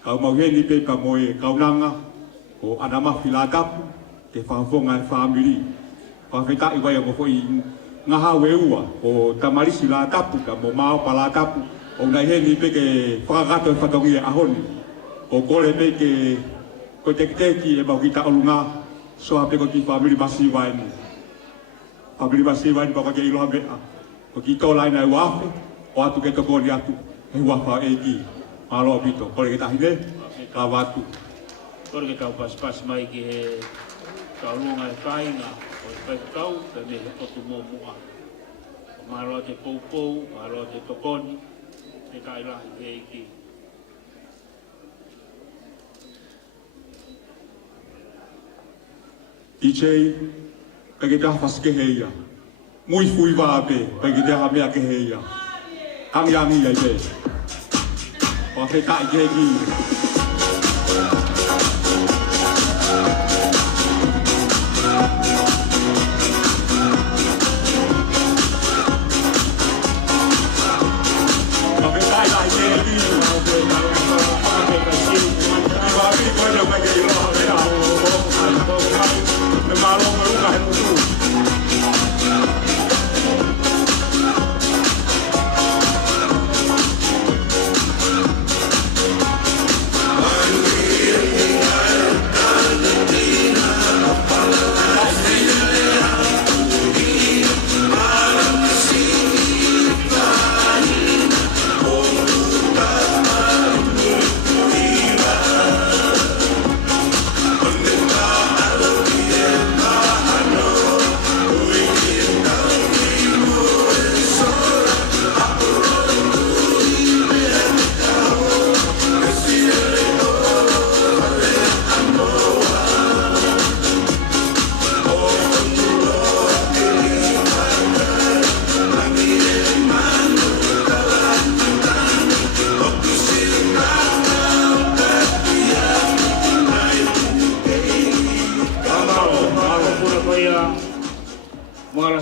Kau mauheni pe ka mo e kaunanga, ko anamafi la tapu, te whaafonga e whaamiri. Whawhetai wai ako fo i ngaha weua o tamarisi la tapu ka mo maopa la tapu o nai heni pe ke whakakato e whatongi e ahoni. O kore pe ke ko tekiteki e mau kita olunga Sioape ko ki whaamiri masi waini. Whaamiri masi waini baka ke iloha mea. Ko ki tō laina e wafe o atu ke tokoni atu e wafa e ki. Malo pito, kore ke tahine, ka watu. Kore ke kau pas mai ki he kaulunga e kainga o e whaikau pe me he otu mō mua. Māroa te poupou, māroa te tokoni, te kailahi he iki. Ichei, kai ke taha whaskeheia. Mui fui wāpe, kai ke taha mea keheia. Angi ai pe. Whawhetai ke ki.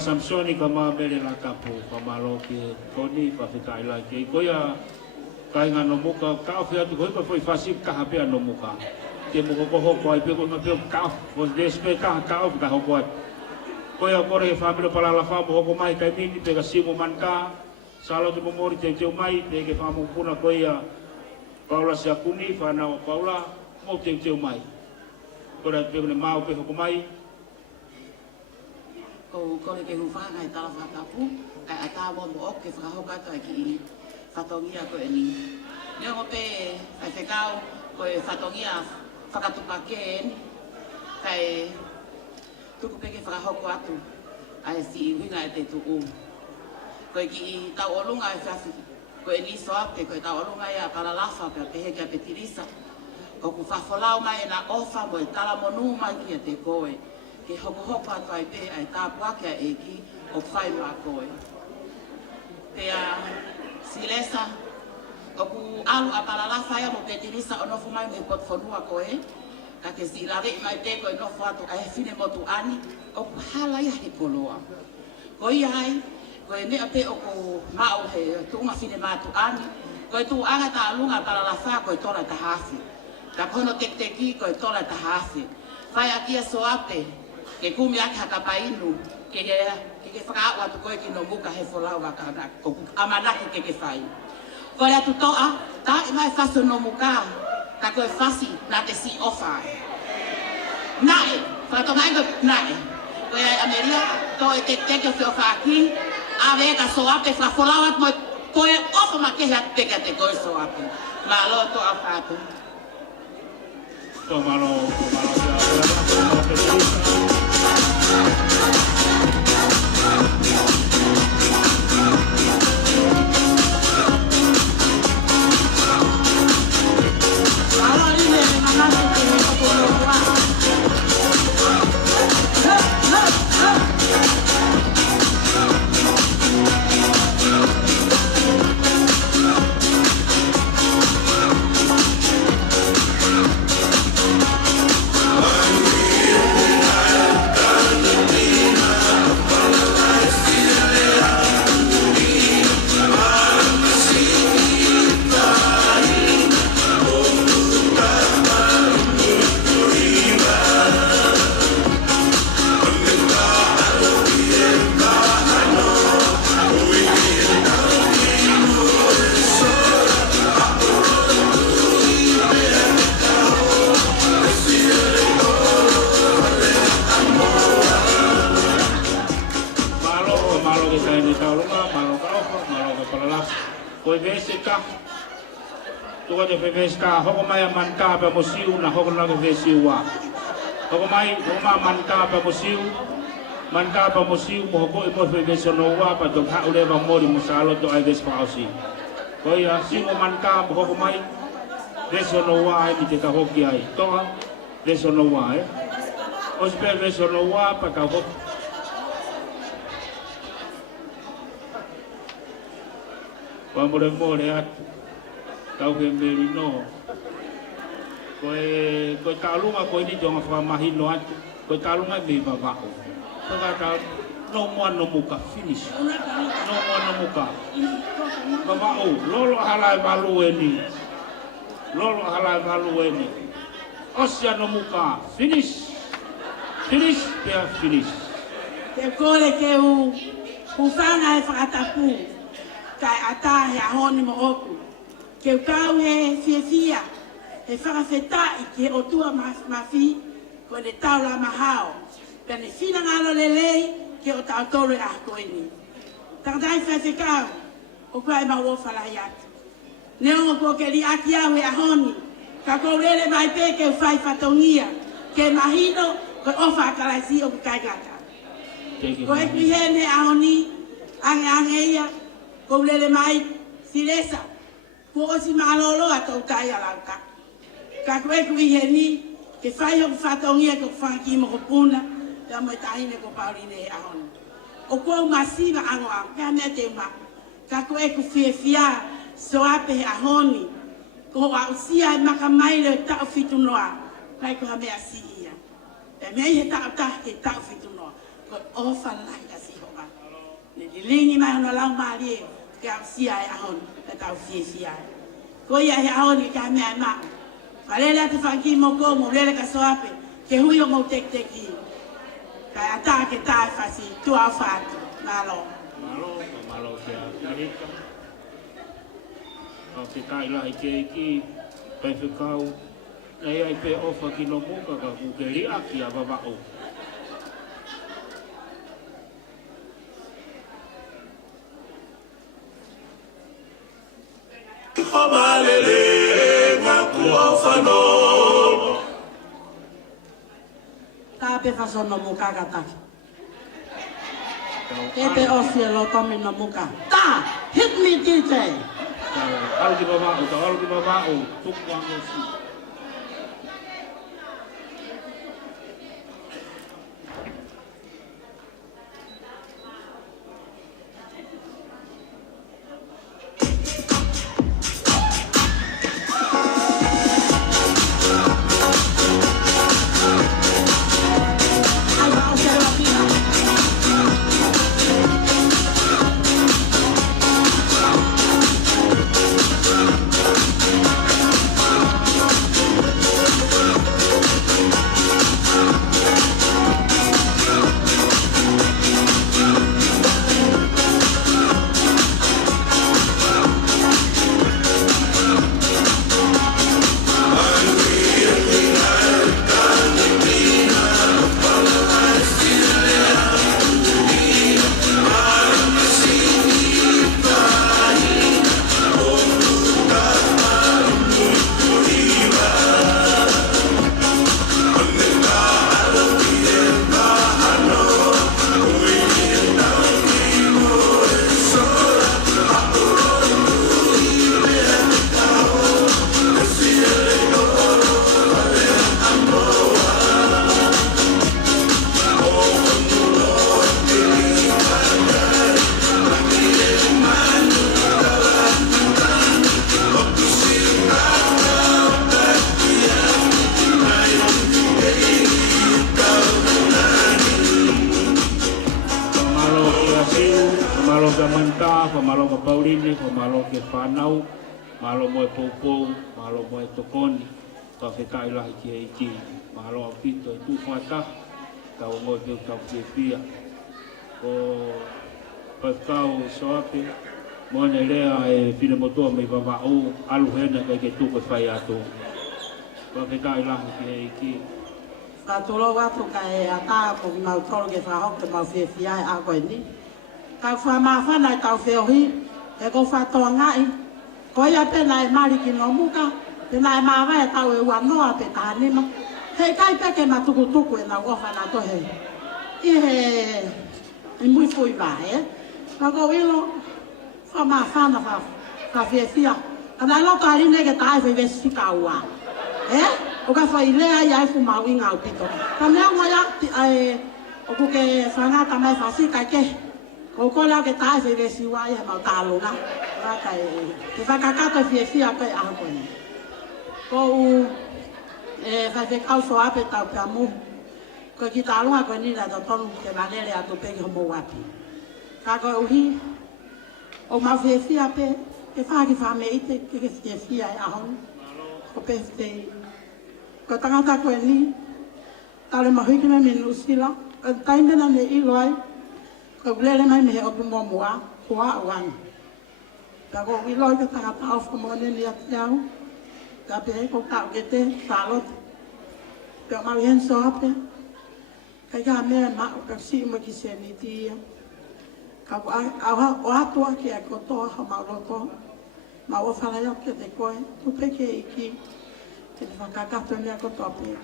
Samsoni ka mabele la tapu, ka maloke, koni, pa whitai lai kei. Koia kainga no muka, kao whiatu, koi pa foi whasip kaha pia no muka. Te muka ko hoko ai pia, koi ma pia kao, koi despe kaha kao ka hoko ai. Koia kore he whamiro palala whamu hoko mai kai mini, pe ka simu manka, salo te momori te teo mai, pe ke whamu puna koia Paula sia kuni, whanau Paula, mo te teo mai. Koia te kone mau pe hoko mai, ko kore ke huwhanga i tala whatapu, kai a tāwa mo oke whakahokata ki whatongia koe ni. Neo mo pe ai whekau koe whatongia whakatupa kēn, kai tuku peke whakahoko atu, ai si winga e te tuku. Koe ki tau olunga e whiawhi, koe ni Sioape, koe tau olunga e a paralafa pe a pehe kia pe tirisa. Ko ku whafolau mai e na ofa mo e tala monu mai ki a te koe. Ke hoko atu ai pe ai Tāpuhā kia e ki o whai mā koe. Pea silesa, o ku alu a paralafa ia mo pe tirisa o nofu mai me potfonua koe, ka ke silare i mai te koe nofu atu ai whine motu ani, o ku hala ia he poloa. Ko ia ai, koe mea pe o ku mao he tunga whine mātu ani, koe tu anga ta alunga a paralafa koe tola tahasi. Ka kono teki koe tola tahasi. Whai akia Sioape, ke kumi ake hakapainu, ke whakaau atu koe ki no muka he wholau waka amanaki ke whai. Koe atu toa, ta i mai whaso no muka, ka koe whasi na te Sihova. Nae, whakatongai koe nae. Koe ai Ameria, koe te teke whio whaki, awe ka Sioape wholau atu moi, koe ofa ma kehe atu peke te koe Sioape. Malo toa whatu. Tomalo. festa. Tuko te festa hoko mai manta pa mosiu na hoko na fesiwa. Hoko mai manta pa mosiu. Manta pa mosiu mo hoko mo festa no wa pa to ha ule ba mori musalo to ai des pausi. Ko ya si mo manta mo hoko mai festa no wa ai te ka hoki ai. To festa no wa Ospe festa no wa pa ka hoko Pamore atu, tau ke meri no. Koe talunga koe ni tonga whamahino atu, koe talunga me babao. Koe kata no mua no muka, finish. No mua no muka. Babao, lolo halai valu eni. Lolo halai valu eni. Osia no muka, finish. Finish, pea finish. Te kore ke u whanga e whakatapu. Kai ata he ahoni mo oku. Ke ukau he fia. He whakawhetai ke Otua mafi. Ko ne taula mahao. Pene whina ngalo lelei ke o tautoro e Koeli. Takatai whawhekau. O kai maua whalai atu. Neongo ko ke li aki au he ahoni. Ka kourere mai pe ke whai whatongia. Ke mahino ko ofa akalaisi o kai gata. Ko e kui hene ahoni. Ange ia. Koulele mai silesa ko osi malolo ato tai alauka ka koe kui heni ke fai ho fatongia ko faki mo puna ya mo tai ne ko pauline ahon o ko masiva ango ka me te ma ka koe ku fia Sioape ahoni ko wa usia makamai le ta fitunoa kai ko me asia e me he ta ke ta fitunoa ko ofa la ka Sihova ne lingi mai no lau mari ke Aisea e ahon, e tau fia. Ko ia he ahon ka mea ma. Palele atu whanki mo ko mo lele ka Sioape, ke hui o mo tek-teki. Ka ata ke tae whasi, tu au whatu, malo. Malo ke a karika. Ka te kai lai ke iki, pai whikau. Nei ai pe ofa ki no muka ka ku ke ria ki a babao. Tāpe whasono muka kataki. Te osi e lo tomi no muka. Tā! Hit me, DJ! Alu ki babao, tuku ango si. malo ka Pauline, ko malo ke whanau, malo mo e poupou, malo mo e tokoni, ka whekai lahi ki e iki, malo a pito e tu whata, ka o ngoi peo tau pia pia. Ko Paukau Sioape, mo ne rea e whina motoa me wawao, alu hena kai ke tu koe whai ato. Ka whekai lahi ki e iki. Whatoro watu ka e ata ko ki mau toro ke whahok te mau whiawhia e a koe ni. Ka whamawhana e tau whiohi, e ko whatoa ngai, Ko ia pe nai mari ki no muka, pe nai mawa e tau e wanoa pe tānima. Hei kai peke ma tuku e na wofa na tohe. I he mui fui vai, Ka ko ilo, fa ma fana fa fia. Kana lo ka ine ke tai fe vesi ka ua. O ka fa ile ai ai fu ma winga o pito. Ka me ngo ya o ku ke fanga ta mai fa si ka ke. Ko ko la ke tai fe vesi wa ya ma ta lo na. Ka ka ke fa ka ta fia ka a ko ni. Ko fa fe ka Sioape Taupeamuhu. Ko ki ta lo ko ni la totonu ke valele a to pe ho mo wapi. Ka ko uhi o ma fia pe ke fa ki fa me ite ke fia e ahon. Ko pe te ko tangata ko ni tale mahui ki me minusila ko taime na ne iloi ko glele mai me o mo moa hoa wan ka ko iloi ko tangata of ko mo ne ni atiau ka pe ko ta ke te salot ko ma bien Sioape ka ga me ma ka si mo ki se ni ti ka o atua ki ko to ha ma lo to ma o fala yo ke te ko tu pe ke iki te whakakato mea ko tope.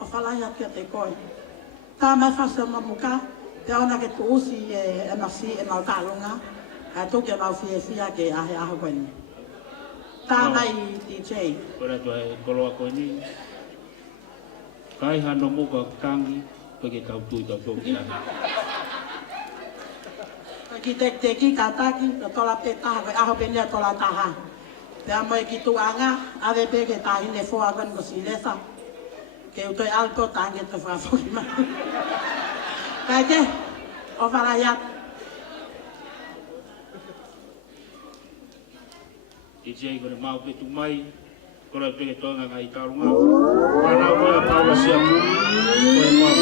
O whalaia kia te koe. Tā mai whasa mamuka, te ona ke tu usi e masi e mau tālunga, a tuki e mau fia ke ahe aho koe ni. Tā mai DJ. Kora tua e koloa koe ni. Kai hano muka tangi, koe ke tau tui tau tōki ana. Koe ki te ki tataki, ko tola pe taha, koe aho pe nea tola taha. Pea moe ki tuanga, ave pe ke tahine fua kon ko silesa. Ke utoi alpo tange te whafuki ma. Kai ke, o wharaiat. DJ kone mau pe tu mai, kore pe ke toanga ngai tarunga. Kana koe Paula Sioape, koe mau.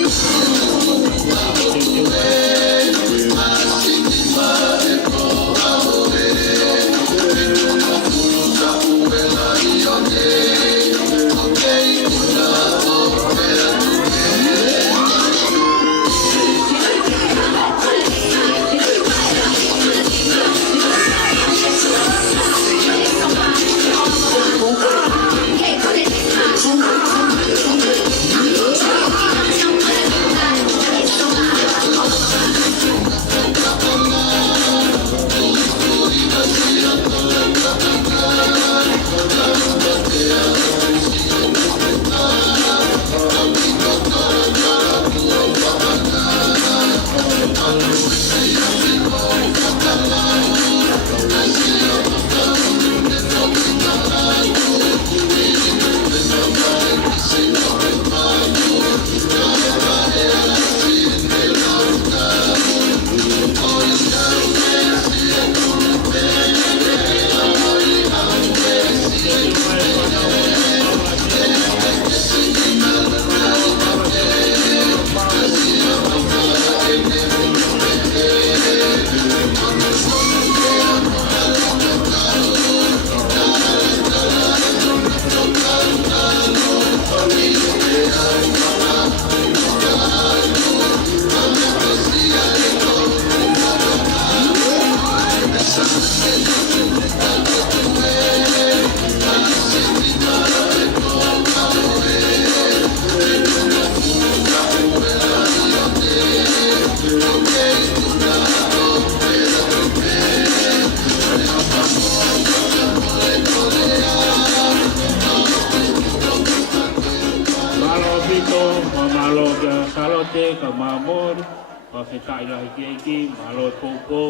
Malo popo,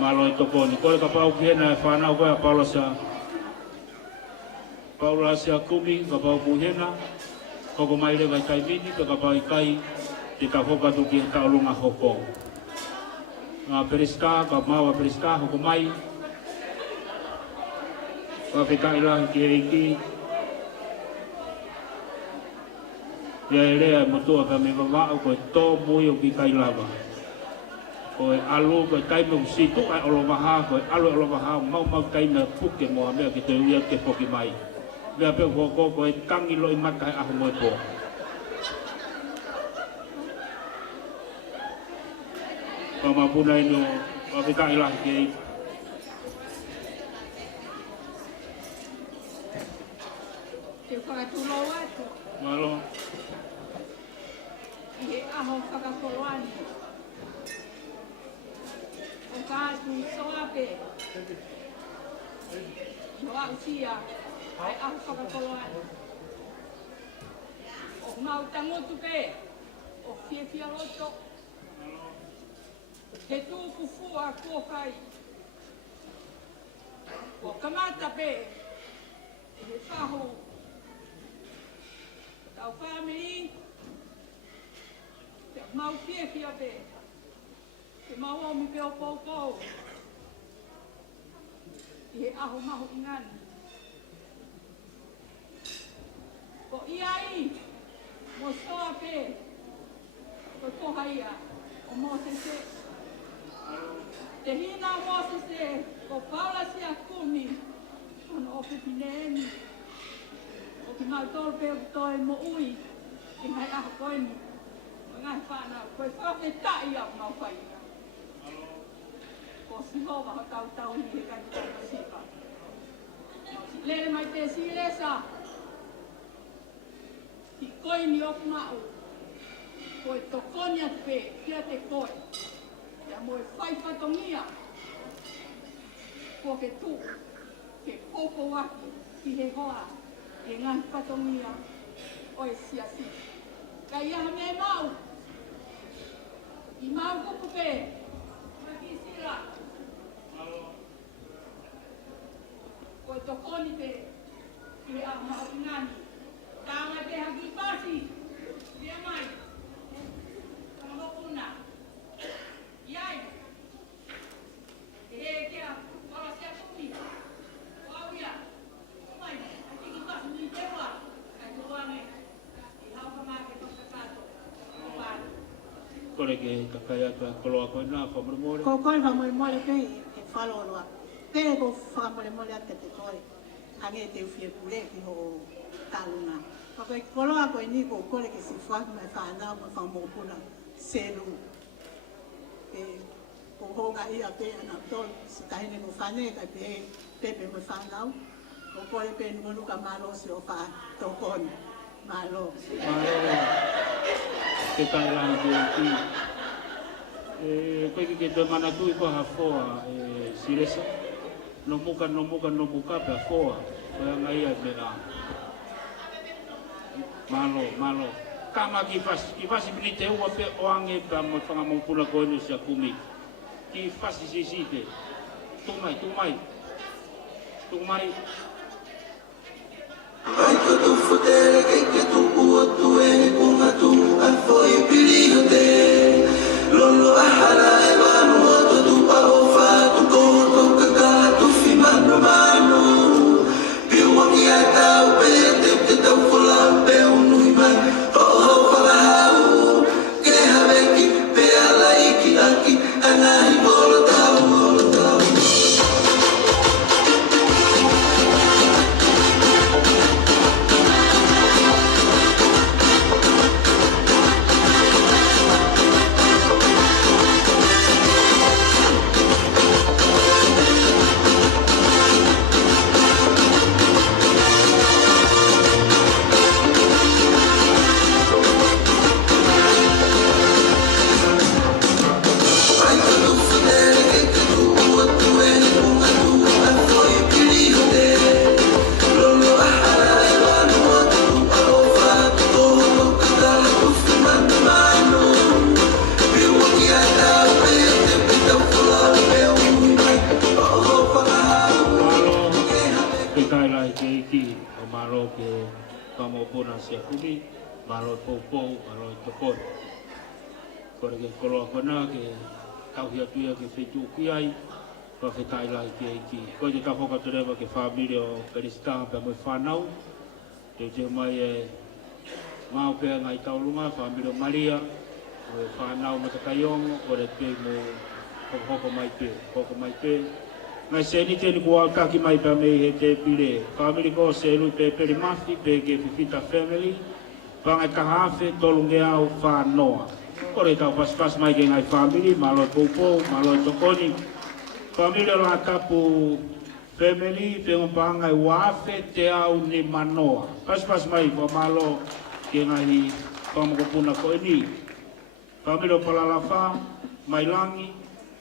malo tokoni. Kore ka pau kihena e whanau koe a Paula kumi, ka pau kuhena. Koko mai rewa i kai mini, ka pau i kai, te ka hokatu ki he taulunga hoko. Ngā periska, ka maua periska, hoko mai. Ka whikai lahi ki he iki. Ia e rea motua ka me wawao koe tō mui o ki kai lava. Koe alu, koe taime usitu, ai olo maha, koe alu olo maha, mau taime puke moa mea ki te uia ke poki mai. Mea pe hoko koe tangi loi mata he aho moe po. Ka mapuna ino, ka whikai lahi ki whakatulo atu. Malo. I he aho whakakoloani. O kātu Sioape. No Aisea. Ai aho whakakoloani. O mau tangotu pe. O fia loto. He tūku fua kōkai. O kamata pe. He whaho. Tau family. Te mau fia pe. Te mau omi pe o pōpō. I he aho maho ingani. Ko iai. Mo Sioape. Ko tohaia. O Mosese. Te hina Mosese. Ko Paula sia kumi. Ono ope pineeni. O ki mau tolpe o toi mo ui. I ngai aho koeni. O ngai whanau. Koe whawhetai au mau whaia. Ko Sihova ho tau ni he kai tau sipa. Lere mai te silesa. I koeni o mau. Koe tokonia te kia te koe. Ia moe whai whatongia. Ko ke tū. Ke koko waki. Ki he hoa. Ke ngai whatongia. Oe siasi. Kai aha me mau. I mau kuku pe. Maki sila. Koe tokoni pe. Ki he aha mau ingani. Tāngai pe haki pasi. Ia mai. Tangahopuna. Iai. He kia. Ora sia kumi. Wauia. Mai. Haki pasi ni tewa. Kai tuane. I hau kamake toka kato. Kopani. Kore ke takai atu a koloa koe nā whamoremore. Ko koe whamoremore pe e whaloroa. Pere ko whamoremore ate te koe. Ange te uwhia kure ki ho taluna. Ko koe koloa koe ni ko kore ke si whaki mai whanau mai whamopuna selu. Ko honga ia pe ana tol si tahine mo whane kai pe pepe mai whanau. Ko kore pe nuka maro si o wha tokoni. Malo. Ke kai lai ke ki. Koe ki te mana tui ko ha foa siresa. No muka pe foa. Koe anga ia me la. Malo. Kama ki fasi pini te ua pe oange pa mo whangamopuna koe no sia kumi. Ki fasi sisite. Tumai. Vai tu futere che tu tu e come tu a foi pilio te lolo hala e vanu tu pa o fa tu conto ka tu fi mano più che ata o te Taupola pe unu mai o para que haveki pe ala iki aki ana hi bolo tau malo poupou, malo totonu. Kore ke koloa kona ke tauhia tuia ke Fetu'u ki ai, ka whetai lai ki ai ki. Koe te tawhoka turewa ke whamiri o Peristaa pe moi whanau, te mai mau pea ngai taulunga, whamiri o Maria, o whanau matakayongo, kore pe mo hoko mai pe. Ngai seni teni kua kaki mai pa mei he te pire. Whamiri ko se lui pe peri mafi pe ke Fifita family. Pangai kahawhe tolunge au whanoa. Kore tau pas mai ke ngai whamiri, malo poupou, malo tokoni. Whamiri o la tapu Family pe ngopanga wafe te au ni manoa. Pas mai ko malo ke ngai pamukopuna Koeli. Family palalafa mai langi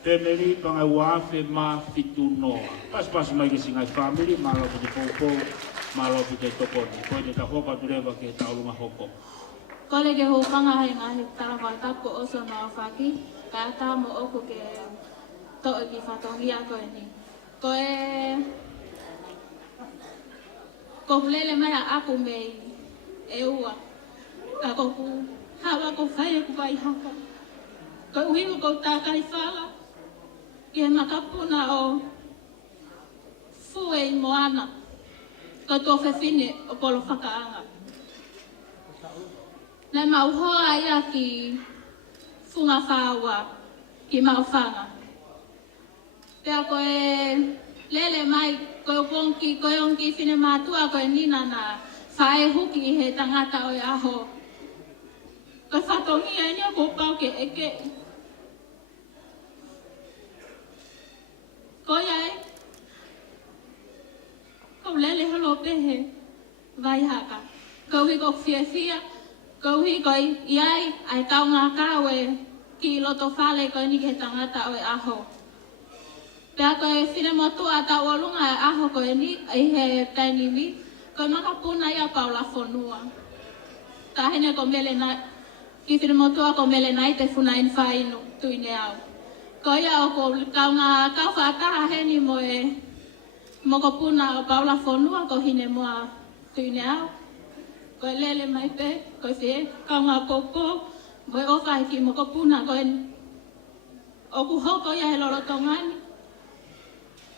family pangai wafe ma Fetu'u. Pas mai ke singai family malo ke popo malo ke totonu. Ko te tahoka tureva ke taulunga hoko. Kole ke hupanga hai ngahi tarawata ko oso no faki ka ta mo oku ke to ki fatongia ko ni. Ko lele mai aku me eua ka ko hawa ko fai ku vai haka ko wingo ko takai fala ke makapuna o fue moana ko to fefine o polo fakaanga na mau hoa ia ki funga fawa ki mau fanga pea ko lele mai ko pongi ko onki fine matua ko nina na fae huki he tangata o aho ko fatongi ai ko pau ke eke ko ai ko lele holo pehe vai haka ko hi ko fia ko hi ko iai ai taunga kawe ki loto fale ko ni ke tangata o aho pea ko fine motua ta olunga aho ko ni ai he tainimi ko makapuna ia Paula fonua ta hene ko mele na ki fine motua ko mele na te funa in fainu tuine au ko ia o ko kaunga ka fata heni moe moko puna o Paula fonua ko hine moa tuine au ko lele mai pe ko fe kaunga koko moe o fai ki moko puna ko o ku hoko ia he lolo tongani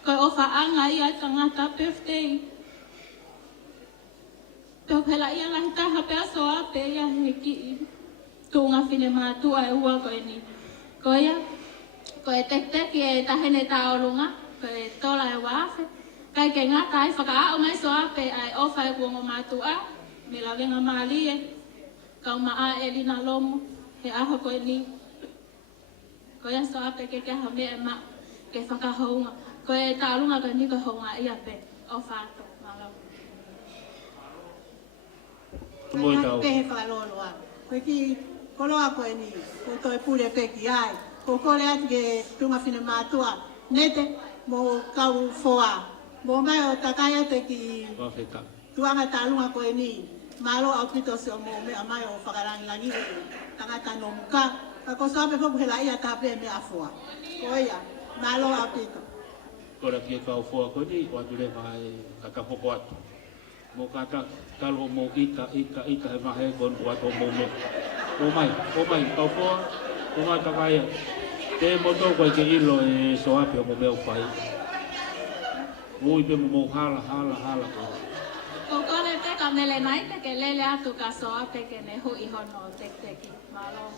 ko ofa anga ia tangata birthday to pela ia la hita hape Sioape ia heki tunga fine matua e ua ko ni ko ia ko tek e tahene taolunga ko tola e wafe kai ke ngata ai whaka o mai Sioape ai ofa e kuongo matua me la venga malie ka uma a elina lomo he aho ko ni ko ia Sioape ke hame e ma ke whakahounga ko e tālunga ka ni ka honga ia pe o whāto malo. Koe hake pehe whaloloa. Koe ki koloa koe ni, ko toi pule peki ai. Ko kore ati ke tunga whina mātua. Nete mo kau foa. Mo mai o takai ate ki tuanga tālunga koe ni. Malo au pito se o mo mea mai o whakarangi langi tangata no muka. Ka ko Sioape foku hela ia tape mea foa. Ko ia, malo au pito. Kora kia kau fua ko ni watu le mai kakapoko atu. Mo kata talo mo ita he mahe kon watu mo me. O mai kau fua o mai kakaya. Te moto ko ke ilo e Sioape mo me o fai. Ui pe mo hala ko. Ko kore te ka mele nai te ke lele atu ka Sioape ke ne hu ihono tek malo.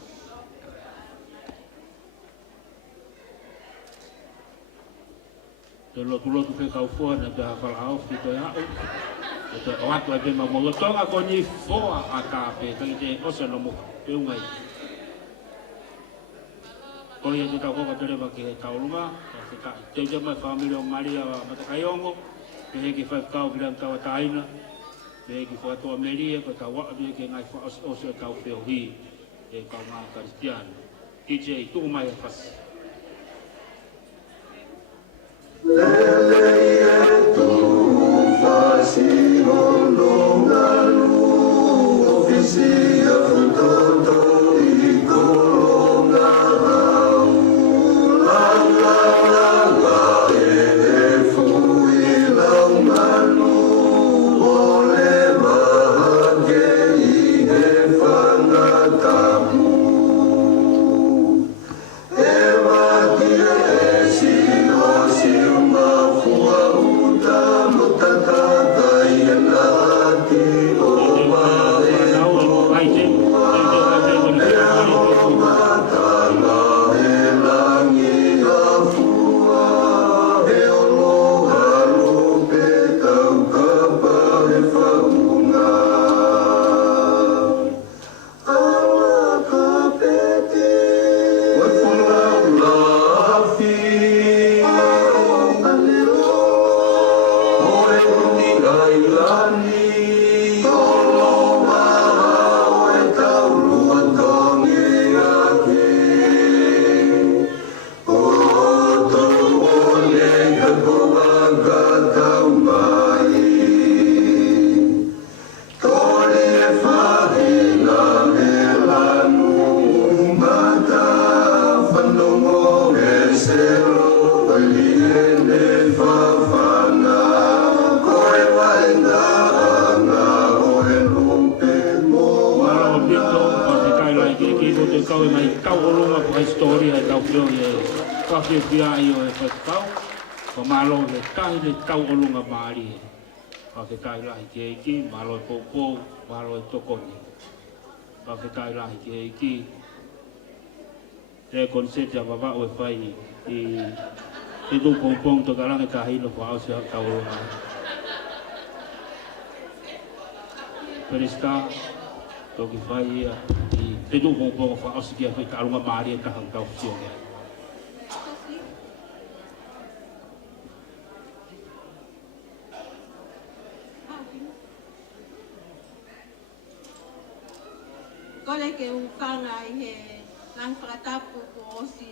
Te lotu pe kau fua na te hawhala au fito ya au. Te watu ai pe mo tonga ko ni foa a tape tangi te osa no mo pe ungai. Ko ia te tau koka tere ke taulunga, te te mai family o Maria Matakaiongo, pe heki whai kau bilang tawa taina, pe heki whatoa Meria, ko tau waka pe heki ngai wha osa tau peo hi, e kau ngā Kristiano. DJ, tuku mai e whasi. Yeah. kau mai tau olunga pa historia tau pio ye ka ke pia io e fa tau pa malo le kai le tau olunga mari pa ke kai la ke ki malo popo malo tokoni pa ke kai la ke ki te konsepte apa ba o fai i tu pompong to kalanga ka hino pa o se tau olunga perista to ki fai i te tu pompong fa o se ki fa kalunga mari ka hang tau sio Kole ke ufanga i he nang whakatapu ko osi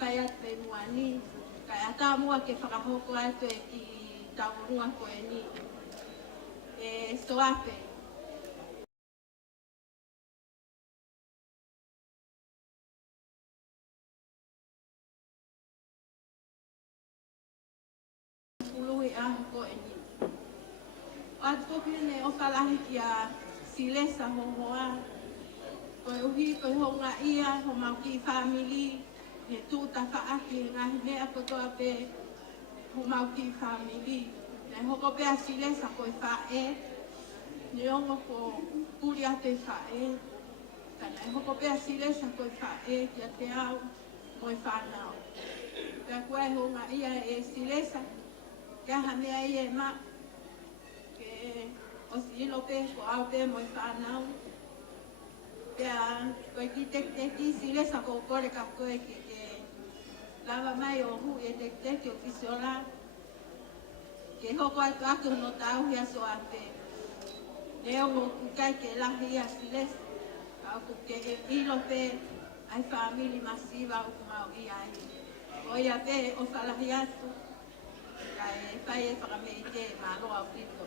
kaya te muani kaya tā mua ke whakahoko atu e ki taurunga Koeli e Sioape. Ului ahu Koeli. Atu kokine o whalahi ki a silesa hongoa. Koe uhi koe honga ia, ho mau ki family, ne tūta whaaki ngahi mea kotoa pe, ho mau ki family. Ne hoko pea silesa koe whae, ne ongo ko puri a te whae. Kana hoko pea silesa koe whae, kia te au, moe whanau. Pea koe honga ia e silesa, kia ha mea ia e ma, ke o si ilo pe, ko au pe moe whanau. Pea, koe ki teki silesa ko kore ka koe ki ke lava mai o hu e teki o fisiola. Ke hoko atu atu no tau hia Sioape. Ne ongo kukai ke lahi ia silesa. Au ku ke ilo pe ai family masiva o kumau i ai. O ia pe o whalahi atu. Kai whai e whakamei te malo au pito.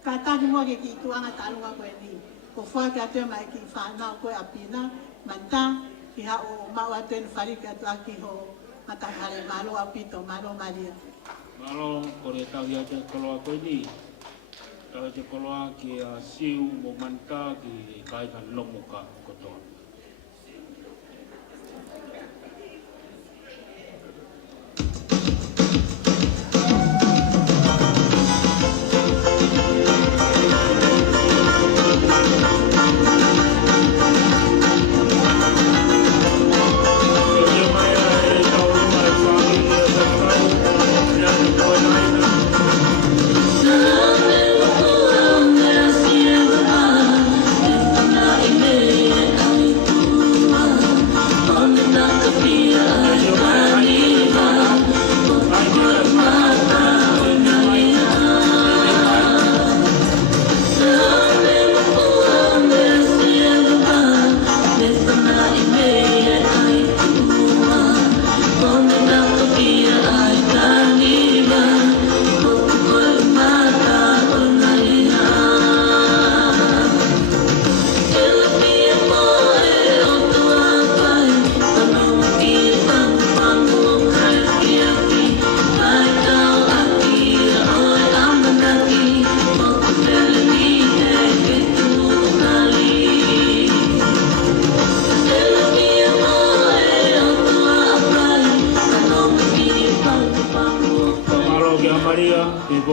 Ka tāki mua ke ki tuanga tālunga koe ni. Ko whua ke atua mai ki whanau koe apina, manta ki hao mau atuen wharika atua ki ho matahare malo apito, malo maria. Malo kore tau ia te koloa koe ni. Tau te koloa ki a siu mo manta ki kaika nomuka kotoa.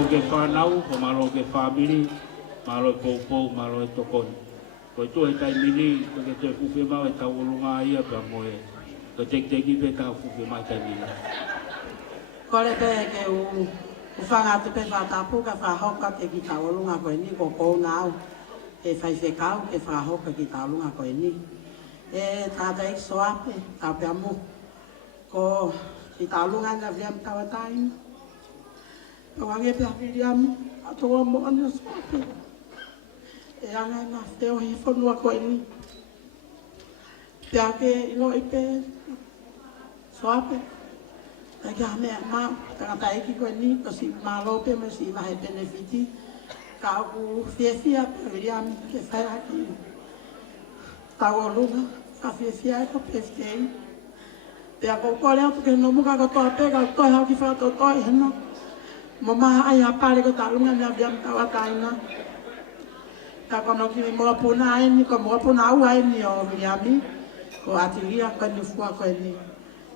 ke whanau, ko malo ke whamiri, malo e poupou, malo e tokoni. Ko e tu e tai mini, ko ke tu e kuwhi mau e tau olunga ia ka moe, ko teki pe tau kuwhi mai tai mini. Kore pe ke u whangatu pe whatapu ka whahoka te ki tau olunga koe ni, ko kou nao, e whaiwhekau ke whahoka ki tau olunga koe ni. E tātai Sioape, Taupeamuhu, ko ki tau olunga na viam tawatain. Wange pia William atoa mo ana Sioape. E anga na teo hi fonua Koeli. Pia ke ilo ipe Sioape. Ta ke me ma ta ta iki Koeli ko si malo pe me si va benefiti. Ka ku fia William ke fa aki. Ta olunga fa fia ko pestei. Pia ko kole porque no muka ko to pega to ha ki fa to no. Mama ai apare ko talunga na viam tawataina. ka kono ki mo puna ni ko mo puna wa ni o Miami ko atilia ko ni fua ko ni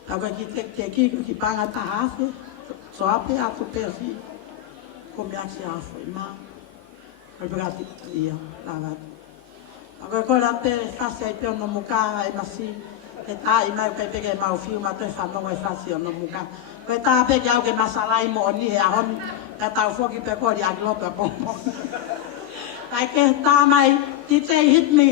ta ko ki te ki panga ta hafe Sioape a tu persi ko mi aksi afo ma ko brati ia la aga ko la te fasi ai pe no muka e masi e ta i mai pe pe ma o fiu ma te fa no e fasi no muka ko ta pe ja o ke masala i mo ni e a hon ka ta fo ki pe ko ri a glo pe pom ai ke ta mai ti te hit me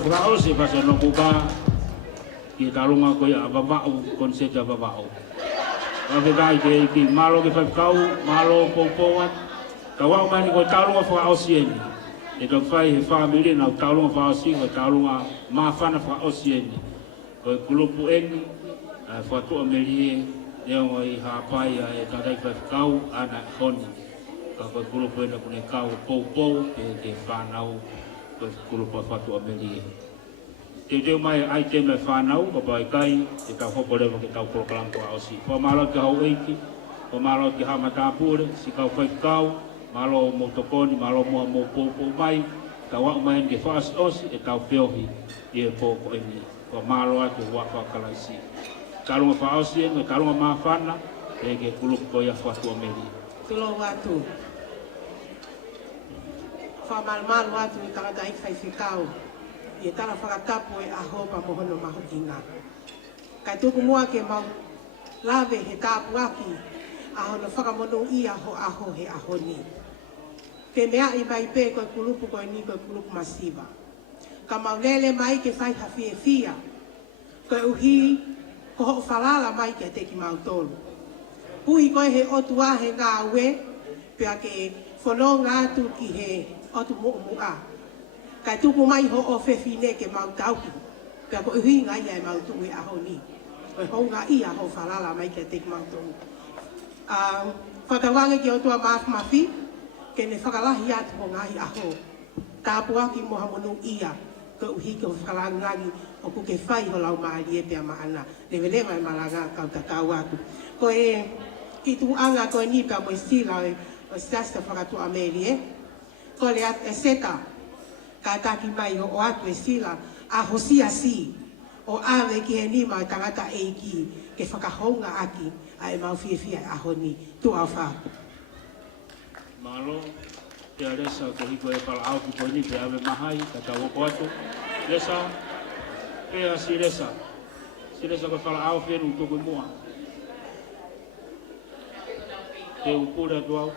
Frau si pasal no buka kita lunga ko ya babau konsep ya babau. Tapi kai ki malo ke kau malo popoat kau mani ko talunga frau sien. Itu fai family na talunga frau sien ko talunga mafana frau sien. Ko kulupu en Fetu'u meli yang oi hapai ya tadai kau anak honi. Ko kulupu en ko kau popo ke fanau kulupu Fetu'u meli. Te mai ai te me whanau, ko pai kai, te ka hopo lewa ke tau proklamu ko ausi. Ko malo ke hau eiki, ko malo ke hama tāpure, si kau whai kau, malo mo tokoni, malo mua mo popo mai, ka wak mai ke whaas osi, e tau whiohi, i e pōko eni. Ko malo atu wak whakalaisi. Karunga whaosi e, karunga mawhana, e ke kulupu ko ia Fetu'u meli. Tulo watu. Whamalmalu watu i tangata i whaiwhikau. I tala whakatapu e aho pa mohono maho inga. Kai tuku mua ke mau lawe he tāpu aki, aho no whakamono i aho he aho ni. Ke mea i mai pē koe kulupu koe ni koe kulupu masiva. Ka mau lele mai ke whai hawhi e whia. Koe uhi ko ho whalala mai ke te ki mau tolu. Puhi koe he Otua he ngā ue, pia ke whono ngā tu ki he otu mua. Kai tuku mai ho o whewhine ke mau tauki. Pea ko uhi ngai ai mau tu e aho ni. Koe hou ngā i aho whalala mai ke te ki mau tolu. Whatawange ki Otua mafi, ke ne whakalahi atu ho ngai aho. Tāpuhā ki moha monu ia, ko uhi ke whakalangangi o ku ke whai ho lau maari e pia maana. Lewele mai malanga kau takau aku. Ko e ki tu anga ko ni pia mo sila o sasta Fetu'u meli ko le at e seta. Ka taki mai o atu e sila a hosia si o awe ki he ni mai tangata eiki ke whakahonga aki a e mau whiawhia a honi tu au wha. Malo, te aresa ko hiko e pala au ki koini te awe mahai, ka tau oko atu. Lesa, pea si lesa. Si lesa ko pala au whienu tuku mua. Te upura tu au.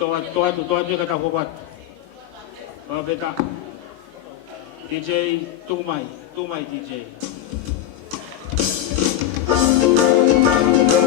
Toa tu ka tau oko atu. Veta DJ tu mai DJ. Thank you.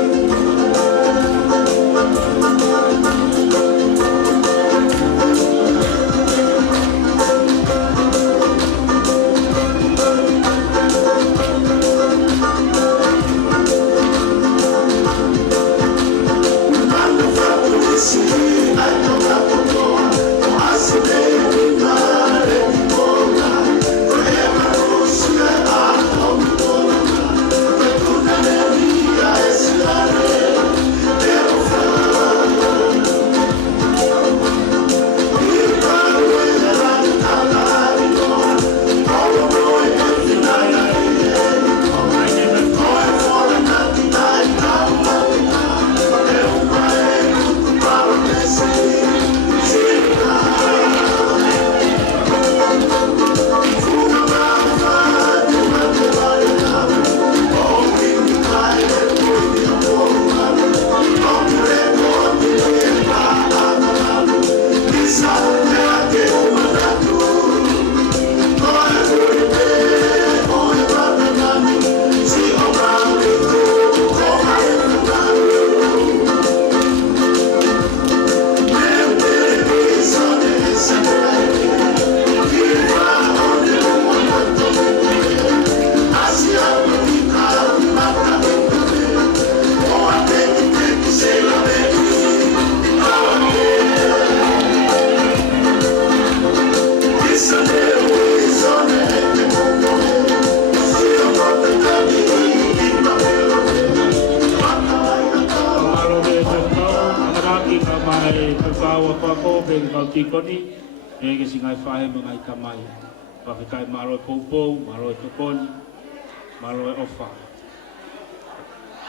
tikoni, ke singai whae mga i tamai. Pakikai malo e poupou, malo e tokoni, malo e ofa.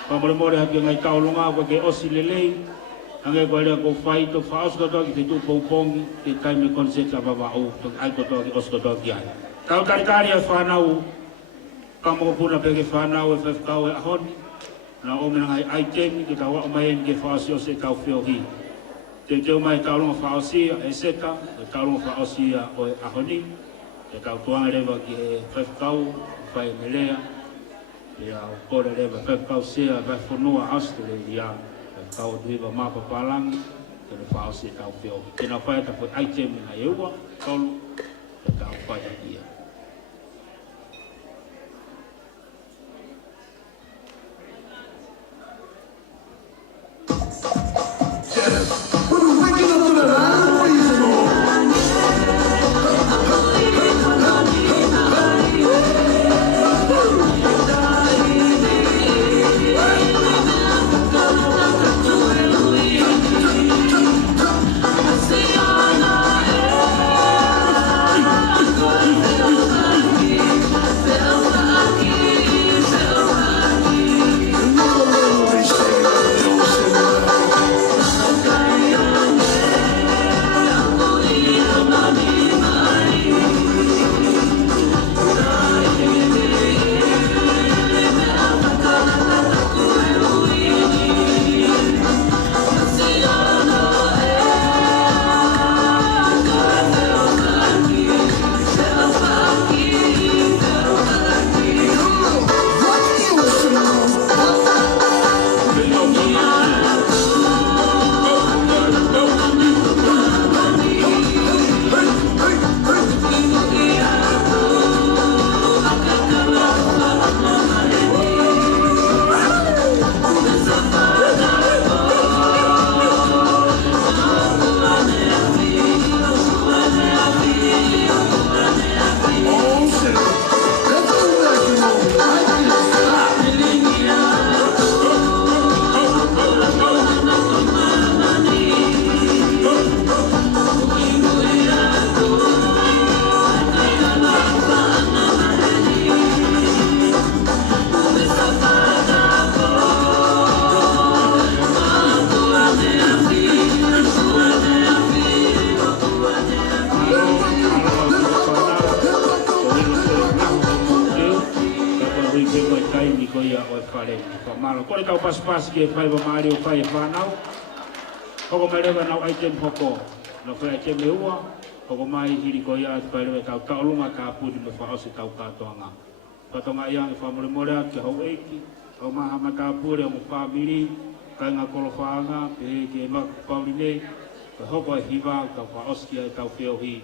Pamole more haki ngai kaolonga ko ke Isileli, ange ko lea ko whai to whaos kotoa ki Fetu'u Pongipongi, ke kai me konseta babau, to ai kotoa ki os kotoa ki ai. Tau tarikari a whanau, pamokopuna peke whanau e whewkau e ahoni, na o mena ngai aitemi ke tau o mai ke whaosio se tau whiohi. Te teo mai kaolonga whaosia e seta, te kaolonga whaosia o e ahoni, te tau tuanga rewa ki e whewkau, whai melea, te au kore rewa whewkau sea, vai whanua Australia, whewkau duiva mapa palangi, te ne whaosia tau whiohi. Tēnā whai ta whai aitemi na eua, kaulu, te tau whai akia. Pas ke fai ba mari o fai whanau. Koko mai rewa nau aitem hoko. Na whai aitem me ua. Koko mai hiri ko ia atu kai rewa tau taulunga ka pudi me whaose tau katoanga. Patonga ia e whamore morea ke hau eiki. Kau maha ma ka pudi o mo whamiri. Kai ngā kolo whaanga. Pe ke maku pauline. Ka hoko e hiwa. Kau whaose kia e tau whiohi.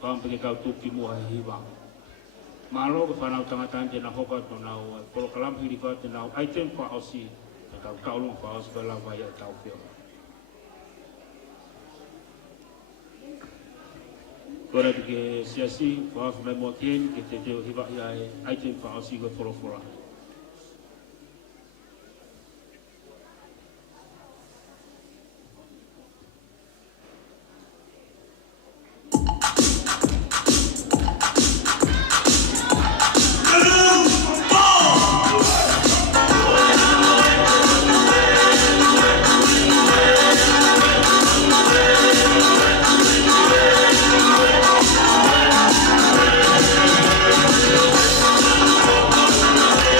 Kau mpeke kau tuki mua e hiwa. Malo ke whanau tangatang te na hoko ato nau. Kolo kalam hiri ko ate nau aitem whaose. Kau kaulung whaos ka lawa ia tau whio. Kora tu ke siasi, whaos mai mua kien, ke te teo hiwa ia e aitem whaos i koe folofola. Yeah.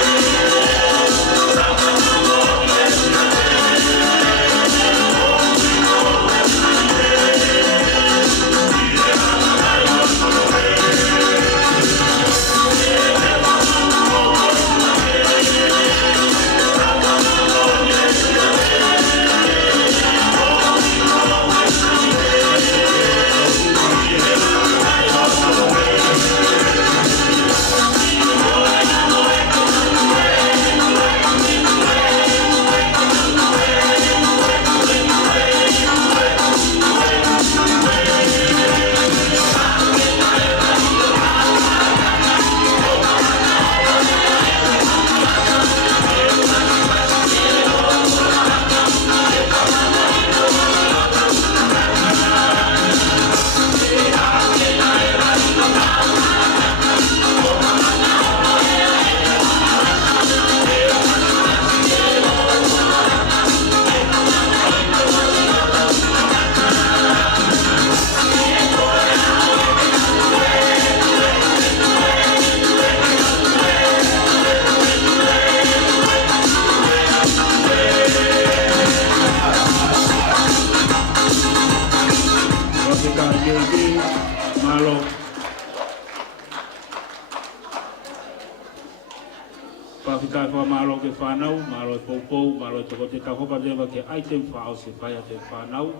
Whawhikai wha malo ke whanau, malo e poupou, malo e toko te tahoka lewa ke item whao se whai a te whanau.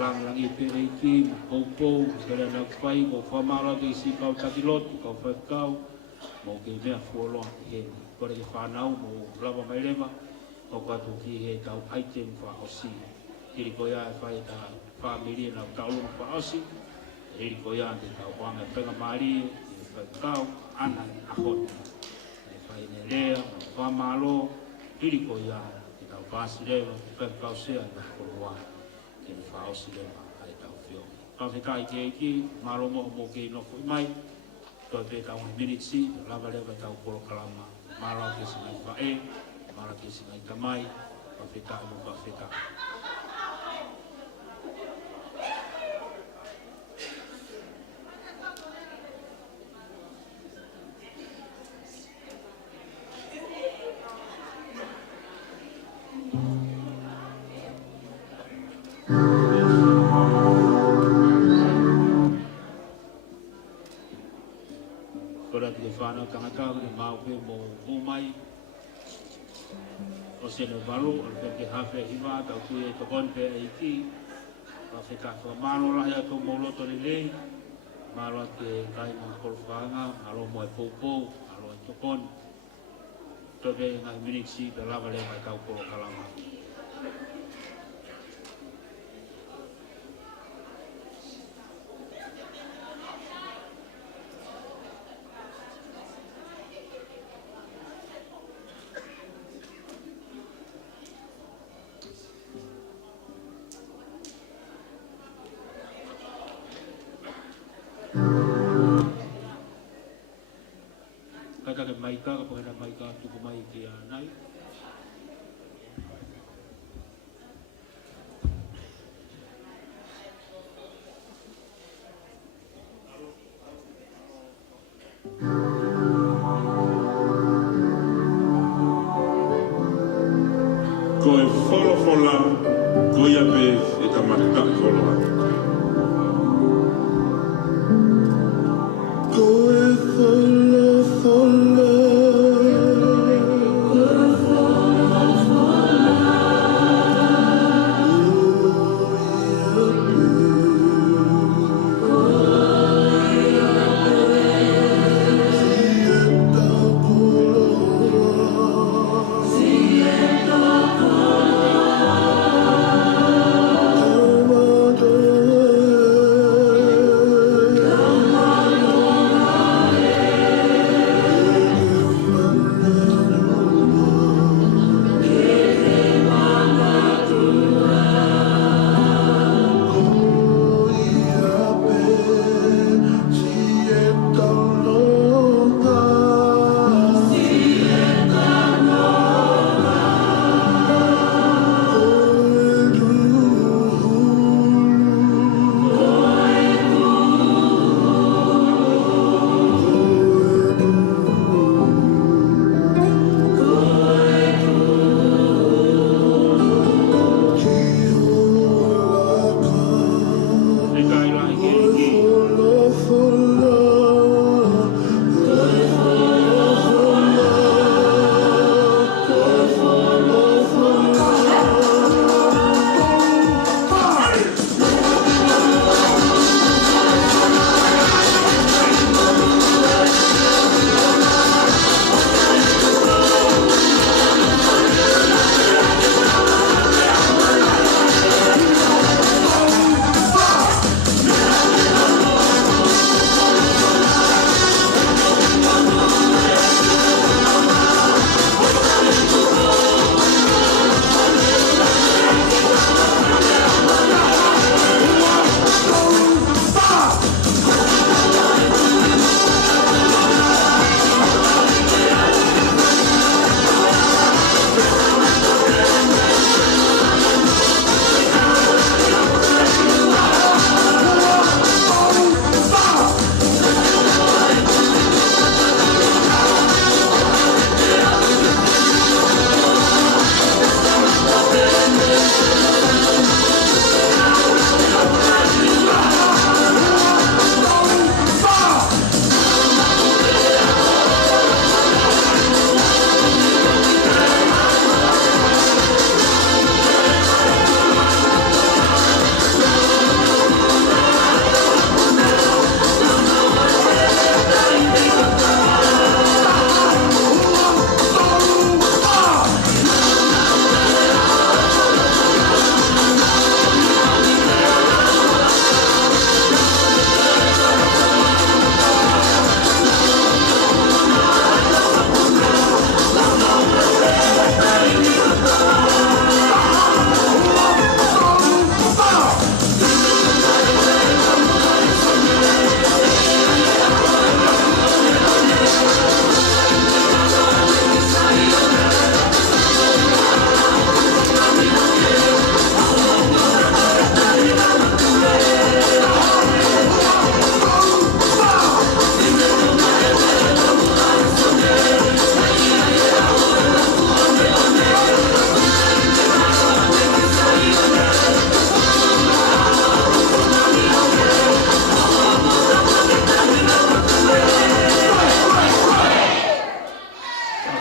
Langi pere ki, poupou, kere na kwhai, mo whamalo ke isi kau takilotu, kau whaikau, mo ke mea fuoloa he kore ke whanau, mo lava mai lewa, o katu ki he tau item whao si. Hiri ko ia e whai ta whamiri na taulungu whao si, hiri ko ia te tau wanga whenga maari, e whaikau, ana i ahoti. Ne lea, whamalo, hiri ko ia, te tau pāsi rewa, te whakau sea, te koroa, ke ni whaosi rewa, ai tau whio. Tau te kai ke eki, maro mo ke noko i mai, toi pe tau ni minitsi, lava rewa tau koro kalama, maro ke singai whae, maro ke singai tamai, whawheta e mo whawheta. Whanau tangata, ne maupe mo Moimoi. O se no valu, o le ke hawhia hiwa, tau kui e tokon pe e iki. Whawheta wha maro lahi a tō mauloto le lei. Maro ke kai ma korwhanga, maro mo e poupou, maro e tokon. Tobe ngai miniksi, pe lava le mai tau koro kalama. Kata ke maika, ka pahena maika tuku mai ki a nai. Ko e folofola, ko ia pe e Tokaikolo. Ko e folofola. Thank you.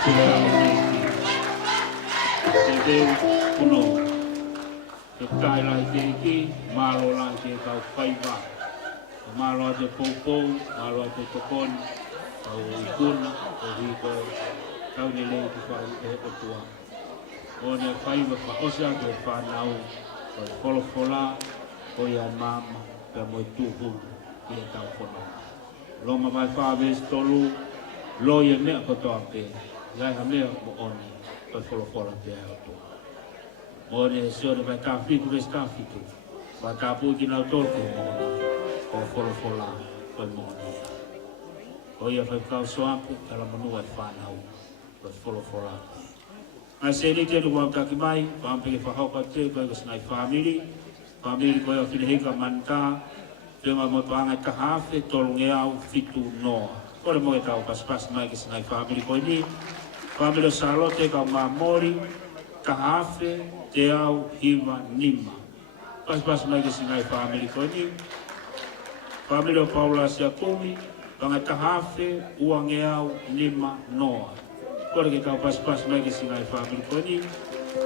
Te kuno. Te kai lai te ki, malo lai te kau whaiwa. Malo te poupou, malo te tokonu, kau ikuna, o hiko, kau ne lei ki whau e Otua. O ne whaiwa whaosa ke whanau, o folofola, o ia mama, pe moi tuhu, ki e tau whanau. Loma mai whawe tolu, lo ia mea kotoa pe, iai ha mea mo oni, o folofola pe e Otua. O ne sione mai tāwhiku ves tāwhiku, wa tāpū ki nau tolke mo oni. O folofola koe moni. O ia whaikau Sioape, tala manua e whanau, koe folofola. Aisea te luwa kaki mai, whampeke whahauka te, koe kasinai whamiri, whamiri koe o whinehika manta, whima motoanga i kahawhe, tolunge au, fitu noa. Kore mo e tau paspas mai kasinai whamiri koe ni, whamiri o Salote, kau ngā mori, kahawhe, te au, hiva, nima. Paspas mai kasinai whamiri koe ni, Family Paula Sioape, pangata hafe, uangeau, lima, noa. Kore ke kau pas-pas mai ke singai family koni.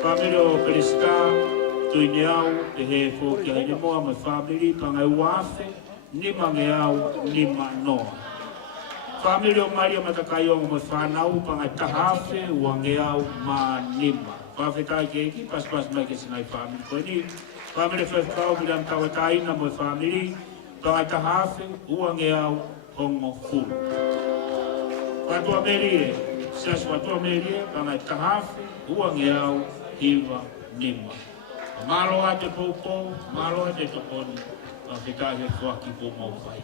Family o Periska, tuineau, te he fōki haine moa mai family, pangai uafe, lima ngeau, lima, noa. Family o Maria Matakayongo mai whanau, pangata hafe, uangeau, ma, lima. Whawhetai ke eki, pas-pas mai ke singai family koni. Family Fetu'u, bilang tawataina mai family, Pangata hafe, uangeau, hongo fulu. Patua merie, sias patua merie, pangata hafe, uangeau, hiva, nima. Malo ate poupou, malo ate tokonu, whawhetahe whaki po mauwhai.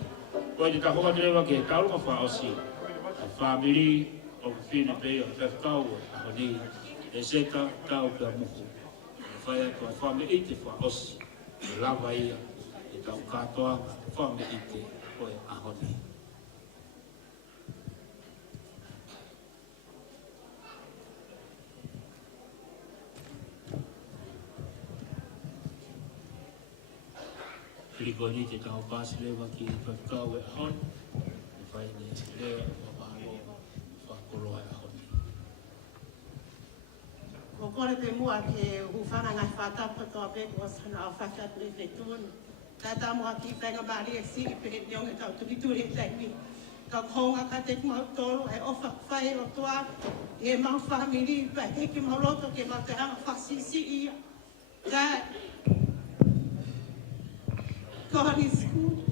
Koe te tahoa te rewa ke tauruma whaosi, a family o whine pei o Fetu'u, a honi, e seka Taupeamuhu. Whai atu a whame ite whaosi, e lava ia, e tau katoa, whame ite koe a honi. Likoni te tau pasi lewa ki Fetu'u e hon, e whai ne lea o mahalo, whakoloa e honi. Ko kore te mua ke ufana ngai whātapa toa peko o sana o whakatu e Fetu'u. Tata mua ki whainga maari e siri pe he neonge tau turituri e taimi. Ka kohonga ka te kumau tolo e ofa whai o toa, e mau whamiri, pa he ki mau roto ke mau te hanga whasisi ia. Dad, God is good.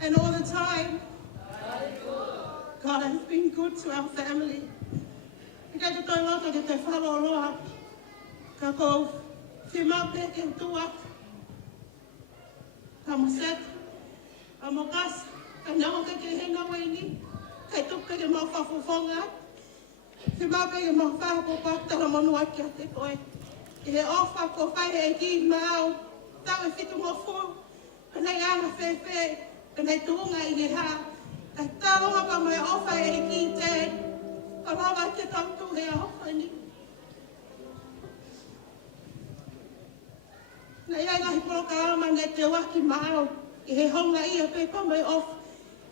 And all the time, God has been good to our family. Ka te toi roto ke te whaloloa, ka kou Sioape ke Otua, ka Moset, ka Mokas, ka Nyahoke ke henga waini, ka tuka ke mau whafofonga, Sioape ke mau whahopopak tala monua kia te koe. I he ofa ko whai e ki mau, tau e whitu mo fu, kanei anga whewhe, kanei tuunga i he ha, ka taonga pa mai ofa e ki te, ka mawa te tautu he ofa ni. Na ia ngahi poroka alama ne te waki mau, i he honga ia pe pa mai ofa,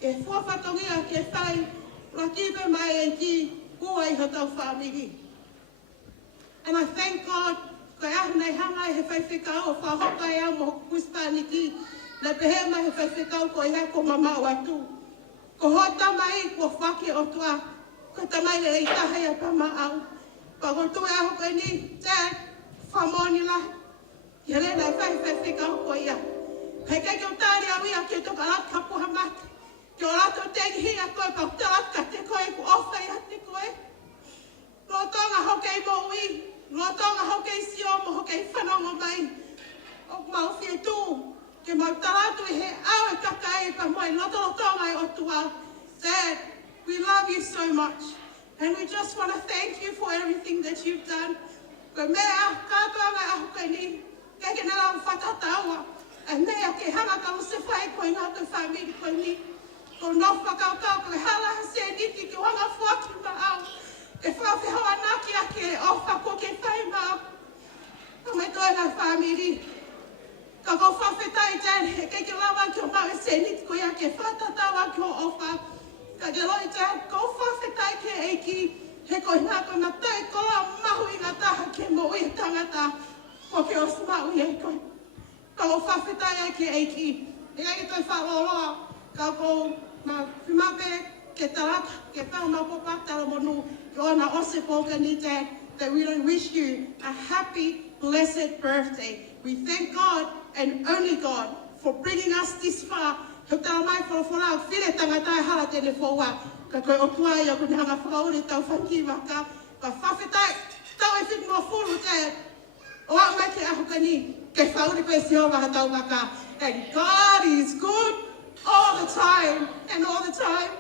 e fuawhatongia ke whai, rakipe mai e ki, kua i hatau whamiri. And I thank God, ko e ahu nei hanga e he whaiwhikau o whahoka e au mo kuspaniki, na pehe mai he whaiwhikau ko i hea ko mamau atu. Ko hota mai ko whaki o tua, ko tamai le i tahai a pama au. Pa ko tu e ahu ko ni, Dad, whamoni la, ia le nei whaiwhikau ko ia. Hei kei ki o tāri au ia ki o toka lat Tāpuhā mate, ki o lato tengi hia koe pa o talat ka te koe ku ofa i ati koe. Lo tonga hokei mo ui, lo tonga hokei siomo, hokei whanongo mai. O mau Fetu'u, ke mau taratu i he au e kakai pa moe, lo tonga e Otua. Dad, we love you so much. And we just want to thank you for everything that you've done. Ko mea, kātua mai ahu kai ni, keke nela o whakataua. E mea ke hanga ka o se whai koe ngā te whamiri koe ni. Ko nofa kau koe hala se niki ki wanga fuaki ma au. E whawhihoa naki ake e ofa ko ke whai mau. Ka mai toi ngā whamiri. Ka ko whawhetai jan he keke lawa ki o mau e se niki koe ake whatatawa ki o ofa. Ka ke loi Dad, ko whawhetai ke eiki, he koi ngā koe na tau kola mahu i ngā taha ke mo i tangata, ko ke o smau i koi. Ko whawhetai ai ke eiki, e kai toi whaoloa, ka ko ma whimape ke tarata, ke whaumaupopa tala monu, ke ona ose poka ni Dad, that we don't wish you a happy, blessed birthday. We thank God and only God for bringing us this far. He tala mai folofola, while tangata e hala tene fōua, ka koe Otua ia kune hanga whakauri tau whanki waka, ka whawhetai, tau e whit mua fulu Dad. O au mai ke ahukani, ke whauri pe Sihova ha tau waka. And God is good all the time, and all the time,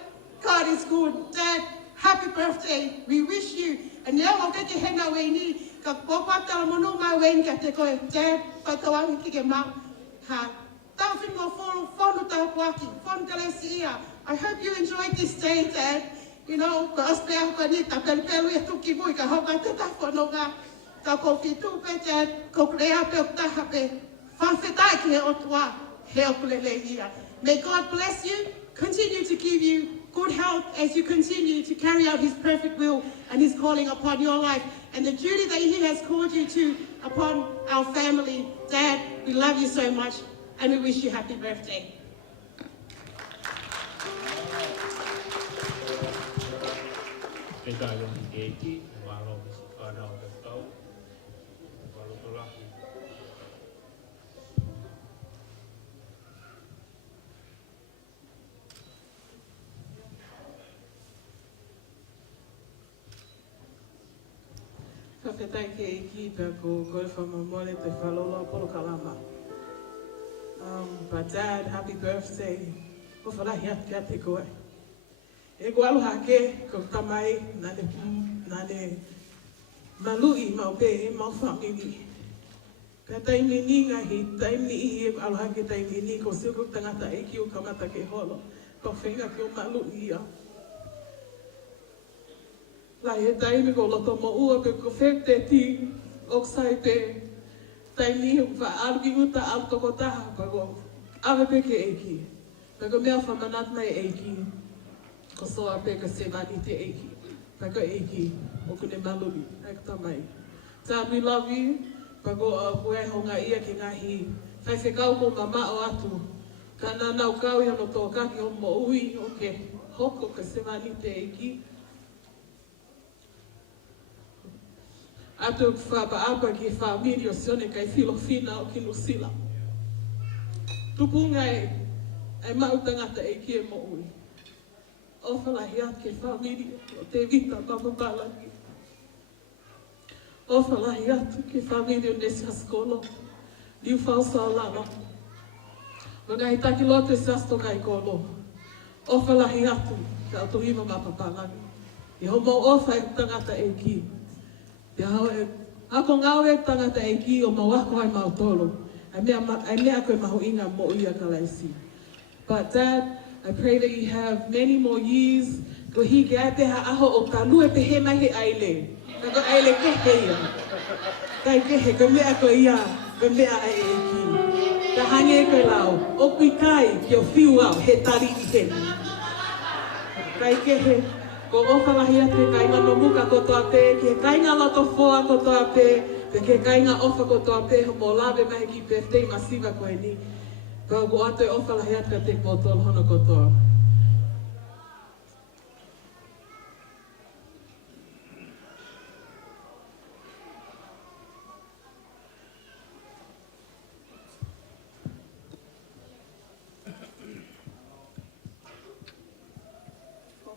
God is good. Dad, happy birthday. We wish you. And now I'll get your hand away ni. Ka popa tala monu mai wen ka te koe. Dad, pai kawangi ki ke mau. Ha. Tau whit mua fulu, whonu Tāpuhā, whonu Aisea. I hope you enjoyed this day, Dad. You know, ka ospe ahukani, ka pelipelu e tuki mui, ka hoka te tawhanonga. Ka ko Fetu'u Dad, ko Sioape o tahape. Whawhetai ki he Otua, he okulele ia. May God bless you, continue to give you good health as you continue to carry out His perfect will and His calling upon your life and the duty that He has called you to upon our family. Dad, we love you so much and we wish you happy birthday. Whawhetai ke iki pia ko koe whamamole te whalola polo kalama. But Dad, happy birthday. Ko whalahi atu kia te koe. E ko aloha ke, ko tamai, nane malui mau pe, mau whamini. Ka taimi ni ngahi, taimi ihi e aloha ke taimi ni, ko siuku tangata e ki o kamata ke holo. Ko whenga ke o malui ia. La he taimi ko loto mo ua pe ko whek te ti o Sioape. Taimi he wha aluki uta al toko taha pa ko awe pe ke eiki. Pa ko mea whamanat mai eiki. Ko Sioape ka se mani te eiki. Pa ko eiki o kune maluri. Ek tamai. Dad, we love you. Pa ko koe honga ia ki ngahi. Whai whekau ko mama o atu. Ka nanau kau i hono tō kaki o mo ui o ke hoko ka se mani te eiki. Atu whapaapa ki whamiri o sione kai filofina o kinu sila. Tupunga e mautangata e ki e mo ui. O whalahi atu ke whamiri o te vita mamapalaki. O whalahi atu ke whamiri o nesi haskolo. Liu whausao lana. O ngai taki lote sas Tokaikolo. O whalahi atu ke atuhima mapapalaki. I homo ofa e tangata e ki. Te hao e, ako ngau e tangata e ki o mawako ai mautolo. Ai mea koe maho inga mo uia kalaisi. But Dad, I pray that you have many more years. Ko hi ke ai peha aho o talu e pehe mai he aile. Ka ko aile kehe ia. Kai kehe, ko mea koe ia, ko mea ai e ki. Ka hange e koe lau, o kui kai ki o whiu au he tari i he. Kai kehe, ko ofalahi atu kai ngano muka ko toa pe, ke kai ngā loto foa ko toa pe, pe ke kai ngā ofa ko toa pe, ho mo lawe mahi ki birthday masiva koe ni. Ko atu e ofalahi atu ka te kotol hono ko toa.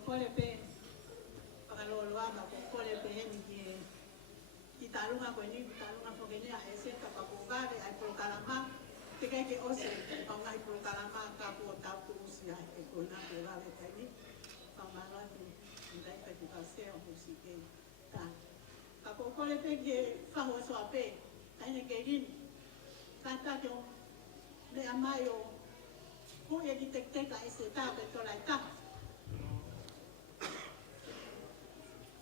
Kole pe, pakaloloa ma kole pe heni ki talunga koe ni, talunga foke ni a Aisea ka pakungare ai prokalama, te kai ke ose, au ngai prokalama ka kua Tāpuhā usi ai e koe nā ke lale kai ni, pamalaki, ndai kai ku Aisea o musi ke tā. Ka kole pe ke whahua Sioape, kaine ke rini, ka tāke o me amai o hui e ki tekteka e se tā pe tolai tā.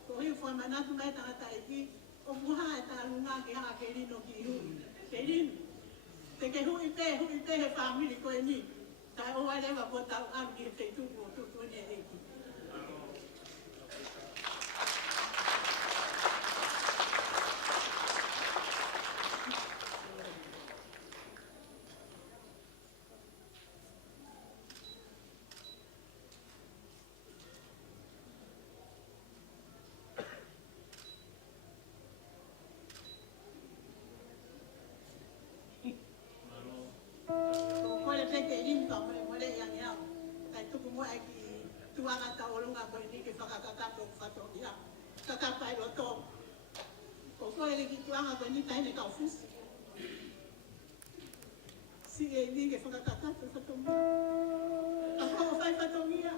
Ko hiu wha manatu mai tangata e ki, o muha e tā lunga ki haa ke rino ki hui. Ke rino. Te ke hui te he whamiri koe ni. Tai o ai lewa po tau aru ki he Fetu'u o tutu ni e ki. ke limpa mo le yang yang. Kai tuku mo ai ki tuanga ta olunga ko ni ke whakakaka ko whatokia. Kakapai lo tō. Ko Koeli ki tuanga ko ni taine kau fusi. Si e ni ke whakakaka ko whatokia. Ako o whai whatokia.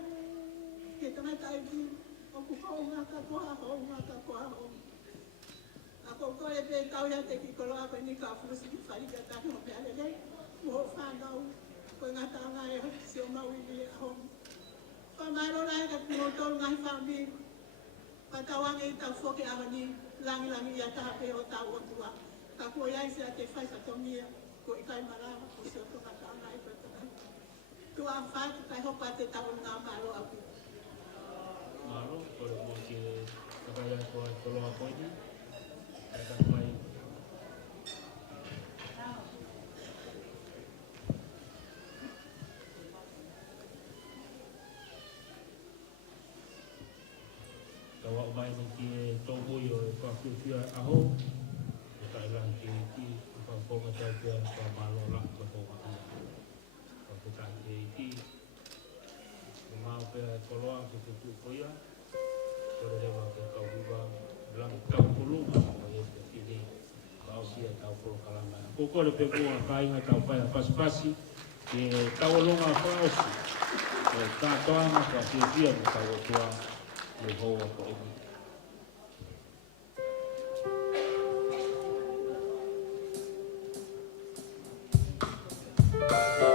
Ke tana tai ki o ku haunga ka koha haunga ka koha haunga. Ako ko e pe tau ya te ki koloa ko ni kau fusi ki whari ka tahi o pe alele. Mo whanau ko ngata nga e si o mawili e haunga. Whamaro rai ka kumotoru ngai whambi. Patawang e tau foke awani langi ia tape o tau Otua. Ka kua Aisea te whai whatongia ko i kai marawa ko se o tonga taanga e patanai. Tua ang whatu kai hopa te tau ngā maro api. Maro, kore mo ke kakaya ko ai koloa koini. Kai kakamai. Kawa mai ni ki tōmui o whakutia aho. E kai lang ki whakonga tau kia whamalo lak ka tōmua. Whakutai ke ki. E mau pēr koloa ki te tūkoia. Kore rewa ke kauhiwa. Lang kaupulunga o e te tini. Kausia tau polokalama. Ko kore pe kua kainga tau whaia pasipasi. Ke tau longa whaosi. E tātoanga ka whiawhia ni tau Otua. Sihova ko ini. Thank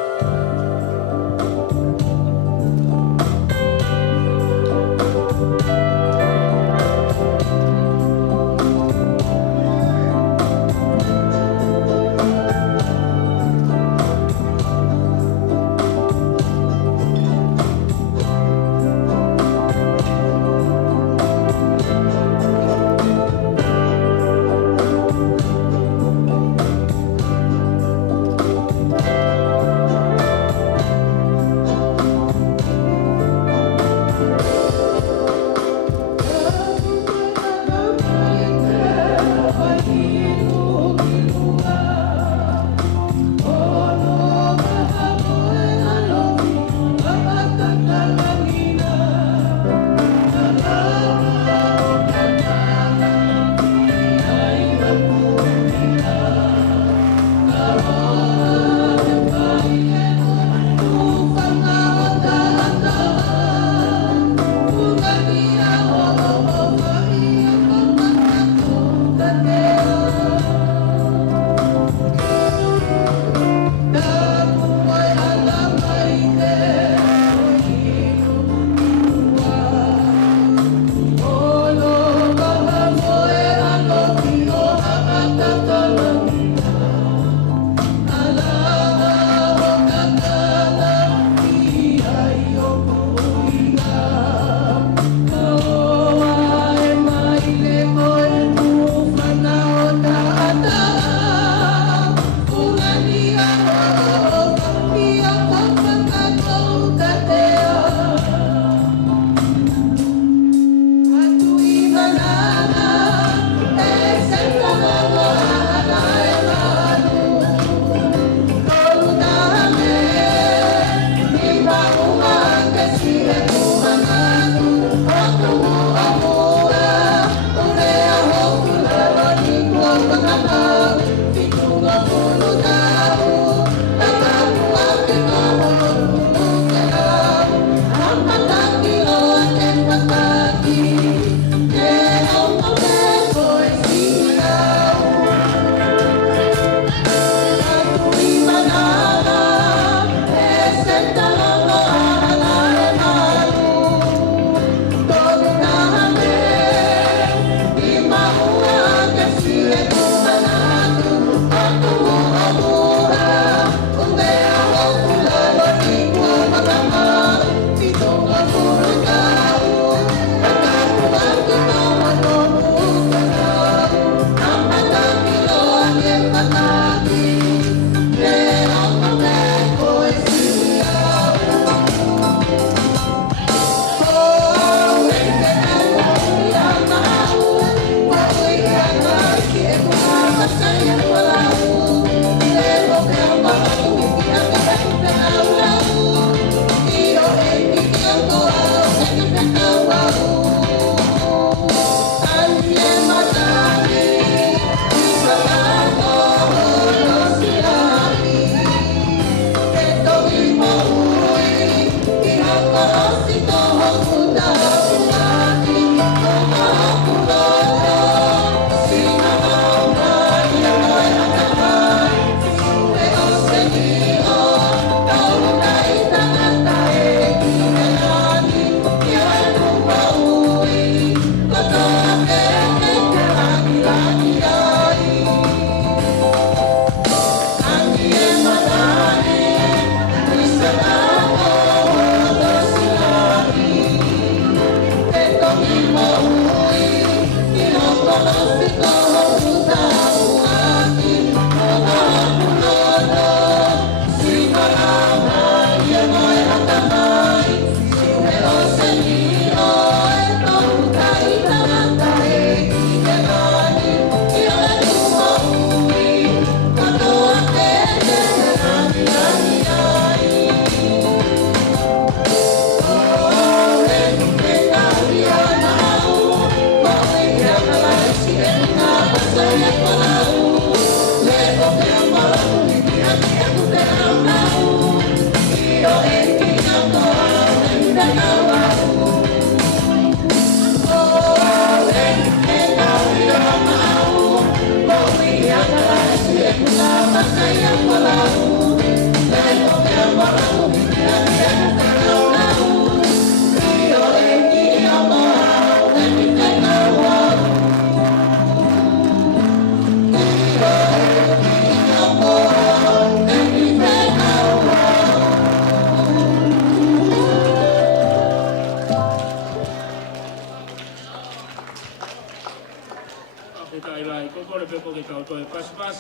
tai lai ko ko le ko ke tau toi pas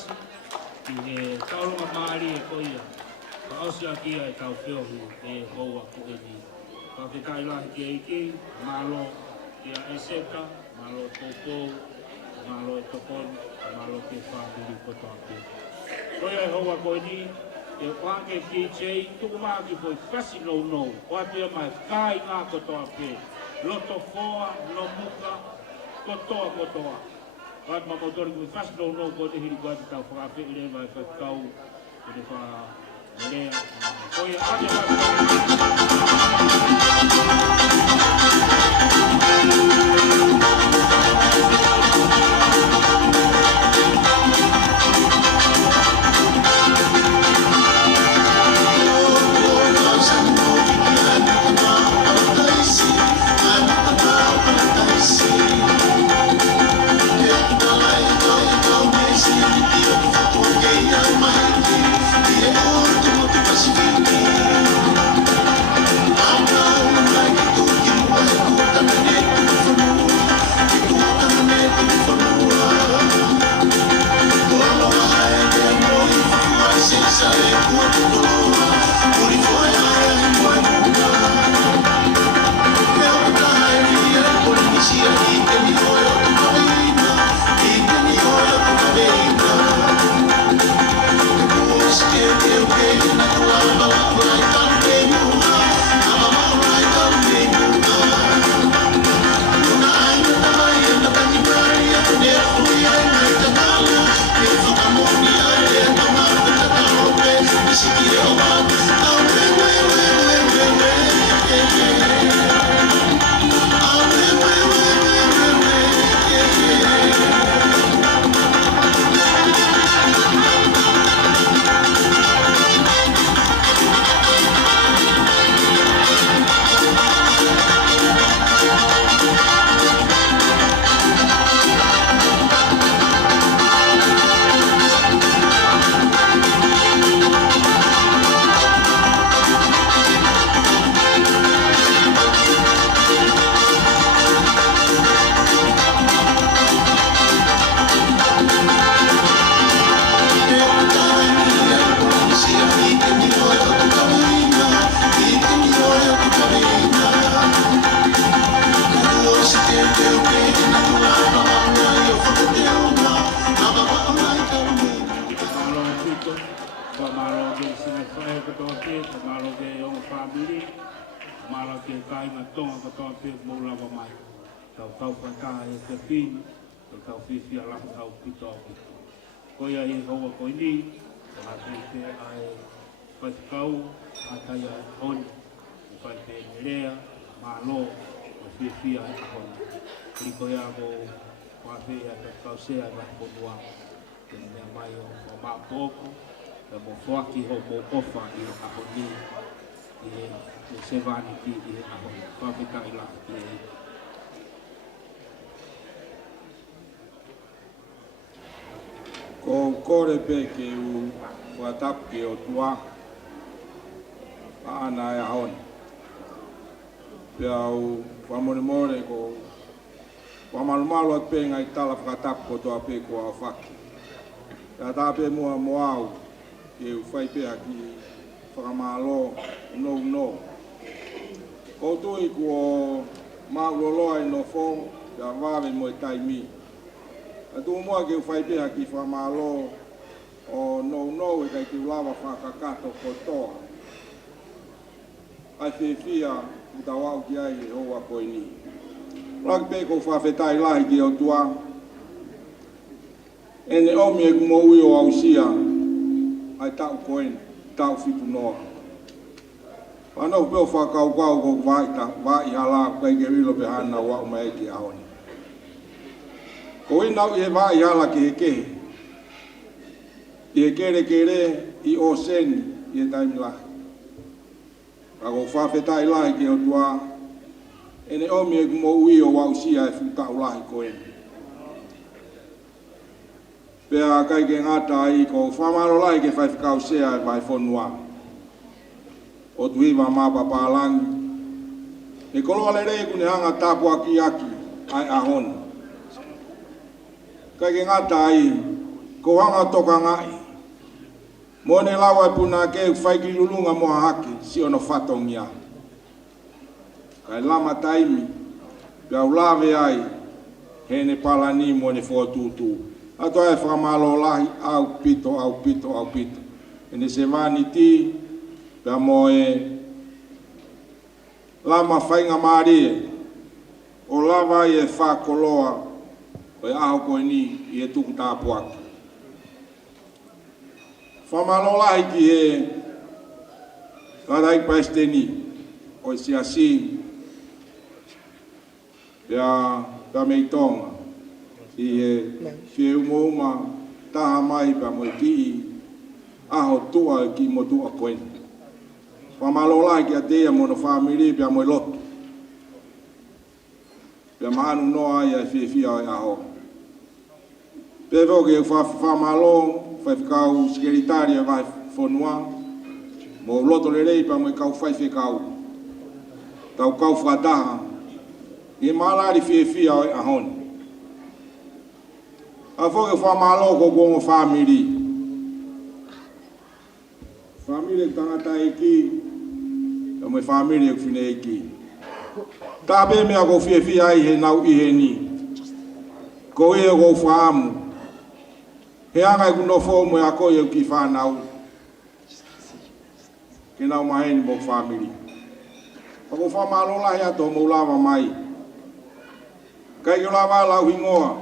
ki e tau ma mari e ko ia ka osia ki e tau feo e hoa ko e ni ka ke tai lai ki malo ia Aisea malo popo malo totonu malo ke family ko tapu Royale hoa ko e ni e whange ki chei tuku maa ki poi kasi no o apia mai kai ngā kotoa pe loto foa no muka kotoa Wat ma motori ku fast no ko te hiri ko te tau whakape ile mai whakau ko te wha lea ko ia ane Koia e hoa koini, a te ai whatikau, a tai ai honi, o kai te nerea, malo, o whiwhia e honi. Kiri koia ko whawhi a whatikau sea e wahi ponua, te mea mai o maa pōku, e mo whaki ho mo ofa i a honi, i e sevani ki i a honi, whawhika i la ki e. Ko kore pe ke u whatapu ke Otua ana e ahoni. Pea u whamorimore ko whamalumalo at pe ngai tala whakatapu ko toa pe ko a whaki. Pea tā pe mua moau ke u whai pe ki whakamalo no. Ko tui ko mauloloa i no whong pea wawe mo e taimi. Atu mua ke whai pēha ki whamalo o no e kai ki ulawa whakakato kotoa. Ai whiwhia utawau ki ai e hoa koini. Raki pē ko whawhetai lahi ki Otua. Ene omi e kumoui o Aisea ai tau koen, tau whitu noa. Whanau pēo whakaukau ko vai hala kai ke rilo pe hana wa umai ki ahoni. Ko inau i he vai hala ki he kehe. I he kere i o seni i he taimi lahi. Ako whawhetai lahi ki Otua. Ene omi e kumo ui o Aisea e whutau lahi koeni. Pea kai ke ngata i ko whamaro lahi ke whaiwhikau sea e vai whonua. O tuiwa mapa pālangi. E koloa le rei kune hanga Tāpuhā ki aki ai ahoni. Kai ke ngata ai, ko hanga toka ngai. Mone lawa puna ke fai ki lulunga mo haki, si ono fatongia. Kai lama taimi, pia ulave ai, hene palani mo ne fotutu. Ato ai whamalo lahi, au pito. Ene se vani ti, pia mo lama whainga marie, o lava i whakoloa, o aho koe ni i tuku Tāpuhā. Whamalo lahi ki he, karai paisteni, o siasi, pia meitonga, i he whiu mouma, taha mai pia mo ki aho tua ki mo tua koeni. Whamalo lahi ki a tea mo no whamiri pia mo lotu. Pia maanu noa i a whiwhia o aho. Pia voke whamalo, whaiwhikau sekeritari a vai whanua, mo loto le rei pia mo i kau whaiwhikau. Tau kau whataha, i malari whiwhia o ahoni. A whoke whamalo ko gongo whamiri. Família que tangata aqui, é uma família que vem aqui. Tá bem me ago fie ai he nau I he ni. Ko e go famu. He anga ku no fo mo ako e ki fa nau. Que nau mai ni mo família. Ko fa malo la ya to mo lava mai. Kai yo lava la hingoa.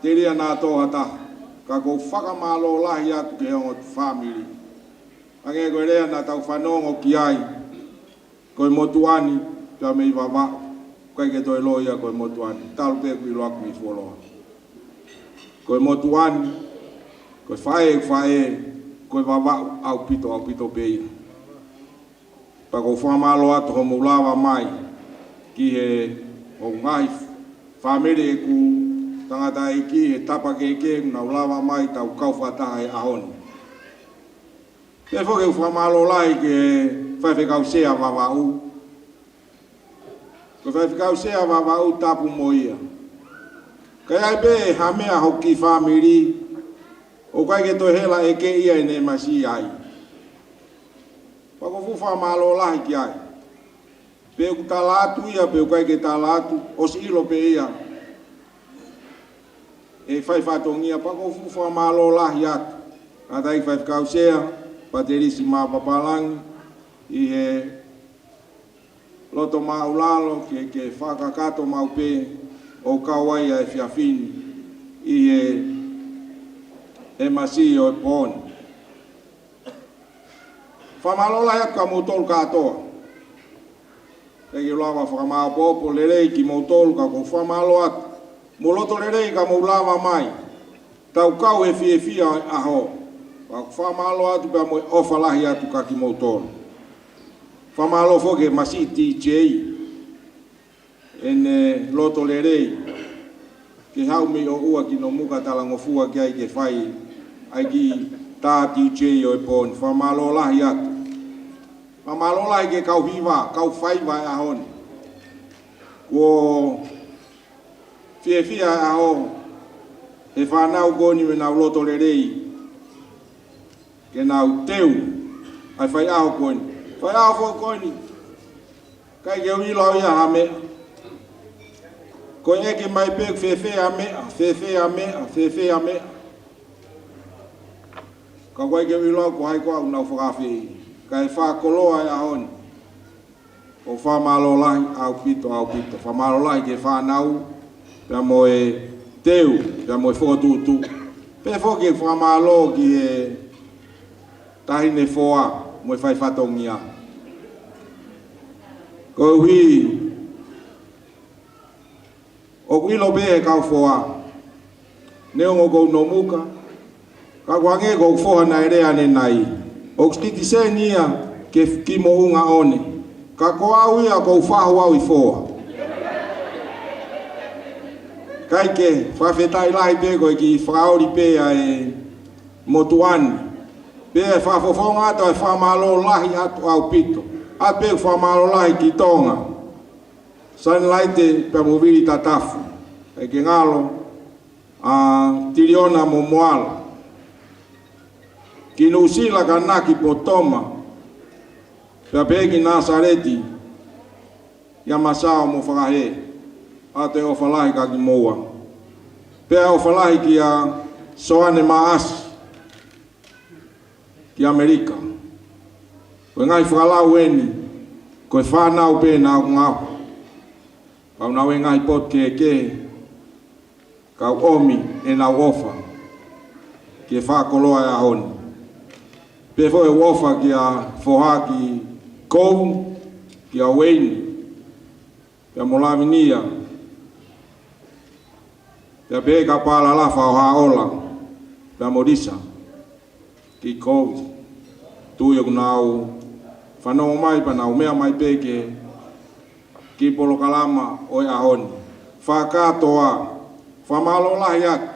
Teria na to ata. Ka ko whakamalo lahi atu ke hongo whamiri. Ange koe rea na tau whanongo ki ai. Koe motuani, pia mei wawa. Koe ke toi loia koe motuani. Talu te kui loaku I wholoa. Koe motuani, koe whae, koe wawa au pito peia. Pa ko whamalo atu homo lawa mai. Ki he o ngai whamiri e ku tangata iki he tapa ke na ulawa mai tau kau whataha e ahoni. Te whoke whamalo lai ke whaiwhikau sea wawau. Ko whaiwhikau sea wawau tapu moia. Kai ai be hamea hoki whamiri o kai ke to hela e ke ia ne masi ai. Pako fu whamalo lai ki ai. Pe ku ta Latu ia pe kai ke ta Latu o si ilo pe ia. E fai fatongia pako fufa malo lahi atu. Atai fai kausea, paterisi ma papalangi, I he loto maulalo ke whakakato maupe o kawai e fiafini, I he masi o poni. Whamalo lahi atu ka moutolu katoa. Kei ulawa whakamao popo lerei ki moutolu ka ko whamalo atu. Mo loto le rei ka mo lava mai. Tau kau e fie aho. Wa whamalo atu pa mo ofa lahi atu ka ki moutoro. Whamalo foke masi TJ. Ene loto le rei. Ke hau me o ua ki no muka talangofua ki ai ke whai. Ai ki tā TJ o e poni. Whamalo lahi atu. Whamalo lahi ke kau hiwa, kau whaiwa e ahoni. Ko Fia aho, e whanau goni me nau loto le rei, ke nau teu, ai whai aho koni. Whai aho fo koni, kai ke uilo ia ha mea. Ko eke mai pek whewhea mea. Ka koe ke uilo ko hai koa unau whakawhi. Kai whakoloa e ahoni. O whamalo lahi au pito. Whamalo lahi ke whanau, pia mo e teu, pia mo e whotutu. Pe whoke whamalo ki e tahine whoa, mo e whai whatongia. Ko hui, o kuilo behe kau whoa. Neongo kou no muka, ka kwange kou whoha na ere ane nai. O kstiti se nia ke ki mo unga one. Ka koa uia kou whahu au I whoa. Kai ke whawhetai lahi pe koe ki whaori pe e motuani. Pe e whafofonga ato e whamalo lahi atu au pito. A pe whamalo lahi ki tonga. San laite pe movili tatafu. E ke ngalo tiliona mo moala. Kinusila kanaki potoma. Pepeki Nasareti. Ya masao mo whakahe. Ate o whalahi kaki moa. Pea o whalahi ki a soane maasi. Ki Amerika. Koe ngai whakalau eni. Koe whanau pēna au ngau. Kau nau e ngai pot ke. Kau omi e nau ofa. Ki e whakoloa e ahoni. Pefo e wofa ki a whoha ki kou. Ki a weini. Pea molaminia. Pea peka pala lafa o haola. Pea modisa. Ki kou. Tuyo kunau. Whanau mai pa nau mea mai peke. Ki polo kalama o e ahoni. Whakatoa. Whamalo lahi atu.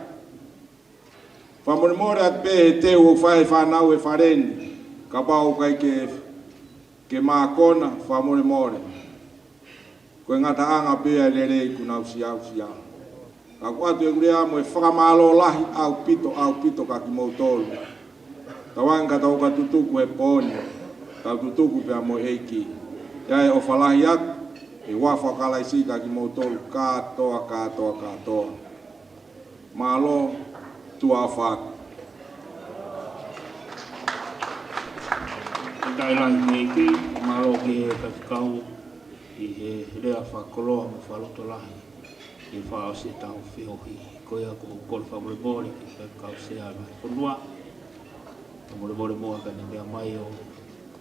Whamorimore atu pe te o whae whanau e whareni. Ka pau kai ke mākona whamorimore. Koe ngata anga pea lere i kunau siau. Ka kuatu e kurea mo e whakamalo lahi au pito ka ki mautolu. Tawanga tau ka tutuku e poni. Tau tutuku pea mo eiki. Ia e o whalahi atu. E wafa kalaisi ka ki mautolu katoa. Malo tua whaku. Tai lai keiki, malo ke kakau i he rea whakoloa mo whaloto lahi. I whao se tau whiohi. Koe ako kol whamoremore ki kakau se ala. Konua, whamoremore moa ka ni mea mai o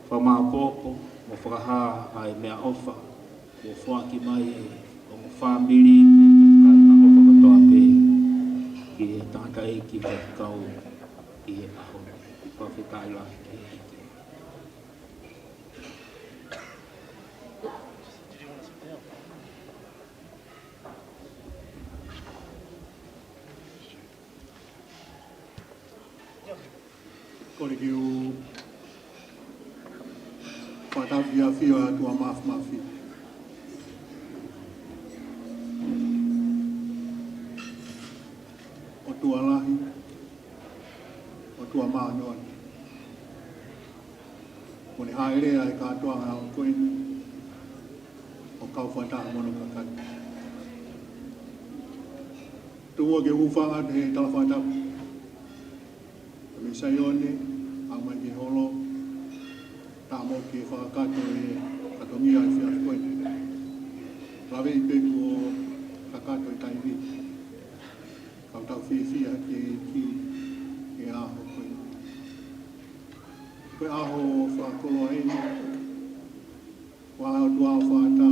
whamaapopo, mo whakaha ai mea ofa. Mo whaki mai o mo whamiri, ka na ofa katoa pe. Ki he tata e ki kakau i he aho. Whawhitai lahi ke he. Kore ki u whatawhi a whio a tua mafi. O tua lahi, o tua mānoa. Mone haerea e katoa ngā o koeni, o kau whataha mono kakati. Tua ke uwhanga te he tala whataha. Me saione, au mai ki holo, tā mō ki whakakato e katongia e whia koe. Lawe i peku o kakato e taiwi. Kau tau whiwhia ki e aho koe. Koe aho whakolo eni, wahao tua o whata.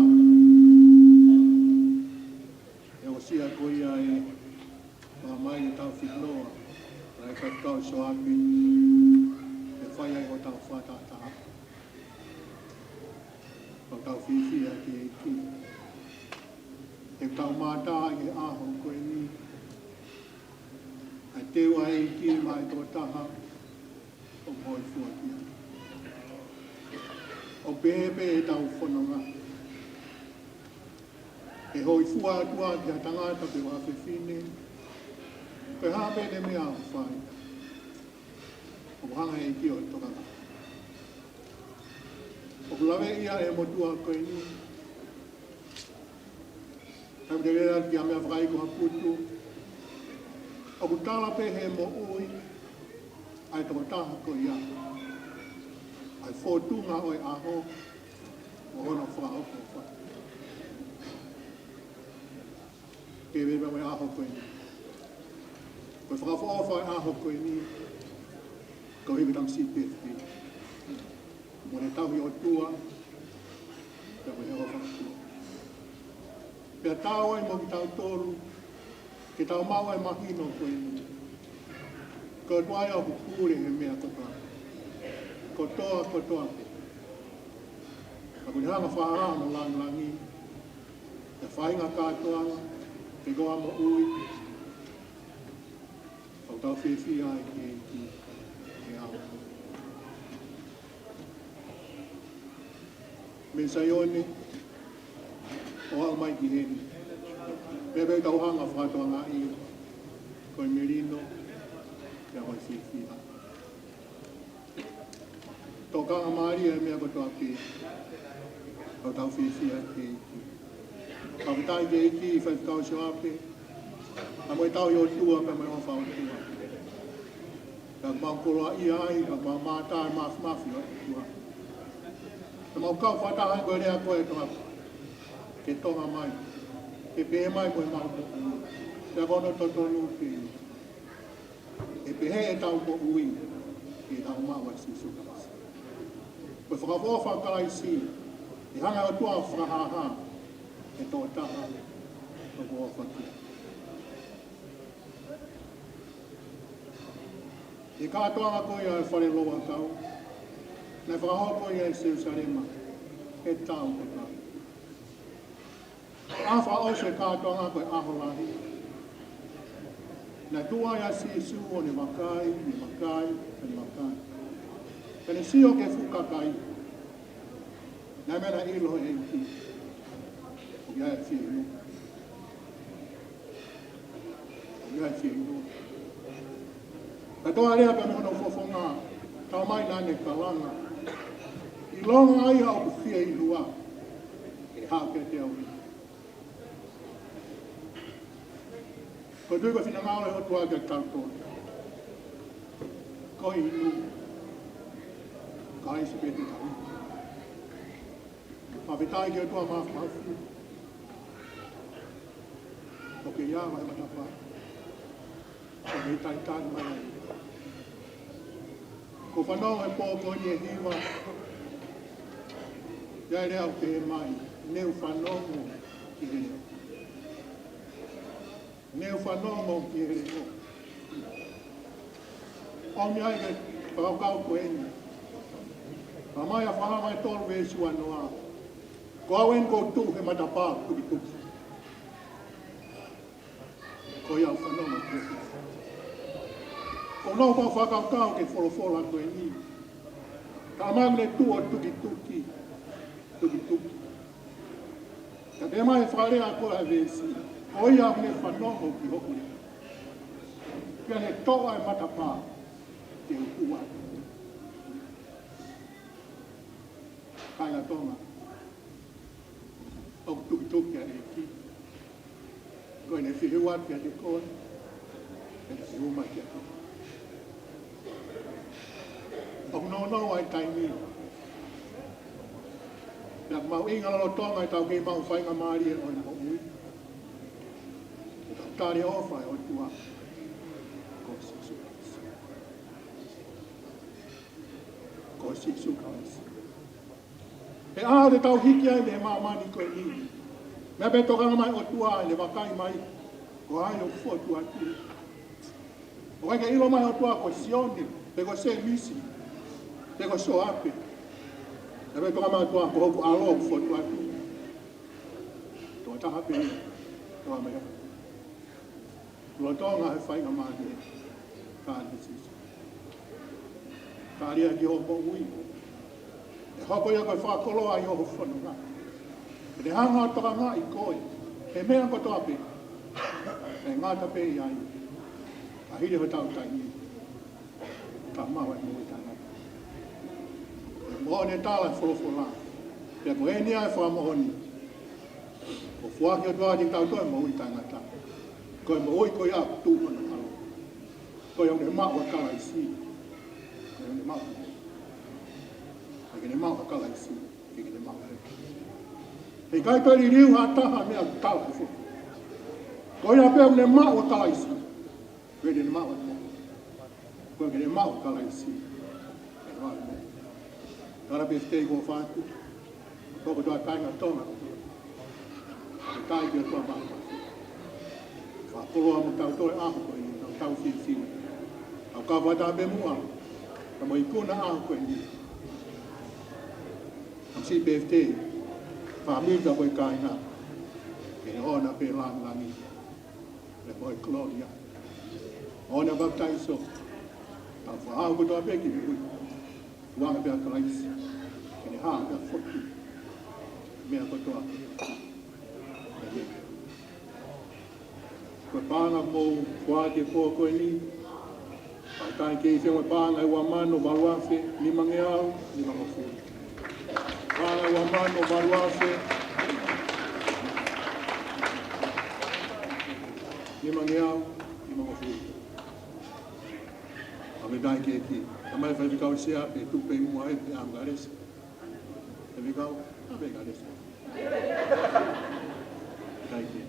E o sia koia e mai e tau whiloa. Rai kakau Sioape, e whai ai o tau whātātaha. Kau tau whiwhia ki e ki. E tau mātā i aho koe ni. Ai teua e ki mai tō taha, o moi fuakia. O pepe e tau whanonga. E hoi fua atua ki a tangata pe whawhiwhine. Koe hape ne mea o whai. O hanga e ki o tokaka. O kulawe ia e motua koe ni. Hau te rea ki a mea whakai ko haputu. O kutala pe he mo ui. Ai toko taha ko ia. Ai whotunga oi aho. O hono whao ko whai. Ke wewe me aho koe ni. Koe whakawhawhai aho koe ni, kau hiwi tam sipewhi. Mone tahi Otua, ka koe hewa whakatua. Pea tau ai mo ki tau tolu, ke tau mau ai mahino koe ni. Ko tuai au kukure he mea kotoa. Kotoa. Ka koe hanga whaara no langi, e whainga kātoanga, te goa mo ui, o tau whiwhia ai ki e aho. Me saione, o au mai ki heni. Pepe tau hanga whatoa ngā iu. koe merino, kia koe whiwhia. Tō kanga maari e mea kotoa pē, kau tau whiwhia te iki. Kau tai te iki i whaifkau Sioape, a moe tau i Otua pe mai ofa Otua. Ka maukoloa i ai, ka mātā e mafi o Otua. Ka maukau whatahai koe rea koe toa ke tonga mai, ke pē mai koe maupo. Te kono totonu pē. E pehe e tau ko ui, e tau maua sisu kasi. Koe whakafofa kalaisi, e hanga o tua whakahaha, e tō taha, o kua whakia. E kātoanga koe a e whare loa tau, nei whakahoa koe a e Jerusalema, e tau ko tau. Awha o se kātoanga koe aholahi, na tua ia sisu o ne makai, ne makai, ne makai. Kene sio ke fukakai. Na mena ilo e ki. O ia e whiu. O ia e whiu. Ka toa rea ka mono fofonga, tau mai nane kalanga. I longa ai au ku whia i lua. E hake te au. Ko tui ko whina ngāo e Otua ke tātou. Ko i nu. Ka aisi pēti tau. Mawhitai ki Otua mafu. Ko ke ia mai matapa. Ko me tai tāni mai ai. Ko whanau e pōko ni e hiwa. Ia rea o te e mai. Neu whanau mo ki he reo. Neu whanau mo ki he reo. O mi ai ke whakau ko eni. Ka mai a whaha mai tolu e sua noa. Ko awen ko tu he matapā kuki kuki. Ko ia whanau mo ki he reo. Ko nau pa whakau ke folofola ko eni. Ka mai mene tu o tuki tuki. Tuki tuki. Ka te mai wharea ko a vesi. O ia mene whanongo ki hoku rea. Kia ne toa e matapā te ukua. Kaila tonga. O tuki tuki a e ki. Koe ne whihua kia te koe. E te whihuma kia te. O no ai taimi. Ia mau inga lalo tonga i tau kei mau whainga maari e oi mo ui. Tari ofa e Otua. Ko sisu kaisi. E a te tau hiki ai me mamani koe nini. Mea pe tokanga mai Otua e le wakai mai. Ko ai o fotu atu. O kai ke ilo mai Otua ko sione. Pe ko se misi. Pe ko Sioape. Mea pe tokanga mai Otua ko hoku alo o fotu atu. Toa taha pe. Toa mea. Lotonga he whainga māne, kāri sisu. Kāri a ki hopo ui. E hoko ia koe whakoloa i oho whanunga. E te hanga toka ngā i koe. E mea kotoa pe. E ngāta pe i ai. A hiri ho tau tai ni. Ka mawa e mui tanga. E mohone tāla e folofola. Pea ko e nia e whamohoni. O fuaki o tuā di tau toi mui tanga tā. Koe mo oi koe ap tūma na halo. Koe au ne maua kala i si. Koe au ne maua. Koe ne maua kala i si. Koe ne maua reka. Hei kai toi li riu hataha mea kala i fuku. Koe a pēu ne maua kala i si. Koe ne maua tō. Koe ne maua kala i si. Koe ne maua tō. Kara pēstei kua whātu. Koko toa tainga tōna. Koe tai kia toa mātua. Koloa mo tau toi aho koe ni, tau whiwhi. Au ka wata be mua, ka mo ikuna aho koe ni. Am si PFT, whamika koe kaina, ke ona pe langi, le moi Gloria. Ona baptaiso, tau whaau ko toa peki mi hui. Wanga pe a kalaisi, ke ne haa pe a whotu, mea ko toa. Ko Ko panga mo kuate po Koeli. Kai ke se mo panga wa mano baluafe ni mangeau ni mangofu. Panga wa mano baluafe ni mangeau ni mangofu. Ame dai ke ki. Amai fa vikau Sioape Taupeamuhu ai pe amgares. E vikau abe gares. Dai ke.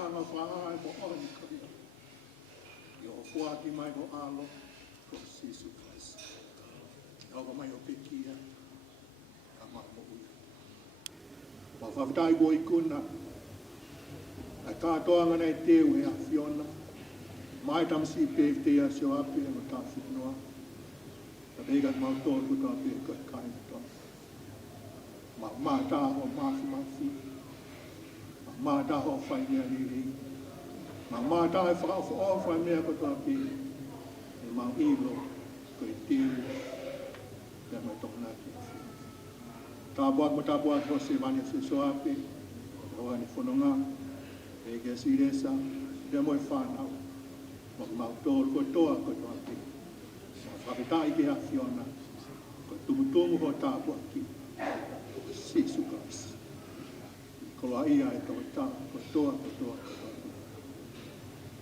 Hanga whaai mo oi kami. Yo fuaki mai mo alo ko sisu kais. Oga mai o pekia. Kama mo ui. Ma whawhitai go I kuna. Ai kātoanga nei teo e a Fiona. Mai tamsi peftea Sioape mo tā whitnoa. Ta reigat mau tōku tā peka kai toa. Ma tā ho mafi. Ma ta ho fai mea niri. Ma ta e whakawha fai mea ko tāpi. E ma ilo ko I tīru. Pea mai tōna ki. Tā buat ko se vania se Sioape. Roa ni whanonga. E kia siresa. Pea moi whanau. Ma mautoro ko toa ko tāpi. Sa whakitai ki a Fiona. Ko tumutumu ho Tāpuhā ki. Sisu kasi. Kola ia e tau tā, ko toa.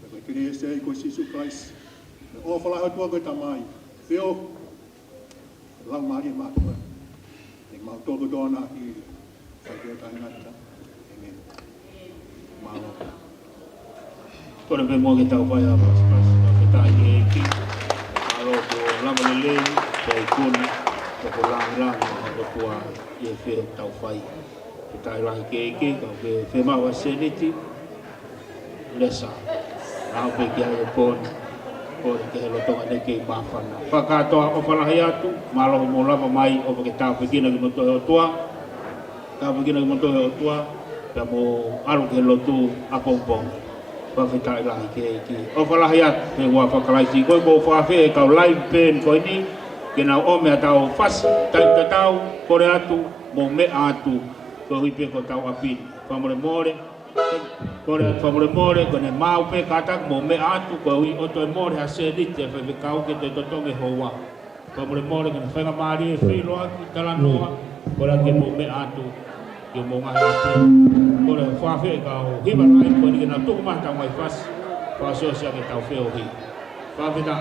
Me koe kere se ai ko sisu kais. Me o whalaha tua koe tamai. Whio, lau maari e mātua. E mau tōku tōna hiri. Whai keo tai ngata. Amen. Mālo. Kore me mō ke tau pai a pas. Ke tai ke eki. Alo ko lama le lei. Ke ikuni. Ko lang. Ko tua i e whio tau whai. Ke tai rahi ke eke, kau ke whemawa seniti, lesa. Nau pe ki ai e pōni, ke he lotonga neke I mawhana. Whakatoa o whalahi atu, māloho mō lama mai o ke tāwhikina ki motohe Otua. Tāwhikina ki motohe Otua, pia mō aru ke he lotu a Pongipongi. Whawhitai rahi ke eke. O whalahi atu, pe wā whakalaiti koe ko whawhe e kau live pen koe ni, ke nau ome a tau whasi, tau, kore atu, mō mea atu, ko hui pe ko tau apini. Whamore more, ko ne mau pe katak mo me atu, ko hui oto e more ha se dite, whai kau ke te totonge hoa. Whamore more, ko ne whenga maari e whiloa ki talanoa, ko ra ke mo me atu, ke mo ngahi atu. Ko re whawhe e kau hiwa rai, ko ni ke na tuku mahta mai whasi, whasio sia ke tau whio hi. Whawhe ta.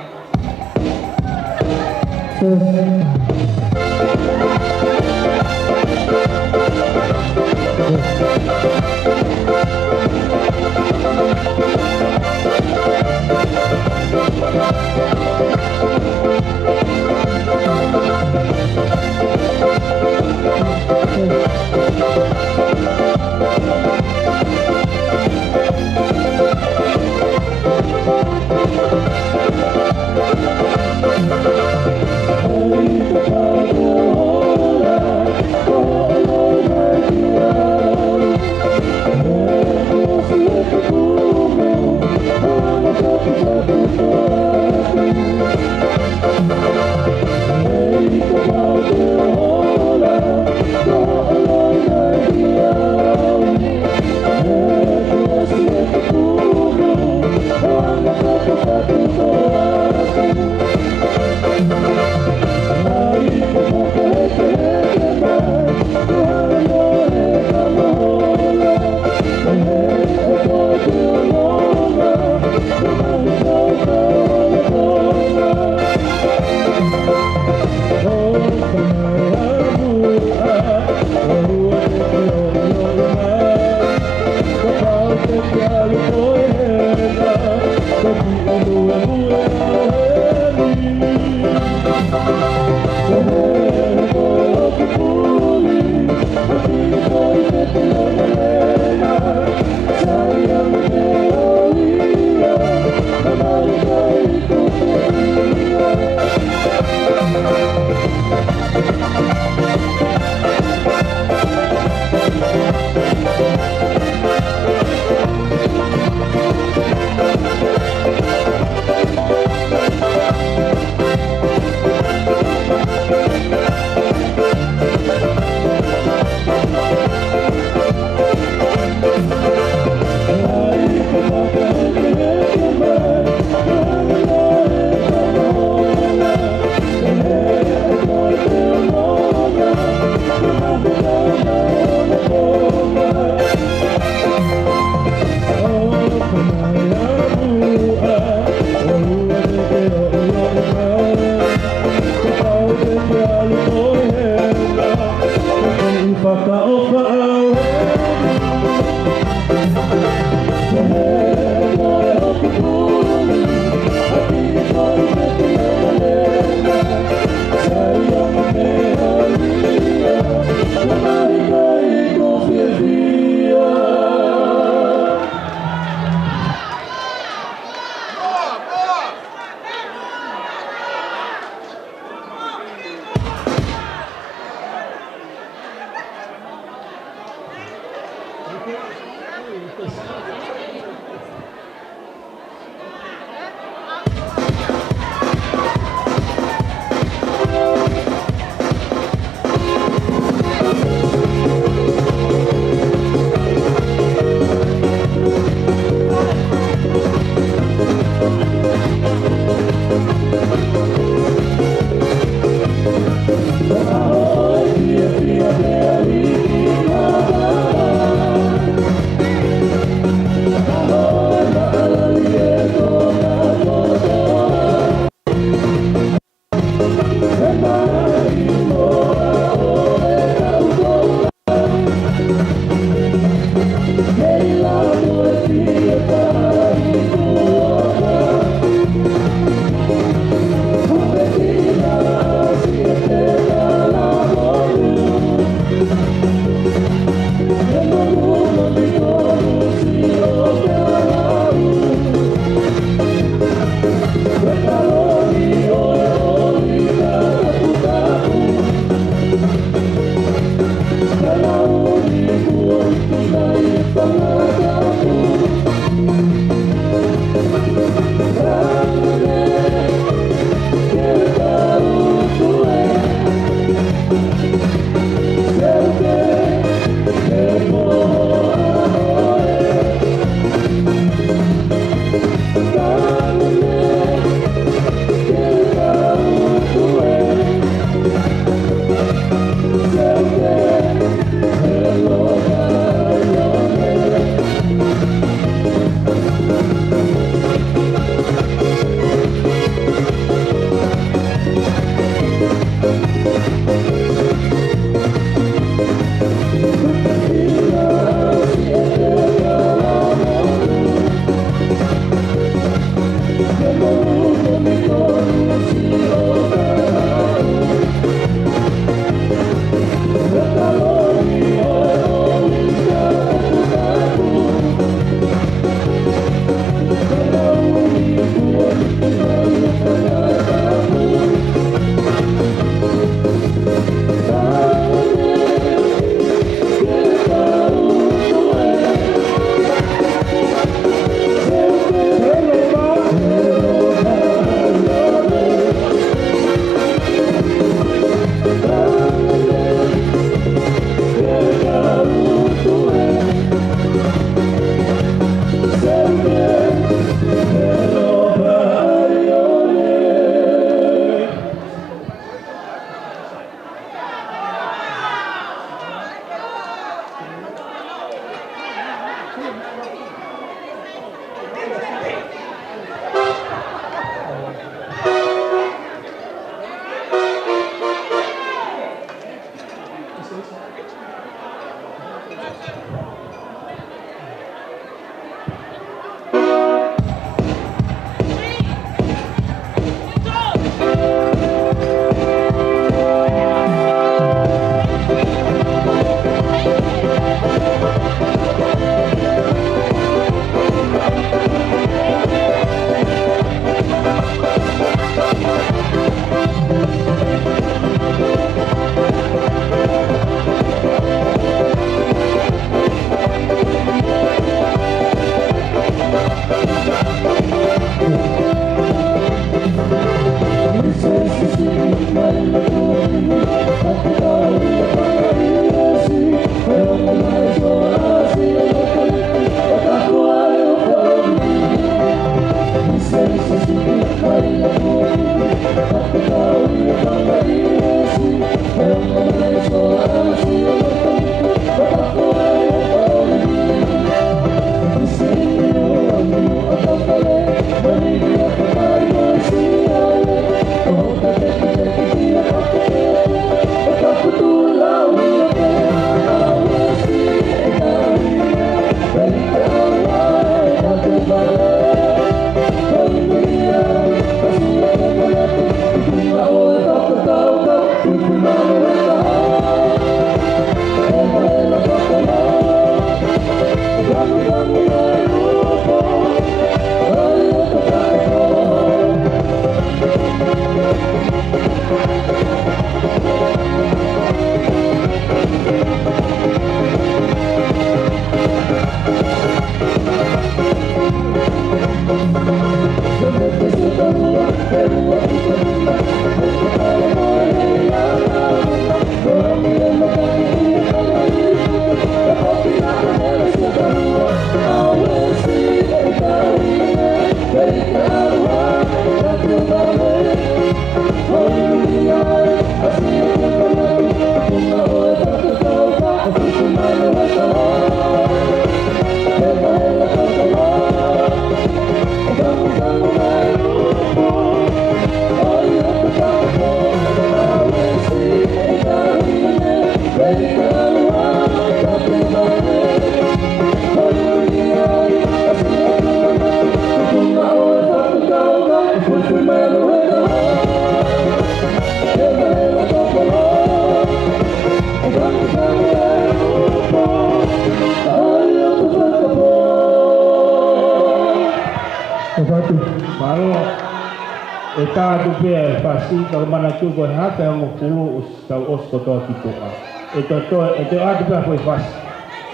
e tātu pia e whasi, ka mana tūko e hata hango kulu tau osko toa ki puka. E te atu pia koe whasi.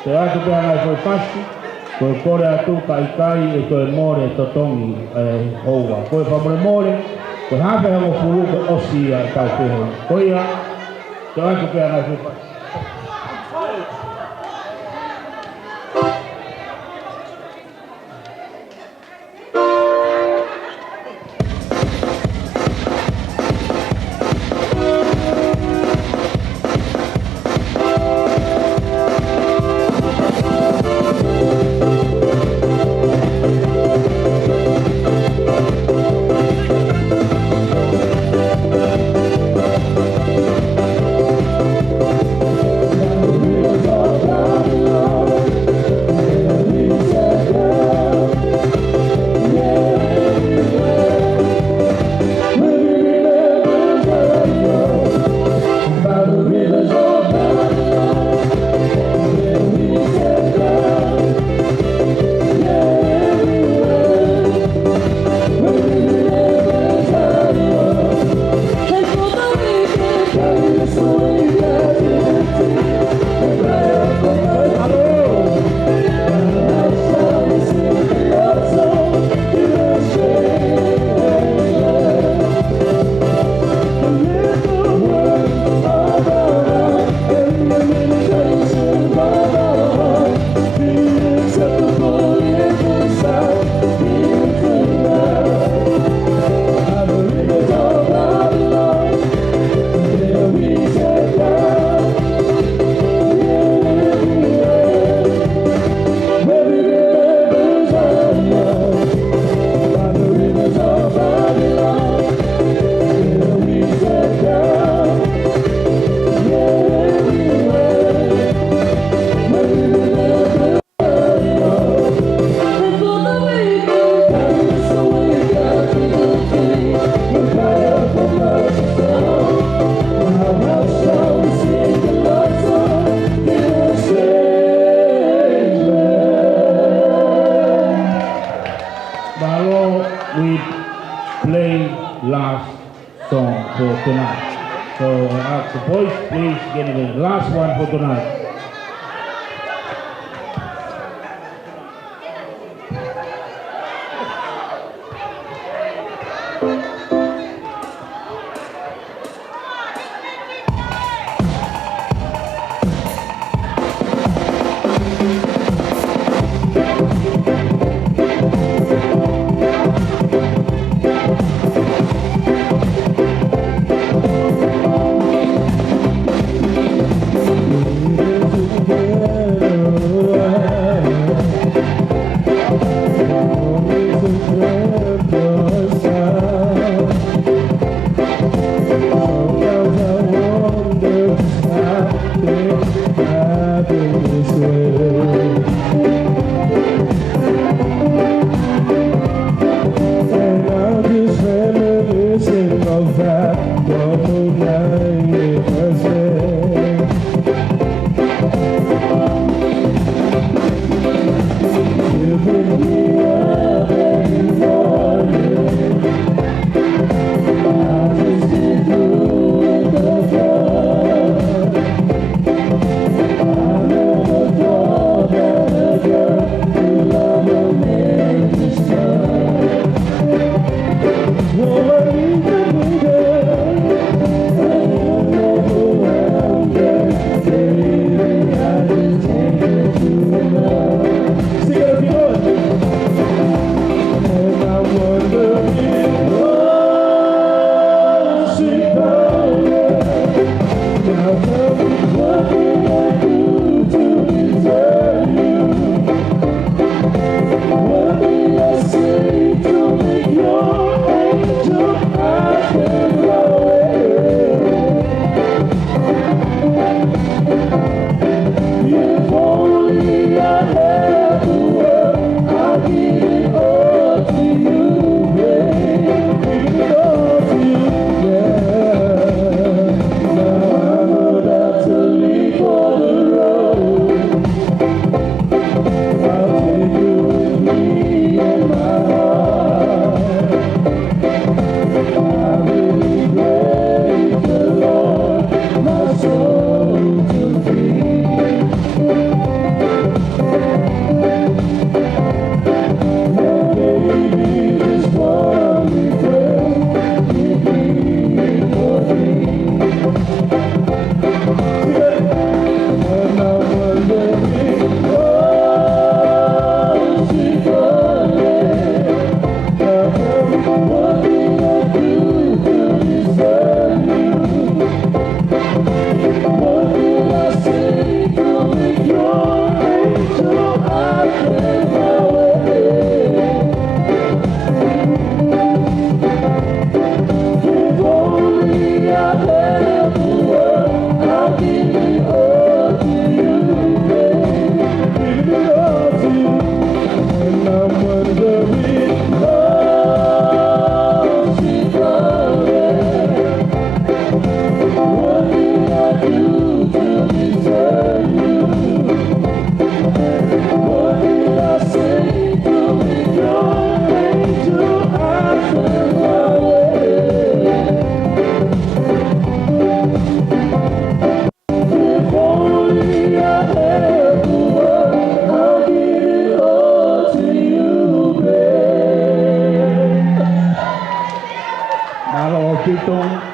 Te atu pia ngai koe whasi, koe kore atu ka ikai e koe more totongi houwa. Koe whamore more, koe hata hango kulu koe osi a tau peho. Koe ia, te atu pia ngai koe whasi.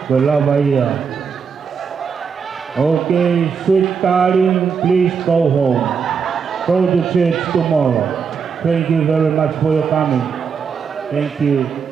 Good love here. Okay, sweet darling, please go home. Go to church tomorrow. Thank you very much for your coming. Thank you.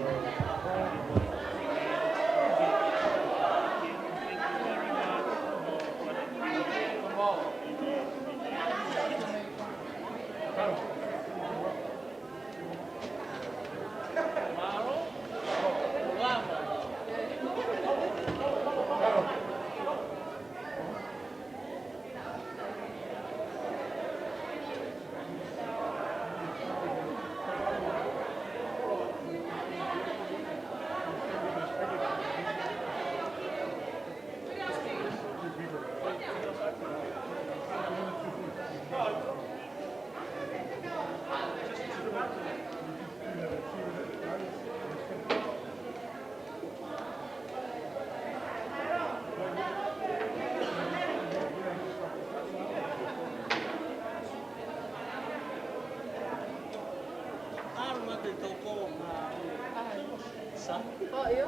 Oh, iya?